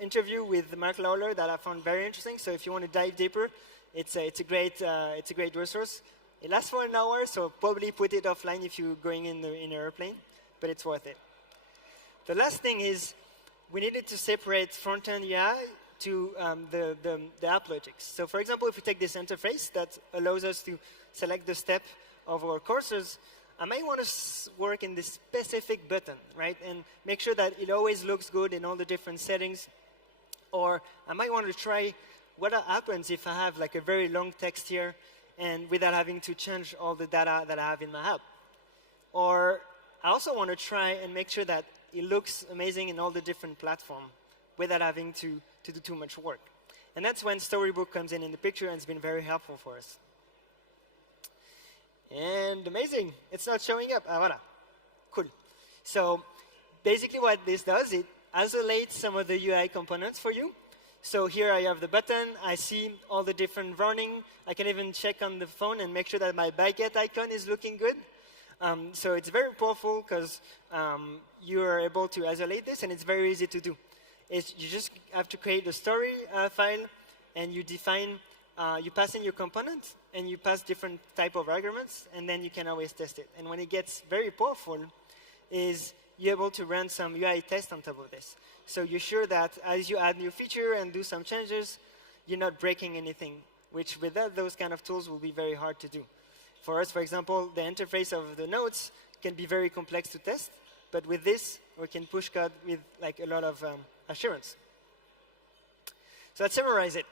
interview with Mark Lawler that I found very interesting. So if you want to dive deeper, it's a great resource. It lasts for an hour, so probably put it offline if you're going in an airplane, but it's worth it. The last thing is we needed to separate front-end UI to the app logics. So for example, if we take this interface that allows us to select the step of our cursors, I might want to work in this specific button, right? And make sure that it always looks good in all the different settings. Or I might want to try what happens if I have like a very long text here and without having to change all the data that I have in my app. Or I also want to try and make sure that it looks amazing in all the different platforms without having to do too much work. And that's when Storybook comes in the picture, and it's been very helpful for us. And amazing, it's not showing up. Ah, voilà. Cool. So basically what this does, it isolates some of the UI components for you. So here I have the button. I see all the different running. I can even check on the phone and make sure that my baguette icon is looking good. So it's very powerful because you are able to isolate this, and it's very easy to do. You just have to create a story file, and you define, you pass in your component, and you pass different type of arguments, and then you can always test it. And when it gets very powerful, is you're able to run some UI tests on top of this. So you're sure that as you add new feature and do some changes, you're not breaking anything, which without those kind of tools will be very hard to do. For us, for example, the interface of the nodes can be very complex to test, but with this, we can push code with like a lot of assurance. So let's summarize it.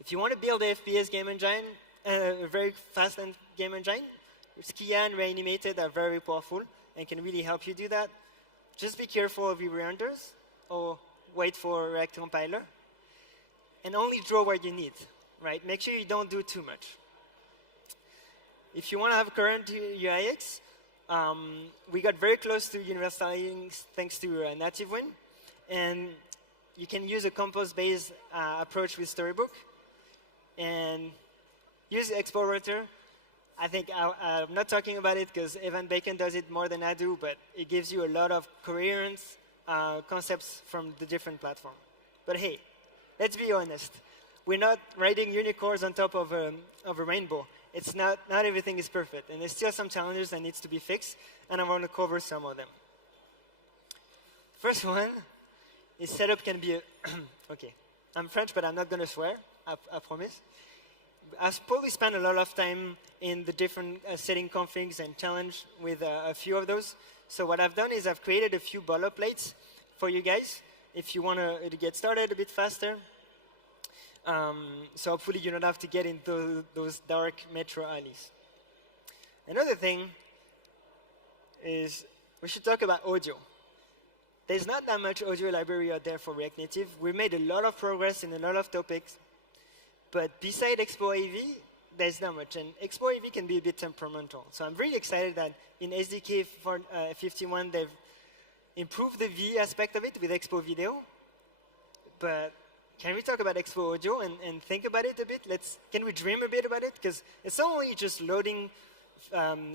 If you want to build a FPS game engine, a very fast game engine, Skia and Reanimated are very powerful and can really help you do that. Just be careful of your renders, or wait for React compiler, and only draw what you need, right? Make sure you don't do too much. If you want to have current UIX, we got very close to universalizing thanks to Native Win, and you can use a compose-based approach with Storybook, and use Expo Router. I think I'm not talking about it because Evan Bacon does it more than I do, but it gives you a lot of coherent concepts from the different platforms. But hey, let's be honest. We're not writing unicorns on top of a rainbow. It's not everything is perfect, and there's still some challenges that needs to be fixed, and I want to cover some of them. First one is setup can be okay, I'm French, but I'm not going to swear, I promise. I've probably spent a lot of time in the different setting configs and challenge with a few of those. So what I've done is I've created a few boilerplates for you guys if you want to get started a bit faster. So hopefully you don't have to get into those dark metro alleys. Another thing is we should talk about audio. There's not that much audio library out there for React Native. We made a lot of progress in a lot of topics. But beside Expo AV, there's not much. And Expo AV can be a bit temperamental. So I'm really excited that in SDK 51, they've improved the V aspect of it with Expo Video. But can we talk about Expo Audio and think about it a bit? Can we dream a bit about it? Because it's not only just loading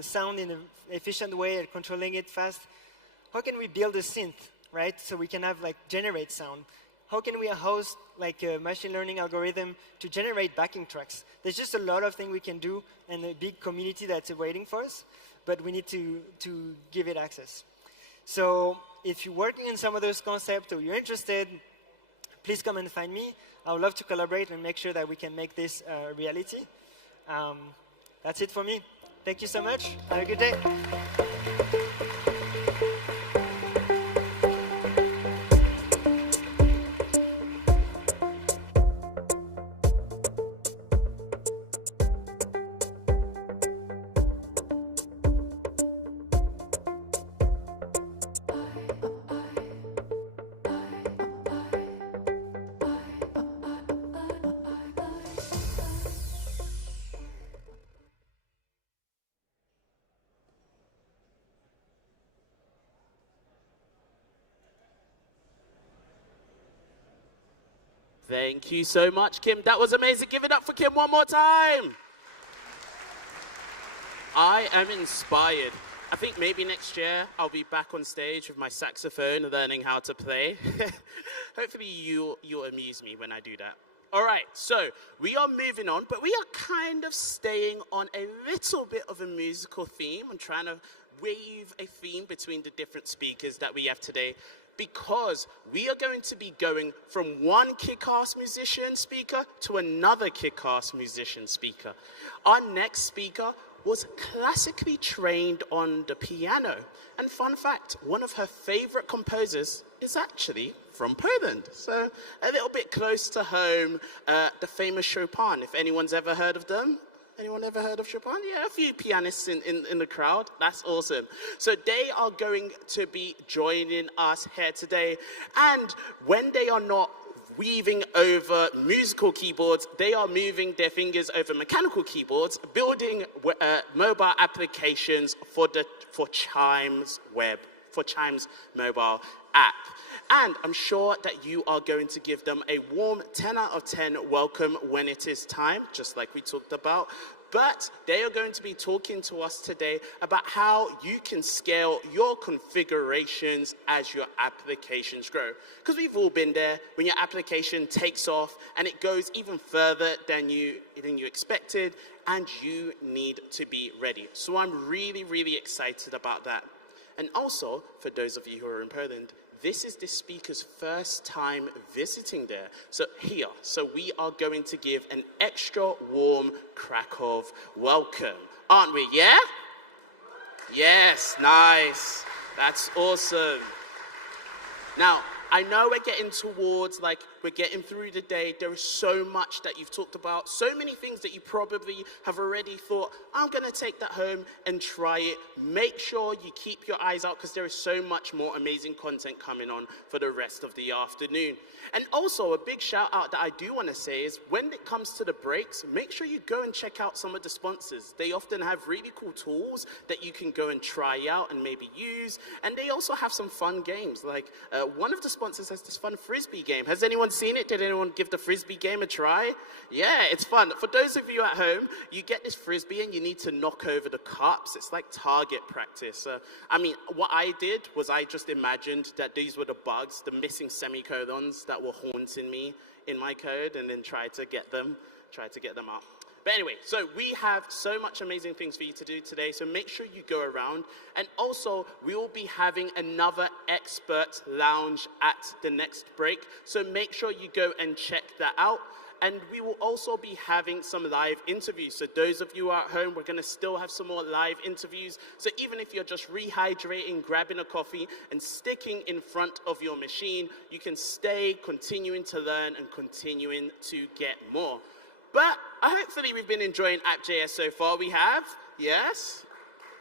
sound in an efficient way and controlling it fast. How can we build a synth, right? So we can have like generate sound. How can we host like a machine learning algorithm to generate backing tracks? There's just a lot of things we can do and a big community that's waiting for us, but we need to give it access. So if you're working in some of those concepts or you're interested, please come and find me. I would love to collaborate and make sure that we can make this a reality. That's it for me. Thank you so much. Have a good day. Thank you so much, Kim. That was amazing. Give it up for Kim one more time. I am inspired. I think maybe next year I'll be back on stage with my saxophone learning how to play. Hopefully you'll amuse me when I do that. All right, so we are moving on, but we are kind of staying on a little bit of a musical theme. I'm trying to weave a theme between the different speakers that we have today, because we are going to be going from one kick-ass musician speaker to another kick-ass musician speaker. Our next speaker was classically trained on the piano. And fun fact, one of her favorite composers is actually from Poland. So a little bit close to home, the famous Chopin, if anyone's ever heard of them. Anyone ever heard of Chopin? Yeah, a few pianists in the crowd. That's awesome. So they are going to be joining us here today. And when they are not weaving over musical keyboards, they are moving their fingers over mechanical keyboards, building mobile applications for Chime's mobile app. And I'm sure that you are going to give them a warm 10 out of 10 welcome when it is time, just like we talked about. But they are going to be talking to us today about how you can scale your configurations as your applications grow. Because we've all been there when your application takes off and it goes even further than you expected, and you need to be ready. So I'm really, really excited about that. And also, for those of you who are in Poland, this is the speaker's first time visiting there. So we are going to give an extra warm Krakow welcome. Aren't we, yeah? Yes, nice. That's awesome. Now, I know we're getting towards, we're getting through the day. There is so much that you've talked about, so many things that you probably have already thought, I'm going to take that home and try it. Make sure you keep your eyes out, because there is so much more amazing content coming on for the rest of the afternoon. And also, a big shout out that I do want to say is, when it comes to the breaks, make sure you go and check out some of the sponsors. They often have really cool tools that you can go and try out and maybe use. And they also have some fun games. One of the sponsors has this fun Frisbee game. Has anyone seen it? Did anyone give the Frisbee game a try? Yeah, it's fun. For those of you at home, you get this Frisbee and you need to knock over the cups. It's like target practice. What I did was I just imagined that these were the bugs, the missing semicolons that were haunting me in my code, and then tried to get them out. But anyway, so we have so much amazing things for you to do today, so make sure you go around. And also, we will be having another expert lounge at the next break, so make sure you go and check that out. And we will also be having some live interviews. So those of you at home, we're going to still have some more live interviews. So even if you're just rehydrating, grabbing a coffee, and sticking in front of your machine, you can stay continuing to learn and continuing to get more. But hopefully we've been enjoying App.js so far. We have? Yes?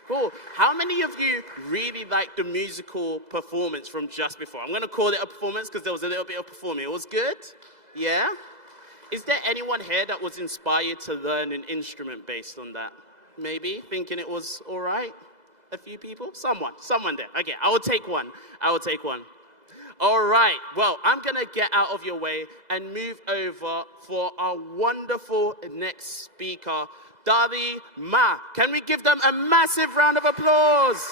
Cool. How many of you really liked the musical performance from just before? I'm going to call it a performance because there was a little bit of performing. It was good? Yeah? Is there anyone here that was inspired to learn an instrument based on that? Maybe? Thinking it was all right? A few people? Someone there. Okay, I will take one. All right, well, I'm going to get out of your way and move over for our wonderful next speaker, Dolly Ma. Can we give them a massive round of applause?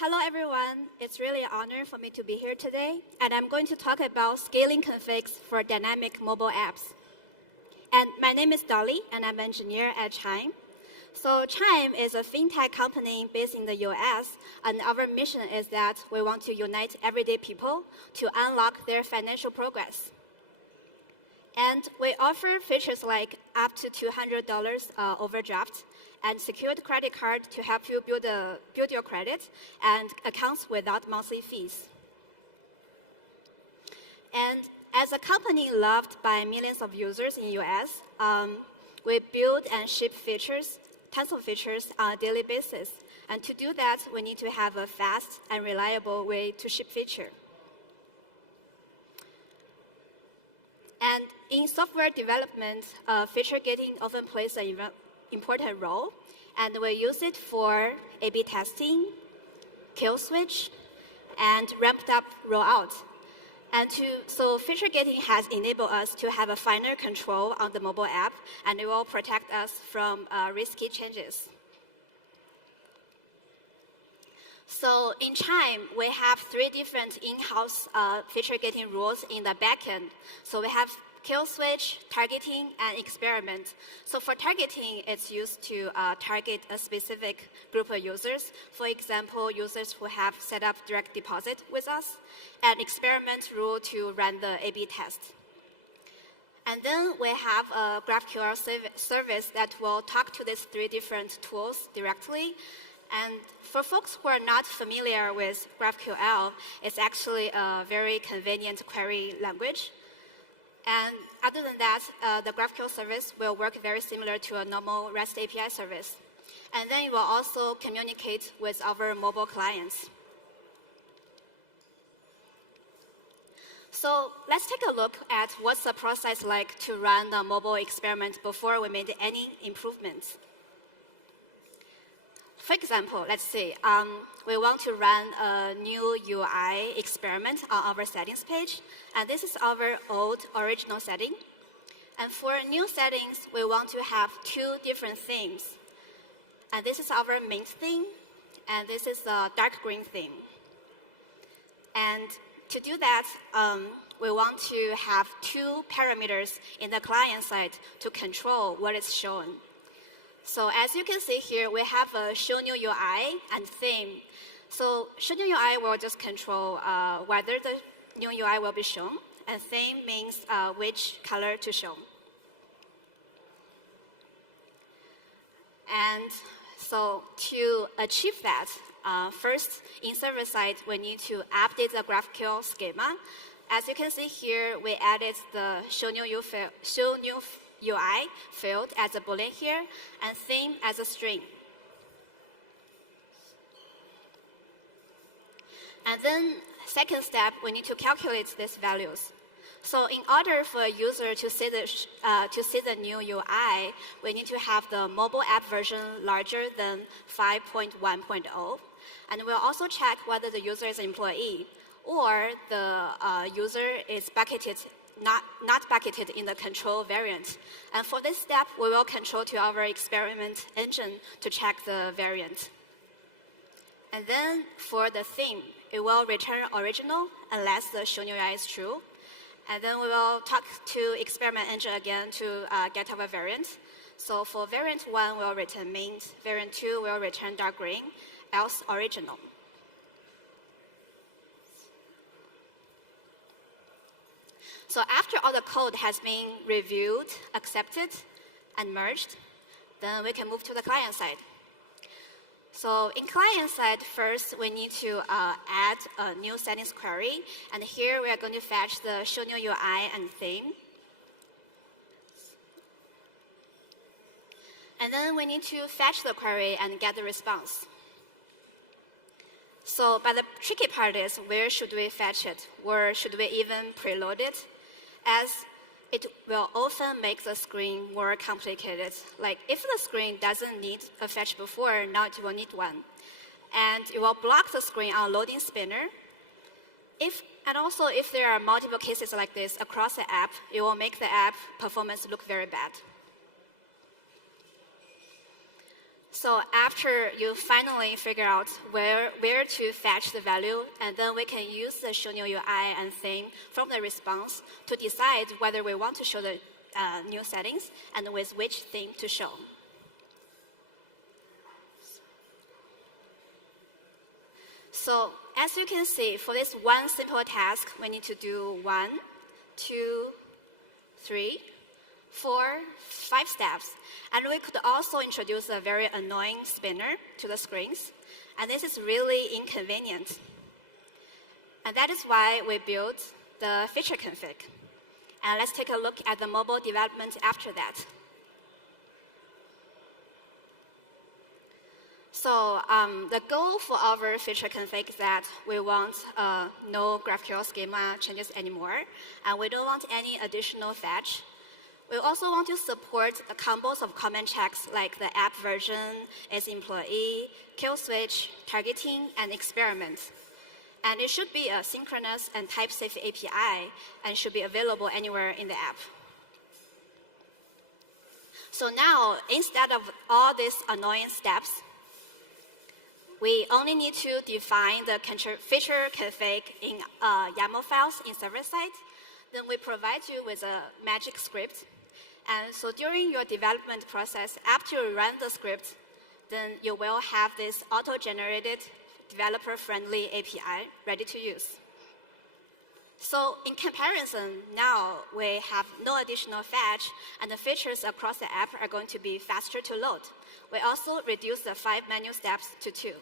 Hello, everyone. It's really an honor for me to be here today, and I'm going to talk about scaling configs for dynamic mobile apps. And my name is Dolly, and I'm an engineer at Chime. So Chime is a fintech company based in the US, and our mission is that we want to unite everyday people to unlock their financial progress. And we offer features like up to $200 overdraft and secured credit card to help you build your credit and accounts without monthly fees. And as a company loved by millions of users in US, we build and ship features, tons of features on a daily basis. And to do that, we need to have a fast and reliable way to ship feature. And in software development, feature gating often plays an important role, and we use it for A/B testing, kill switch, and ramped up rollout. And so feature gating has enabled us to have a finer control on the mobile app, and it will protect us from risky changes. So in Chime, we have 3 different in-house feature gating rules in the backend. So we have kill switch, targeting, and experiment. So for targeting, it's used to target a specific group of users. For example, users who have set up direct deposit with us, and experiment rule to run the A/B test. And then we have a GraphQL service that will talk to these 3 different tools directly. And for folks who are not familiar with GraphQL, it's actually a very convenient query language. And other than that, the GraphQL service will work very similar to a normal REST API service. And then it will also communicate with our mobile clients. So let's take a look at what's the process like to run the mobile experiment before we made any improvements. For example, let's say we want to run a new UI experiment on our settings page, and this is our old original setting. And for new settings, we want to have 2 different themes. And this is our main theme, and this is the dark green theme. And to do that, we want to have 2 parameters in the client side to control what is shown. So as you can see here, we have a show new UI and theme. So show new UI will just control whether the new UI will be shown, and theme means which color to show. And so to achieve that, first, in server side, we need to update the GraphQL schema. As you can see here, we added the show new UI field as a boolean here, and theme as a string. And then, second step, we need to calculate these values. So in order for a user to see the new UI, we need to have the mobile app version larger than 5.1.0. And we'll also check whether the user is an employee or the user is bucketed, not bucketed in the control variant. And for this step, we will control to our experiment engine to check the variant. And then for the theme, it will return original unless the show new UI is true. And then we will talk to experiment engine again to get our variant. So for variant 1, we'll return mint. Variant 2 will return dark green, else original. So after all the code has been reviewed, accepted, and merged, then we can move to the client side. So in client side, first we need to add a new settings query. And here we are going to fetch the show new UI and theme. And then we need to fetch the query and get the response. So, but the tricky part is, where should we fetch it? Or should we even preload it? As it will often make the screen more complicated. Like if the screen doesn't need a fetch before, now it will need one. And it will block the screen on loading spinner. And also, if there are multiple cases like this across the app, it will make the app performance look very bad. So after you finally figure out where to fetch the value, and then we can use the show new UI and theme from the response to decide whether we want to show the new settings and with which theme to show. So as you can see, for this one simple task, we need to do 1, 2, 3, 4, 5 steps. And we could also introduce a very annoying spinner to the screens. And this is really inconvenient. And that is why we built the feature config. And let's take a look at the mobile development after that. So the goal for our feature config is that we want no GraphQL schema changes anymore. And we don't want any additional fetch. We also want to support the combos of comment checks like the app version, its employee, kill switch, targeting, and experiment. And it should be a synchronous and type-safe API and should be available anywhere in the app. So now, instead of all these annoying steps, we only need to define the feature config in YAML files in server-side. Then we provide you with a magic script. And so during your development process, after you run the script, then you will have this auto-generated, developer-friendly API ready to use. So in comparison, now we have no additional fetch, and the features across the app are going to be faster to load. We also reduce the 5 manual steps to 2.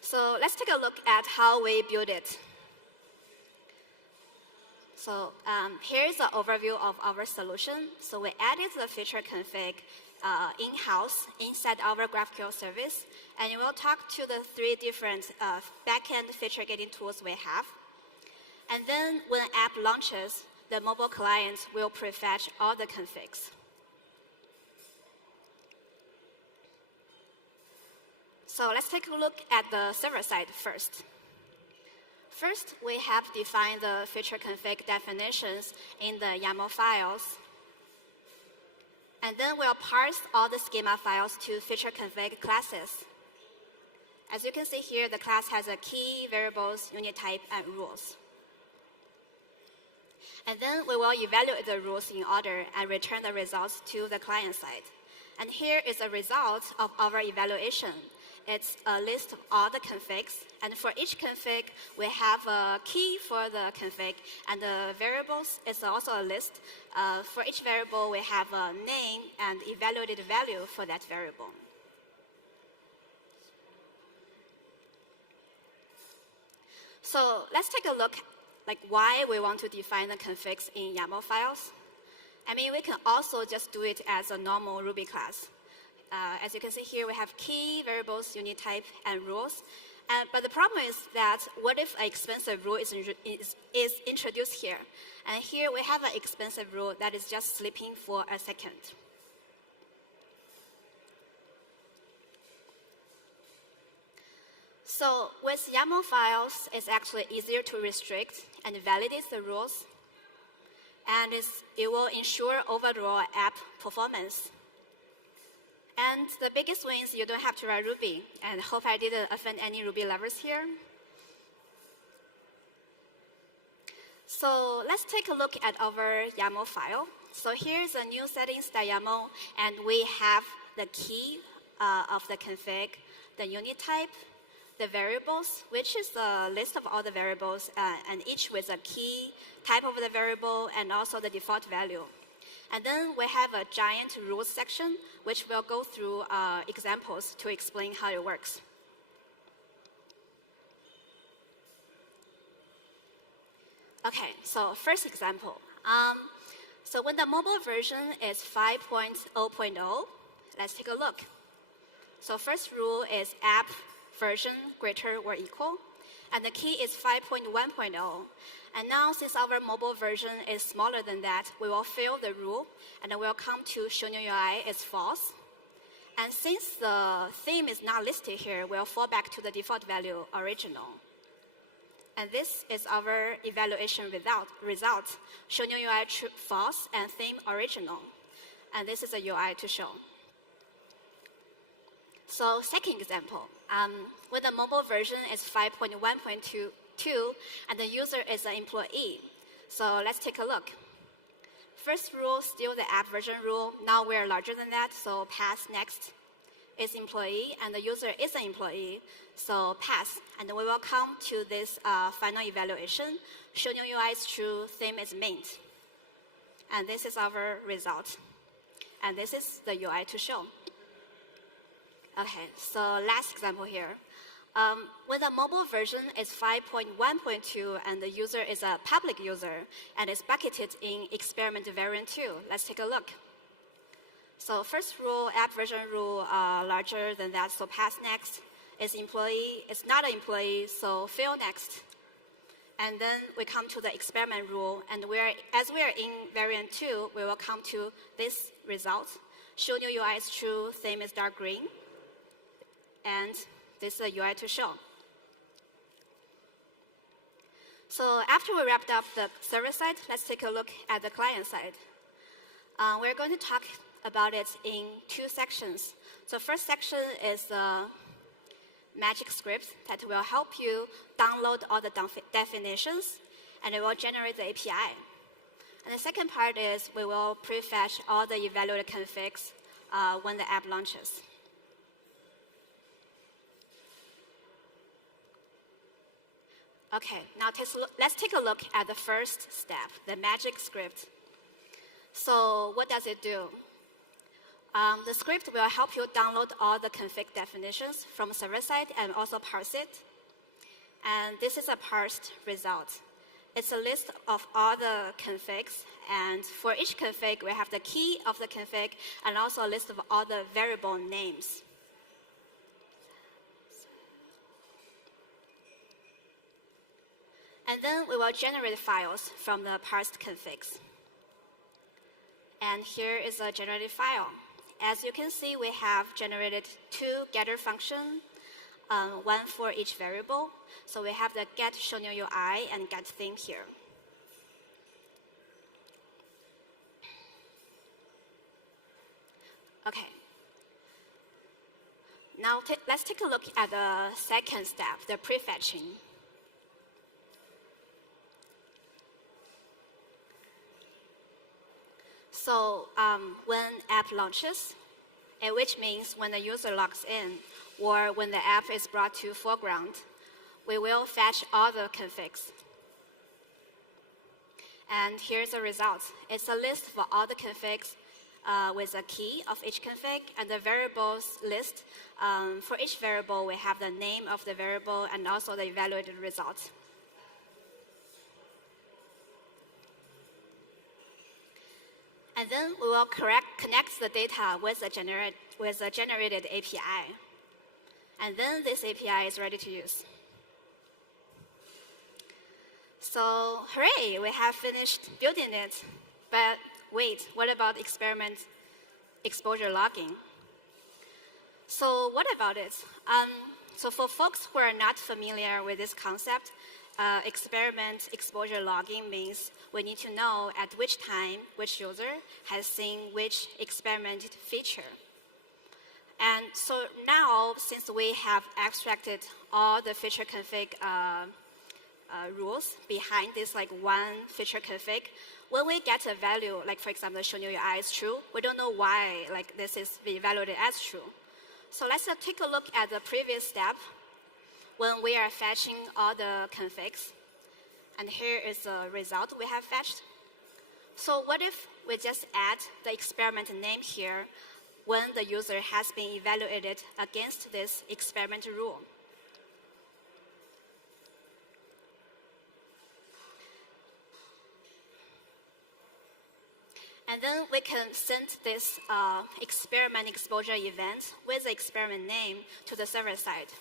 So let's take a look at how we build it. So here's an overview of our solution. So we added the feature config in-house inside our GraphQL service, and it will talk to the 3 different backend feature getting tools we have. And then when an app launches, the mobile client will prefetch all the configs. So let's take a look at the server side first. First, we have defined the feature config definitions in the YAML files. And then we'll parse all the schema files to feature config classes. As you can see here, the class has a key, variables, unit type, and rules. And then we will evaluate the rules in order and return the results to the client side. And here is a result of our evaluation. It's a list of all the configs, and for each config, we have a key for the config, and the variables is also a list. For each variable, we have a name and evaluated value for that variable. So let's take a look like why we want to define the configs in YAML files. I mean, we can also just do it as a normal Ruby class. As you can see here, we have key, variables, unit type, and rules. But the problem is that what if an expensive rule is introduced here? And here we have an expensive rule that is just sleeping for a second. So with YAML files, it's actually easier to restrict and validate the rules. And it will ensure overall app performance. And the biggest win is you don't have to write Ruby. And I hope I didn't offend any Ruby lovers here. So let's take a look at our YAML file. So here's a new settings.yaml, and we have the key of the config, the unit type, the variables, which is the list of all the variables, and each with a key, type of the variable, and also the default value. And then we have a giant rules section, which will go through examples to explain how it works. Okay, so first example. So when the mobile version is 5.0.0, let's take a look. So first rule is app version greater or equal. And the key is 5.1.0. And now, since our mobile version is smaller than that, we will fail the rule, and then we'll come to show new UI is false. And since the theme is not listed here, we'll fall back to the default value original. And this is our evaluation result. Show new UI true, false, and theme original. And this is a UI to show. So second example, when the mobile version is 5.1.2, and the user is an employee. So let's take a look. First rule, still the app version rule. Now we're larger than that, so pass next is employee, and the user is an employee, so pass. And we will come to this final evaluation. Show new UI is true, theme is mint. And this is our result. And this is the UI to show. Okay, so last example here. When the mobile version is 5.1.2 and the user is a public user and is bucketed in experiment variant 2, let's take a look. So first rule, app version rule, larger than that, so pass next. Is employee, it's not an employee, so fail next. And then we come to the experiment rule, and as we are in variant 2, we will come to this result. Show new UI is true, theme is dark green. And this is a UI to show. So after we wrapped up the server side, let's take a look at the client side. We're going to talk about it in 2 sections. So first section is the magic script that will help you download all the definitions, and it will generate the API. And the second part is we will prefetch all the evaluated configs when the app launches. Okay, now let's take a look at the first step, the magic script. So what does it do? The script will help you download all the config definitions from server side and also parse it. And this is a parsed result. It's a list of all the configs, and for each config, we have the key of the config and also a list of all the variable names. And then we will generate files from the parsed configs. And here is a generated file. As you can see, we have generated 2 getter functions, one for each variable. So we have the get show new UI and get theme here. Okay. Now let's take a look at the second step, the prefetching. So when app launches, which means when the user logs in or when the app is brought to foreground, we will fetch all the configs. And here's the result. It's a list for all the configs with a key of each config and the variables list. For each variable, we have the name of the variable and also the evaluated result. And then we will connect the data with a generated API. And then this API is ready to use. So, hooray, we have finished building it. But wait, what about experiment exposure logging? So what about it? So for folks who are not familiar with this concept, experiment exposure logging means we need to know at which time which user has seen which experimented feature. And so now, since we have extracted all the feature config rules behind this one feature config, when we get a value, like for example, show new UI is true, we don't know why this is evaluated as true. So let's take a look at the previous step when we are fetching all the configs. And here is the result we have fetched. So what if we just add the experiment name here when the user has been evaluated against this experiment rule? And then we can send this experiment exposure event with the experiment name to the server side.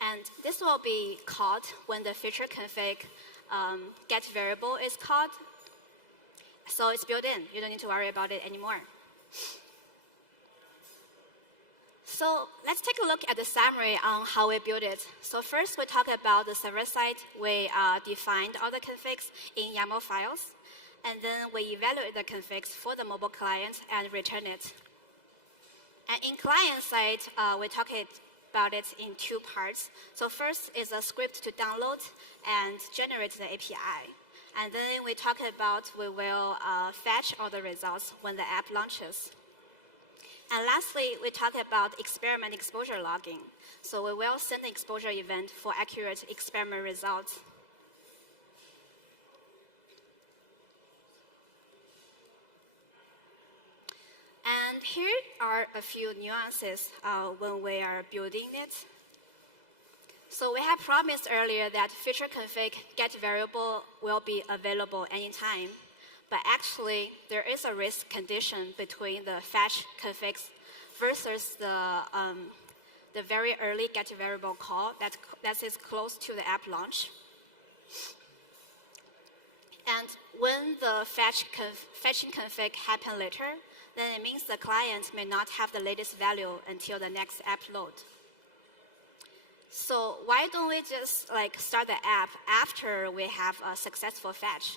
And this will be called when the feature config get variable is called. So it's built in. You don't need to worry about it anymore. So let's take a look at the summary on how we build it. So first, we talk about the server side. We defined all the configs in YAML files. And then we evaluate the configs for the mobile client and return it. And in client side, we talk about it in two parts. So first is a script to download and generate the API. And then we talk about we will fetch all the results when the app launches. And lastly, we talk about experiment exposure logging. So we will send an exposure event for accurate experiment results. And here are a few nuances when we are building it. So we have promised earlier that feature config get variable will be available anytime. But actually, there is a risk condition between the fetch configs versus the very early get variable call that is close to the app launch. And when the fetching config happen later, then it means the client may not have the latest value until the next app load. So why don't we just start the app after we have a successful fetch?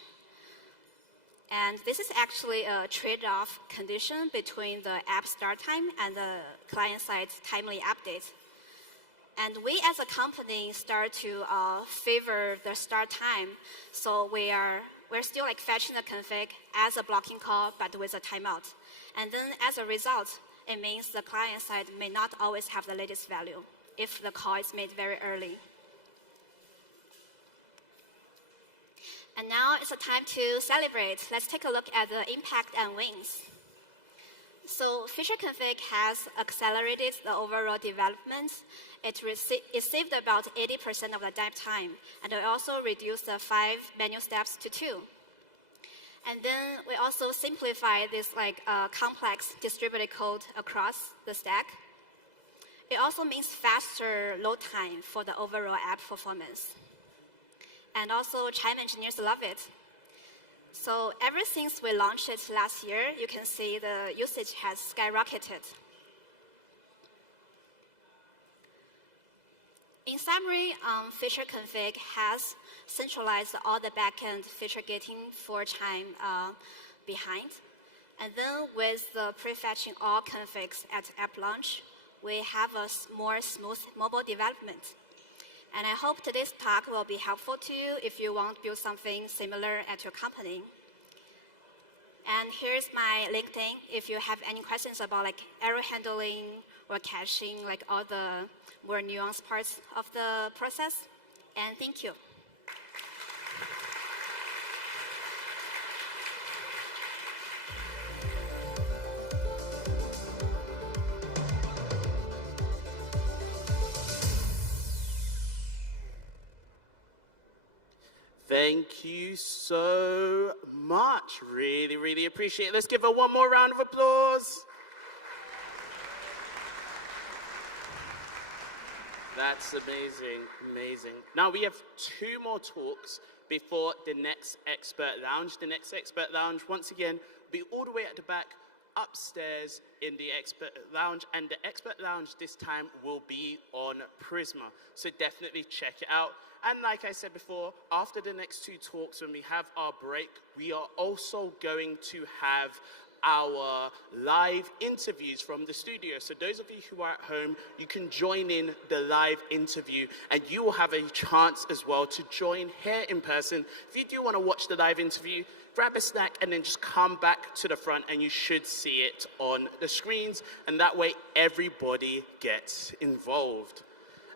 And this is actually a trade-off condition between the app start time and the client-side timely update. And we as a company start to favor the start time. So we're still fetching the config as a blocking call, but with a timeout. And then as a result, it means the client side may not always have the latest value if the call is made very early. And now it's a time to celebrate. Let's take a look at the impact and wins. So feature config has accelerated the overall development. It saved about 80% of the dev time, and it also reduced the 5 manual steps to 2. And then we also simplify this complex distributed code across the stack. It also means faster load time for the overall app performance. And also, Chime engineers love it. So ever since we launched it last year, you can see the usage has skyrocketed. In summary, feature config has centralized all the backend feature gating for Chime behind. And then with the prefetching all configs at app launch, we have a more smooth mobile development. And I hope today's talk will be helpful to you if you want to build something similar at your company. And here's my LinkedIn if you have any questions about error handling or caching, all the more nuanced parts of the process. And thank you. Thank you so much. Really, really appreciate it. Let's give her one more round of applause. That's amazing, amazing. Now we have 2 more talks before the next expert lounge. The next expert lounge, once again, will be all the way at the back, upstairs in the expert lounge, and the expert lounge this time will be on Prisma. So definitely check it out. And like I said before, after the next 2 talks, when we have our break, we are also going to have our live interviews from the studio. So those of you who are at home, you can join in the live interview, and you will have a chance as well to join here in person. If you do want to watch the live interview, grab a snack and then just come back to the front, and you should see it on the screens, and that way everybody gets involved.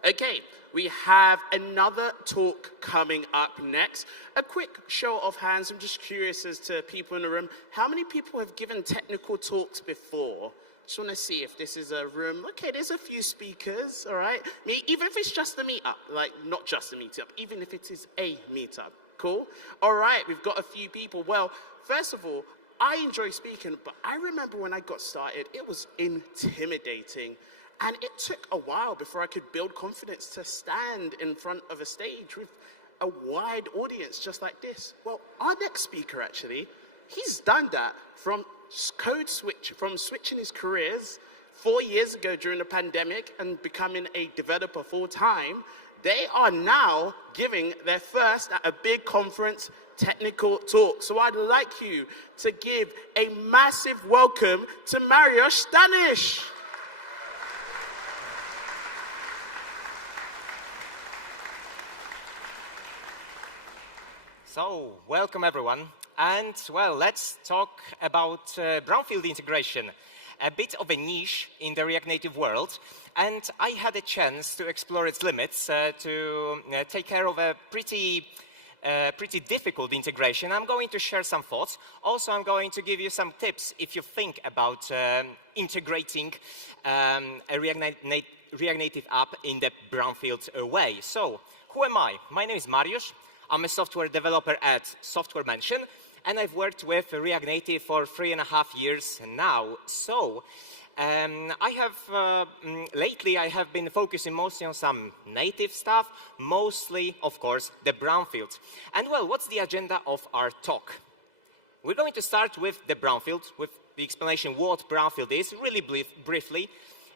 Okay, we have another talk coming up next. A quick show of hands. I'm just curious as to people in the room. How many people have given technical talks before? Just want to see if this is a room. Okay, there's a few speakers, all right? Even if it's just a meetup, not just a meetup, even if it is a meetup. Cool? All right, we've got a few people. Well, first of all, I enjoy speaking, but I remember when I got started, it was intimidating. And it took a while before I could build confidence to stand in front of a stage with a wide audience just like this. Well, our next speaker, actually, he's done that from switching his careers 4 years ago during the pandemic and becoming a developer full-time. They are now giving their first at a big conference technical talk. So I'd like you to give a massive welcome to Mariusz Stanisz. So, welcome everyone. And, well, let's talk about Brownfield integration, a bit of a niche in the React Native world. And I had a chance to explore its limits, to take care of a pretty difficult integration. I'm going to share some thoughts. Also, I'm going to give you some tips if you think about integrating a React Native app in the Brownfield way. So, who am I? My name is Mariusz. I'm a software developer at Software Mention, and I've worked with React Native for 3.5 years now. So, lately I have been focusing mostly on some native stuff, mostly, of course, the Brownfield. And well, what's the agenda of our talk? We're going to start with the Brownfield, with the explanation what Brownfield is, really briefly,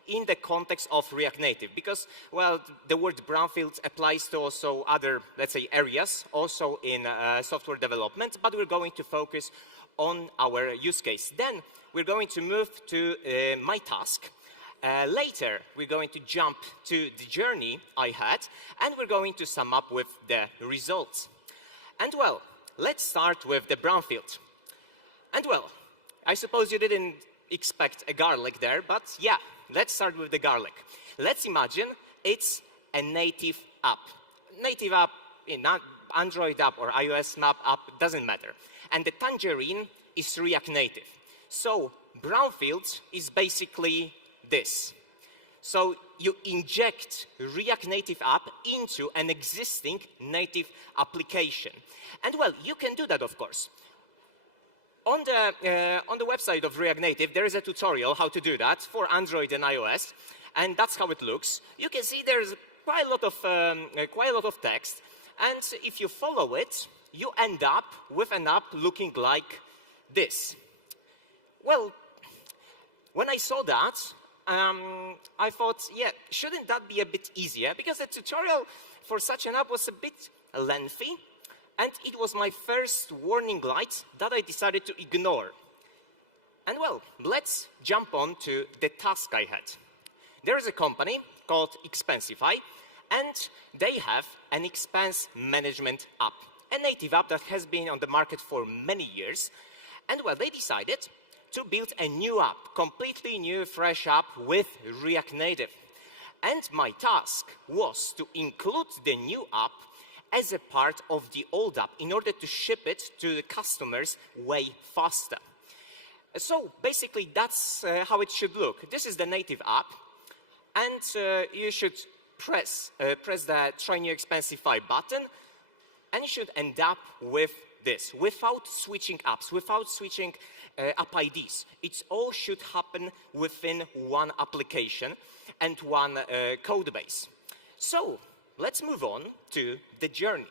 in the context of React Native, because, well, the word Brownfield applies to also other, let's say, areas, also in software development, but we're going to focus on our use case. Then we're going to move to my task. Later, we're going to jump to the journey I had, and we're going to sum up with the results. And well, let's start with the Brownfield. And well, I suppose you didn't expect a garlic there, but yeah, let's start with the garlic. Let's imagine it's a native app. Native app, in Android app or iOS map app, doesn't matter. And the tangerine is React Native. So Brownfield is basically this. So you inject React Native app into an existing native application. And well, you can do that, of course. On the website of React Native, there is a tutorial how to do that for Android and iOS, and that's how it looks. You can see there's quite a lot of text, and if you follow it, you end up with an app looking like this. Well, when I saw that, I thought, yeah, shouldn't that be a bit easier? Because the tutorial for such an app was a bit lengthy, and it was my first warning light that I decided to ignore. And well, let's jump on to the task I had. There is a company called Expensify, and they have an expense management app, a native app that has been on the market for many years. And well, they decided to build a new app, completely new, fresh app with React Native. And my task was to include the new app as a part of the old app in order to ship it to the customers way faster. So basically, that's how it should look. This is the native app, and you should press the Try New Expensify button, and you should end up with this, without switching apps, without switching app IDs. It all should happen within one application and one code base. So let's move on to the journey.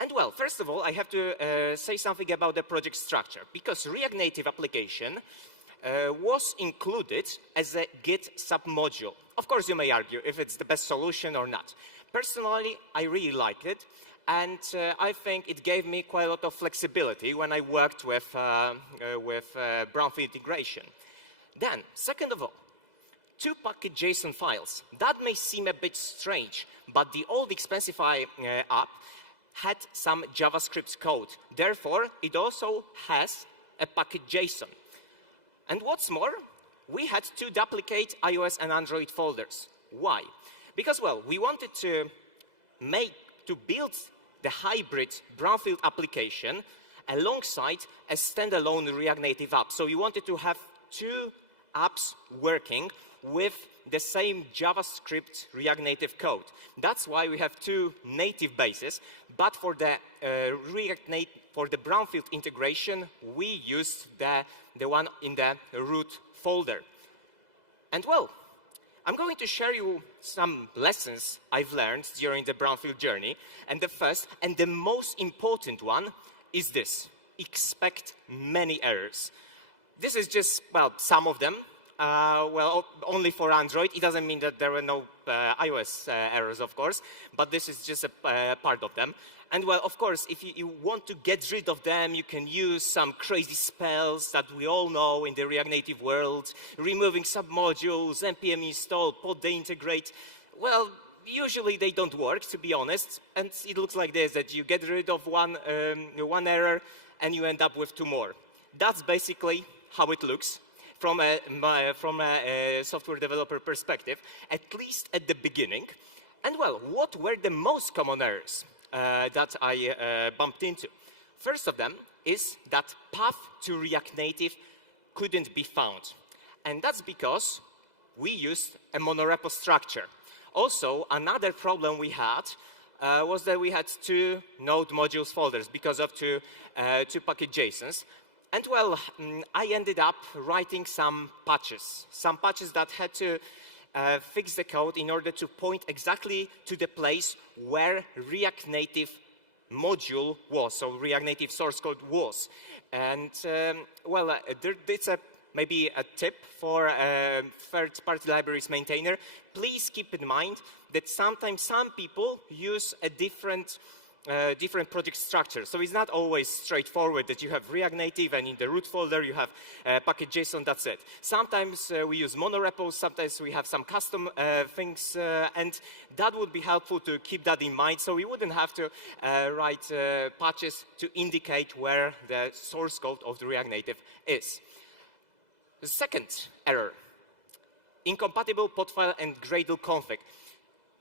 And well, first of all, I have to say something about the project structure, because React Native application was included as a Git submodule. Of course, you may argue if it's the best solution or not. Personally, I really like it, and I think it gave me quite a lot of flexibility when I worked with Brownfield integration. Then, second of all, 2 package JSON files. That may seem a bit strange, but the old Expensify app had some JavaScript code. Therefore, it also has a package JSON. And what's more, we had to duplicate iOS and Android folders. Why? Because, well, we wanted to build the hybrid Brownfield application alongside a standalone React Native app. So we wanted to have 2 apps working with the same JavaScript React Native code. That's why we have 2 native bases, but for the Brownfield integration, we used the one in the root folder. And well, I'm going to share you some lessons I've learned during the Brownfield journey. And the first and the most important one is this: expect many errors. This is just, well, some of them. Well, only for Android. It doesn't mean that there were no iOS errors, of course, but this is just a part of them. And well, of course, if you want to get rid of them, you can use some crazy spells that we all know in the React Native world, removing submodules, npm install, pod deintegrate. Well, usually they don't work, to be honest, and it looks like this, that you get rid of one error and you end up with two more. That's basically how it looks from a software developer perspective, at least at the beginning. And well, what were the most common errors that I bumped into? First of them is that path to React Native couldn't be found. And that's because we used a monorepo structure. Also, another problem we had was that we had two node modules folders because of two package JSONs. And well, I ended up writing some patches that had to fix the code in order to point exactly to the place where React Native module was, so React Native source code was. And well, it's maybe a tip for third-party libraries maintainer. Please keep in mind that sometimes some people use a different project structure. So it's not always straightforward that you have React Native and in the root folder you have package JSON, that's it. Sometimes we use monorepos, sometimes we have some custom things, and that would be helpful to keep that in mind, so we wouldn't have to write patches to indicate where the source code of the React Native is. The second error, incompatible pod file and Gradle config.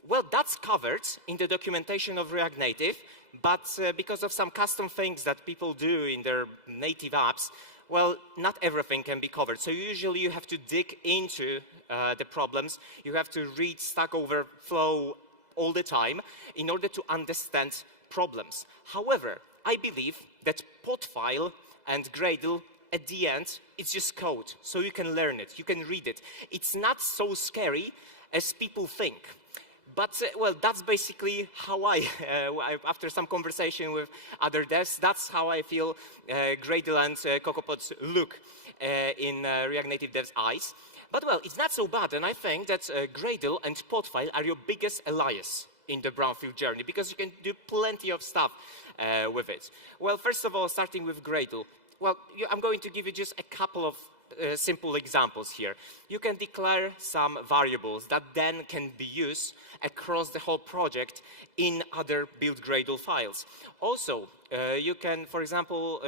Well, that's covered in the documentation of React Native, but because of some custom things that people do in their native apps, well, not everything can be covered. So usually you have to dig into the problems. You have to read Stack Overflow all the time in order to understand problems. However, I believe that pod file and Gradle, at the end, it's just code. So you can learn it, you can read it. It's not so scary as people think. But, well, that's basically how after some conversation with other devs, that's how I feel Gradle and CocoaPods look in React Native devs' eyes. But, well, it's not so bad, and I think that Gradle and Podfile are your biggest allies in the Brownfield journey, because you can do plenty of stuff with it. Well, first of all, starting with Gradle. Well, I'm going to give you just a couple of simple examples here. You can declare some variables that then can be used across the whole project in other build Gradle files. Also, you can, for example,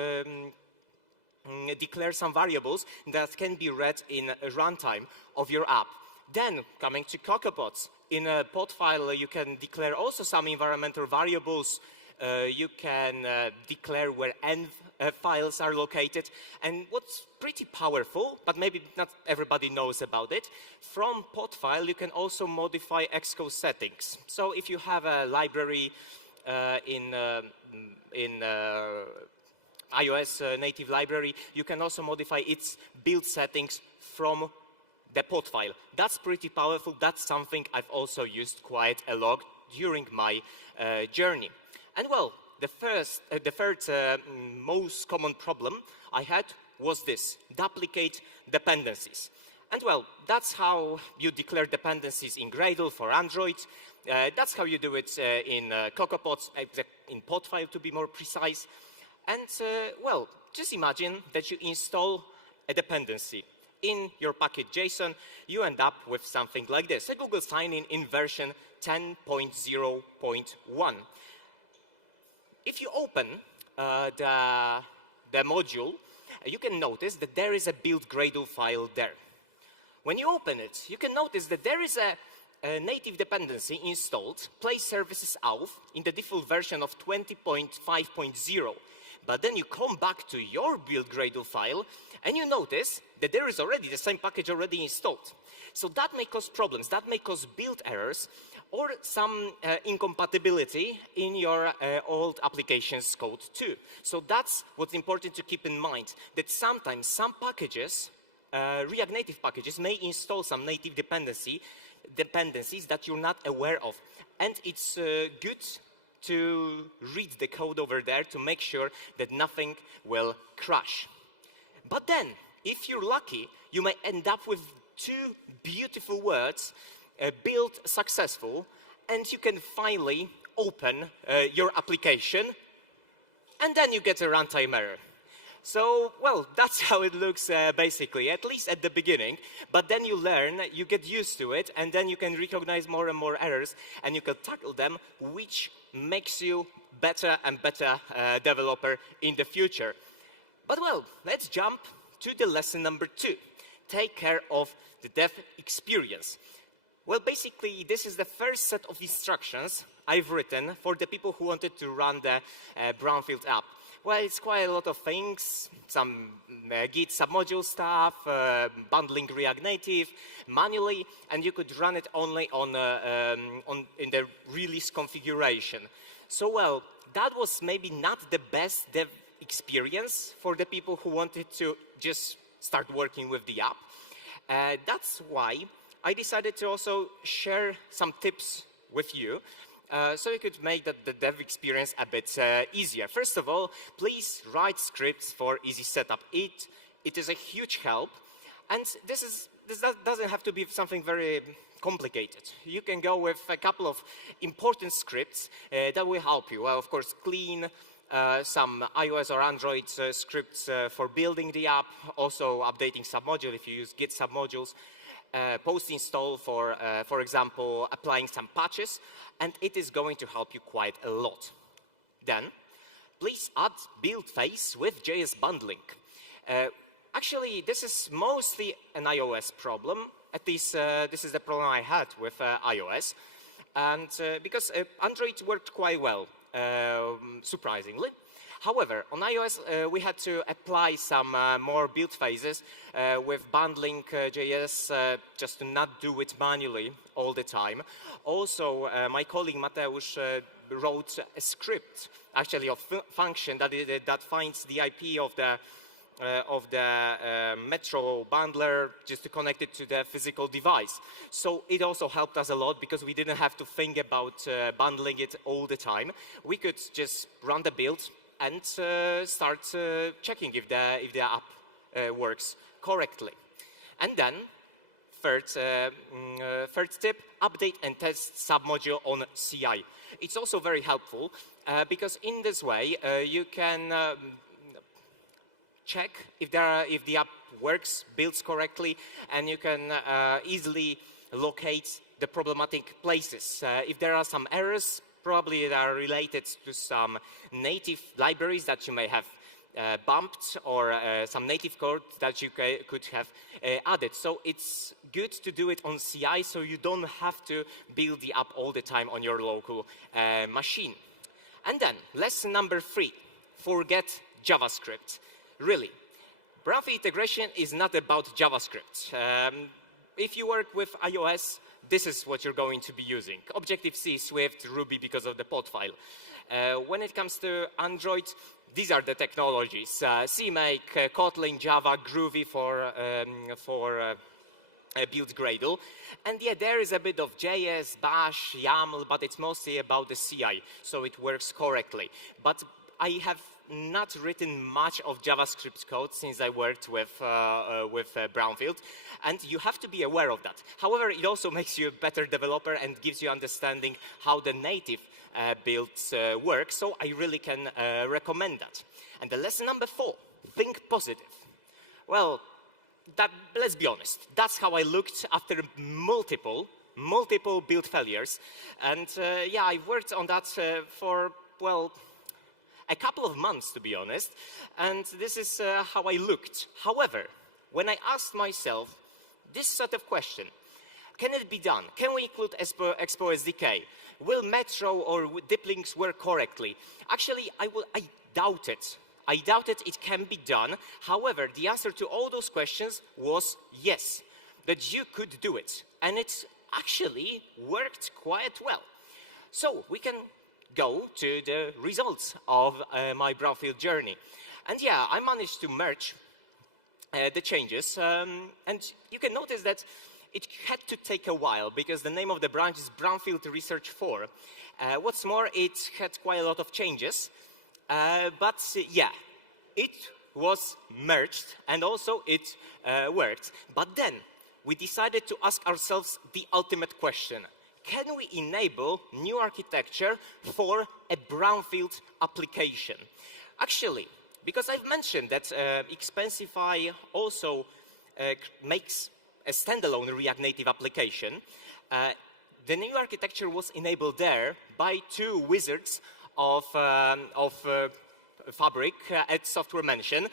declare some variables that can be read in a runtime of your app. Then, coming to CocoaPods, in a pod file, you can declare also some environmental variables. You can declare where env files are located. And what's pretty powerful, but maybe not everybody knows about it, from pod file you can also modify Xcode settings. So if you have a library in iOS native library, you can also modify its build settings from the pod file. That's pretty powerful. That's something I've also used quite a lot during my journey. And well, the third most common problem I had was this: duplicate dependencies. And well, that's how you declare dependencies in Gradle for Android. That's how you do it in CocoaPods, in Podfile to be more precise. And well, just imagine that you install a dependency in your package JSON. You end up with something like this: a Google sign-in in version 10.0.1. If you open the module, you can notice that there is a build Gradle file there. When you open it, you can notice that there is a native dependency installed, play services auth, in the default version of 20.5.0. But then you come back to your build Gradle file, and you notice that there is already the same package already installed. So that may cause problems, that may cause build errors, or some incompatibility in your old application's code too. So that's what's important to keep in mind, that sometimes some packages React Native packages may install some native dependencies that you're not aware of. And it's good to read the code over there to make sure that nothing will crash. But then, if you're lucky, you may end up with two beautiful words, build successful, and you can finally open your application, and then you get a runtime error. So, well, that's how it looks basically, at least at the beginning. But then you learn, you get used to it, and then you can recognize more and more errors, and you can tackle them, which makes you better and better developer in the future. But well, let's jump to the lesson number 2. Take care of the dev experience. Well, basically, this is the first set of instructions I've written for the people who wanted to run the Brownfield app. Well, it's quite a lot of things, some Git submodule stuff, bundling React Native manually, and you could run it only in the release configuration. So, well, that was maybe not the best dev experience for the people who wanted to just start working with the app. That's why I decided to also share some tips with you so you could make the dev experience a bit easier. First of all, please write scripts for easy setup. It is a huge help, and this doesn't have to be something very complicated. You can go with a couple of important scripts that will help you. Well, of course, clean, some iOS or Android scripts for building the app, also updating submodule if you use Git submodules, post-install for example, applying some patches, and it is going to help you quite a lot. Then, please add build phase with JS bundling. Actually, this is mostly an iOS problem. At least this is the problem I had with iOS, and because Android worked quite well, surprisingly. However, on iOS, we had to apply some more build phases with bundling JS just to not do it manually all the time. Also, my colleague Mateusz wrote a script, actually a function that finds the IP of the Metro bundler just to connect it to the physical device. So it also helped us a lot because we didn't have to think about bundling it all the time. We could just run the build and start checking if the app works correctly. And then, third tip, update and test submodule on CI. It's also very helpful because in this way you can check if the app works, builds correctly, and you can easily locate the problematic places. If there are some errors, probably they are related to some native libraries that you may have bumped, or some native code that you could have added. So it's good to do it on CI so you don't have to build the app all the time on your local machine. And then, lesson number 3, forget JavaScript. Really, Brownfield integration is not about JavaScript. If you work with iOS, this is what you're going to be using. Objective-C, Swift, Ruby because of the pod file. When it comes to Android, these are the technologies. CMake, Kotlin, Java, Groovy for build Gradle. And yeah, there is a bit of JS, Bash, YAML, but it's mostly about the CI, so it works correctly. But I have not written much of JavaScript code since I worked with Brownfield, and you have to be aware of that. However, it also makes you a better developer and gives you understanding how the native builds work, so I really can recommend that. And the lesson number 4, think positive. Well, let's be honest, that's how I looked after multiple build failures, and yeah, I worked on that for, well, a couple of months, to be honest, and this is how I looked. However, when I asked myself this sort of question, can it be done? Can we include Expo SDK? Will Metro or deep links work correctly? Actually, I doubt it. I doubted it can be done. However, the answer to all those questions was yes, that you could do it, and it actually worked quite well. So we can go to the results of my Brownfield journey. And yeah, I managed to merge the changes. And you can notice that it had to take a while because the name of the branch is Brownfield Research 4. What's more, it had quite a lot of changes. But yeah, it was merged and also it worked. But then we decided to ask ourselves the ultimate question. Can we enable new architecture for a brownfield application? Actually, because I've mentioned that Expensify also makes a standalone React Native application, the new architecture was enabled there by two wizards of Fabric at Software Mention,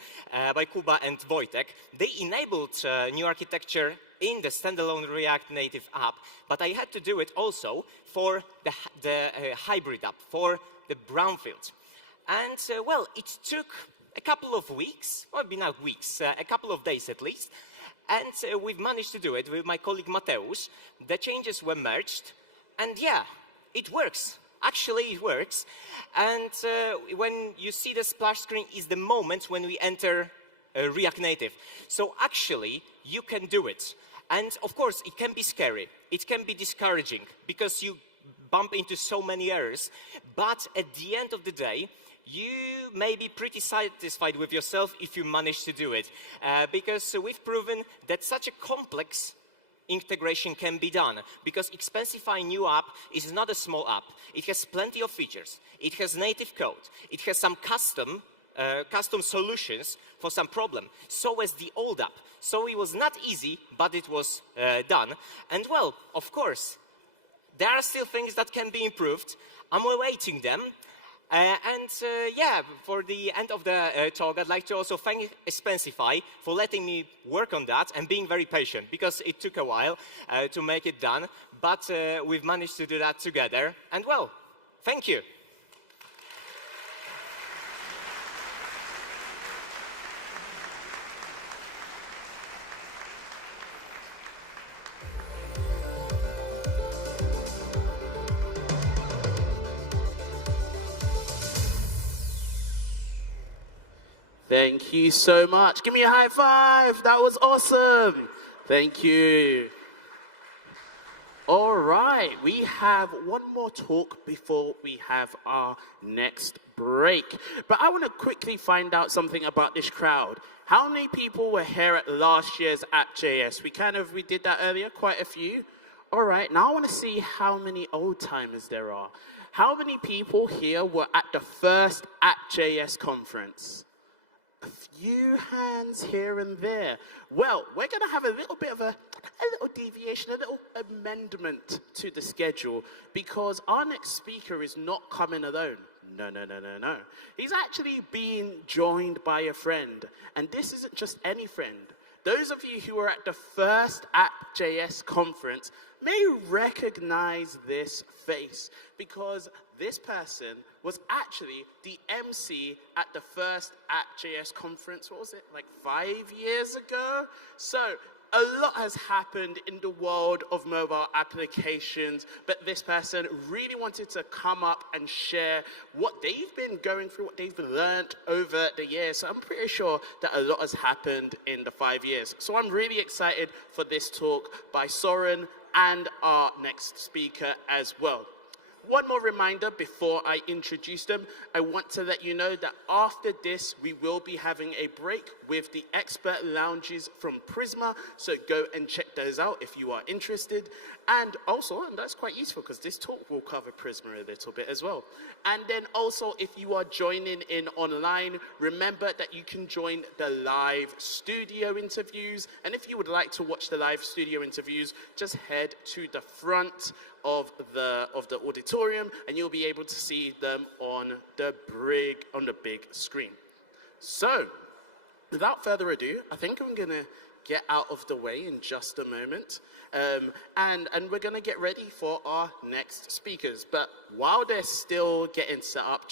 by Kuba and Wojtek. They enabled new architecture in the standalone React Native app, but I had to do it also for the hybrid app, for the Brownfield. And well, it took a couple of weeks, or maybe not weeks, a couple of days at least, and we've managed to do it with my colleague Mateusz. The changes were merged, and yeah, it works. Actually, it works. And when you see the splash screen is the moment when we enter React Native. So actually, you can do it. And of course, it can be scary. It can be discouraging because you bump into so many errors. But at the end of the day, you may be pretty satisfied with yourself if you manage to do it. Because we've proven that such a complex integration can be done, because Expensify new app is not a small app. It has plenty of features. It has native code. It has some custom solutions for some problem. So as the old app. So it was not easy, but it was done. And well, of course, there are still things that can be improved. I'm awaiting them. Yeah, for the end of the talk, I'd like to also thank Expensify for letting me work on that and being very patient, because it took a while to make it done, but we've managed to do that together. And well, thank you. Thank you so much. Give me a high five. That was awesome. Thank you. All right, we have one more talk before we have our next break. But I want to quickly find out something about this crowd. How many people were here at last year's App.js? We did that earlier, quite a few. All right, now I want to see how many old timers there are. How many people here were at the first App.js conference? A few hands here and there. Well, we're going to have a little bit of a little deviation, a little amendment to the schedule, because our next speaker is not coming alone. No. He's actually being joined by a friend, and this isn't just any friend. Those of you who were at the first App.js conference may recognize this face, because this person was actually the MC at the first App.js conference. What was it, like 5 years ago? So a lot has happened in the world of mobile applications, but this person really wanted to come up and share what they've been going through, what they've learned over the years. So I'm pretty sure that a lot has happened in the 5 years. So I'm really excited for this talk by Søren and our next speaker as well. One more reminder before I introduce them. I want to let you know that after this, we will be having a break with the expert lounges from Prisma. So go and check those out if you are interested. And also, and that's quite useful because this talk will cover Prisma a little bit as well. And then also, if you are joining in online, remember that you can join the live studio interviews. And if you would like to watch the live studio interviews, just head to the front of the auditorium, and you'll be able to see them on the big screen. So, without further ado, I think I'm going to get out of the way in just a moment, and we're going to get ready for our next speakers. But while they're still getting set up,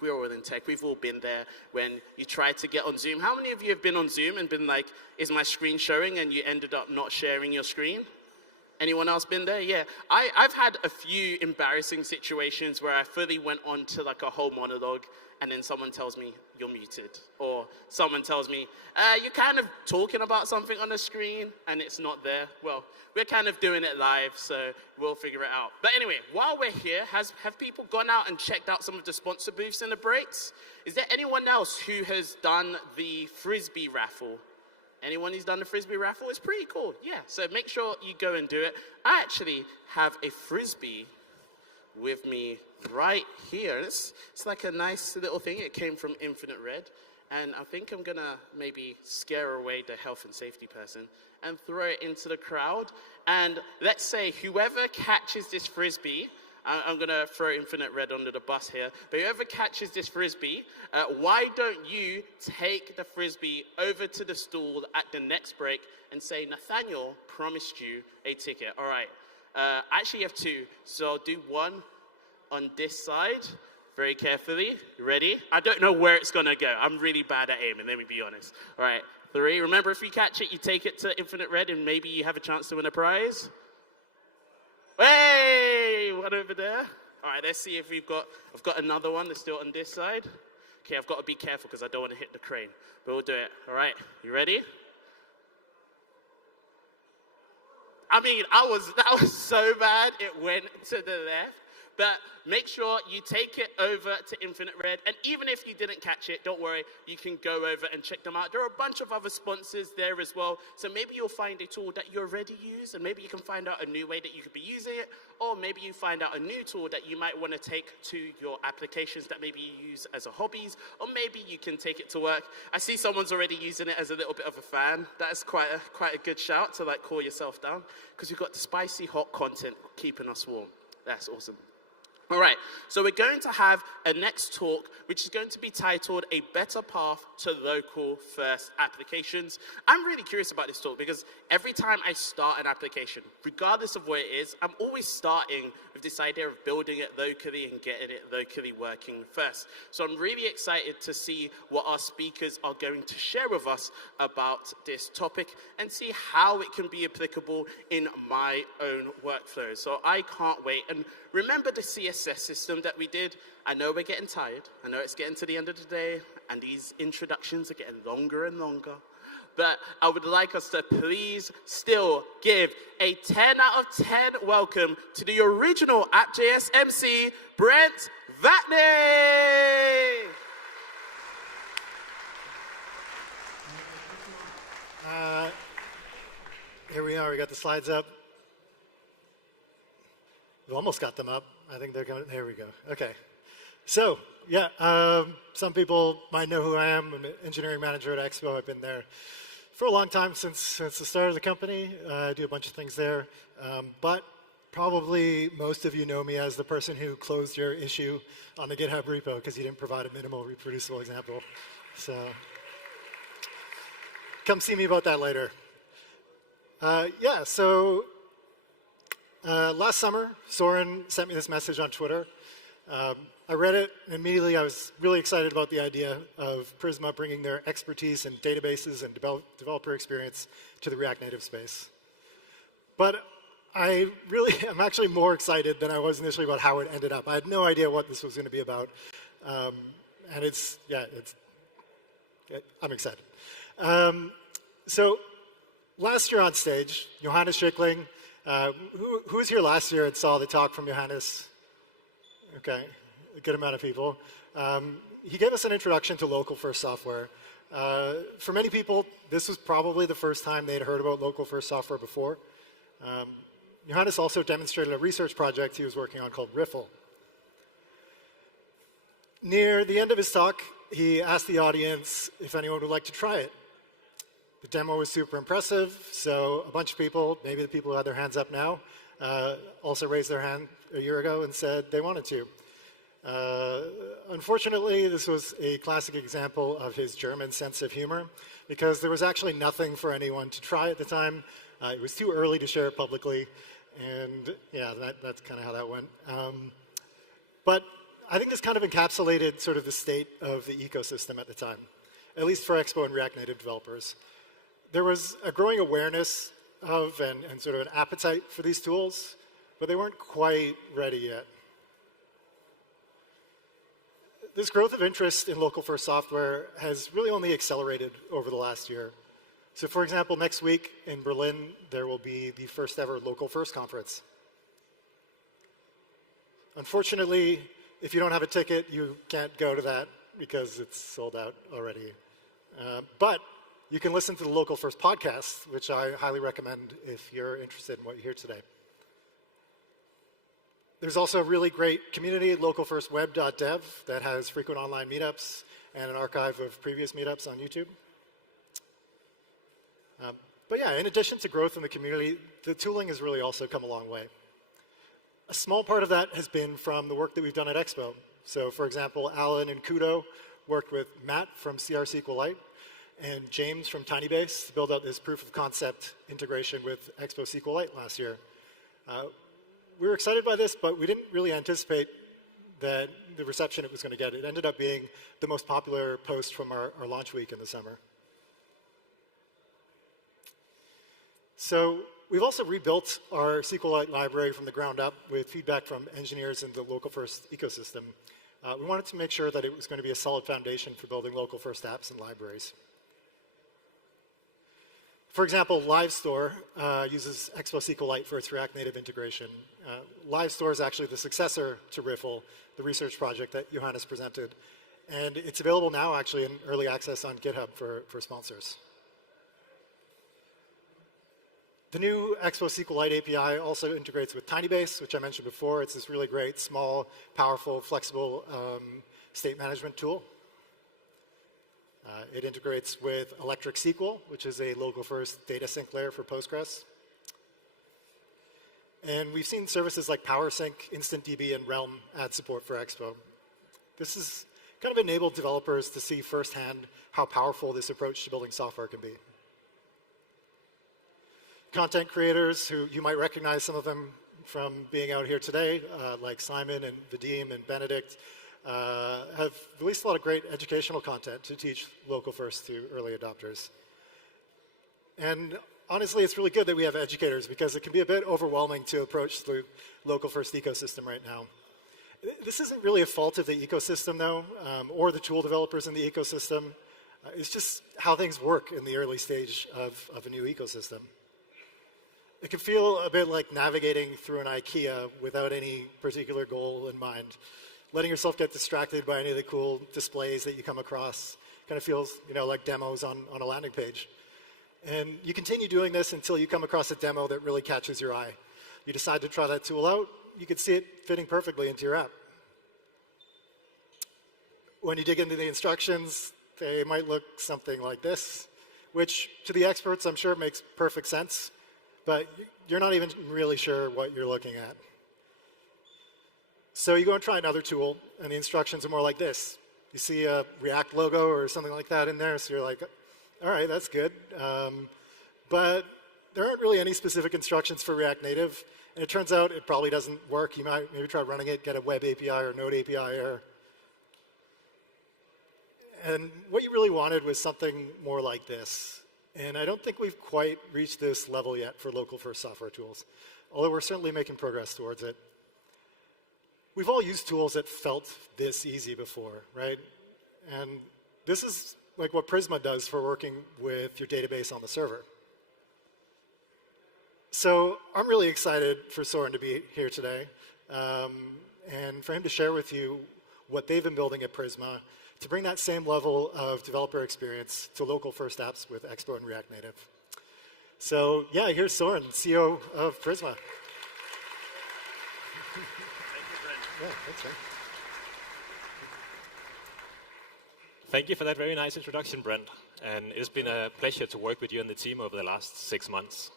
we're all in tech. We've all been there when you try to get on Zoom. How many of you have been on Zoom and been like, is my screen showing, and you ended up not sharing your screen? Anyone else been there? Yeah. I've had a few embarrassing situations where I fully went on to like a whole monologue and then someone tells me, you're muted. Or someone tells me, you're kind of talking about something on the screen and it's not there. Well, we're kind of doing it live, so we'll figure it out. But anyway, while we're here, have people gone out and checked out some of the sponsor booths in the breaks? Is there anyone else who has done the Frisbee raffle? Anyone who's done the Frisbee raffle? It's pretty cool, yeah. So make sure you go and do it. I actually have a Frisbee with me right here. It's like a nice little thing. It came from Infinite Red. And I think I'm gonna maybe scare away the health and safety person and throw it into the crowd. And let's say whoever catches this Frisbee, I'm gonna throw Infinite Red under the bus here, but whoever catches this Frisbee, why don't you take the Frisbee over to the stall at the next break and say, Nathaniel promised you a ticket. All right. Actually, you have two, so I'll do one on this side, very carefully. Ready? I don't know where it's gonna go. I'm really bad at aiming, let me be honest. All right, 3. Remember, if you catch it, you take it to Infinite Red, and maybe you have a chance to win a prize. Hey, one over there. All right, let's see if I've got another one that's still on this side. Okay, I've got to be careful because I don't want to hit the crane, but we'll do it. All right, you ready? I mean, that was so bad, it went to the left. But make sure you take it over to Infinite Red. And even if you didn't catch it, don't worry, you can go over and check them out. There are a bunch of other sponsors there as well. So maybe you'll find a tool that you already use, and maybe you can find out a new way that you could be using it. Or maybe you find out a new tool that you might want to take to your applications that maybe you use as a hobbies, or maybe you can take it to work. I see someone's already using it as a little bit of a fan. That's quite a good shout to like cool yourself down, because we've got the spicy hot content keeping us warm. That's awesome. All right, so we're going to have a next talk, which is going to be titled A Better Path to Local First Applications. I'm really curious about this talk because every time I start an application, regardless of where it is, I'm always starting with this idea of building it locally and getting it locally working first. So I'm really excited to see what our speakers are going to share with us about this topic and see how it can be applicable in my own workflow. So I can't wait. And remember the CSS system that we did? I know we're getting tired. I know it's getting to the end of the day, and these introductions are getting longer and longer. But I would like us to please still give a 10 out of 10 welcome to the original App.js MC, Brent Vatne. Here we are, we got the slides up. We almost got them up. I think they're going, there we go. Okay. So, yeah, some people might know who I am. I'm an engineering manager at Expo. I've been there for a long time, since the start of the company. I do a bunch of things there. But probably most of you know me as the person who closed your issue on the GitHub repo because you didn't provide a minimal reproducible example. So come see me about that later. Yeah, so last summer, Søren sent me this message on Twitter. I read it, and immediately I was really excited about the idea of Prisma bringing their expertise in databases and developer experience to the React Native space. But I'm actually more excited than I was initially about how it ended up. I had no idea what this was going to be about. And I'm excited. So last year on stage, Johannes Schickling, who was here last year and saw the talk from Johannes? Okay, a good amount of people. He gave us an introduction to local first software. For many people, this was probably the first time they'd heard about local first software before. Johannes also demonstrated a research project he was working on called Riffle. Near the end of his talk, he asked the audience if anyone would like to try it. The demo was super impressive, so a bunch of people, maybe the people who had their hands up now, also raised their hand a year ago and said they wanted to. Unfortunately, this was a classic example of his German sense of humor, because there was actually nothing for anyone to try at the time. It was too early to share it publicly, and yeah, that's kind of how that went. But I think this kind of encapsulated sort of the state of the ecosystem at the time, at least for Expo and React Native developers. There was a growing awareness of and sort of an appetite for these tools, but they weren't quite ready yet. This growth of interest in local-first software has really only accelerated over the last year. So for example, next week in Berlin, there will be the first ever local-first conference. Unfortunately, if you don't have a ticket, you can't go to that because it's sold out already. But you can listen to the Local First podcast, which I highly recommend if you're interested in what you hear today. There's also a really great community, localfirstweb.dev, that has frequent online meetups and an archive of previous meetups on YouTube. But yeah, in addition to growth in the community, the tooling has really also come a long way. A small part of that has been from the work that we've done at Expo. So for example, Alan and Kudo worked with Matt from CR SQLite and James from Tinybase to build out this proof of concept integration with Expo SQLite last year. We were excited by this, but we didn't really anticipate that the reception it was going to get. It ended up being the most popular post from our launch week in the summer. So we've also rebuilt our SQLite library from the ground up with feedback from engineers in the local-first ecosystem. We wanted to make sure that it was going to be a solid foundation for building local-first apps and libraries. For example, LiveStore uses Expo SQLite for its React Native integration. LiveStore is actually the successor to Riffle, the research project that Johannes presented. And it's available now actually in early access on GitHub for sponsors. The new Expo SQLite API also integrates with Tinybase, which I mentioned before. It's this really great, small, powerful, flexible state management tool. It integrates with Electric SQL, which is a local-first data sync layer for Postgres. And we've seen services like PowerSync, InstantDB, and Realm add support for Expo. This has kind of enabled developers to see firsthand how powerful this approach to building software can be. Content creators, who you might recognize some of them from being out here today, like Simon and Vadim and Benedict, have released a lot of great educational content to teach local first to early adopters. And honestly, it's really good that we have educators because it can be a bit overwhelming to approach the local first ecosystem right now. This isn't really a fault of the ecosystem, though, or the tool developers in the ecosystem. It's just how things work in the early stage of a new ecosystem. It can feel a bit like navigating through an IKEA without any particular goal in mind. Letting yourself get distracted by any of the cool displays that you come across kind of feels, like demos on a landing page. And you continue doing this until you come across a demo that really catches your eye. You decide to try that tool out, you can see it fitting perfectly into your app. When you dig into the instructions, they might look something like this, which to the experts, I'm sure makes perfect sense, but you're not even really sure what you're looking at. So you go and try another tool, and the instructions are more like this. You see a React logo or something like that in there, so you're like, all right, that's good. But there aren't really any specific instructions for React Native, and it turns out it probably doesn't work. You might maybe try running it, get a web API or Node API error. And what you really wanted was something more like this. And I don't think we've quite reached this level yet for local first software tools, although we're certainly making progress towards it. We've all used tools that felt this easy before, right? And this is like what Prisma does for working with your database on the server. So I'm really excited for Søren to be here today and for him to share with you what they've been building at Prisma to bring that same level of developer experience to local first apps with Expo and React Native. So yeah, here's Søren, CEO of Prisma. Yeah, that's right. Thank you for that very nice introduction, Brent. And it's been a pleasure to work with you and the team over the last 6 months.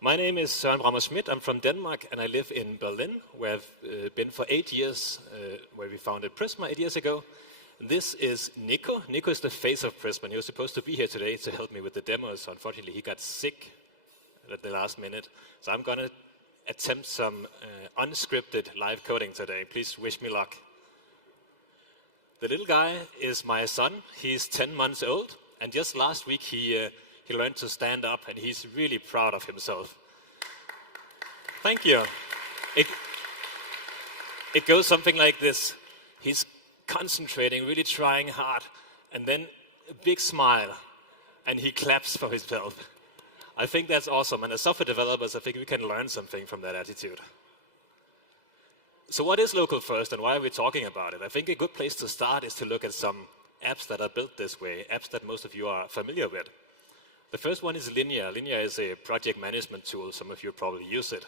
My name is Søren Bramer Schmidt. I'm from Denmark, and I live in Berlin, where I've been for 8 years, where we founded Prisma 8 years ago. And this is Nico. Nico is the face of Prisma. He was supposed to be here today to help me with the demos. Unfortunately, he got sick at the last minute. So I'm going to attempt some unscripted live coding today. Please wish me luck. The little guy is my son. He's 10 months old, and just last week he He learned to stand up, and he's really proud of himself. Thank you. It goes something like this. He's concentrating, really trying hard, and then a big smile, and he claps for himself. I think that's awesome, and as software developers, I think we can learn something from that attitude. So what is local first, and why are we talking about it? I think a good place to start is to look at some apps that are built this way, apps that most of you are familiar with. The first one is Linear. Linear is a project management tool. Some of you probably use it.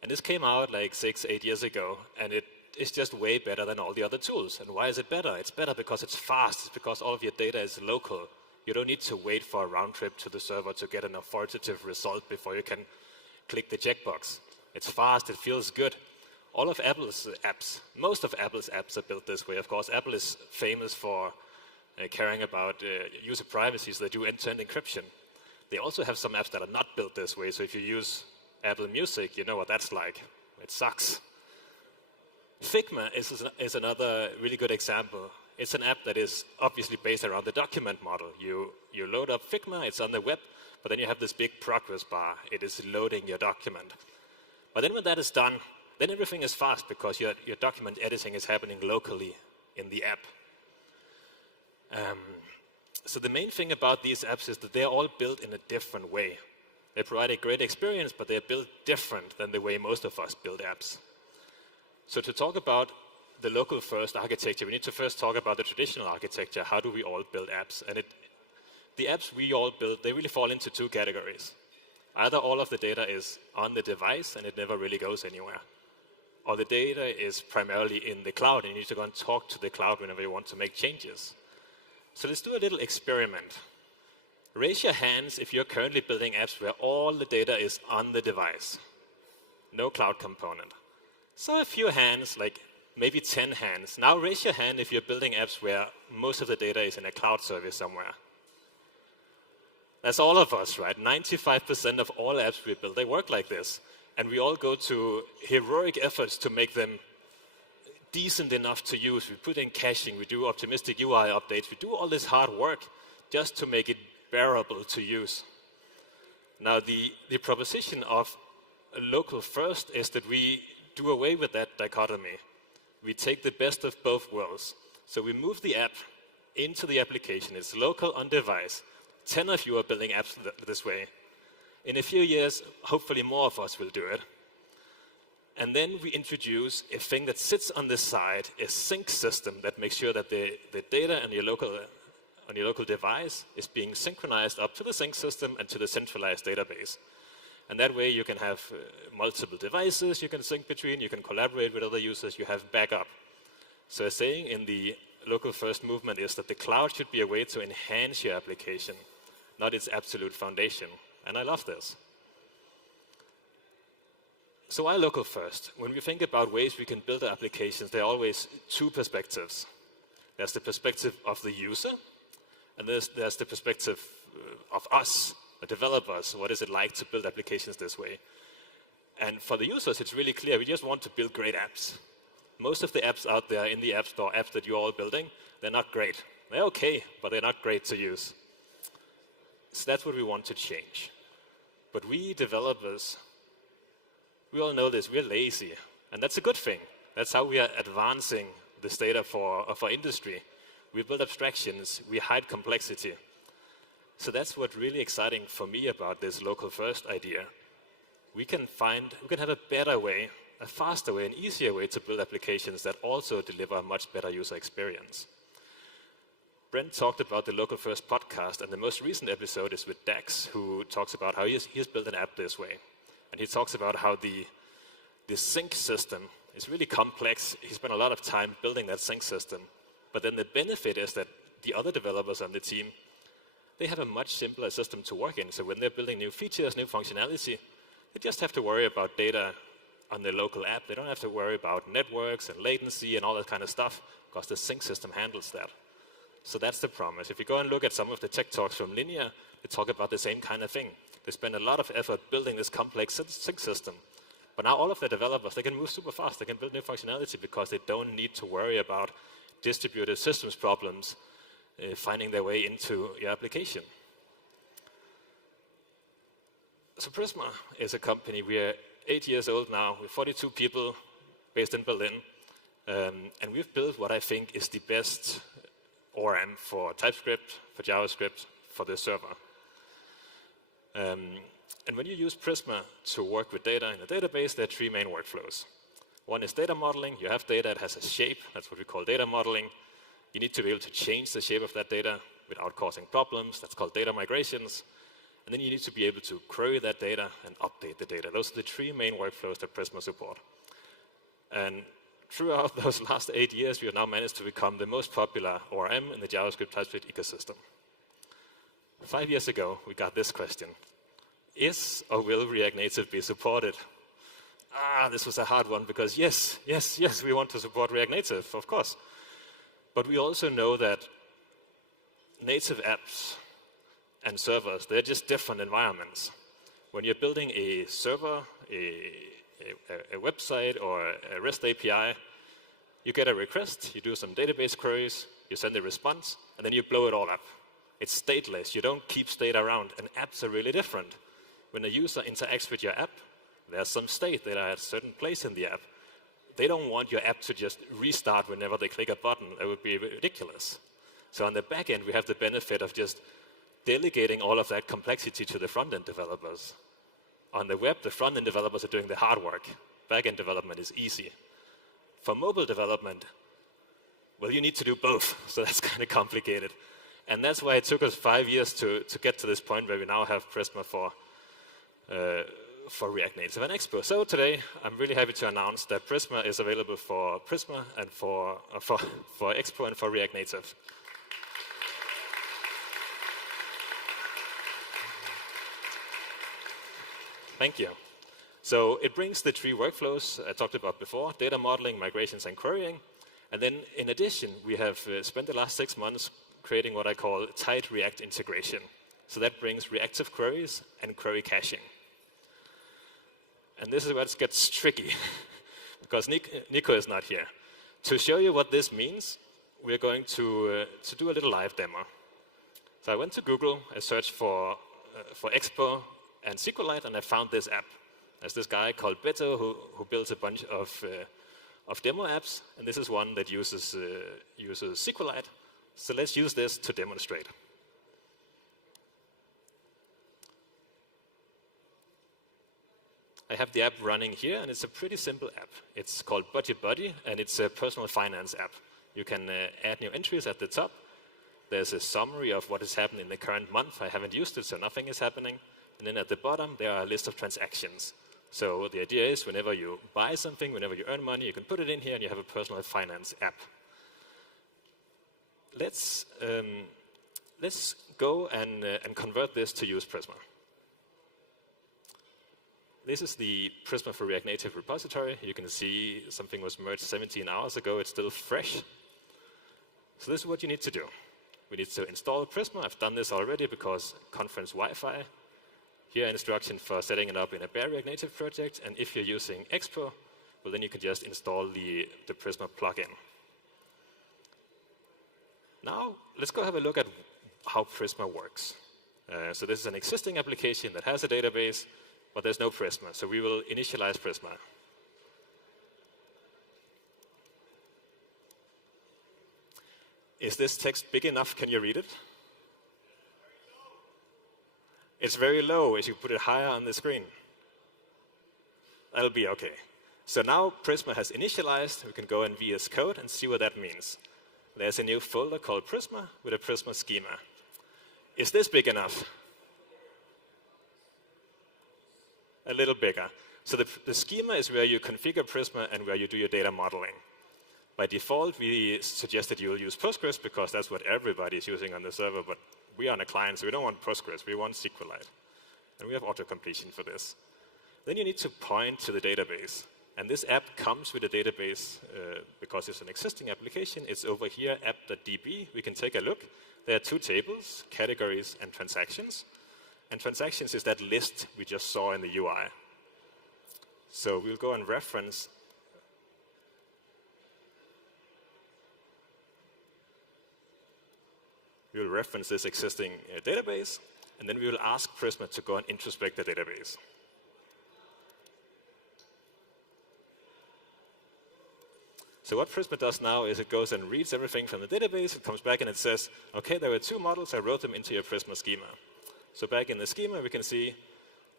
And this came out like 6-8 years ago, and it is just way better than all the other tools. And why is it better? It's better because it's fast. It's because all of your data is local. You don't need to wait for a round trip to the server to get an authoritative result before you can click the checkbox. It's fast. It feels good. All of Apple's apps, most of Apple's apps are built this way. Of course, Apple is famous for caring about user privacy, so they do end-to-end encryption. They also have some apps that are not built this way. So if you use Apple Music, you know what that's like. It sucks. Figma is another really good example. It's an app that is obviously based around the document model. You load up Figma, it's on the web, but then you have this big progress bar. It is loading your document. But then when that is done, then everything is fast because your document editing is happening locally in the app. So the main thing about these apps is that they're all built in a different way. They provide a great experience, but they're built different than the way most of us build apps. So to talk about the local first architecture, we need to first talk about the traditional architecture. How do we all build apps? And the apps we all build, they really fall into two categories. Either all of the data is on the device and it never really goes anywhere, or the data is primarily in the cloud and you need to go and talk to the cloud whenever you want to make changes. So let's do a little experiment. Raise your hands if you're currently building apps where all the data is on the device. No cloud component. So a few hands, like maybe 10 hands. Now raise your hand if you're building apps where most of the data is in a cloud service somewhere. That's all of us, right? 95% of all apps we build, they work like this. And we all go to heroic efforts to make them decent enough to use. We put in caching, we do optimistic UI updates, we do all this hard work just to make it bearable to use. Now the proposition of a local first is that we do away with that dichotomy. We take the best of both worlds. So we move the app into the application. It's local on device. 10 of you are building apps this way. In a few years, hopefully more of us will do it. And then we introduce a thing that sits on the side, a sync system that makes sure that the data on your local device is being synchronized up to the sync system and to the centralized database. And that way you can have multiple devices you can sync between, you can collaborate with other users, you have backup. So a saying in the local first movement is that the cloud should be a way to enhance your application, not its absolute foundation. And I love this. So why local first? When we think about ways we can build our applications, there are always two perspectives. There's the perspective of the user, and there's the perspective of us, the developers. What is it like to build applications this way? And for the users, it's really clear. We just want to build great apps. Most of the apps out there in the App Store, apps that you're all building, they're not great. They're okay, but they're not great to use. So that's what we want to change. But we developers, we all know this, we're lazy. And that's a good thing. That's how we are advancing this data for industry. We build abstractions, we hide complexity. So that's what's really exciting for me about this local first idea. We can have a better way, a faster way, an easier way to build applications that also deliver a much better user experience. Brent talked about the Local First podcast, and the most recent episode is with Dierks, who talks about how he's built an app this way. And he talks about how the sync system is really complex. He spent a lot of time building that sync system. But then the benefit is that the other developers on the team, they have a much simpler system to work in. So when they're building new features, new functionality, they just have to worry about data on the local app. They don't have to worry about networks and latency and all that kind of stuff, because the sync system handles that. So that's the promise. If you go and look at some of the tech talks from Linear, they talk about the same kind of thing. They spend a lot of effort building this complex sync system. But now all of the developers, they can move super fast. They can build new functionality because they don't need to worry about distributed systems problems finding their way into your application. So Prisma is a company. We are 8 years old now. We're 42 people based in Berlin. And we've built what I think is the best ORM for TypeScript, for JavaScript, for the server. And when you use Prisma to work with data in a database, there are three main workflows. One is data modeling. You have data, it has a shape. That's what we call data modeling. You need to be able to change the shape of that data without causing problems. That's called data migrations. And then you need to be able to query that data and update the data. Those are the three main workflows that Prisma support. And throughout those last 8 years, we have now managed to become the most popular ORM in the JavaScript TypeScript ecosystem. 5 years ago, we got this question. Is or will React Native be supported? This was a hard one because yes, we want to support React Native, of course. But we also know that native apps and servers, they're just different environments. When you're building a server, a website, or a REST API, you get a request, you do some database queries, you send a response, and then you blow it all up. It's stateless. You don't keep state around, and apps are really different. When a user interacts with your app, there's some state that are at a certain place in the app. They don't want your app to just restart whenever they click a button. That would be ridiculous. So on the back end, we have the benefit of just delegating all of that complexity to the front-end developers. On the web, the front-end developers are doing the hard work. Back-end development is easy. For mobile development, well, you need to do both, so that's kind of complicated. And that's why it took us 5 years to get to this point where we now have Prisma for React Native and Expo. So today, I'm really happy to announce that Prisma is available for Prisma and for Expo and for React Native. Thank you. So it brings the three workflows I talked about before, data modeling, migrations, and querying. And then in addition, we have spent the last 6 months creating what I call tight React integration. So that brings reactive queries and query caching. And this is where it gets tricky, because Nico is not here. To show you what this means, we're going to do a little live demo. So I went to Google, I searched for Expo and SQLite, and I found this app. There's this guy called Beto who builds a bunch of demo apps, and this is one that uses SQLite. So let's use this to demonstrate. I have the app running here, and it's a pretty simple app. It's called Budget Buddy, and it's a personal finance app. You can add new entries at the top. There's a summary of what has happened in the current month. I haven't used it, so nothing is happening. And then at the bottom, there are a list of transactions. So the idea is whenever you buy something, whenever you earn money, you can put it in here, and you have a personal finance app. Let's go and convert this to use Prisma. This is the Prisma for React Native repository. You can see something was merged 17 hours ago. It's still fresh. So this is what you need to do. We need to install Prisma. I've done this already because conference Wi-Fi. Here, instruction for setting it up in a bare React Native project. And if you're using Expo, well, then you can just install the Prisma plugin. Now, let's go have a look at how Prisma works. So this is an existing application that has a database, but there's no Prisma. So we will initialize Prisma. Is this text big enough? Can you read it? It's very low. As you put it higher on the screen, that'll be OK. So now Prisma has initialized. We can go in VS Code and see what that means. There's a new folder called Prisma with a Prisma schema. Is this big enough? A little bigger. So the schema is where you configure Prisma and where you do your data modeling. By default, we suggest that you will use Postgres because that's what everybody is using on the server. But we are on a client, so we don't want Postgres. We want SQLite. And we have auto-completion for this. Then you need to point to the database. And this app comes with a database because it's an existing application. It's over here, app.db. We can take a look. There are two tables, categories and transactions. And transactions is that list we just saw in the UI. So we'll go and reference. We'll reference this existing database. and then we will ask Prisma to go and introspect the database. So what Prisma does now is it goes and reads everything from the database, it comes back and it says, okay, there were 2 models, I wrote them into your Prisma schema. So back in the schema, we can see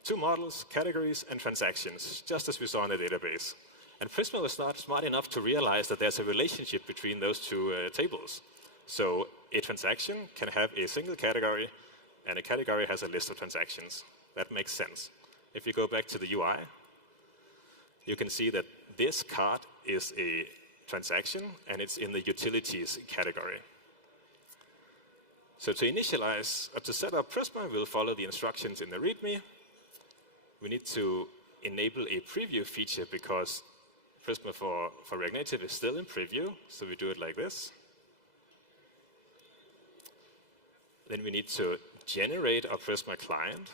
2 models, categories, and transactions, just as we saw in the database. And Prisma was not smart enough to realize that there's a relationship between those 2 tables. So a transaction can have a single category, and a category has a list of transactions. That makes sense. If you go back to the UI, you can see that this card is a transaction, and it's in the utilities category. So to initialize, or to set up Prisma, we'll follow the instructions in the README. We need to enable a preview feature because Prisma for React Native is still in preview, so we do it like this. Then we need to generate our Prisma client.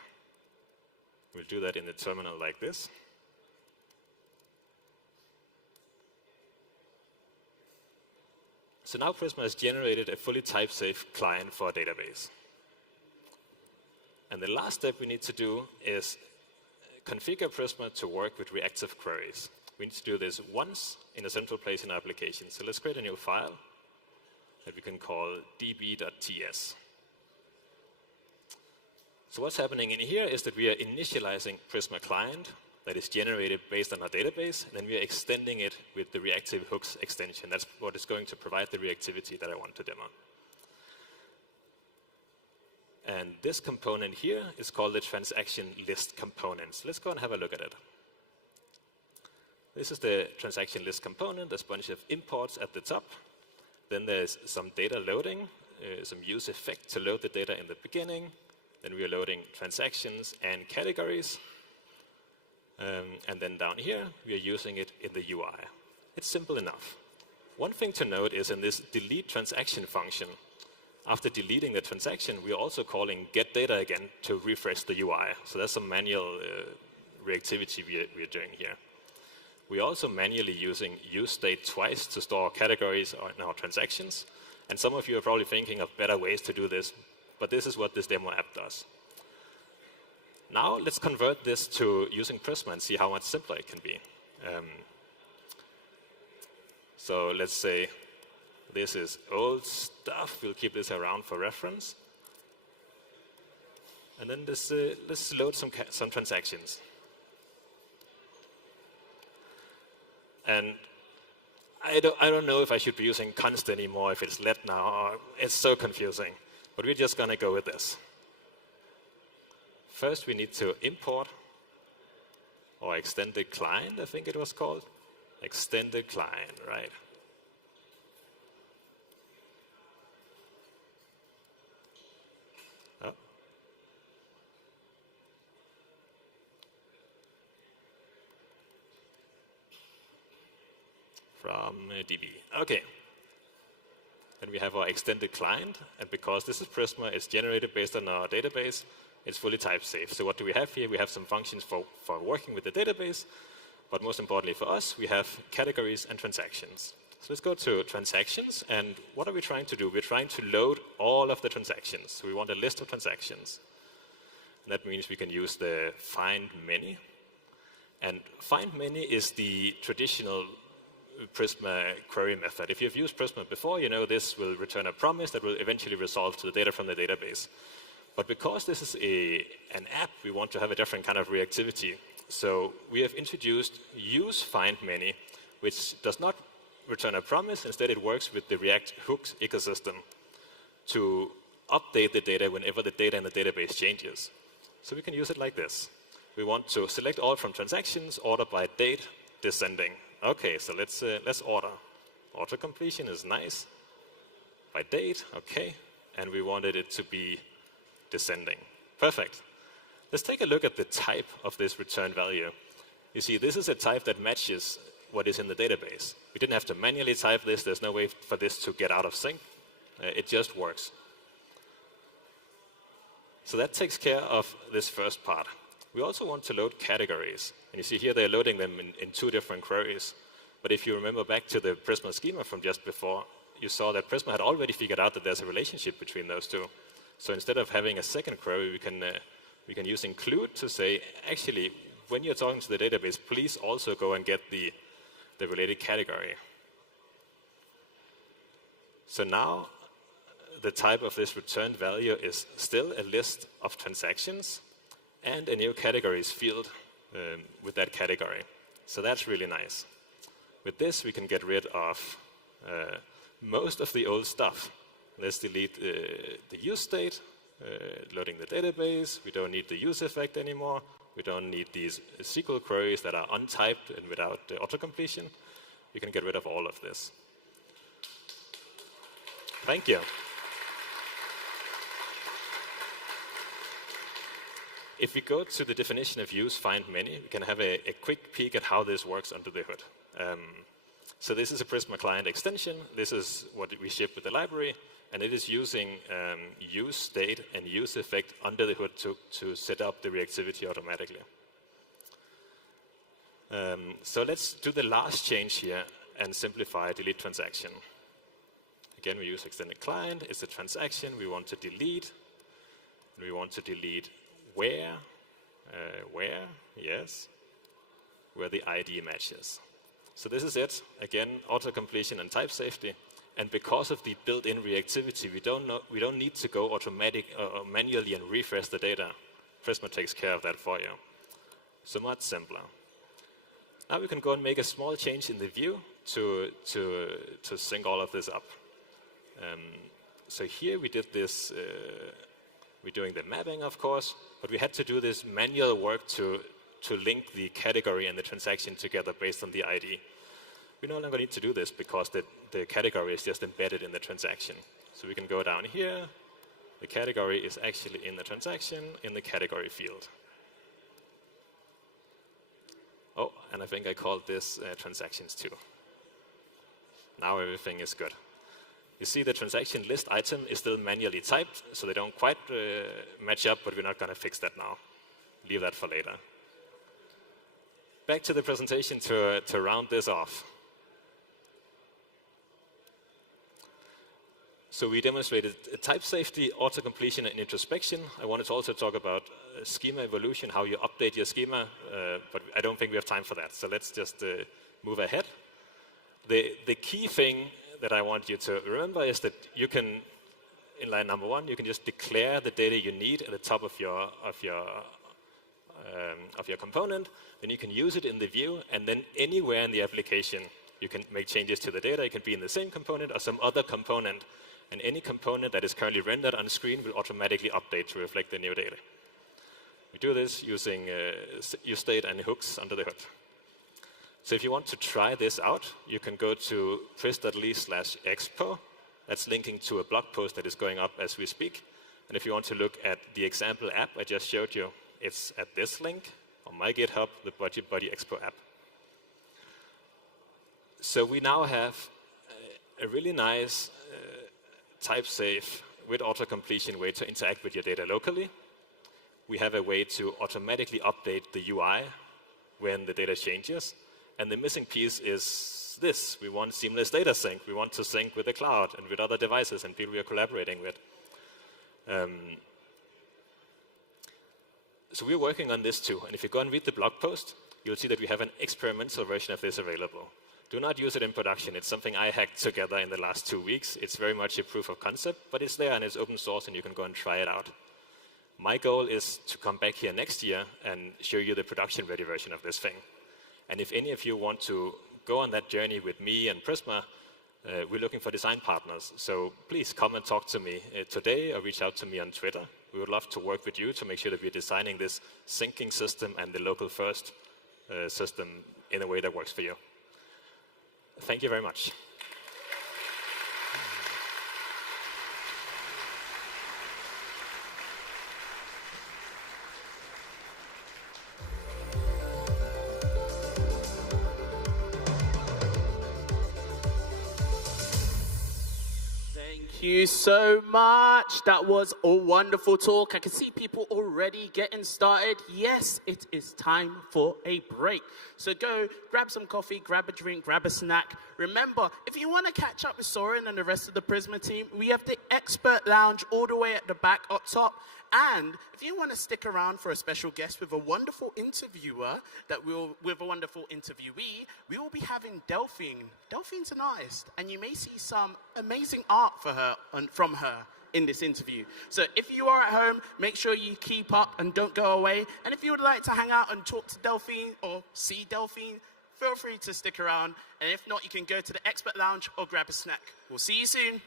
We'll do that in the terminal like this. So now Prisma has generated a fully type-safe client for a database. And the last step we need to do is configure Prisma to work with reactive queries. We need to do this once in a central place in our application. So let's create a new file that we can call db.ts. So what's happening in here is that we are initializing Prisma client that is generated based on our database, and then we are extending it with the reactive hooks extension. That's what is going to provide the reactivity that I want to demo. And this component here is called the transaction list component. Let's go and have a look at it. This is the transaction list component. There's a bunch of imports at the top. Then there's some data loading, some use effect to load the data in the beginning. Then we are loading transactions and categories. And then down here, we are using it in the UI. It's simple enough. One thing to note is in this delete transaction function, after deleting the transaction, we are also calling get data again to refresh the UI. So that's some manual reactivity we are doing here. We're also manually using useState twice to store categories in our transactions. And some of you are probably thinking of better ways to do this, but this is what this demo app does. Now let's convert this to using Prisma and see how much simpler it can be. So let's say this is old stuff. We'll keep this around for reference. And then let's load some transactions. And I don't know if I should be using const anymore, if it's let now. It's so confusing. But we're just going to go with this. First, we need to import our extended client, I think it was called. Extended client, right? Oh. From DB. Okay. Then we have our extended client, and because this is Prisma, it's generated based on our database. It's fully type safe. So what do we have here? We have some functions for working with the database, but most importantly for us, we have categories and transactions. So let's go to transactions, and what are we trying to do? We're trying to load all of the transactions. So we want a list of transactions. And that means we can use the find many. And find many is the traditional Prisma query method. If you've used Prisma before, you know this will return a promise that will eventually resolve to the data from the database. But because this is an app, we want to have a different kind of reactivity. So we have introduced useFindMany, which does not return a promise. Instead, it works with the React hooks ecosystem to update the data whenever the data in the database changes. So we can use it like this. We want to select all from transactions, order by date, descending. Okay, so let's order. Auto completion is nice. By date, okay. And we wanted it to be descending. Perfect. Let's take a look at the type of this return value. You see, this is a type that matches what is in the database. We didn't have to manually type this. There's no way for this to get out of sync. It just works. So that takes care of this first part. We also want to load categories. And you see here they're loading them in 2 different queries. But if you remember back to the Prisma schema from just before, you saw that Prisma had already figured out that there's a relationship between those 2. So instead of having a second query, we can use include to say, actually, when you're talking to the database, please also go and get the related category. So now the type of this returned value is still a list of transactions and a new categories field with that category. So that's really nice. With this, we can get rid of most of the old stuff. Let's delete the use state, loading the database. We don't need the use effect anymore. We don't need these SQL queries that are untyped and without auto-completion. We can get rid of all of this. Thank you. If we go to the definition of use, find many, we can have a quick peek at how this works under the hood. So this is a Prisma client extension. This is what we ship with the library, and it is using use state and use effect under the hood to set up the reactivity automatically. So let's do the last change here and simplify delete transaction. Again, we use extended client. It's a transaction we want to delete. And we want to delete where, yes, where the ID matches. So this is it. Again, auto-completion and type safety. And because of the built-in reactivity, we don't need to go automatic or manually and refresh the data. Prisma takes care of that for you. So much simpler. Now we can go and make a small change in the view to sync all of this up. So here we did this, we're doing the mapping, of course, but we had to do this manual work to link the category and the transaction together based on the ID. We no longer need to do this because the category is just embedded in the transaction. So we can go down here. The category is actually in the transaction in the category field. Oh, and I think I called this transactions too. Now everything is good. You see the transaction list item is still manually typed, so they don't quite match up, but we're not going to fix that now. Leave that for later. Back to the presentation to round this off. So we demonstrated type safety, auto-completion, and introspection. I wanted to also talk about schema evolution, how you update your schema, but I don't think we have time for that. So let's just move ahead. The key thing that I want you to remember is that you can, in line number 1, you can just declare the data you need at the top of your component. Then you can use it in the view, and then anywhere in the application, you can make changes to the data. It can be in the same component or some other component. And any component that is currently rendered on screen will automatically update to reflect the new data. We do this using useState and hooks under the hood. So if you want to try this out, you can go to pris.ly/expo. That's linking to a blog post that is going up as we speak. And if you want to look at the example app I just showed you, it's at this link on my GitHub, the Budget Buddy Expo app. So we now have a really nice type safe with auto-completion way to interact with your data locally. We have a way to automatically update the UI when the data changes. And the missing piece is this. We want seamless data sync. We want to sync with the cloud and with other devices and people we are collaborating with. So we're working on this too. And if you go and read the blog post, you'll see that we have an experimental version of this available. Do not use it in production. It's something I hacked together in the last 2 weeks. It's very much a proof of concept, but it's there and it's open source and you can go and try it out. My goal is to come back here next year and show you the production-ready version of this thing. And if any of you want to go on that journey with me and Prisma, we're looking for design partners. So please come and talk to me today or reach out to me on Twitter. We would love to work with you to make sure that we're designing this syncing system and the local first system in a way that works for you. Thank you very much. Thank you so much. That was a wonderful talk. I can see people already getting started. Yes, it is time for a break. So go grab some coffee, grab a drink, grab a snack. Remember, if you want to catch up with Søren and the rest of the Prisma team, we have the expert lounge all the way at the back up top. And if you want to stick around for a special guest with a wonderful interviewer, with a wonderful interviewee, we will be having Delphine. Delphine's an artist, and you may see some amazing art from her in this interview. So if you are at home, make sure you keep up and don't go away. And if you would like to hang out and talk to Delphine or see Delphine, feel free to stick around. And if not, you can go to the expert lounge or grab a snack. We'll see you soon.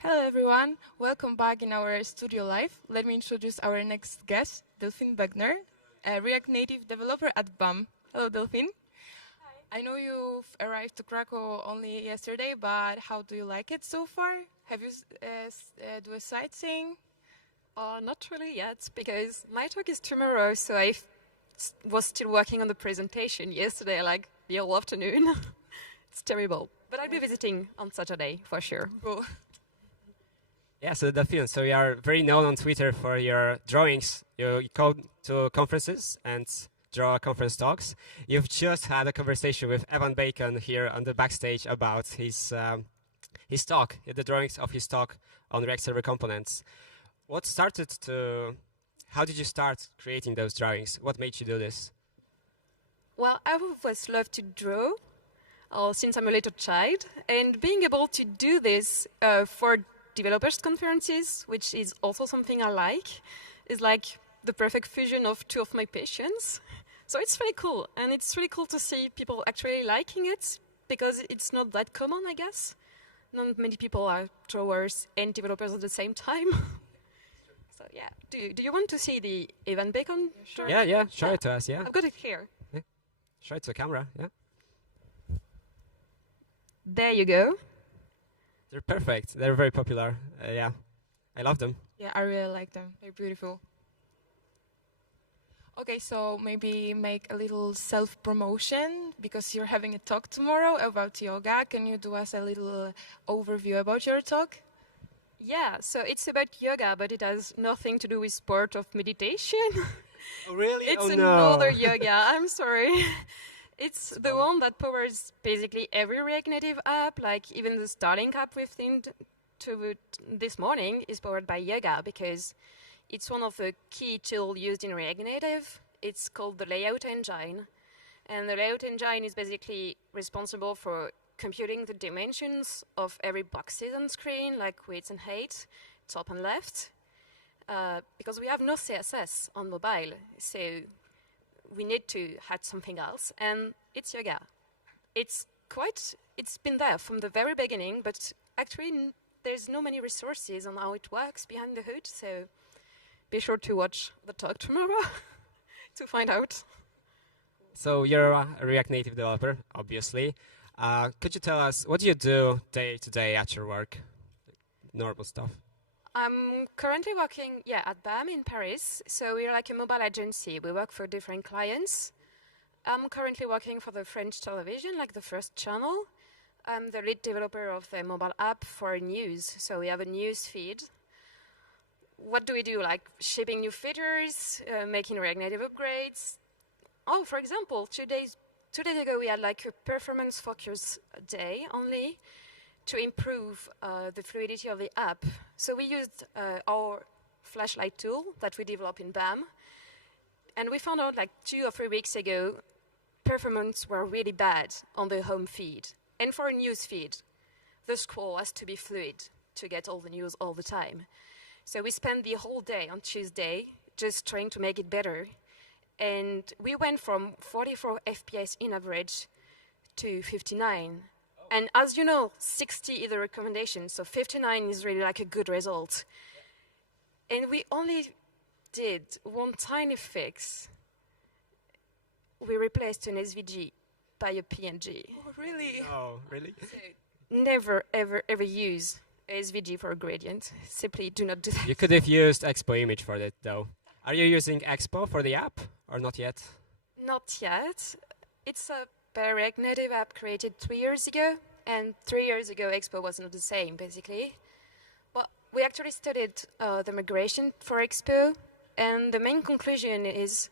Hello everyone, welcome back in our studio live. Let me introduce our next guest, Delphine Wagner, a React Native developer at BAM. Hello Delphine. Hi. I know you've arrived to Krakow only yesterday, but how do you like it so far? Have you do a sightseeing? Not really yet, because my talk is tomorrow, so I was still working on the presentation yesterday, like the whole afternoon. It's terrible. But I'll be visiting on Saturday, for sure. Cool. Yeah, so Delphine, so you are very known on Twitter for your drawings. You go to conferences and draw conference talks. You've just had a conversation with Evan Bacon here on the backstage about his talk, the drawings of his talk on React Server components. How did you start creating those drawings? What made you do this? Well, I've always loved to draw since I'm a little child, and being able to do this for developers conferences, which is also something I like, is like the perfect fusion of two of my passions. So it's really cool, and it's really cool to see people actually liking it, because it's not that common, I guess. Not many people are drawers and developers at the same time. So yeah, do you want to see the Evan Bacon? Sure. Yeah, show it to us, yeah. I've got it here. Yeah. Show it to the camera, yeah. There you go. They're perfect. They're very popular. Yeah, I love them. Yeah, I really like them. They're beautiful. Okay, so maybe make a little self-promotion, because you're having a talk tomorrow about yoga. Can you do us a little overview about your talk? Yeah, so it's about yoga, but it has nothing to do with sport of meditation. Oh, really? It's no. another yoga. I'm sorry. It's the one that powers basically every React Native app, like even the Starlink app we've seen this morning is powered by yoga, because it's one of the key tools used in React Native. It's called the layout engine. And the layout engine is basically responsible for computing the dimensions of every boxes on screen, like width and height, top and left, because we have no CSS on mobile. So we need to add something else, and it's yoga. It's been there from the very beginning, but actually there's no many resources on how it works behind the hood, so be sure to watch the talk tomorrow to find out. So you're a React Native developer, obviously. Could you tell us, what do you do day to day at your work? Normal stuff. I'm currently working, at BAM in Paris. So we're like a mobile agency. We work for different clients. I'm currently working for the French television, like the first channel. I'm the lead developer of the mobile app for news. So we have a news feed. What do we do? Like shipping new features, making React Native upgrades. Oh, for example, 2 days ago we had like a performance focus day only, to improve the fluidity of the app. So we used our flashlight tool that we developed in BAM. And we found out like 2 or 3 weeks ago, performance were really bad on the home feed. And for a news feed, the scroll has to be fluid to get all the news all the time. So we spent the whole day on Tuesday just trying to make it better. And we went from 44 FPS in average to 59. And as you know, 60 is the recommendation, so 59 is really like a good result. And we only did one tiny fix. We replaced an SVG by a PNG. Oh, really? Oh, really? So never, ever, ever use SVG for a gradient. Simply do not do that. You could have used Expo image for that, though. Are you using Expo for the app, or not yet? Not yet. It's a React Native app created 3 years ago, and 3 years ago Expo was not the same, basically. But we actually studied the migration for Expo, and the main conclusion is,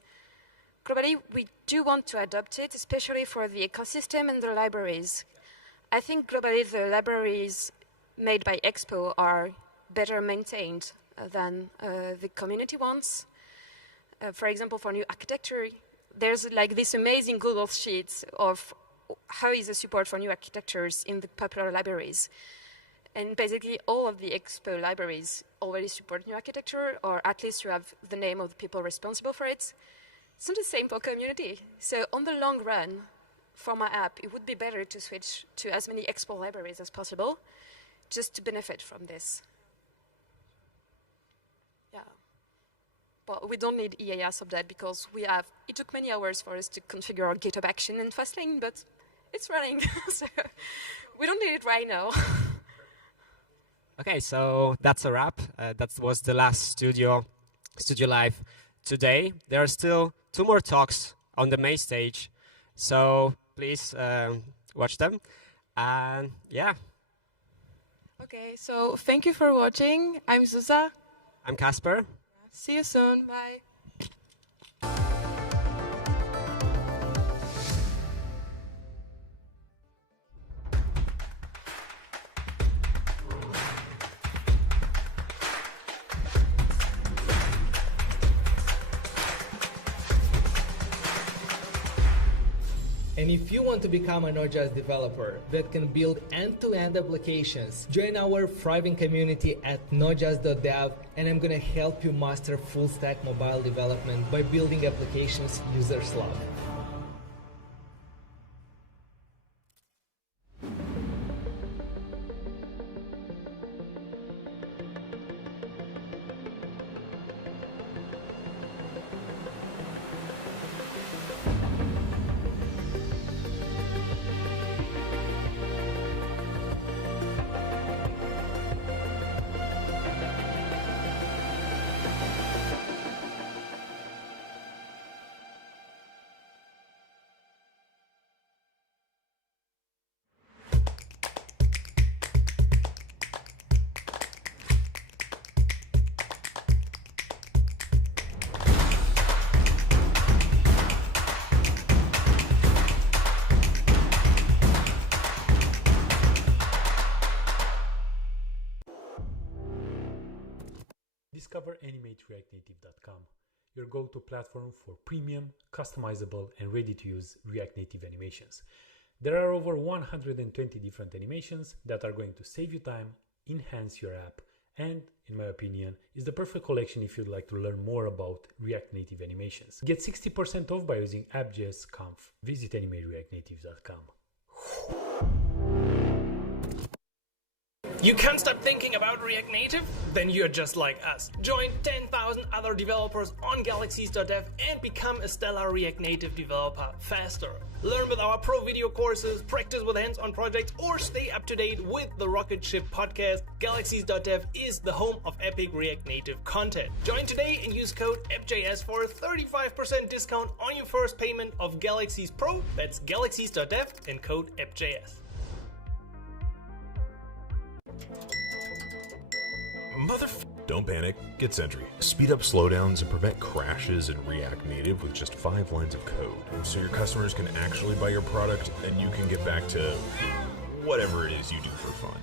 globally, we do want to adopt it, especially for the ecosystem and the libraries. I think globally the libraries made by Expo are better maintained than the community ones. For example, for new architecture, there's like this amazing Google Sheets of how is the support for new architectures in the popular libraries. And basically all of the Expo libraries already support new architecture, or at least you have the name of the people responsible for it. It's not the same for community. So on the long run, for my app, it would be better to switch to as many Expo libraries as possible, just to benefit from this. Yeah. But we don't need EAS of that because it took many hours for us to configure our GitHub action in Fastlane, but it's running. So we don't need it right now. Okay, so that's a wrap. That was the last Studio Live today. There are still 2 more talks on the main stage, so please watch them. And yeah. Okay, so thank you for watching. I'm Zuza. I'm Kasper. See you soon. Bye. And if you want to become a Node.js developer that can build end-to-end applications, join our thriving community at nodejs.dev, and I'm going to help you master full-stack mobile development by building applications users love. Discover AnimateReactNative.com, your go-to platform for premium, customizable, and ready-to-use React Native animations. There are over 120 different animations that are going to save you time, enhance your app, and, in my opinion, is the perfect collection if you'd like to learn more about React Native animations. Get 60% off by using App.js Conf. Visit AnimateReactNative.com. You can't stop thinking about React Native? Then you're just like us. Join 10,000 other developers on galaxies.dev and become a stellar React Native developer faster. Learn with our pro video courses, practice with hands-on projects, or stay up to date with the Rocket Ship podcast. Galaxies.dev is the home of epic React Native content. Join today and use code App.js for a 35% discount on your first payment of Galaxies Pro. That's galaxies.dev and code App.js. Don't panic, get Sentry. Speed up slowdowns and prevent crashes in React Native with just 5 lines of code. So your customers can actually buy your product and you can get back to whatever it is you do for fun.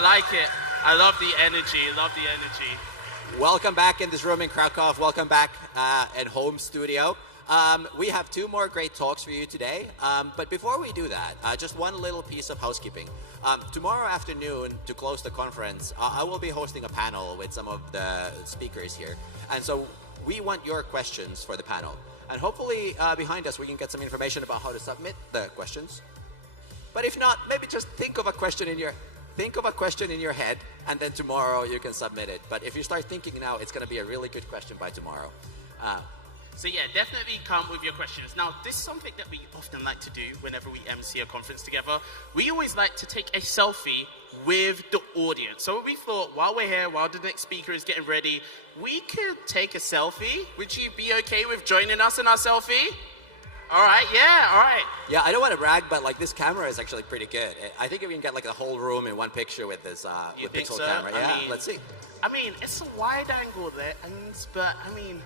I like it. I love the energy. Love the energy. Welcome back in this room in Krakow. Welcome back at home studio. We have 2 more great talks for you today. But before we do that, just one little piece of housekeeping. Tomorrow afternoon, to close the conference, I will be hosting a panel with some of the speakers here. And so we want your questions for the panel. And hopefully behind us, we can get some information about how to submit the questions. But if not, maybe just think of a question in your head, and then tomorrow you can submit it. But if you start thinking now, it's going to be a really good question by tomorrow. So yeah, definitely come with your questions. Now, this is something that we often like to do whenever we MC a conference together. We always like to take a selfie with the audience. So we thought, while we're here, while the next speaker is getting ready, we could take a selfie. Would you be okay with joining us in our selfie? All right, yeah, all right. Yeah, I don't want to brag, but like this camera is actually pretty good. I think we can get like the whole room in one picture with this with pixel camera. Yeah, let's see. I mean, it's a wide angle lens, but I mean,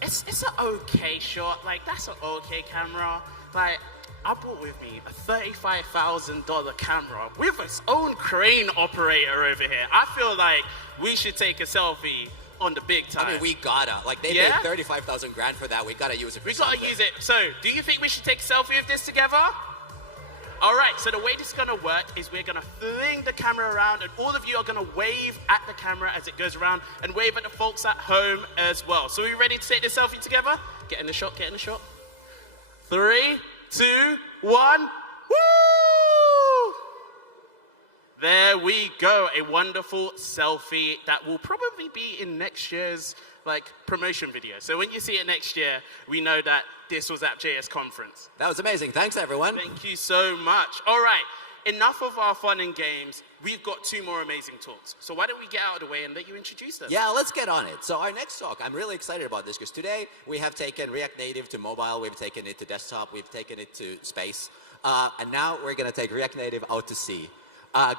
it's an okay shot. Like, that's an okay camera. Like, I brought with me a $35,000 camera with its own crane operator over here. I feel like we should take a selfie on the big time. I mean, we gotta. Like, they paid 35,000 grand for that. We gotta use it for something. We gotta use it. So, do you think we should take a selfie of this together? All right, so the way this is gonna work is we're gonna fling the camera around, and all of you are gonna wave at the camera as it goes around, and wave at the folks at home as well. So, are we ready to take this selfie together? Get in the shot, get in the shot. 3, 2, 1. Woo! There we go, a wonderful selfie that will probably be in next year's promotion video. So when you see it next year, we know that this was App.js Conference. That was amazing. Thanks, everyone. Thank you so much. All right, enough of our fun and games. We've got 2 more amazing talks. So why don't we get out of the way and let you introduce them? Yeah, let's get on it. So our next talk, I'm really excited about this because today we have taken React Native to mobile, we've taken it to desktop, we've taken it to space, and now we're going to take React Native out to sea.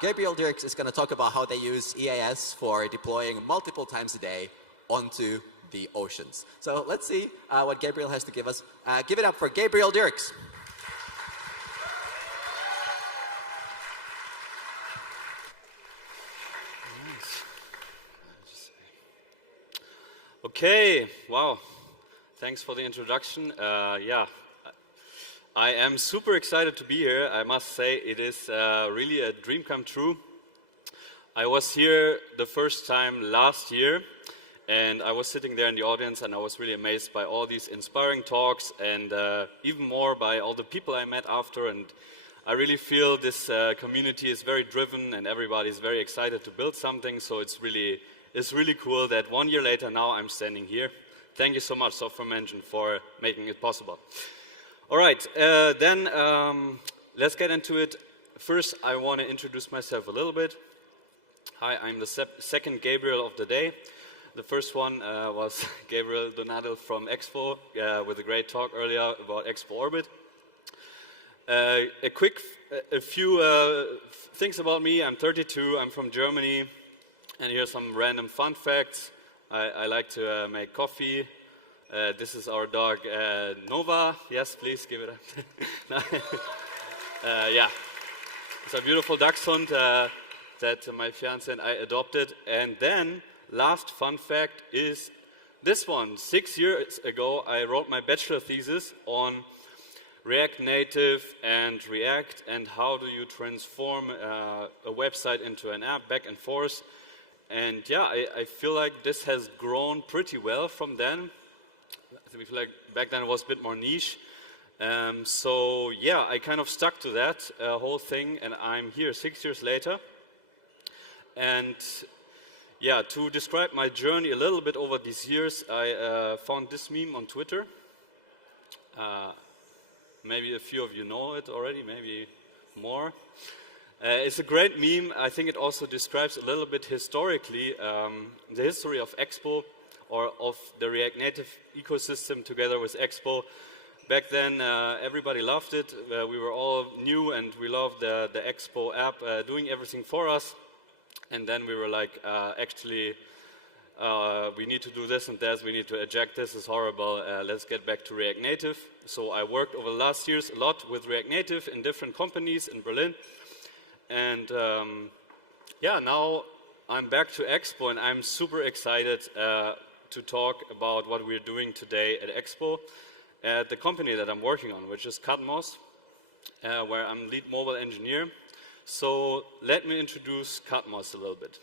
Gabriel Dierks is going to talk about how they use EAS for deploying multiple times a day onto the oceans. So let's see what Gabriel has to give us. Give it up for Gabriel Dierks. Okay, wow. Thanks for the introduction. Yeah, I am super excited to be here. I must say it is really a dream come true. I was here the first time last year, and I was sitting there in the audience, and I was really amazed by all these inspiring talks, and even more by all the people I met after. And I really feel this community is very driven, and everybody is very excited to build something. So it's really cool that 1 year later now I'm standing here. Thank you so much, Software Mansion, for making it possible. All right, then let's get into it. First, I want to introduce myself a little bit. Hi, I'm the second Gabriel of the day. The first one was Gabriel Donadel from Expo with a great talk earlier about Expo Orbit. A few things about me. I'm 32, I'm from Germany, and here's some random fun facts. I like to make coffee. This is our dog, Nova. Yes, please give it up. Yeah, it's a beautiful dachshund that my fiancé and I adopted. And then, last fun fact is this one. 6 years ago, I wrote my bachelor thesis on React Native and React and how do you transform a website into an app back and forth. And yeah, I feel like this has grown pretty well from then. I feel like back then it was a bit more niche. So yeah, I kind of stuck to that whole thing, and I'm here 6 years later. And yeah, to describe my journey a little bit over these years, I found this meme on Twitter. Maybe a few of you know it already, maybe more. It's a great meme. I think it also describes a little bit historically the history of Expo, or of the React Native ecosystem together with Expo. Back then, everybody loved it. We were all new, and we loved the Expo app doing everything for us. And then we were like, actually, we need to do this and that. We need to eject this. It's horrible. Let's get back to React Native. So I worked over the last years a lot with React Native in different companies in Berlin. And yeah, now I'm back to Expo, and I'm super excited to talk about what we're doing today at Expo at the company that I'm working on, which is Katmos, where I'm lead mobile engineer. So let me introduce Katmos a little bit.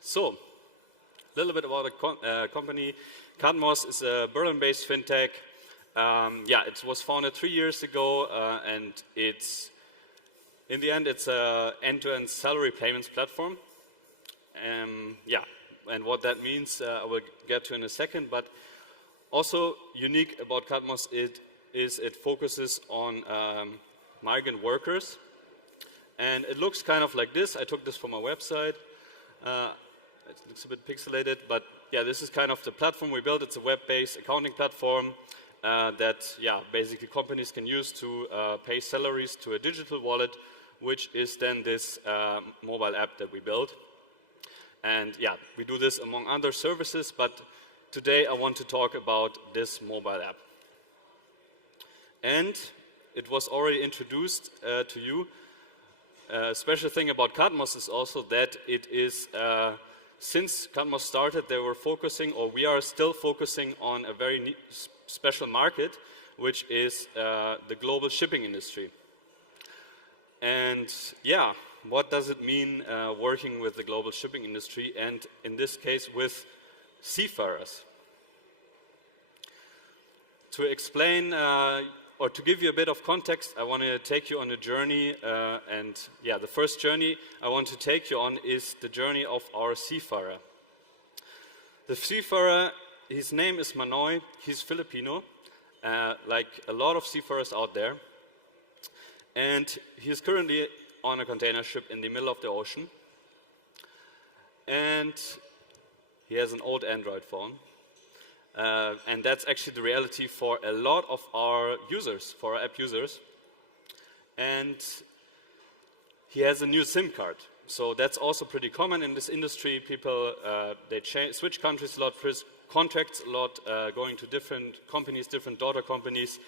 So, a little bit about the company. Katmos is a Berlin-based fintech. Yeah, it was founded 3 years ago, and in the end, it's an end-to-end salary payments platform. Yeah, and what that means, I will get to in a second. But also unique about Katmos, it focuses on migrant workers, and it looks kind of like this. I took this from our website. It looks a bit pixelated, but yeah, this is kind of the platform we built. It's a web-based accounting platform that, yeah, basically companies can use to pay salaries to a digital wallet, which is then this mobile app that we built. And yeah, we do this among other services, but today I want to talk about this mobile app. And it was already introduced to you. A special thing about Katmos is also that it is, since Katmos started, they were focusing, or we are still focusing on a very special market, which is the global shipping industry. And yeah, what does it mean working with the global shipping industry, and in this case with seafarers? To explain, or to give you a bit of context, I want to take you on a journey, and yeah, the first journey I want to take you on is the journey of our seafarer. The seafarer, his name is Manoy, he's Filipino, like a lot of seafarers out there, and he's currently on a container ship in the middle of the ocean, and he has an old Android phone. And that's actually the reality for a lot of our users, for our app users. And he has a new SIM card. So that's also pretty common in this industry. People, they switch countries a lot, contracts a lot, going to different companies, different daughter companies,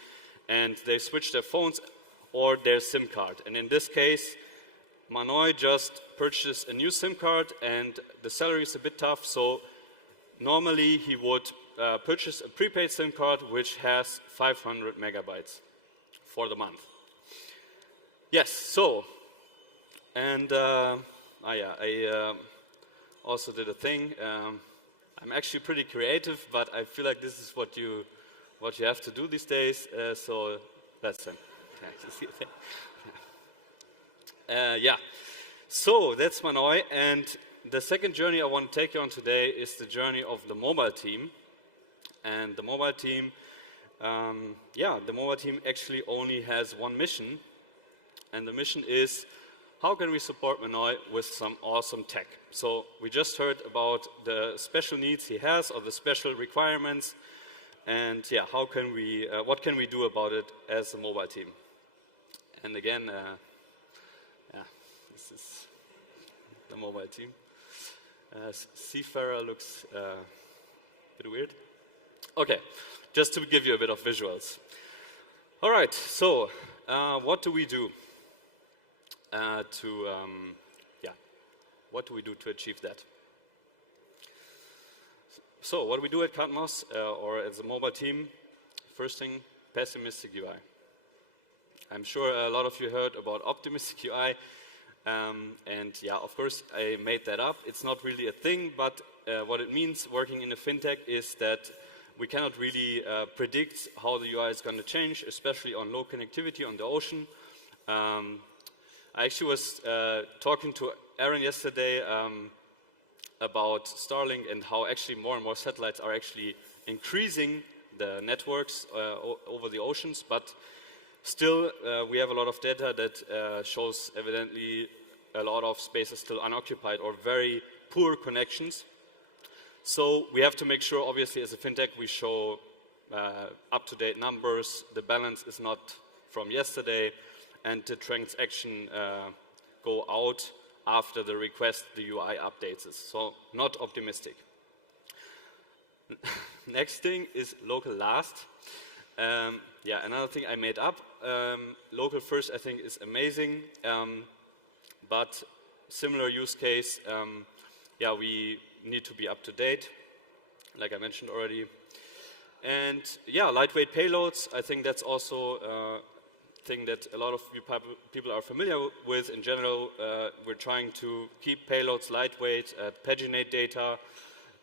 and they switch their phones or their SIM card. And in this case, Manoy just purchased a new SIM card, and the salary is a bit tough, so normally he would purchase a prepaid SIM card which has 500 megabytes for the month. Yes, so, and I also did a thing. I'm actually pretty creative, but I feel like this is what you have to do these days. So that's it. Yeah. So that's Manoy, and the second journey I want to take you on today is the journey of the mobile team. And the mobile team, the mobile team actually only has one mission, and the mission is, how can we support Manoy with some awesome tech? So we just heard about the special needs he has, or the special requirements, and yeah, how can we, what can we do about it as a mobile team? And again, yeah, this is the mobile team. Seafarer looks a bit weird. Okay, just to give you a bit of visuals. All right, so what do we do what do we do to achieve that? So what we do at Katmos, or as a mobile team, first thing, pessimistic UI. I'm sure a lot of you heard about optimistic UI, and yeah, of course I made that up. It's not really a thing, but what it means working in a fintech is that we cannot really predict how the UI is going to change, especially on low connectivity on the ocean. I actually was talking to Aaron yesterday about Starlink and how actually more and more satellites are actually increasing the networks over the oceans, but still we have a lot of data that shows evidently a lot of space is still unoccupied or very poor connections. So we have to make sure, obviously, as a fintech, we show up-to-date numbers. The balance is not from yesterday, and the transaction go out after the request, the UI updates it. So not optimistic. Next thing is local last. Yeah, another thing I made up, local first I think is amazing, but similar use case, yeah, we need to be up to date, like I mentioned already. And yeah, lightweight payloads, I think that's also a thing that a lot of you people are familiar with. In general, we're trying to keep payloads lightweight, paginate data,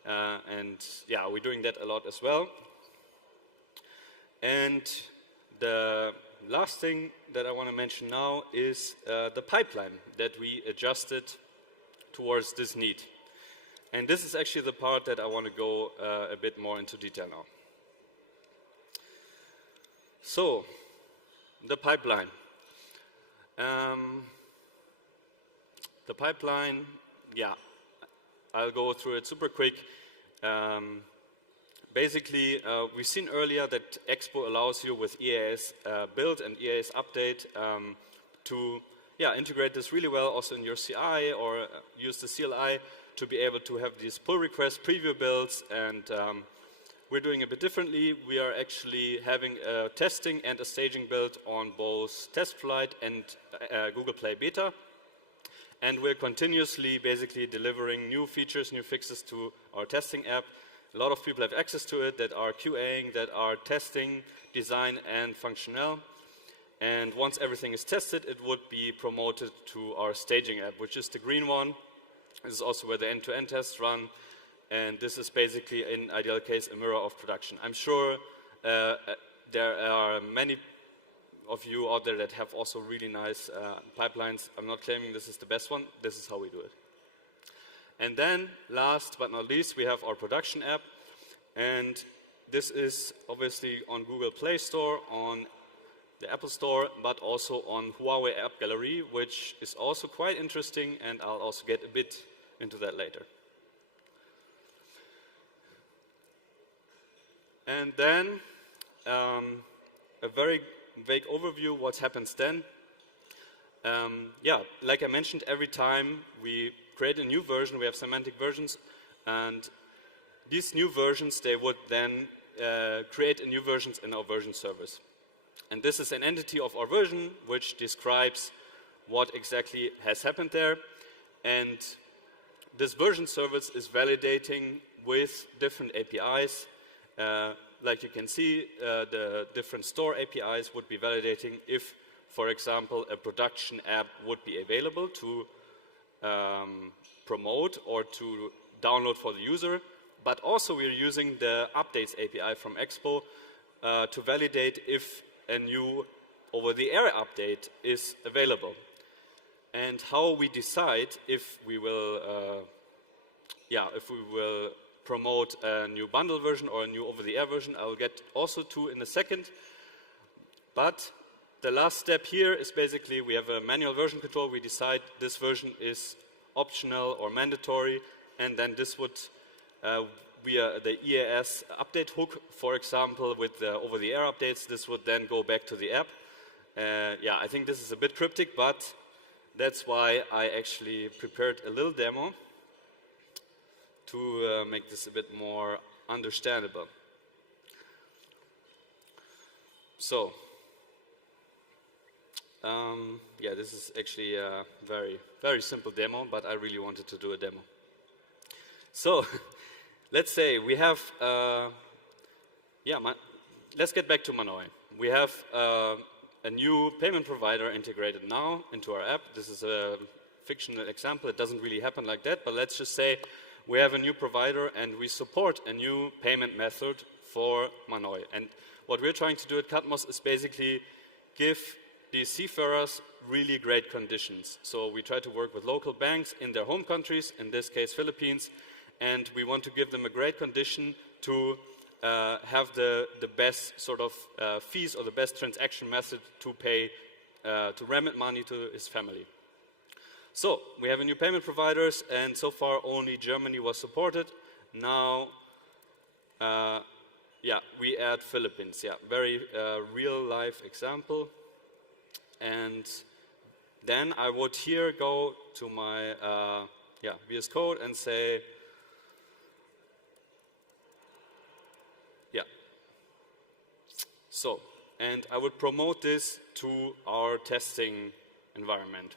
and yeah, we're doing that a lot as well. And the last thing that I want to mention now is the pipeline that we adjusted towards this need. And this is actually the part that I want to go a bit more into detail now. So, the pipeline. The pipeline, yeah, I'll go through it super quick. Basically, we've seen earlier that Expo allows you with EAS build and EAS update to integrate this really well also in your CI or use the CLI to be able to have these pull request preview builds. And we're doing a bit differently. We are actually having a testing and a staging build on both TestFlight and Google Play Beta. And we're continuously basically delivering new features, new fixes to our testing app. A lot of people have access to it that are QAing, that are testing, design, and functional. And once everything is tested, it would be promoted to our staging app, which is the green one. This is also where the end-to-end tests run. And this is basically, in ideal case, a mirror of production. I'm sure there are many of you out there that have also really nice pipelines. I'm not claiming this is the best one. This is how we do it. And then, last but not least, we have our production app. And this is obviously on Google Play Store, on the Apple Store, but also on Huawei App Gallery, which is also quite interesting, and I'll also get a bit into that later. And then, a very vague overview, what happens then. Yeah, like I mentioned, every time we create a new version, we have semantic versions, and these new versions, they would then create a new versions in our version service. And this is an entity of our version, which describes what exactly has happened there. And this version service is validating with different APIs. Like you can see, the different store APIs would be validating if, for example, a production app would be available to promote or to download for the user. But also we're using the updates API from Expo to validate if a new over-the-air update is available. And how we decide if we will, promote a new bundle version or a new over-the-air version, I'll get also to in a second. But the last step here is basically we have a manual version control. We decide this version is optional or mandatory, and then this would, via the EAS update hook, for example, with the over-the-air updates, this would then go back to the app. Yeah, I think this is a bit cryptic, but that's why I actually prepared a little demo to make this a bit more understandable. So, yeah, this is actually a very, very simple demo, but I really wanted to do a demo. So, let's say we have, let's get back to Manoi. We have a new payment provider integrated now into our app. This is a fictional example. It doesn't really happen like that, but let's just say we have a new provider and we support a new payment method for Manoi. And what we're trying to do at Katmos is basically give these seafarers really great conditions. So we try to work with local banks in their home countries, in this case Philippines, and we want to give them a great condition to have the best sort of fees or the best transaction method to pay, to remit money to his family. So we have a new payment providers, and so far only Germany was supported. Now, we add Philippines. Yeah, very real life example. And then I would here go to my VS Code and say, So, and I would promote this to our testing environment.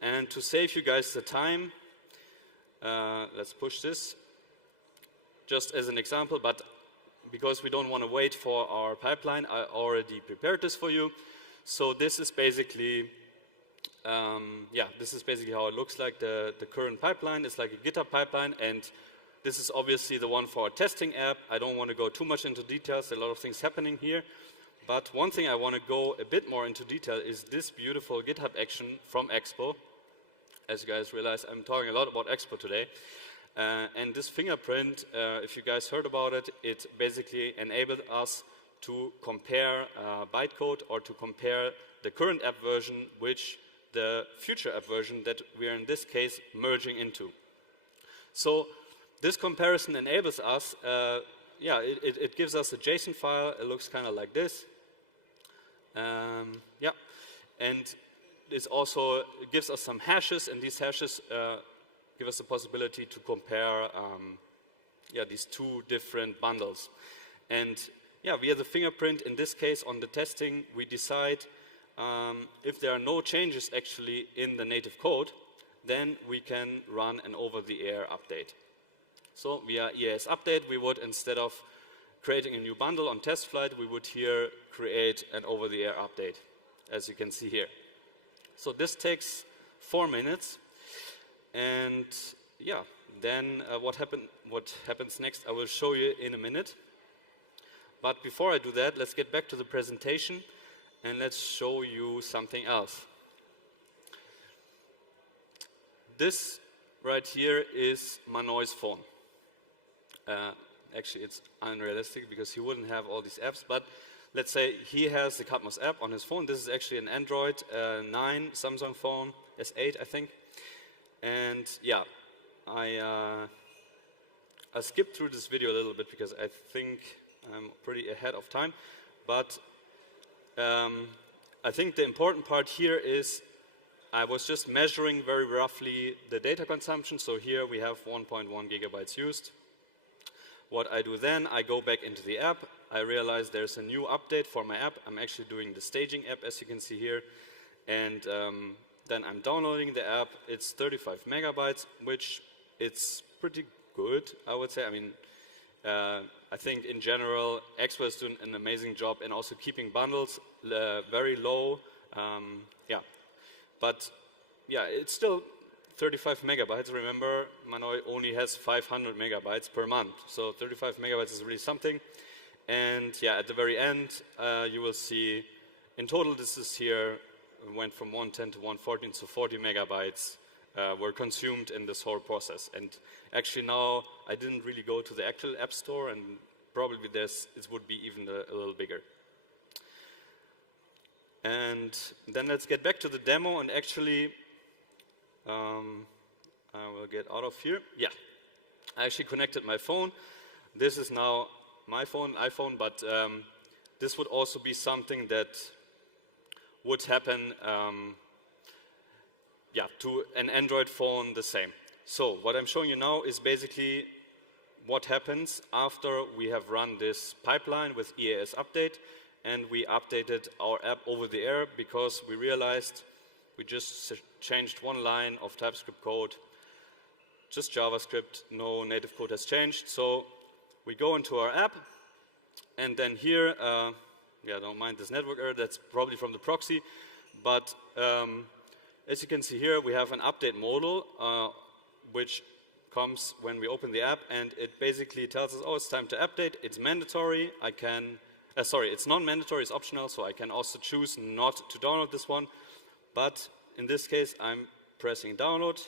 And to save you guys the time, let's push this, just as an example, but because we don't want to wait for our pipeline, I already prepared this for you. So this is basically, this is basically how it looks like. The current pipeline is like a GitHub pipeline, and this is obviously the one for our testing app. I don't want to go too much into details. There are a lot of things happening here. But one thing I want to go a bit more into detail is this beautiful GitHub action from Expo. As you guys realize, I'm talking a lot about Expo today. And this fingerprint, if you guys heard about it, it basically enabled us to compare bytecode or to compare the current app version with the future app version that we are in this case merging into. So this comparison enables us, it gives us a JSON file. It looks kind of like this. And this also gives us some hashes, and these hashes give us the possibility to compare these two different bundles. And via the fingerprint, in this case on the testing, we decide if there are no changes actually in the native code, then we can run an over-the-air update. So via EAS update, we would, instead of creating a new bundle on test flight, we would here create an over-the-air update, as you can see here. So this takes 4 minutes. And then what happens next, I will show you in a minute. But before I do that, let's get back to the presentation and let's show you something else. This right here is Manoy's phone. Actually, it's unrealistic because he wouldn't have all these apps, but let's say he has the Catmos app on his phone. This is actually an Android 9 Samsung phone, S8 I think. And I skipped through this video a little bit because I think I'm pretty ahead of time. But I think the important part here is I was just measuring very roughly the data consumption. So here we have 1.1 gigabytes used. What I do then, I go back into the app. I realize there's a new update for my app. I'm actually doing the staging app, as you can see here. And then I'm downloading the app. It's 35 megabytes, which it's pretty good, I would say. I mean, I think in general, Expo is doing an amazing job in also keeping bundles very low. But it's still 35 megabytes. Remember, Manoy only has 500 megabytes per month. So 35 megabytes is really something. And at the very end, you will see, in total, this is here, went from 110 to 114, so 40 megabytes were consumed in this whole process. And actually now, I didn't really go to the actual app store, and probably it would be even a little bigger. And then let's get back to the demo, and actually, I will get out of here. I actually connected my phone. This is now my phone, iPhone, but this would also be something that would happen to an Android phone the same. So what I'm showing you now is basically what happens after we have run this pipeline with EAS update and we updated our app over the air because we realized we just changed one line of TypeScript code, just JavaScript, no native code has changed. So we go into our app, and then here, don't mind this network error, that's probably from the proxy, but as you can see here, we have an update modal, which comes when we open the app, and it basically tells us, oh, it's time to update, it's mandatory, it's non-mandatory, it's optional, so I can also choose not to download this one, but in this case, I'm pressing download,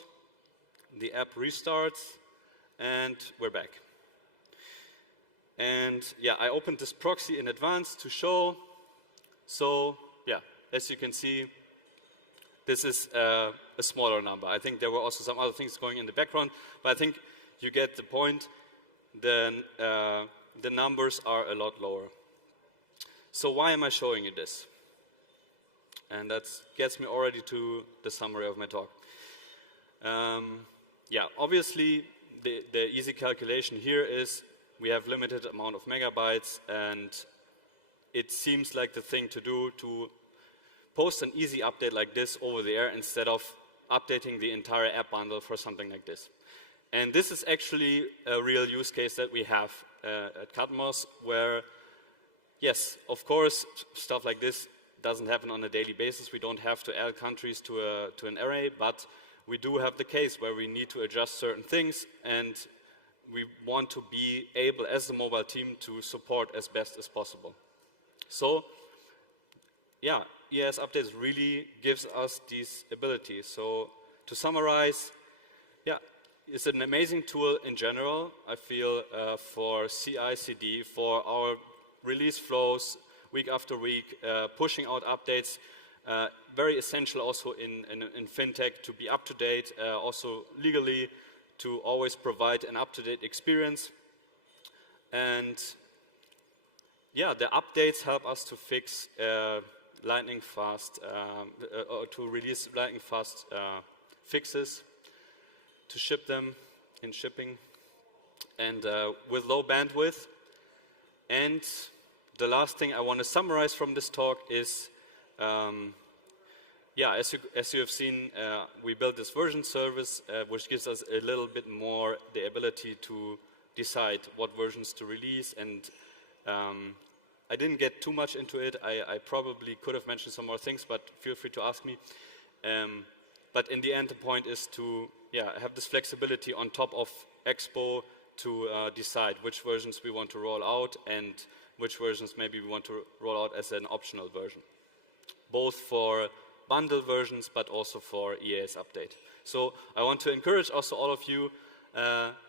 the app restarts, and we're back. And I opened this proxy in advance to show. So as you can see, this is a smaller number. I think there were also some other things going in the background, but I think you get the point. Then the numbers are a lot lower. So why am I showing you this? And that gets me already to the summary of my talk. Obviously, the easy calculation here is we have limited amount of megabytes, and it seems like the thing to do to post an easy update like this over the air instead of updating the entire app bundle for something like this. And this is actually a real use case that we have at Katmos, where, yes, of course, stuff like this doesn't happen on a daily basis. We don't have to add countries to an array, but we do have the case where we need to adjust certain things, and we want to be able, as the mobile team, to support as best as possible. So, yeah, ES Updates really gives us these abilities. So, to summarize, yeah, it's an amazing tool in general, I feel, for CI/CD, for our release flows week after week, pushing out updates, very essential also in fintech to be up to date, also legally to always provide an up-to-date experience. And yeah, the updates help us to fix lightning fast, or to release lightning fast fixes, to ship them in shipping, and with low bandwidth. And the last thing I want to summarize from this talk is, yeah, as you have seen, we built this version service, which gives us a little bit more the ability to decide what versions to release. And I didn't get too much into it. I probably could have mentioned some more things, but feel free to ask me. But in the end, the point is to have this flexibility on top of Expo to decide which versions we want to roll out and which versions maybe we want to roll out as an optional version, both for bundle versions but also for EAS update. So I want to encourage also all of you,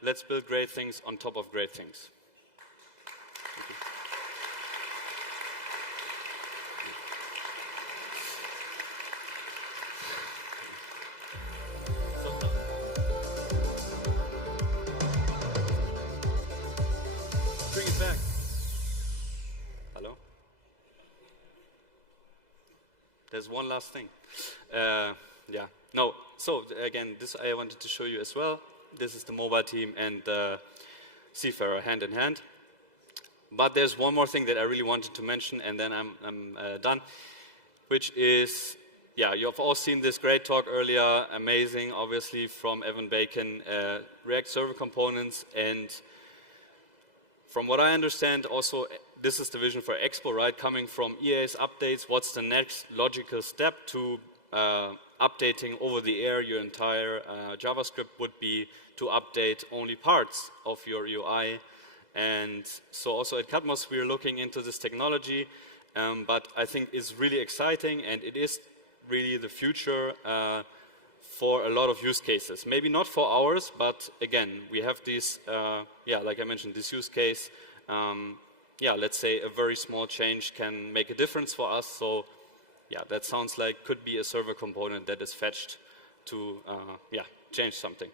let's build great things on top of great things. There's one last thing. So again, this I wanted to show you as well. This is the mobile team and the Seafarer hand in hand. But there's one more thing that I really wanted to mention, and then I'm done, which is, you've all seen this great talk earlier, amazing, obviously, from Evan Bacon, React Server Components, and from what I understand, also, this is the vision for Expo, right? Coming from EAS updates, what's the next logical step to updating over the air your entire JavaScript would be to update only parts of your UI. And so also at Katmos, we're looking into this technology, but I think it's really exciting, and it is really the future for a lot of use cases. Maybe not for ours, but again, we have this, like I mentioned, this use case. Let's say a very small change can make a difference for us. So, that sounds like could be a server component that is fetched to, change something.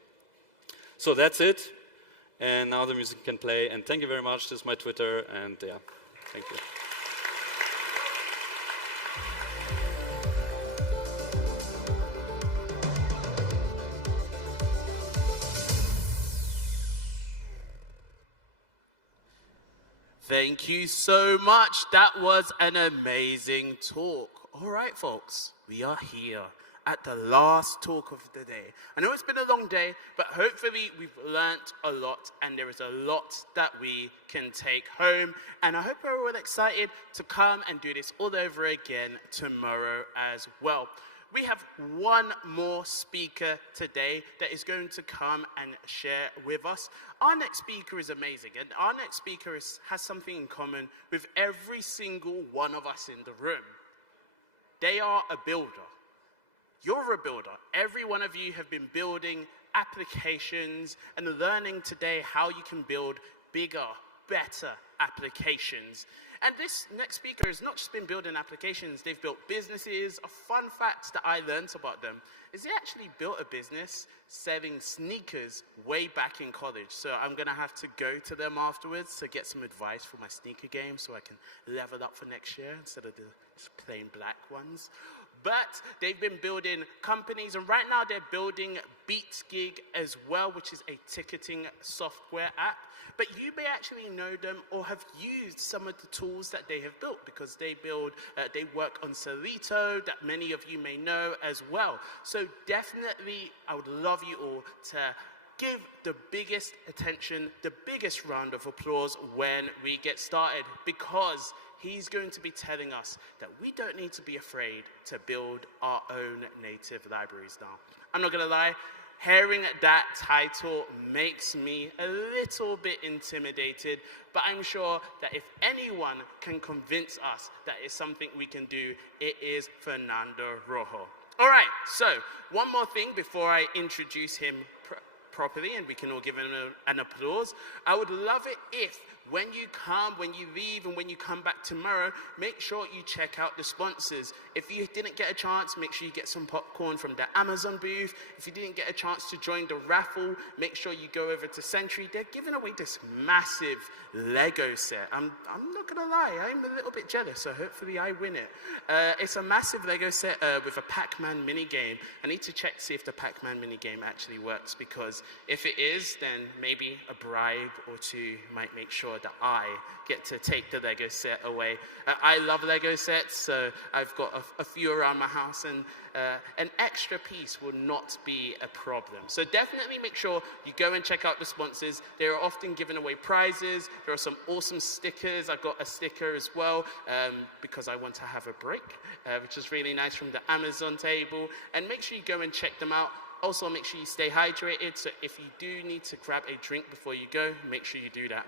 So that's it. And now the music can play. And thank you very much. This is my Twitter. And thank you. Thank you so much. That was an amazing talk. All right, folks, we are here at the last talk of the day. I know it's been a long day, but hopefully we've learnt a lot, and there is a lot that we can take home. And I hope we're all excited to come and do this all over again tomorrow as well. We have one more speaker today that is going to come and share with us. Our next speaker is amazing, and our next speaker has something in common with every single one of us in the room. They are a builder. You're a builder. Every one of you have been building applications and learning today how you can build bigger, better applications. And this next speaker has not just been building applications, they've built businesses. A fun fact that I learned about them is they actually built a business selling sneakers way back in college. So I'm going to have to go to them afterwards to get some advice for my sneaker game so I can level up for next year instead of the plain black ones. But they've been building companies, and right now they're building BeatGig as well, which is a ticketing software app. But you may actually know them or have used some of the tools that they have built, because they work on Solito, that many of you may know as well. So definitely, I would love you all to give the biggest attention, the biggest round of applause when we get started, because he's going to be telling us that we don't need to be afraid to build our own native libraries now. I'm not going to lie, hearing that title makes me a little bit intimidated, but I'm sure that if anyone can convince us that it's something we can do, it is Fernando Rojo. All right, so one more thing before I introduce him properly and we can all give him an applause. I would love it if when you come, when you leave, and when you come back tomorrow, make sure you check out the sponsors. If you didn't get a chance, make sure you get some popcorn from the Amazon booth. If you didn't get a chance to join the raffle, make sure you go over to Sentry. They're giving away this massive Lego set. I'm not gonna lie, I'm a little bit jealous, so hopefully I win it. It's a massive Lego set with a Pac-Man minigame. I need to check to see if the Pac-Man minigame actually works, because if it is, then maybe a bribe or two might make sure that I get to take the Lego set away. I love Lego sets, so I've got a few around my house, and an extra piece will not be a problem. So definitely make sure you go and check out the sponsors. They are often giving away prizes. There are some awesome stickers. I've got a sticker as well, because I want to have a break, which is really nice, from the Amazon table. And make sure you go and check them out. Also, make sure you stay hydrated. So if you do need to grab a drink before you go, make sure you do that.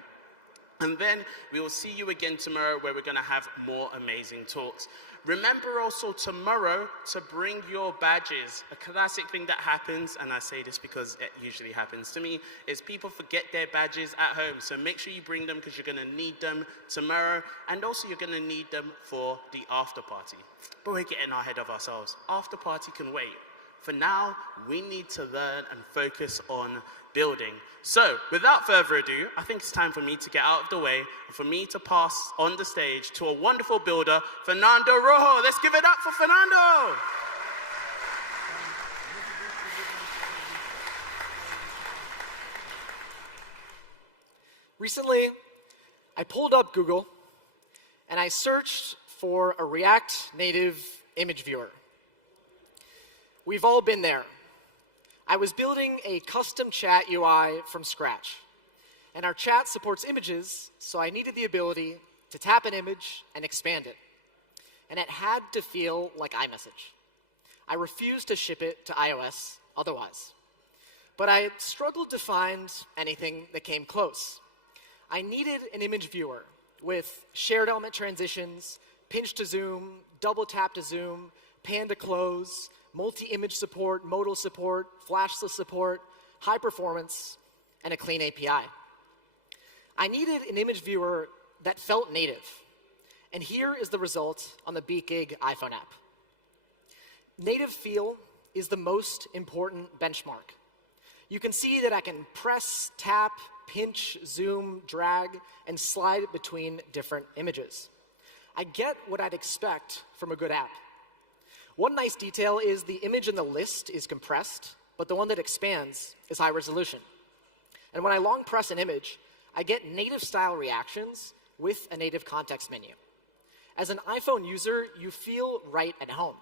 And then we will see you again tomorrow, where we're going to have more amazing talks. Remember also tomorrow to bring your badges. A classic thing that happens, and I say this because it usually happens to me, is people forget their badges at home. So make sure you bring them, because you're going to need them tomorrow. And also you're going to need them for the after party. But we're getting ahead of ourselves. After party can wait. For now, we need to learn and focus on building. So, without further ado, I think it's time for me to get out of the way and for me to pass on the stage to a wonderful builder, Fernando Rojo. Let's give it up for Fernando. Recently, I pulled up Google and I searched for a React Native image viewer. We've all been there. I was building a custom chat UI from scratch, and our chat supports images, so I needed the ability to tap an image and expand it. And it had to feel like iMessage. I refused to ship it to iOS otherwise. But I struggled to find anything that came close. I needed an image viewer with shared element transitions, pinch to zoom, double tap to zoom, pan to close, multi-image support, modal support, flashless support, high performance, and a clean API. I needed an image viewer that felt native. And here is the result on the BeatGig iPhone app. Native feel is the most important benchmark. You can see that I can press, tap, pinch, zoom, drag, and slide between different images. I get what I'd expect from a good app. One nice detail is the image in the list is compressed, but the one that expands is high resolution. And when I long press an image, I get native style reactions with a native context menu. As an iPhone user, you feel right at home.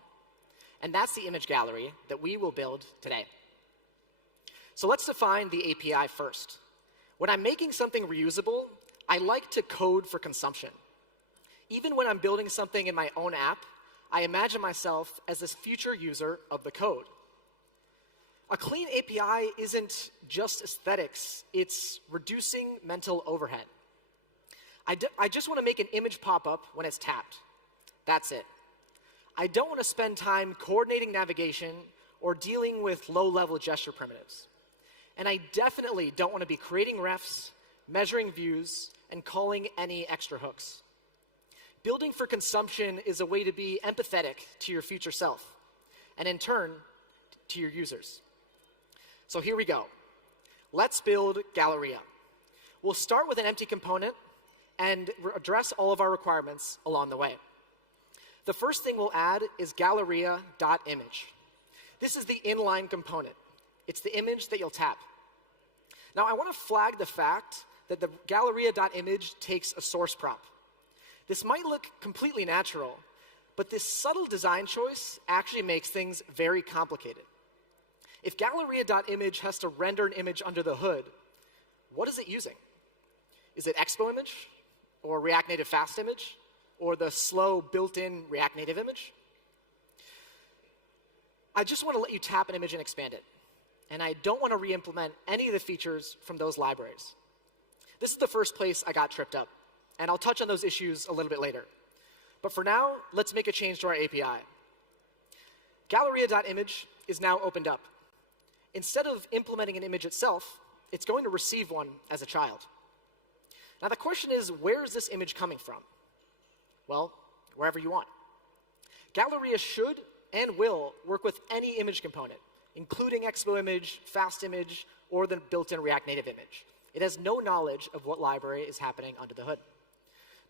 And that's the image gallery that we will build today. So let's define the API first. When I'm making something reusable, I like to code for consumption. Even when I'm building something in my own app, I imagine myself as this future user of the code. A clean API isn't just aesthetics, it's reducing mental overhead. I just want to make an image pop up when it's tapped. That's it. I don't want to spend time coordinating navigation or dealing with low-level gesture primitives. And I definitely don't want to be creating refs, measuring views, and calling any extra hooks. Building for consumption is a way to be empathetic to your future self, and in turn, to your users. So here we go. Let's build Galleria. We'll start with an empty component and address all of our requirements along the way. The first thing we'll add is galleria.image. This is the inline component. It's the image that you'll tap. Now, I want to flag the fact that the galleria.image takes a source prop. This might look completely natural, but this subtle design choice actually makes things very complicated. If galleria.image has to render an image under the hood, what is it using? Is it Expo image, or React Native fast image, or the slow built-in React Native image? I just want to let you tap an image and expand it. And I don't want to re-implement any of the features from those libraries. This is the first place I got tripped up, and I'll touch on those issues a little bit later. But for now, let's make a change to our API. Galleria.image is now opened up. Instead of implementing an image itself, it's going to receive one as a child. Now the question is, where is this image coming from? Well, wherever you want. Galleria should and will work with any image component, including Expo image, fast image, or the built-in React Native image. It has no knowledge of what library is happening under the hood.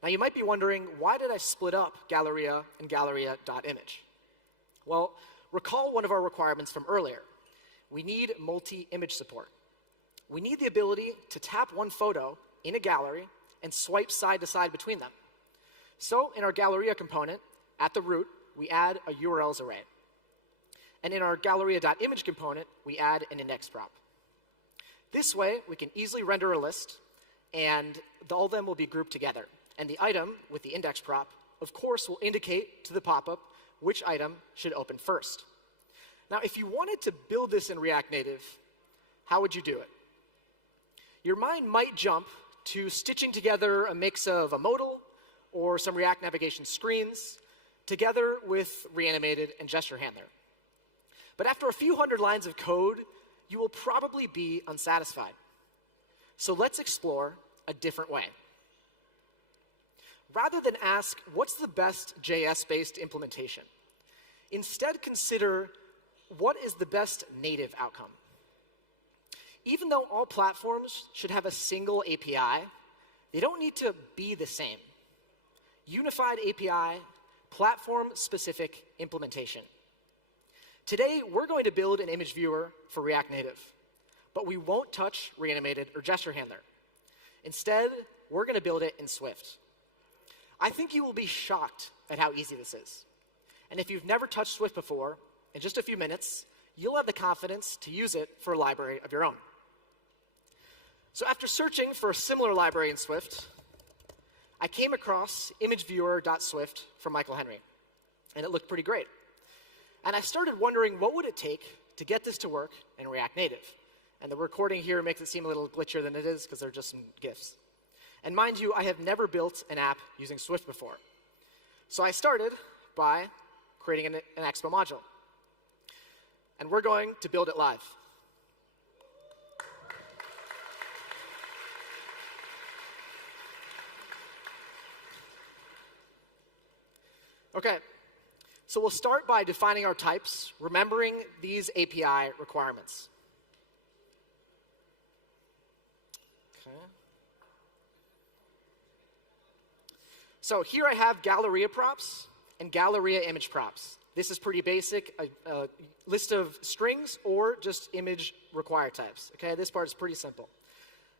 Now you might be wondering, why did I split up Galleria and Galleria.image? Well, recall one of our requirements from earlier. We need multi-image support. We need the ability to tap one photo in a gallery and swipe side to side between them. So in our Galleria component, at the root, we add a URLs array. And in our Galleria.image component, we add an index prop. This way, we can easily render a list, and all of them will be grouped together. And the item with the index prop, of course, will indicate to the pop-up which item should open first. Now, if you wanted to build this in React Native, how would you do it? Your mind might jump to stitching together a mix of a modal or some React navigation screens together with reanimated and gesture handler. But after a few hundred lines of code, you will probably be unsatisfied. So let's explore a different way. Rather than ask, what's the best JS-based implementation? Instead, consider, what is the best native outcome? Even though all platforms should have a single API, they don't need to be the same. Unified API, platform-specific implementation. Today, we're going to build an image viewer for React Native, but we won't touch reanimated or gesture handler. Instead, we're going to build it in Swift. I think you will be shocked at how easy this is. And if you've never touched Swift before, in just a few minutes, you'll have the confidence to use it for a library of your own. So after searching for a similar library in Swift, I came across imageviewer.swift from Michael Henry, and it looked pretty great. And I started wondering, what would it take to get this to work in React Native? And the recording here makes it seem a little glitchier than it is because they're just some GIFs. And mind you, I have never built an app using Swift before. So I started by creating an Expo module. And we're going to build it live. Okay, so we'll start by defining our types, remembering these API requirements. Okay. So here I have Galleria props and Galleria image props. This is pretty basic, a list of strings or just image required types. Okay, this part is pretty simple.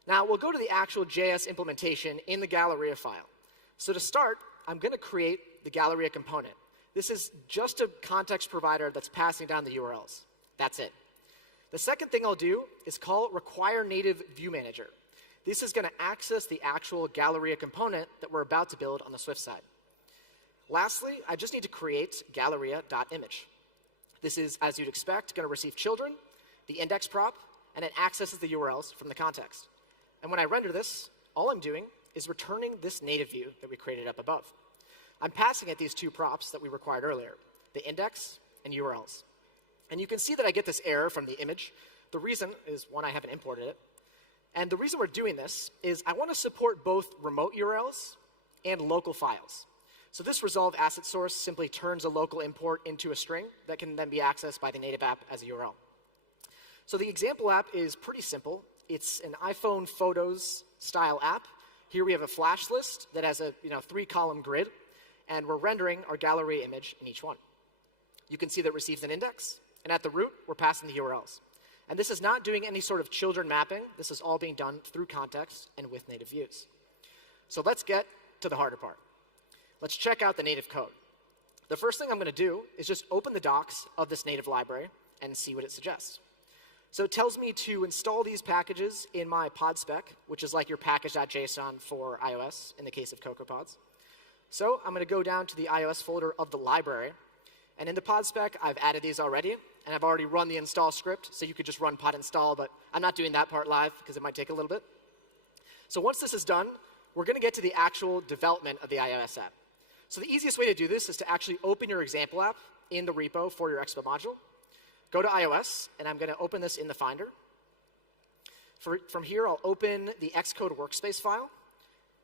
Now we'll go to the actual JS implementation in the Galleria file. So to start, I'm going to create the Galleria component. This is just a context provider that's passing down the URLs. That's it. The second thing I'll do is call require native view manager. This is going to access the actual Galleria component that we're about to build on the Swift side. Lastly, I just need to create galleria.image. This is, as you'd expect, going to receive children, the index prop, and it accesses the URLs from the context. And when I render this, all I'm doing is returning this native view that we created up above. I'm passing it these two props that we required earlier, the index and URLs. And you can see that I get this error from the image. The reason is, one, I haven't imported it. And the reason we're doing this is I want to support both remote URLs and local files. So this resolve asset source simply turns a local import into a string that can then be accessed by the native app as a URL. So the example app is pretty simple. It's an iPhone Photos style app. Here we have a flash list that has a 3-column grid. and we're rendering our gallery image in each one. You can see that it receives an index, and at the root, we're passing the URLs. And this is not doing any sort of children mapping. This is all being done through context and with native views. So let's get to the harder part. Let's check out the native code. The first thing I'm going to do is just open the docs of this native library and see what it suggests. So it tells me to install these packages in my pod spec, which is like your package.json for iOS in the case of CocoaPods. So I'm going to go down to the iOS folder of the library. And in the pod spec, I've added these already. And I've already run the install script, so you could just run pod install, but I'm not doing that part live because it might take a little bit. So once this is done, we're going to get to the actual development of the iOS app. So the easiest way to do this is to actually open your example app in the repo for your Expo module. Go to iOS, and I'm going to open this in the Finder. From here, I'll open the Xcode workspace file,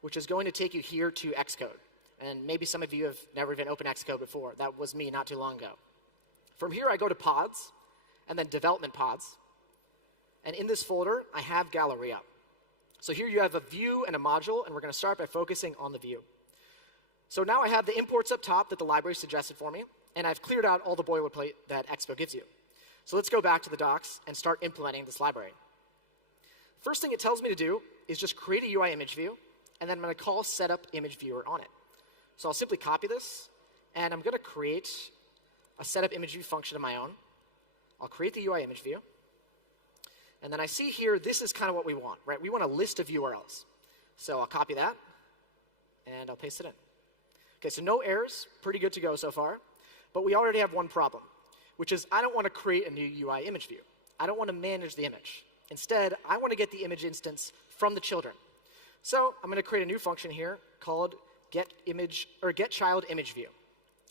which is going to take you here to Xcode. And maybe some of you have never even opened Xcode before. That was me not too long ago. From here, I go to pods, and then development pods. And in this folder, I have Galleria. So here you have a view and a module, and we're going to start by focusing on the view. So now I have the imports up top that the library suggested for me, and I've cleared out all the boilerplate that Expo gives you. So let's go back to the docs and start implementing this library. First thing it tells me to do is just create a UI image view, and then I'm going to call setup image viewer on it. So I'll simply copy this, and I'm going to create a setup image view function of my own. I'll create the UI image view. And then I see here, this is kind of what we want, right? We want a list of URLs. So I'll copy that, and I'll paste it in. OK, so no errors, pretty good to go so far. But we already have one problem, which is I don't want to create a new UI image view. I don't want to manage the image. Instead, I want to get the image instance from the children. So I'm going to create a new function here called getChildImageView.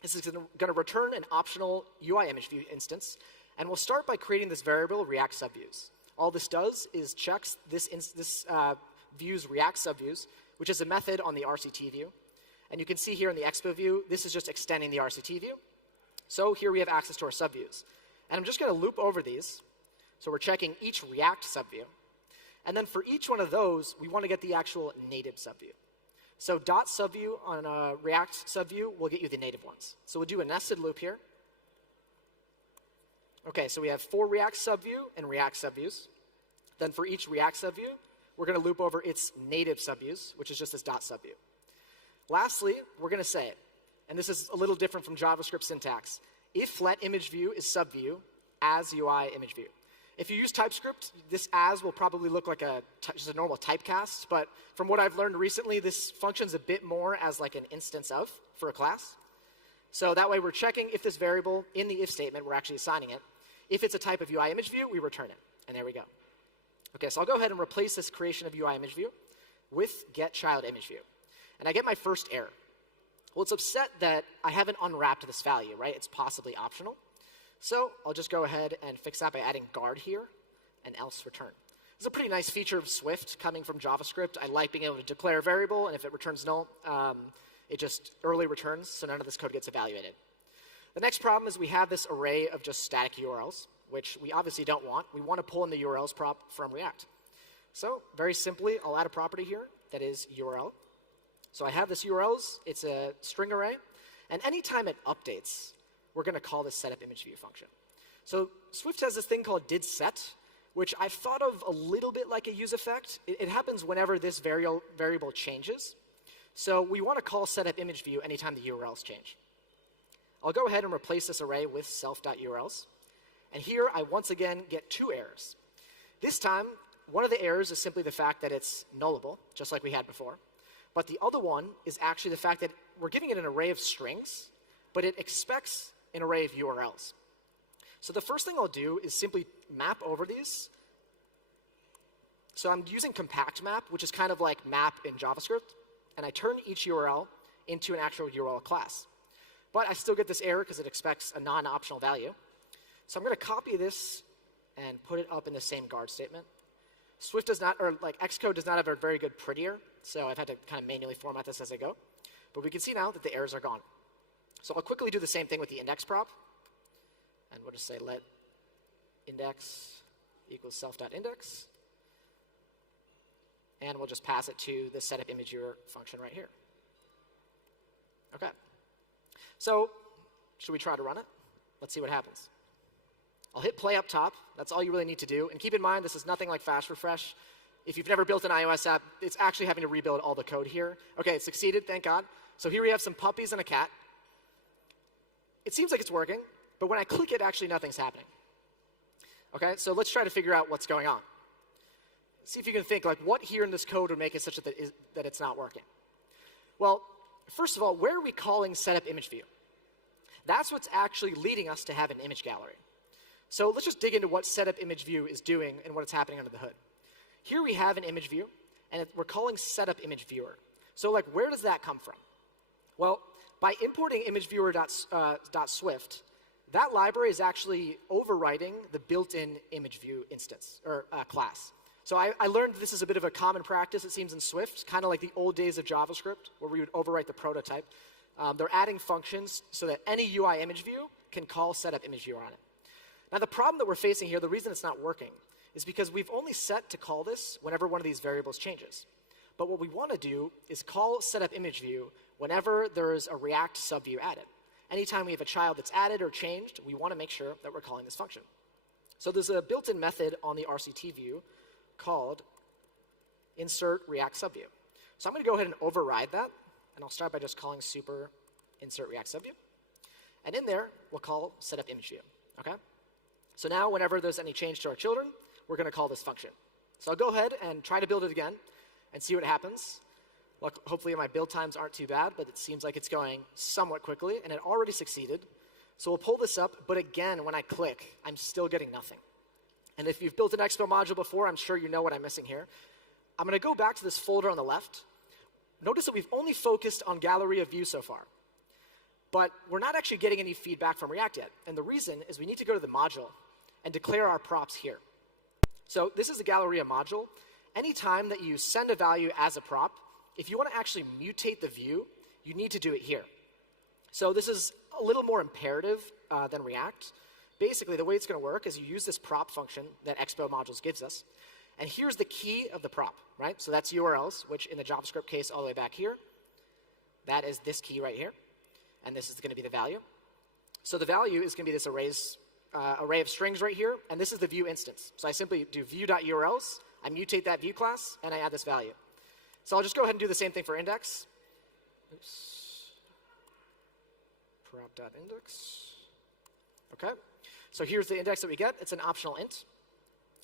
This is going to return an optional UI image view instance, and we'll start by creating this variable React subviews. All this does is checks this view's React subviews, which is a method on the RCT view. And you can see here in the Expo view, this is just extending the RCT view. So here we have access to our subviews. And I'm just going to loop over these. So we're checking each React subview. And then for each one of those, we want to get the actual native subview. So dot subview on a React subview will get you the native ones. So we'll do a nested loop here. OK, so we have 4 React subview and React subviews. Then for each React subview, we're going to loop over its native subviews, which is just this dot subview. Lastly, we're going to say it. And this is a little different from JavaScript syntax. If let image view is subview as UI image view. If you use TypeScript, this as will probably look like just a normal typecast. But from what I've learned recently, this functions a bit more as like an instance of for a class. So that way we're checking if this variable in the if statement, we're actually assigning it. If it's a type of UI image view, we return it. And there we go. OK, so I'll go ahead and replace this creation of UI image view with getChildImageView. And I get my first error. Well, it's upset that I haven't unwrapped this value, right? It's possibly optional. So I'll just go ahead and fix that by adding guard here and else return. This is a pretty nice feature of Swift coming from JavaScript. I like being able to declare a variable, and if it returns null, it just early returns, so none of this code gets evaluated. The next problem is we have this array of just static URLs, which we obviously don't want. We want to pull in the URLs prop from React. So very simply, I'll add a property here that is URL. So I have this URLs. It's a string array. And anytime it updates, we're going to call this setupImageView function. So Swift has this thing called didSet, which I've thought of a little bit like a useEffect. It happens whenever this variable changes. So we want to call setupImageView anytime the URLs change. I'll go ahead and replace this array with self.urls. And here I once again get 2 errors. This time, one of the errors is simply the fact that it's nullable, just like we had before. But the other one is actually the fact that we're giving it an array of strings, but it expects an array of URLs. So the first thing I'll do is simply map over these. So I'm using compact map, which is kind of like map in JavaScript. And I turn each URL into an actual URL class. But I still get this error because it expects a non-optional value. So I'm going to copy this and put it up in the same guard statement. Swift does not, or like Xcode does not have a very good prettier, so I've had to kind of manually format this as I go. But we can see now that the errors are gone. So I'll quickly do the same thing with the index prop. And we'll just say let index equals self.index. And we'll just pass it to the setupImageViewer function right here. OK. So should we try to run it? Let's see what happens. I'll hit play up top. That's all you really need to do. And keep in mind, this is nothing like fast refresh. If you've never built an iOS app, it's actually having to rebuild all the code here. Okay, it succeeded, thank God. So here we have some puppies and a cat. It seems like it's working, but when I click it, actually nothing's happening. Okay, so let's try to figure out what's going on. See if you can think, like, what here in this code would make it such that it's not working? Well, first of all, where are we calling setup image view? That's what's actually leading us to have an image gallery. So let's just dig into what setup image view is doing and what is happening under the hood. Here we have an image view, and we're calling setup image viewer. So like, where does that come from? Well, by importing imageviewer.swift, that library is actually overwriting the built-in image view instance, or class. So I learned this is a bit of a common practice, it seems, in Swift, kind of like the old days of JavaScript, where we would overwrite the prototype. They're adding functions so that any UI image view can call setup image viewer on it. Now, the problem that we're facing here, the reason it's not working, is because we've only set to call this whenever one of these variables changes. But what we want to do is call setup image view whenever there is a React subview added. Anytime we have a child that's added or changed, we want to make sure that we're calling this function. So there's a built-in method on the RCT view called insert React subview. So I'm going to go ahead and override that, and I'll start by just calling super insert React subview. And in there, we'll call setup image view. Okay? So now, whenever there's any change to our children, we're going to call this function. So I'll go ahead and try to build it again and see what happens. Look, hopefully my build times aren't too bad, but it seems like it's going somewhat quickly, and it already succeeded. So we'll pull this up, but again, when I click, I'm still getting nothing. And if you've built an Expo module before, I'm sure you know what I'm missing here. I'm going to go back to this folder on the left. Notice that we've only focused on gallery of view so far. But we're not actually getting any feedback from React yet. And the reason is we need to go to the module and declare our props here. So this is the Galleria module. Anytime that you send a value as a prop, if you want to actually mutate the view, you need to do it here. So this is a little more imperative than React. Basically, the way it's going to work is you use this prop function that Expo modules gives us. And here's the key of the prop, right? So that's URLs, which in the JavaScript case all the way back here, that is this key right here. And this is going to be the value. So the value is going to be this array of strings right here, and this is the view instance. So I simply do view.urls, I mutate that view class, and I add this value. So I'll just go ahead and do the same thing for index. Oops. Prop.index. Okay. So here's the index that we get. It's an optional int.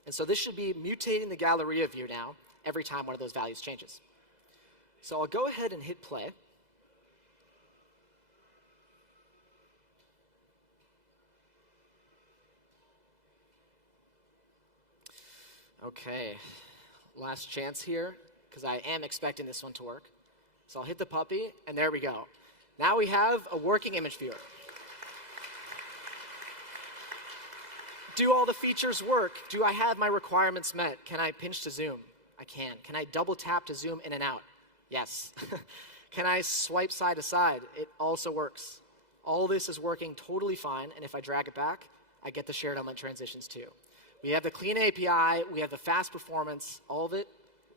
And so this should be mutating the Galleria view now every time one of those values changes. So I'll go ahead and hit play. Okay, last chance here, because I am expecting this one to work. So I'll hit the puppy, and there we go. Now we have a working image viewer. Do all the features work? Do I have my requirements met? Can I pinch to zoom? I can. Can I double tap to zoom in and out? Yes. Can I swipe side to side? It also works. All this is working totally fine, and if I drag it back, I get the shared element transitions too. We have the clean API, we have the fast performance, all of it.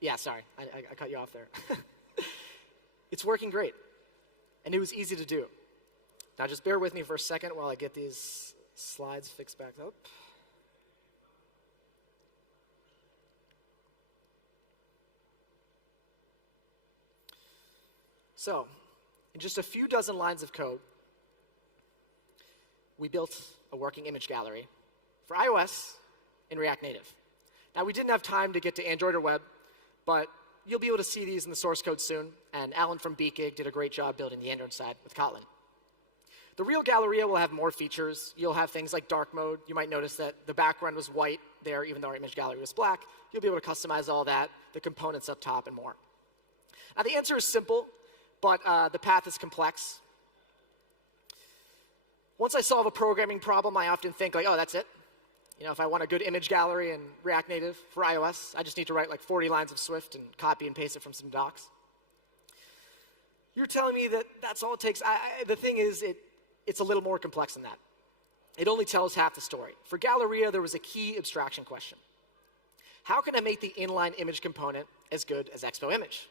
Yeah, sorry, I cut you off there. It's working great, and it was easy to do. Now just bear with me for a second while I get these slides fixed back up. So, in just a few dozen lines of code, we built a working image gallery for iOS in React Native. Now, we didn't have time to get to Android or web, but you'll be able to see these in the source code soon, and Alan from BeatGig did a great job building the Android side with Kotlin. The real Galleria will have more features. You'll have things like dark mode. You might notice that the background was white there, even though our image gallery was black. You'll be able to customize all that, the components up top, and more. Now, the answer is simple, but the path is complex. Once I solve a programming problem, I often think like, oh, that's it. You know, if I want a good image gallery in React Native for iOS, I just need to write like 40 lines of Swift and copy and paste it from some docs. You're telling me that that's all it takes? The thing is, it's a little more complex than that. It only tells half the story. For Galleria, there was a key abstraction question. How can I make the inline image component as good as Expo image?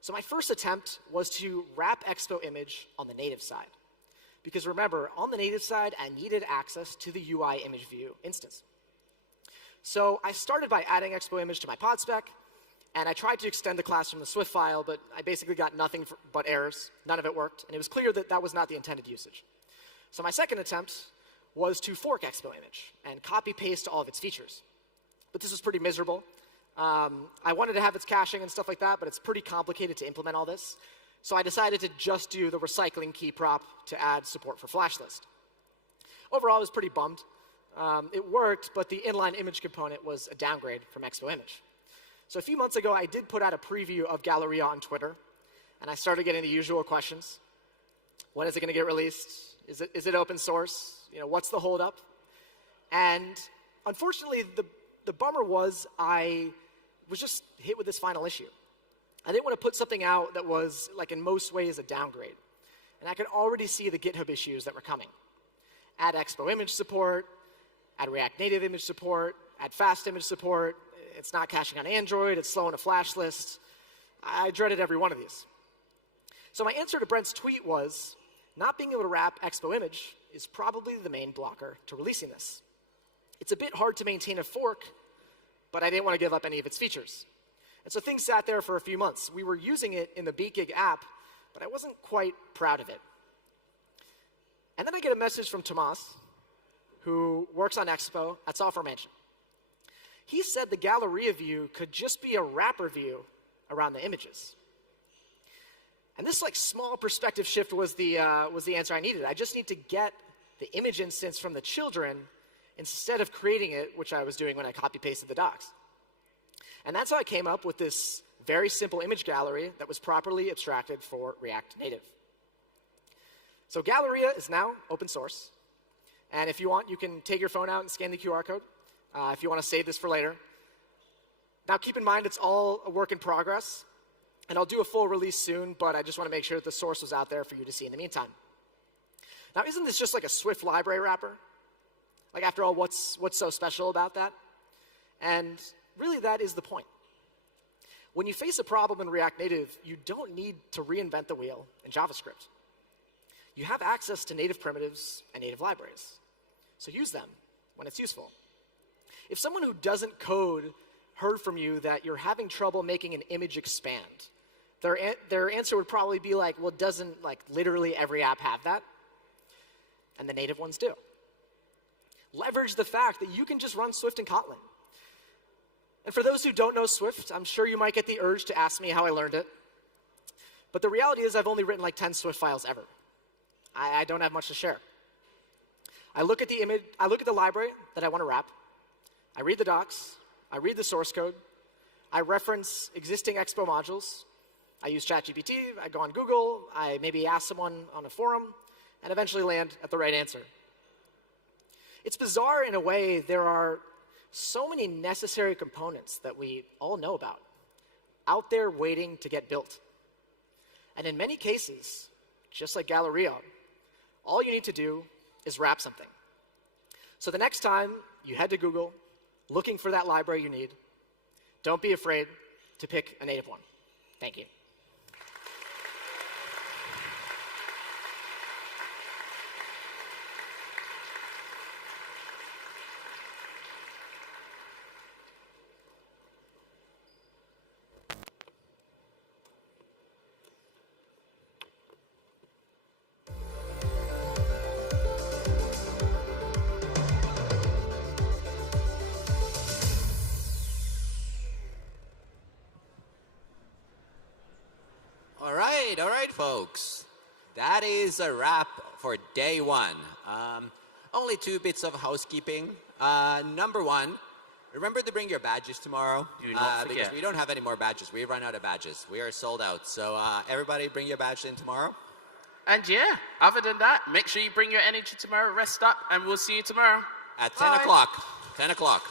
So my first attempt was to wrap Expo image on the native side. Because remember, on the native side, I needed access to the UI image view instance. So I started by adding Expo image to my pod spec, and I tried to extend the class from the Swift file, but I basically got nothing but errors. None of it worked, and it was clear that that was not the intended usage. So my second attempt was to fork Expo image and copy-paste all of its features. But this was pretty miserable. I wanted to have its caching and stuff like that, but it's pretty complicated to implement all this. So I decided to just do the recycling key prop to add support for flash list. Overall, I was pretty bummed. It worked, but the inline image component was a downgrade from Expo image. So a few months ago, I did put out a preview of Galleria on Twitter, and I started getting the usual questions. When is it going to get released? Is it open source? What's the holdup? And unfortunately, the bummer was I was just hit with this final issue. I didn't want to put something out that was, like, in most ways a downgrade. And I could already see the GitHub issues that were coming. Add Expo image support, add React Native image support, add fast image support. It's not caching on Android. It's slow in a flash list. I dreaded every one of these. So my answer to Brent's tweet was, not being able to wrap Expo image is probably the main blocker to releasing this. It's a bit hard to maintain a fork, but I didn't want to give up any of its features. And so things sat there for a few months. We were using it in the BeatGig app, but I wasn't quite proud of it. And then I get a message from Tomas, who works on Expo at Software Mansion. He said the Galleria view could just be a wrapper view around the images. And this small perspective shift was the answer I needed. I just need to get the image instance from the children instead of creating it, which I was doing when I copy-pasted the docs. And that's how I came up with this very simple image gallery that was properly abstracted for React Native. So Galleria is now open source. And if you want, you can take your phone out and scan the QR code if you want to save this for later. Now, keep in mind, it's all a work in progress. And I'll do a full release soon, but I just want to make sure that the source was out there for you to see in the meantime. Now, isn't this just like a Swift library wrapper? Like, after all, what's so special about that? And really, that is the point. When you face a problem in React Native, you don't need to reinvent the wheel in JavaScript. You have access to native primitives and native libraries. So use them when it's useful. If someone who doesn't code heard from you that you're having trouble making an image expand, their answer would probably be like, well, doesn't literally every app have that? And the native ones do. Leverage the fact that you can just run Swift and Kotlin. And for those who don't know Swift, I'm sure you might get the urge to ask me how I learned it. But the reality is I've only written 10 Swift files ever. I don't have much to share. I look at the image, I look at the library that I want to wrap. I read the docs. I read the source code. I reference existing Expo modules. I use ChatGPT. I go on Google. I maybe ask someone on a forum, and eventually land at the right answer. It's bizarre in a way. There are so many necessary components that we all know about out there waiting to get built. And in many cases, just like Galleria, all you need to do is wrap something. So the next time you head to Google looking for that library you need, don't be afraid to pick a native one. Thank you. All right, folks. That is a wrap for day one. Only 2 bits of housekeeping. Number one, remember to bring your badges tomorrow. Do not forget. Because we don't have any more badges. We run out of badges. We are sold out. So everybody bring your badge in tomorrow. And yeah, other than that, make sure you bring your energy tomorrow, rest up, and we'll see you tomorrow. At 10 o'clock. 10 o'clock.